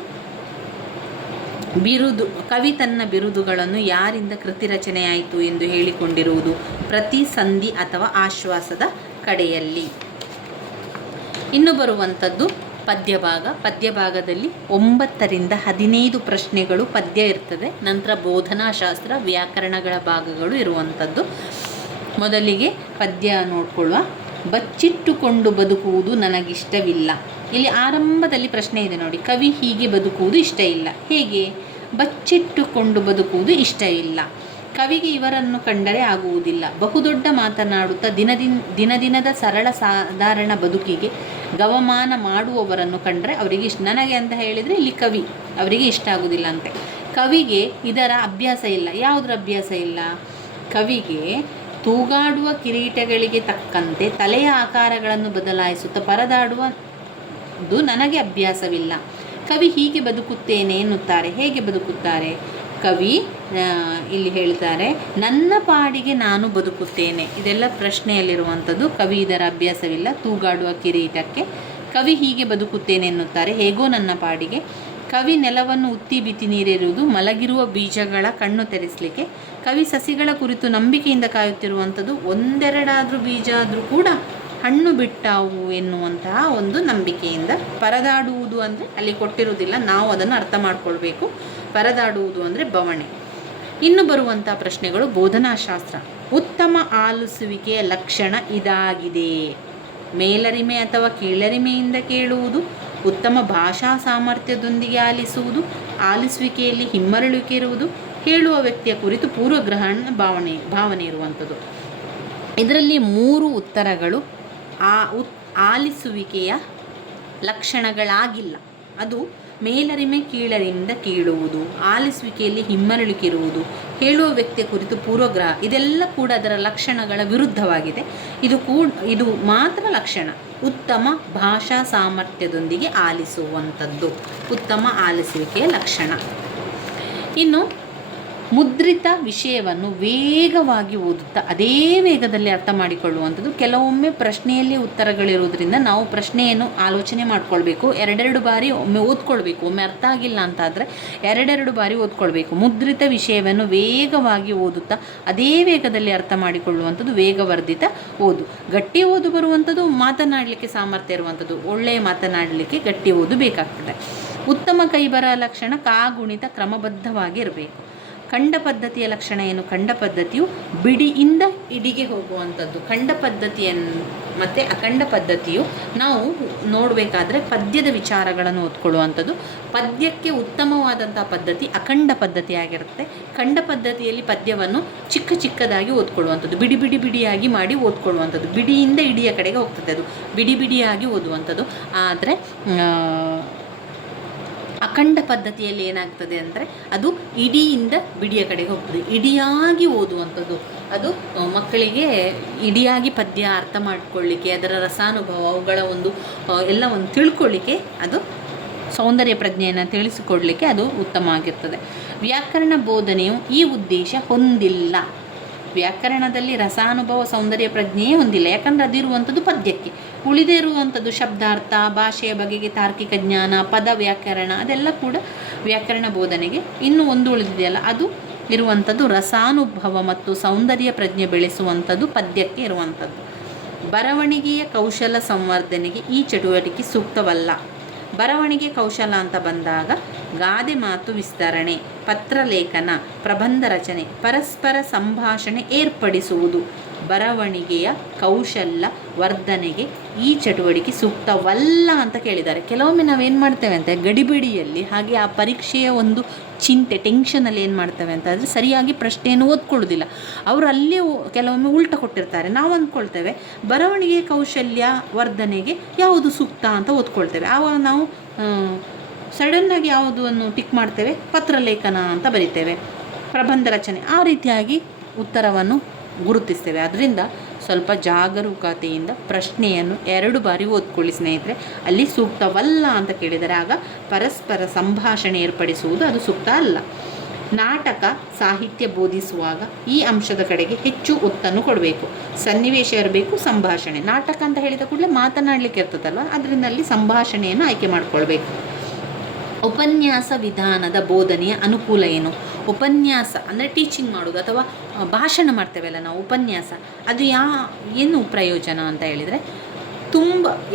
ಬಿರುದು, ಕವಿ ತನ್ನ ಬಿರುದುಗಳನ್ನು ಯಾರಿಂದ ಕೃತಿ ರಚನೆಯಾಯಿತು ಎಂದು ಹೇಳಿಕೊಂಡಿರುವುದು ಪ್ರತಿ ಸಂಧಿ ಅಥವಾ ಆಶ್ವಾಸದ ಕಡೆಯಲ್ಲಿ. ಇನ್ನು ಬರುವಂಥದ್ದು ಪದ್ಯಭಾಗ. ಪದ್ಯಭಾಗದಲ್ಲಿ 9 ರಿಂದ 15 ಪ್ರಶ್ನೆಗಳು ಪದ್ಯ ಇರ್ತದೆ. ನಂತರ ಬೋಧನಾಶಾಸ್ತ್ರ, ವ್ಯಾಕರಣಗಳ ಭಾಗಗಳು ಇರುವಂಥದ್ದು. ಮೊದಲಿಗೆ ಪದ್ಯ ನೋಡ್ಕೊಳ್ಳುವ. ಬಚ್ಚಿಟ್ಟುಕೊಂಡು ಬದುಕುವುದು ನನಗಿಷ್ಟವಿಲ್ಲ. ಇಲ್ಲಿ ಆರಂಭದಲ್ಲಿ ಪ್ರಶ್ನೆ ಇದೆ ನೋಡಿ, ಕವಿ ಹೀಗೆ ಬದುಕುವುದು ಇಷ್ಟ ಇಲ್ಲ. ಹೇಗೆ? ಬಚ್ಚಿಟ್ಟುಕೊಂಡು ಬದುಕುವುದು ಇಷ್ಟ ಇಲ್ಲ. ಕವಿಗೆ ಇವರನ್ನು ಕಂಡರೆ ಆಗುವುದಿಲ್ಲ. ಬಹುದೊಡ್ಡ ಮಾತನಾಡುತ್ತಾ ದಿನದಿನದ ಸರಳ ಸಾಧಾರಣ ಬದುಕಿಗೆ ಗವಮಾನ ಮಾಡುವವರನ್ನು ಕಂಡರೆ ಅವರಿಗೆ ಇಷ್ಟ. ನನಗೆ ಅಂತ ಹೇಳಿದರೆ ಇಲ್ಲಿ ಕವಿ ಅವರಿಗೆ ಇಷ್ಟ ಆಗುವುದಿಲ್ಲ ಅಂತೆ. ಕವಿಗೆ ಇದರ ಅಭ್ಯಾಸ ಇಲ್ಲ. ಯಾವುದರ ಅಭ್ಯಾಸ ಇಲ್ಲ? ಕವಿಗೆ ತೂಗಾಡುವ ಕಿರೀಟಗಳಿಗೆ ತಕ್ಕಂತೆ ತಲೆಯ ಆಕಾರಗಳನ್ನು ಬದಲಾಯಿಸುತ್ತಾ ಪರದಾಡುವುದು ನನಗೆ ಅಭ್ಯಾಸವಿಲ್ಲ. ಕವಿ ಹೀಗೆ ಬದುಕುತ್ತೇನೆ ಎನ್ನುತ್ತಾರೆ. ಹೇಗೆ ಬದುಕುತ್ತಾರೆ? ಕವಿ ಇಲ್ಲಿ ಹೇಳ್ತಾರೆ, ನನ್ನ ಪಾಡಿಗೆ ನಾನು ಬದುಕುತ್ತೇನೆ. ಇದೆಲ್ಲ ಪ್ರಶ್ನೆಯಲ್ಲಿರುವಂಥದ್ದು. ಕವಿ ಇದರ ಅಭ್ಯಾಸವಿಲ್ಲ. ತೂಗಾಡುವ ಕಿರೀಟಕ್ಕೆ ಕವಿ ಹೀಗೆ ಬದುಕುತ್ತೇನೆ ಎನ್ನುತ್ತಾರೆ. ಹೇಗೋ ನನ್ನ ಪಾಡಿಗೆ. ಕವಿ ನೆಲವನ್ನು ಉತ್ತಿ ಬಿತ್ತಿ ನೀರಿರುವುದು ಮಲಗಿರುವ ಬೀಜಗಳ ಕಣ್ಣು ತೆರೆಸಲಿಕ್ಕೆ. ಕವಿ ಸಸಿಗಳ ಕುರಿತು ನಂಬಿಕೆಯಿಂದ ಕಾಯುತ್ತಿರುವಂಥದ್ದು. ಒಂದೆರಡಾದರೂ ಬೀಜ ಆದರೂ ಕೂಡ ಹಣ್ಣು ಬಿಟ್ಟಾವು ಎನ್ನುವಂತಹ ಒಂದು ನಂಬಿಕೆಯಿಂದ. ಪರದಾಡುವುದು ಅಂದರೆ ಅಲ್ಲಿ ಕೊಟ್ಟಿರುವುದಿಲ್ಲ, ನಾವು ಅದನ್ನು ಅರ್ಥ ಮಾಡ್ಕೊಳ್ಬೇಕು. ಪರದಾಡುವುದು ಅಂದರೆ ಬವಣೆ. ಇನ್ನು ಬರುವಂಥ ಪ್ರಶ್ನೆಗಳು ಬೋಧನಾಶಾಸ್ತ್ರ. ಉತ್ತಮ ಆಲಿಸುವಿಕೆಯ ಲಕ್ಷಣ ಇದಾಗಿದೆ. ಮೇಲರಿಮೆ ಅಥವಾ ಕೀಳರಿಮೆಯಿಂದ ಕೇಳುವುದು, ಉತ್ತಮ ಭಾಷಾ ಸಾಮರ್ಥ್ಯದೊಂದಿಗೆ ಆಲಿಸುವುದು, ಆಲಿಸುವಿಕೆಯಲ್ಲಿ ಹಿಮ್ಮರಳುವಿಕೆ ಇರುವುದು, ಹೇಳುವ ವ್ಯಕ್ತಿಯ ಕುರಿತು ಪೂರ್ವಗ್ರಹಣ ಭಾವನೆ ಇರುವಂಥದ್ದು. ಇದರಲ್ಲಿ 3 ಉತ್ತರಗಳು ಆಲಿಸುವಿಕೆಯ ಲಕ್ಷಣಗಳಾಗಿಲ್ಲ. ಅದು ಮೇಲರಿಮೆ ಕೀಳರಿಮೆಯಿಂದ ಕೇಳುವುದು, ಆಲಿಸುವಿಕೆಯಲ್ಲಿ ಹಿಮ್ಮರಳುವಿಕೆ ಇರುವುದು, ಹೇಳುವ ವ್ಯಕ್ತಿಯ ಕುರಿತು ಪೂರ್ವಗ್ರಹ, ಇದೆಲ್ಲ ಕೂಡ ಅದರ ಲಕ್ಷಣಗಳ ವಿರುದ್ಧವಾಗಿದೆ. ಇದು ಮಾತ್ರ ಲಕ್ಷಣ, ಉತ್ತಮ ಭಾಷಾ ಸಾಮರ್ಥ್ಯದೊಂದಿಗೆ ಆಲಿಸುವಂಥದ್ದು ಉತ್ತಮ ಆಲಿಸುವಿಕೆಯ ಲಕ್ಷಣ. ಇನ್ನು ಮುದ್ರಿತ ವಿಷಯವನ್ನು ವೇಗವಾಗಿ ಓದುತ್ತಾ ಅದೇ ವೇಗದಲ್ಲಿ ಅರ್ಥ ಮಾಡಿಕೊಳ್ಳುವಂಥದ್ದು. ಕೆಲವೊಮ್ಮೆ ಪ್ರಶ್ನೆಯಲ್ಲಿ ಉತ್ತರಗಳಿರುವುದರಿಂದ ನಾವು ಪ್ರಶ್ನೆಯನ್ನು ಆಲೋಚನೆ ಮಾಡಿಕೊಳ್ಬೇಕು. 2 ಬಾರಿ ಒಮ್ಮೆ ಓದ್ಕೊಳ್ಬೇಕು. ಒಮ್ಮೆ ಅರ್ಥ ಆಗಿಲ್ಲ ಅಂತಾದರೆ 2 ಬಾರಿ ಓದ್ಕೊಳ್ಬೇಕು. ಮುದ್ರಿತ ವಿಷಯವನ್ನು ವೇಗವಾಗಿ ಓದುತ್ತಾ ಅದೇ ವೇಗದಲ್ಲಿ ಅರ್ಥ ಮಾಡಿಕೊಳ್ಳುವಂಥದ್ದು ವೇಗವರ್ಧಿತ ಓದು. ಗಟ್ಟಿ ಓದು ಬರುವಂಥದ್ದು ಮಾತನಾಡಲಿಕ್ಕೆ ಸಾಮರ್ಥ್ಯ ಇರುವಂಥದ್ದು. ಒಳ್ಳೆಯ ಮಾತನಾಡಲಿಕ್ಕೆ ಗಟ್ಟಿ ಓದು ಬೇಕಾಗ್ತದೆ. ಉತ್ತಮ ಕೈಬರಹ ಲಕ್ಷಣ ಕಾಗುಣಿತ ಕ್ರಮಬದ್ಧವಾಗಿ ಇರಬೇಕು. ಖಂಡ ಪದ್ಧತಿಯ ಲಕ್ಷಣ ಏನು? ಖಂಡ ಪದ್ಧತಿಯು ಬಿಡಿಯಿಂದ ಇಡಿಗೆ ಹೋಗುವಂಥದ್ದು. ಖಂಡ ಪದ್ಧತಿಯನ್ನು ಮತ್ತು ಅಖಂಡ ಪದ್ಧತಿಯು ನಾವು ನೋಡಬೇಕಾದ್ರೆ ಪದ್ಯದ ವಿಚಾರಗಳನ್ನು ಓದ್ಕೊಳ್ಳುವಂಥದ್ದು. ಪದ್ಯಕ್ಕೆ ಉತ್ತಮವಾದಂಥ ಪದ್ಧತಿ ಅಖಂಡ ಪದ್ಧತಿ ಆಗಿರುತ್ತೆ. ಖಂಡ ಪದ್ಧತಿಯಲ್ಲಿ ಪದ್ಯವನ್ನು ಚಿಕ್ಕದಾಗಿ ಓದ್ಕೊಳ್ಳುವಂಥದ್ದು, ಬಿಡಿಯಾಗಿ ಮಾಡಿ ಓದ್ಕೊಳ್ಳುವಂಥದ್ದು. ಬಿಡಿಯಿಂದ ಇಡಿಯ ಕಡೆಗೆ ಹೋಗ್ತದೆ, ಅದು ಬಿಡಿಯಾಗಿ ಓದುವಂಥದ್ದು. ಆದರೆ ಅಖಂಡ ಪದ್ಧತಿಯಲ್ಲಿ ಏನಾಗ್ತದೆ ಅಂದರೆ ಅದು ಇಡಿಯಿಂದ ಬಿಡಿಯ ಕಡೆಗೆ ಹೋಗ್ತದೆ, ಇಡಿಯಾಗಿ ಓದುವಂಥದ್ದು. ಅದು ಮಕ್ಕಳಿಗೆ ಇಡಿಯಾಗಿ ಪದ್ಯ ಅರ್ಥ ಮಾಡಿಕೊಳ್ಳಿಕ್ಕೆ, ಅದರ ರಸಾನುಭವ, ಅವುಗಳ ಎಲ್ಲವನ್ನು ತಿಳ್ಕೊಳ್ಳಿಕ್ಕೆ, ಅದು ಸೌಂದರ್ಯ ಪ್ರಜ್ಞೆಯನ್ನು ತಿಳಿಸಿಕೊಡಲಿಕ್ಕೆ ಅದು ಉತ್ತಮ ಆಗಿರ್ತದೆ. ವ್ಯಾಕರಣ ಬೋಧನೆಯು ಈ ಉದ್ದೇಶ ಹೊಂದಿಲ್ಲ. ವ್ಯಾಕರಣದಲ್ಲಿ ರಸಾನುಭವ ಸೌಂದರ್ಯ ಪ್ರಜ್ಞೆಯೇ ಹೊಂದಿಲ್ಲ. ಯಾಕಂದರೆ ಅದಿರುವಂಥದ್ದು ಪದ್ಯಕ್ಕೆ. ಉಳಿದೇ ಇರುವಂಥದ್ದು ಶಬ್ದಾರ್ಥ, ಭಾಷೆಯ ಬಗೆಗೆ ತಾರ್ಕಿಕ ಜ್ಞಾನ, ಪದ ವ್ಯಾಕರಣ, ಅದೆಲ್ಲ ಕೂಡ ವ್ಯಾಕರಣ ಬೋಧನೆಗೆ. ಇನ್ನೂ ಒಂದು ಉಳಿದಿದೆಯಲ್ಲ, ಅದು ಇರುವಂಥದ್ದು ರಸಾನುಭವ ಮತ್ತು ಸೌಂದರ್ಯ ಪ್ರಜ್ಞೆ ಬೆಳೆಸುವಂಥದ್ದು ಪದ್ಯಕ್ಕೆ ಇರುವಂಥದ್ದು. ಬರವಣಿಗೆಯ ಕೌಶಲ ಸಂವರ್ಧನೆಗೆ ಈ ಚಟುವಟಿಕೆ ಸೂಕ್ತವಲ್ಲ. ಬರವಣಿಗೆ ಕೌಶಲ ಅಂತ ಬಂದಾಗ ಗಾದೆ ಮಾತು ವಿಸ್ತರಣೆ, ಪತ್ರಲೇಖನ, ಪ್ರಬಂಧ ರಚನೆ, ಪರಸ್ಪರ ಸಂಭಾಷಣೆ ಏರ್ಪಡಿಸುವುದು ಬರವಣಿಗೆಯ ಕೌಶಲ್ಯ ವರ್ಧನೆಗೆ ಈ ಚಟುವಟಿಕೆ ಸೂಕ್ತವಲ್ಲ ಅಂತ ಕೇಳಿದ್ದಾರೆ. ಕೆಲವೊಮ್ಮೆ ನಾವೇನು ಮಾಡ್ತೇವೆ ಅಂತ ಗಡಿಬಿಡಿಯಲ್ಲಿ, ಹಾಗೆ ಆ ಪರೀಕ್ಷೆಯ ಒಂದು ಚಿಂತೆ ಟೆನ್ಷನಲ್ಲಿ ಏನು ಮಾಡ್ತೇವೆ ಅಂತ ಆದರೆ ಸರಿಯಾಗಿ ಪ್ರಶ್ನೆಯನ್ನು ಓದ್ಕೊಳ್ಳೋದಿಲ್ಲ. ಅವರು ಅಲ್ಲೇ ಕೆಲವೊಮ್ಮೆ ಉಲ್ಟ ಕೊಟ್ಟಿರ್ತಾರೆ. ನಾವು ಅಂದ್ಕೊಳ್ತೇವೆ ಬರವಣಿಗೆ ಕೌಶಲ್ಯ ವರ್ಧನೆಗೆ ಯಾವುದು ಸೂಕ್ತ ಅಂತ ಓದ್ಕೊಳ್ತೇವೆ. ಆವಾಗ ನಾವು ಸಡನ್ನಾಗಿ ಯಾವುದನ್ನು ಟಿಕ್ ಮಾಡ್ತೇವೆ, ಪತ್ರಲೇಖನ ಅಂತ ಬರಿತೇವೆ, ಪ್ರಬಂಧ ರಚನೆ, ಆ ರೀತಿಯಾಗಿ ಉತ್ತರವನ್ನು ಗುರುತಿಸ್ತೇವೆ. ಅದರಿಂದ ಸ್ವಲ್ಪ ಜಾಗರೂಕತೆಯಿಂದ ಪ್ರಶ್ನೆಯನ್ನು 2 ಬಾರಿ ಓದ್ಕೊಳ್ಳಿ ಸ್ನೇಹಿತರೆ. ಅಲ್ಲಿ ಸೂಕ್ತವಲ್ಲ ಅಂತ ಕೇಳಿದರೆ ಆಗ ಪರಸ್ಪರ ಸಂಭಾಷಣೆ ಏರ್ಪಡಿಸುವುದು ಅದು ಸೂಕ್ತ ಅಲ್ಲ. ನಾಟಕ ಸಾಹಿತ್ಯ ಬೋಧಿಸುವಾಗ ಈ ಅಂಶದ ಕಡೆಗೆ ಹೆಚ್ಚು ಒತ್ತನ್ನು ಕೊಡಬೇಕು. ಸನ್ನಿವೇಶ ಇರಬೇಕು, ಸಂಭಾಷಣೆ. ನಾಟಕ ಅಂತ ಹೇಳಿದ ಕೂಡಲೇ ಮಾತನಾಡಲಿಕ್ಕೆ ಇರ್ತದಲ್ವ, ಅದರಿಂದ ಅಲ್ಲಿ ಸಂಭಾಷಣೆಯನ್ನು ಆಯ್ಕೆ ಮಾಡಿಕೊಳ್ಬೇಕು. ಉಪನ್ಯಾಸ ವಿಧಾನದ ಬೋಧನೆಯ ಅನುಕೂಲ ಏನು? ಉಪನ್ಯಾಸ ಅಂದರೆ ಟೀಚಿಂಗ್ ಮಾಡೋದು ಅಥವಾ ಭಾಷಣ ಮಾಡ್ತೇವಲ್ಲ ನಾವು, ಉಪನ್ಯಾಸ, ಅದು ಏನು ಪ್ರಯೋಜನ ಅಂತ ಹೇಳಿದರೆ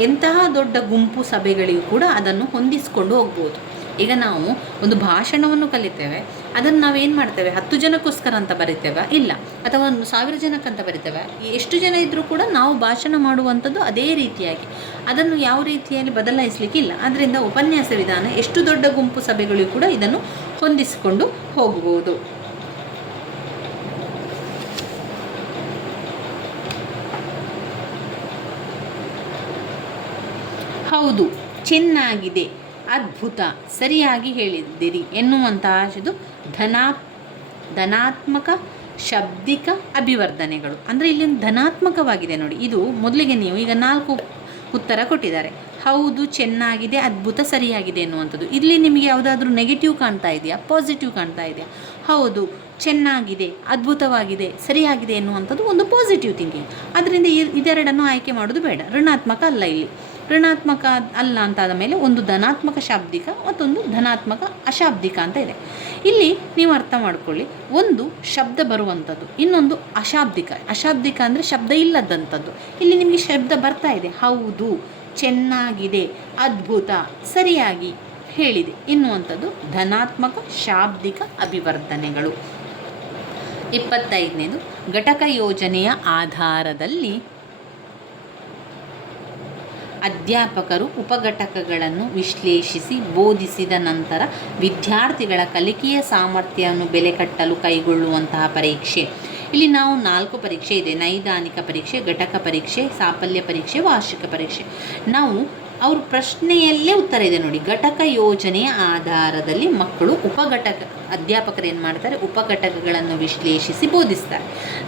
ಎಂತಹ ದೊಡ್ಡ ಗುಂಪು ಸಭೆಗಳಿಗೂ ಕೂಡ ಅದನ್ನು ಹೊಂದಿಸ್ಕೊಂಡು ಹೋಗ್ಬೋದು. ಈಗ ನಾವು ಒಂದು ಭಾಷಣವನ್ನು ಕಲಿತೇವೆ, ಅದನ್ನು ನಾವೇನು ಮಾಡ್ತೇವೆ, 10 ಜನಕ್ಕೋಸ್ಕರ ಅಂತ ಬರಿತೇವೆ? ಇಲ್ಲ. ಅಥವಾ 1000 ಜನಕ್ಕಂತ ಬರಿತೇವೆ? ಎಷ್ಟು ಜನ ಇದ್ದರೂ ಕೂಡ ನಾವು ಭಾಷಣ ಮಾಡುವಂಥದ್ದು ಅದೇ ರೀತಿಯಾಗಿ, ಅದನ್ನು ಯಾವ ರೀತಿಯಲ್ಲಿ ಬದಲಾಯಿಸಲಿಕ್ಕಿಲ್ಲ. ಆದ್ದರಿಂದ ಉಪನ್ಯಾಸ ವಿಧಾನ ಎಷ್ಟು ದೊಡ್ಡ ಗುಂಪು ಸಭೆಗಳಿಗೂ ಕೂಡ ಇದನ್ನು ಹೊಂದಿಸಿಕೊಂಡು ಹೋಗ್ಬೋದು. ಹೌದು, ಚೆನ್ನಾಗಿದೆ, ಅದ್ಭುತ, ಸರಿಯಾಗಿ ಹೇಳಿದ್ದೀರಿ ಎನ್ನುವಂತಹದ್ದು ಧನಾತ್ಮಕ ಶಬ್ದಿಕ ಅಭಿವರ್ಧನೆಗಳು. ಅಂದರೆ ಇಲ್ಲಿ ಧನಾತ್ಮಕವಾಗಿದೆ ನೋಡಿ. ಇದು ಮೊದಲಿಗೆ ನೀವು ಈಗ 4 ಉತ್ತರ ಕೊಟ್ಟಿದ್ದಾರೆ. ಹೌದು, ಚೆನ್ನಾಗಿದೆ, ಅದ್ಭುತ, ಸರಿಯಾಗಿದೆ ಎನ್ನುವಂಥದ್ದು. ಇಲ್ಲಿ ನಿಮಗೆ ಯಾವುದಾದ್ರೂ ನೆಗೆಟಿವ್ ಕಾಣ್ತಾ ಇದೆಯಾ, ಪಾಸಿಟಿವ್ ಕಾಣ್ತಾ ಇದೆಯಾ? ಹೌದು, ಚೆನ್ನಾಗಿದೆ, ಅದ್ಭುತವಾಗಿದೆ, ಸರಿಯಾಗಿದೆ ಎನ್ನುವಂಥದ್ದು ಒಂದು ಪಾಸಿಟಿವ್ ಥಿಂಕಿಂಗ್. ಅದರಿಂದ ಇದೆರಡನ್ನು ಆಯ್ಕೆ ಮಾಡೋದು ಬೇಡ. ಋಣಾತ್ಮಕ ಅಲ್ಲ ಇಲ್ಲಿ. ಋಣಾತ್ಮಕ ಅಲ್ಲ ಅಂತಾದ ಮೇಲೆ ಒಂದು ಧನಾತ್ಮಕ ಶಾಬ್ದಿಕ ಮತ್ತೊಂದು ಧನಾತ್ಮಕ ಅಶಾಬ್ದಿಕ ಅಂತ ಇದೆ. ಇಲ್ಲಿ ನೀವು ಅರ್ಥ ಮಾಡ್ಕೊಳ್ಳಿ, ಒಂದು ಶಬ್ದ ಬರುವಂಥದ್ದು, ಇನ್ನೊಂದು ಅಶಾಬ್ದಿಕ. ಅಶಾಬ್ದಿಕ ಅಂದರೆ ಶಬ್ದ ಇಲ್ಲದಂಥದ್ದು. ಇಲ್ಲಿ ನಿಮಗೆ ಶಬ್ದ ಬರ್ತಾ ಇದೆ, ಹೌದು, ಚೆನ್ನಾಗಿದೆ, ಅದ್ಭುತ, ಸರಿಯಾಗಿ ಹೇಳಿದೆ ಎನ್ನುವಂಥದ್ದು ಧನಾತ್ಮಕ ಶಾಬ್ದಿಕ ಅಭಿವರ್ಧನೆಗಳು. 25ನೇದು, ಘಟಕ ಯೋಜನೆಯ ಆಧಾರದಲ್ಲಿ ಅಧ್ಯಾಪಕರು ಉಪಘಟಕಗಳನ್ನು ವಿಶ್ಲೇಷಿಸಿ ಬೋಧಿಸಿದ ನಂತರ ವಿದ್ಯಾರ್ಥಿಗಳ ಕಲಿಕೆಯ ಸಾಮರ್ಥ್ಯವನ್ನು ಬೆಲೆ ಕಟ್ಟಲು ಕೈಗೊಳ್ಳುವಂತಹ ಪರೀಕ್ಷೆ. ಇಲ್ಲಿ ನಾವು 4 ಪರೀಕ್ಷೆ ಇದೆ: ನೈದಾನಿಕ ಪರೀಕ್ಷೆ, ಘಟಕ ಪರೀಕ್ಷೆ, ಸಾಫಲ್ಯ ಪರೀಕ್ಷೆ, ವಾರ್ಷಿಕ ಪರೀಕ್ಷೆ. ನಾವು ಅವ್ರ ಪ್ರಶ್ನೆಯಲ್ಲೇ ಉತ್ತರ ಇದೆ ನೋಡಿ. ಘಟಕ ಯೋಜನೆಯ ಆಧಾರದಲ್ಲಿ ಮಕ್ಕಳು ಅಧ್ಯಾಪಕರು ಏನು ಮಾಡ್ತಾರೆ, ಉಪಘಟಕಗಳನ್ನು ವಿಶ್ಲೇಷಿಸಿ ಬೋಧಿಸ್ತಾರೆ.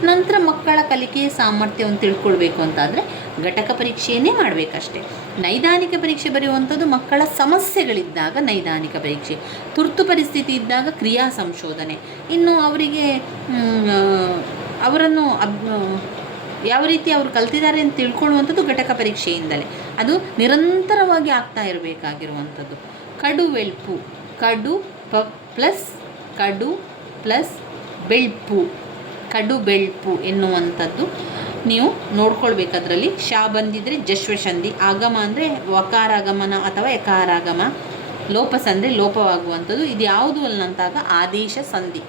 ನಂತರ ಮಕ್ಕಳ ಕಲಿಕೆಯ ಸಾಮರ್ಥ್ಯವನ್ನು ತಿಳ್ಕೊಳ್ಬೇಕು ಅಂತಾದರೆ ಘಟಕ ಪರೀಕ್ಷೆಯನ್ನೇ ಮಾಡಬೇಕಷ್ಟೆ. ನೈದಾನಿಕ ಪರೀಕ್ಷೆ ಬರೆಯುವಂಥದ್ದು ಮಕ್ಕಳ ಸಮಸ್ಯೆಗಳಿದ್ದಾಗ ನೈದಾನಿಕ ಪರೀಕ್ಷೆ, ತುರ್ತು ಪರಿಸ್ಥಿತಿ ಇದ್ದಾಗ ಕ್ರಿಯಾ ಸಂಶೋಧನೆ, ಇನ್ನು ಅವರಿಗೆ ಅವರನ್ನು ಯಾವ ರೀತಿ ಅವರು ಕಲ್ತಿದ್ದಾರೆ ಅಂತ ತಿಳ್ಕೊಳ್ಳುವಂಥದ್ದು ಘಟಕ ಪರೀಕ್ಷೆಯಿಂದಲೇ. ಅದು ನಿರಂತರವಾಗಿ ಆಗ್ತಾ ಇರಬೇಕಾಗಿರುವಂಥದ್ದು. ಕಡುವೆಳ್ಪು, ಕಡು ಪ್ಲಸ್ ಬೆಳ್ಪು, ಕಡುಬೆಳ್ಪು ಎನ್ನುವಂಥದ್ದು ನೀವು ನೋಡ್ಕೊಳ್ಬೇಕದ್ರಲ್ಲಿ. ಶಾ ಬಂದಿದ್ರೆ ಜಶ್ವಸಂಧಿ, ಆಗಮ ಅಂದರೆ ವಕಾರಾಗಮನ ಅಥವಾ ಯಕಾರಾಗಮ, ಲೋಪಸ್ ಅಂದರೆ ಲೋಪವಾಗುವಂಥದ್ದು. ಇದು ಯಾವುದು ಅಲ್ಲಂತಾಗ ಆದೇಶ ಸಂಧಿ.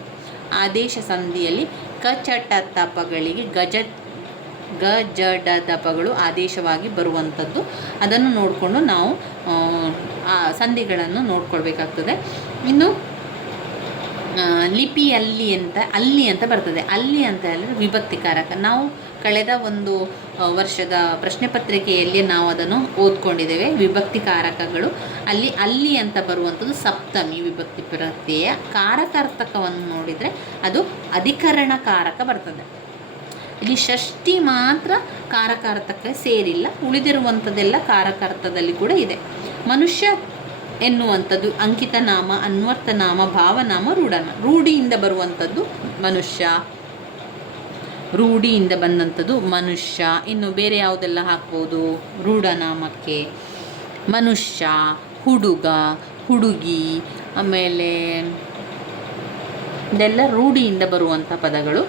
ಆದೇಶ ಸಂಧಿಯಲ್ಲಿ ಕಚಟ ತಪಗಳಿಗೆ ಗಜಡ ದಪಗಳು ಆದೇಶವಾಗಿ ಬರುವಂಥದ್ದು. ಅದನ್ನು ನೋಡಿಕೊಂಡು ನಾವು ಸಂಧಿಗಳನ್ನು ನೋಡ್ಕೊಳ್ಬೇಕಾಗ್ತದೆ. ಇನ್ನು ಲಿಪಿಯಲ್ಲಿ ಅಲ್ಲಿ ಅಂತ ಬರ್ತದೆ. ಅಲ್ಲಿ ಅಂತ ಹೇಳಿದ್ರೆ ವಿಭಕ್ತಿಕಾರಕ. ನಾವು ಕಳೆದ ಒಂದು ವರ್ಷದ ಪ್ರಶ್ನೆ ಪತ್ರಿಕೆಯಲ್ಲಿ ನಾವು ಅದನ್ನು ಓದ್ಕೊಂಡಿದ್ದೇವೆ. ವಿಭಕ್ತಿಕಾರಕಗಳು ಅಲ್ಲಿ ಅಂತ ಬರುವಂಥದ್ದು ಸಪ್ತಮಿ ವಿಭಕ್ತಿ ಪ್ರತ್ಯಯ. ಕಾರಕಾರ್ಥಕವನ್ನು ನೋಡಿದರೆ ಅದು ಅಧಿಕರಣ ಕಾರಕ ಬರ್ತದೆ. ಇಲ್ಲಿ ಷಷ್ಠಿ ಮಾತ್ರ ಕಾರಕಾರ್ಥಕ್ಕೆ ಸೇರಿಲ್ಲ, ಉಳಿದಿರುವಂಥದ್ದೆಲ್ಲ ಕಾರಕಾರ್ಥದಲ್ಲಿ ಕೂಡ ಇದೆ. ಮನುಷ್ಯ ಎನ್ನುವಂಥದ್ದು ಅಂಕಿತ ನಾಮ, ಅನ್ವರ್ಥ ನಾಮ, ಭಾವನಾಮ, ರೂಢನಾಮ. ರೂಢಿಯಿಂದ ಬರುವಂಥದ್ದು ಮನುಷ್ಯ, ರೂಢಿಯಿಂದ ಬಂದಂಥದ್ದು ಮನುಷ್ಯ. ಇನ್ನು ಬೇರೆ ಯಾವುದೆಲ್ಲ ಹಾಕ್ಬೋದು ರೂಢನಾಮಕ್ಕೆ? ಮನುಷ್ಯ, ಹುಡುಗ, ಹುಡುಗಿ, ಆಮೇಲೆ ಇದೆಲ್ಲ ರೂಢಿಯಿಂದ ಬರುವಂಥ ಪದಗಳು.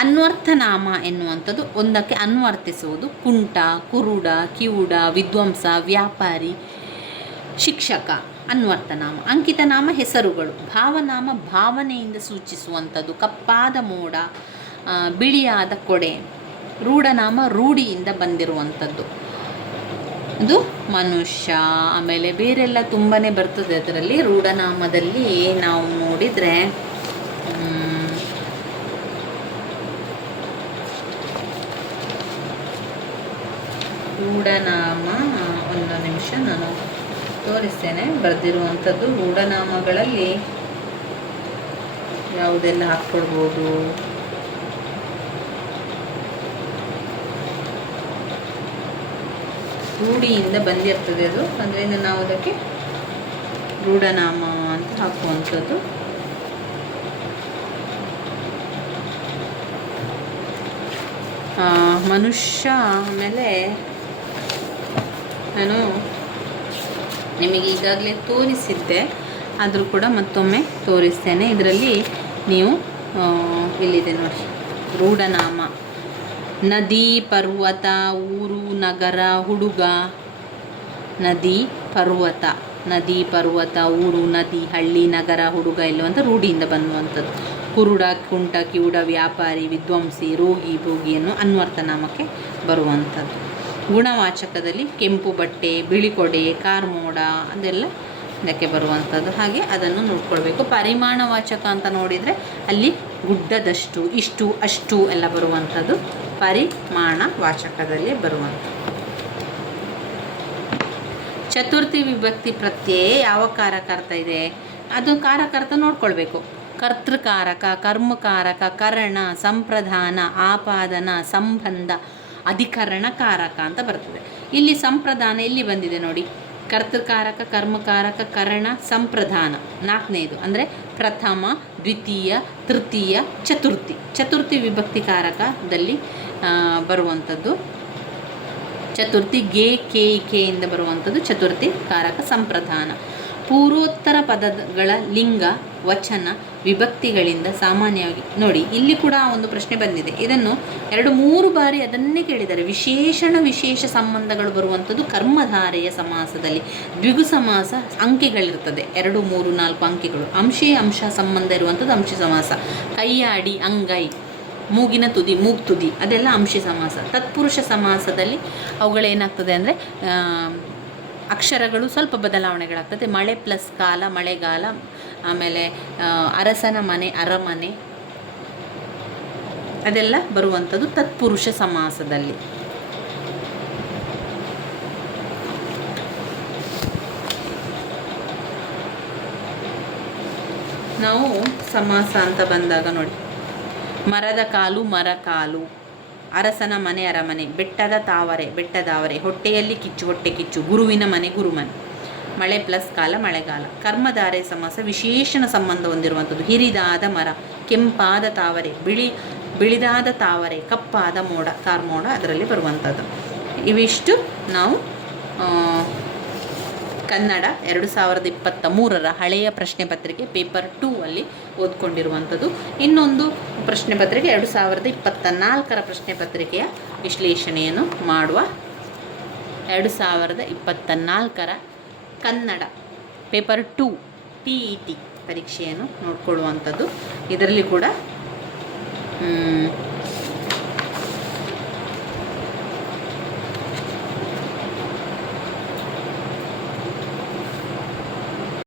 ಅನ್ವರ್ಥನಾಮ ಎನ್ನುವಂಥದ್ದು ಒಂದಕ್ಕೆ ಅನ್ವರ್ತಿಸುವುದು. ಕುಂಟ, ಕುರುಡ, ಕಿವುಡ, ವಿದ್ವಾಂಸ, ವ್ಯಾಪಾರಿ, ಶಿಕ್ಷಕ. ಅನ್ವರ್ಥನಾಮ. ಅಂಕಿತನಾಮ ಹೆಸರುಗಳು. ಭಾವನಾಮ ಭಾವನೆಯಿಂದ ಸೂಚಿಸುವಂಥದ್ದು. ಕಪ್ಪಾದ ಮೋಡ, ಬಿಳಿಯಾದ ಕೊಡೆ. ರೂಢನಾಮ ರೂಢಿಯಿಂದ ಬಂದಿರುವಂಥದ್ದು. ಇದು ಮನುಷ್ಯ. ಆಮೇಲೆ ಬೇರೆಲ್ಲ ತುಂಬಾ ಬರ್ತದೆ ಅದರಲ್ಲಿ. ರೂಢನಾಮದಲ್ಲಿ ನಾವು ನೋಡಿದರೆ ರೂಢನಾಮ, ಒಂದು ನಿಮಿಷ ನಾನು ತೋರಿಸ್ತೇನೆ ಬರೆದಿರುವಂಥದ್ದು. ರೂಢನಾಮಗಳಲ್ಲಿ ಯಾವುದೆಲ್ಲ ಹಾಕ್ಕೊಳ್ಬೋದು? ರೂಢಿಯಿಂದ ಬಂದಿರ್ತದೆ ಅದು, ಅದರಿಂದ ನಾವು ಅದಕ್ಕೆ ರೂಢನಾಮ ಅಂತ ಹಾಕುವಂಥದ್ದು. ಮನುಷ್ಯ ಆಮೇಲೆ ನಾನು ನಿಮಗೆ ಈಗಾಗಲೇ ತೋರಿಸಿದ್ದೆ, ಆದರೂ ಕೂಡ ಮತ್ತೊಮ್ಮೆ ತೋರಿಸ್ತೇನೆ. ಇದರಲ್ಲಿ ನೀವು ಇಲ್ಲಿದೆ ನೋಡಿ ರೂಢನಾಮ. ನದಿ, ಪರ್ವತ, ಊರು, ನಗರ, ಹುಡುಗ. ನದಿ, ಪರ್ವತ, ಊರು, ನದಿ, ಹಳ್ಳಿ, ನಗರ, ಹುಡುಗ ಎನ್ನುವಂಥ ರೂಢಿಯಿಂದ ಬಂದುವಂಥದ್ದು. ಕುರುಡ, ಕುಂಟ, ಕಿವುಡ, ವ್ಯಾಪಾರಿ, ವಿದ್ವಾಂಸಿ, ರೋಗಿ, ಭೋಗಿಯನ್ನು ಅನ್ವರ್ಥನಾಮಕ್ಕೆ ಬರುವಂಥದ್ದು. ಗುಣವಾಚಕದಲ್ಲಿ ಕೆಂಪು ಬಟ್ಟೆ, ಬಿಳಿ ಕೊಡೆ, ಕಾರ್ಮೋಡ ಅದೆಲ್ಲ ಇದಕ್ಕೆ ಬರುವಂಥದ್ದು. ಹಾಗೆ ಅದನ್ನು ನೋಡ್ಕೊಳ್ಬೇಕು. ಪರಿಮಾಣವಾಚಕ ಅಂತ ನೋಡಿದರೆ ಅಲ್ಲಿ ಗುಡ್ಡದಷ್ಟು, ಇಷ್ಟು, ಅಷ್ಟು ಎಲ್ಲ ಬರುವಂಥದ್ದು ಪರಿಮಾಣ ವಾಚಕದಲ್ಲಿ ಬರುವಂಥದ್ದು. ಚತುರ್ಥಿ ವಿಭಕ್ತಿ ಪ್ರತ್ಯಯ ಯಾವ ಕಾರಕಾರ್ಥ ಇದೆ? ಅದು ಕಾರಕಾರ್ಥ ನೋಡ್ಕೊಳ್ಬೇಕು. ಕರ್ತೃಕಾರಕ, ಕರ್ಮಕಾರಕ, ಕರಣ, ಸಂಪ್ರದಾನ, ಆಪಾದನ, ಸಂಬಂಧ, ಅಧಿಕರಣ ಕಾರಕ ಅಂತ ಬರ್ತದೆ. ಇಲ್ಲಿ ಸಂಪ್ರದಾನ ಎಲ್ಲಿ ಬಂದಿದೆ ನೋಡಿ. ಕರ್ತೃಕಾರಕ, ಕರ್ಮಕಾರಕ, ಕರಣ, ಸಂಪ್ರದಾನ. 4ನೇದು ಅಂದರೆ ಪ್ರಥಮ, ದ್ವಿತೀಯ, ತೃತೀಯ, ಚತುರ್ಥಿ. ಚತುರ್ಥಿ ವಿಭಕ್ತಿ ಕಾರಕದಲ್ಲಿ ಬರುವಂಥದ್ದು ಚತುರ್ಥಿ ಗೆ ಕೆ ಕೆಯಿಂದ ಬರುವಂಥದ್ದು ಚತುರ್ಥಿ ಕಾರಕ ಸಂಪ್ರದಾನ. ಪೂರ್ವೋತ್ತರ ಪದಗಳ ಲಿಂಗ ವಚನ ವಿಭಕ್ತಿಗಳಿಂದ ಸಾಮಾನ್ಯವಾಗಿ ನೋಡಿ, ಇಲ್ಲಿ ಕೂಡ ಒಂದು ಪ್ರಶ್ನೆ ಬಂದಿದೆ. ಇದನ್ನು 2-3 ಬಾರಿ ಅದನ್ನೇ ಕೇಳಿದ್ದಾರೆ. ವಿಶೇಷಣ ವಿಶೇಷ ಸಂಬಂಧಗಳು ಬರುವಂಥದ್ದು ಕರ್ಮಧಾರೆಯ ಸಮಾಸದಲ್ಲಿ. ದ್ವಿಗು ಸಮಾಸ ಅಂಕೆಗಳಿರ್ತದೆ, 2, 3, 4 ಅಂಕೆಗಳು. ಅಂಶೇ ಅಂಶ ಸಂಬಂಧ ಇರುವಂಥದ್ದು ಅಂಶ ಸಮಾಸ. ಕೈಯಾಡಿ ಅಂಗೈ, ಮೂಗಿನ ತುದಿ ಮೂಗ್ ತುದಿ, ಅದೆಲ್ಲ ಅಂಶಿ ಸಮಾಸ. ತತ್ಪುರುಷ ಸಮಾಸದಲ್ಲಿ ಅವುಗಳೇನಾಗ್ತದೆ ಅಂದರೆ ಅಕ್ಷರಗಳು ಸ್ವಲ್ಪ ಬದಲಾವಣೆಗಳಾಗ್ತದೆ. ಮಳೆ ಪ್ಲಸ್ ಕಾಲ ಮಳೆಗಾಲ, ಆಮೇಲೆ ಅರಸನ ಮನೆ ಅರಮನೆ, ಅದೆಲ್ಲ ಬರುವಂಥದ್ದು ತತ್ಪುರುಷ ಸಮಾಸದಲ್ಲಿ. ನಾವು ಸಮಾಸ ಅಂತ ಬಂದಾಗ ನೋಡಿ, ಮರದ ಕಾಲು ಮರ ಕಾಲು, ಅರಸನ ಮನೆ ಅರಮನೆ, ಬೆಟ್ಟದ ತಾವರೆ ಬೆಟ್ಟದಾವರೆ, ಹೊಟ್ಟೆಯಲ್ಲಿ ಕಿಚ್ಚು ಹೊಟ್ಟೆ ಕಿಚ್ಚು, ಗುರುವಿನ ಮನೆ ಗುರುಮನೆ, ಮಳೆ ಪ್ಲಸ್ ಕಾಲ ಮಳೆಗಾಲ. ಕರ್ಮಧಾರೆ ಸಮಾಸ ವಿಶೇಷಣ ಸಂಬಂಧ ಹೊಂದಿರುವಂಥದ್ದು. ಹಿರಿದಾದ ಮರ, ಕೆಂಪಾದ ತಾವರೆ, ಬಿಳಿದಾದ ತಾವರೆ, ಕಪ್ಪಾದ ಮೋಡ, ಕಾರ್ಮೋಡ ಅದರಲ್ಲಿ ಬರುವಂಥದ್ದು. ಇವಿಷ್ಟು ನಾವು ಕನ್ನಡ 2023 ಹಳೆಯ ಪ್ರಶ್ನೆ ಪತ್ರಿಕೆ ಪೇಪರ್ 2 ಅಲ್ಲಿ ಓದ್ಕೊಂಡಿರುವಂಥದ್ದು. ಇನ್ನೊಂದು ಪ್ರಶ್ನೆ ಪತ್ರಿಕೆ 2024 ಪ್ರಶ್ನೆ ಪತ್ರಿಕೆಯ ವಿಶ್ಲೇಷಣೆಯನ್ನು ಮಾಡುವ. 2024 ಕನ್ನಡ ಪೇಪರ್ 2 TET ಪರೀಕ್ಷೆಯನ್ನು ನೋಡಿಕೊಳ್ಳುವಂಥದ್ದು. ಇದರಲ್ಲಿ ಕೂಡ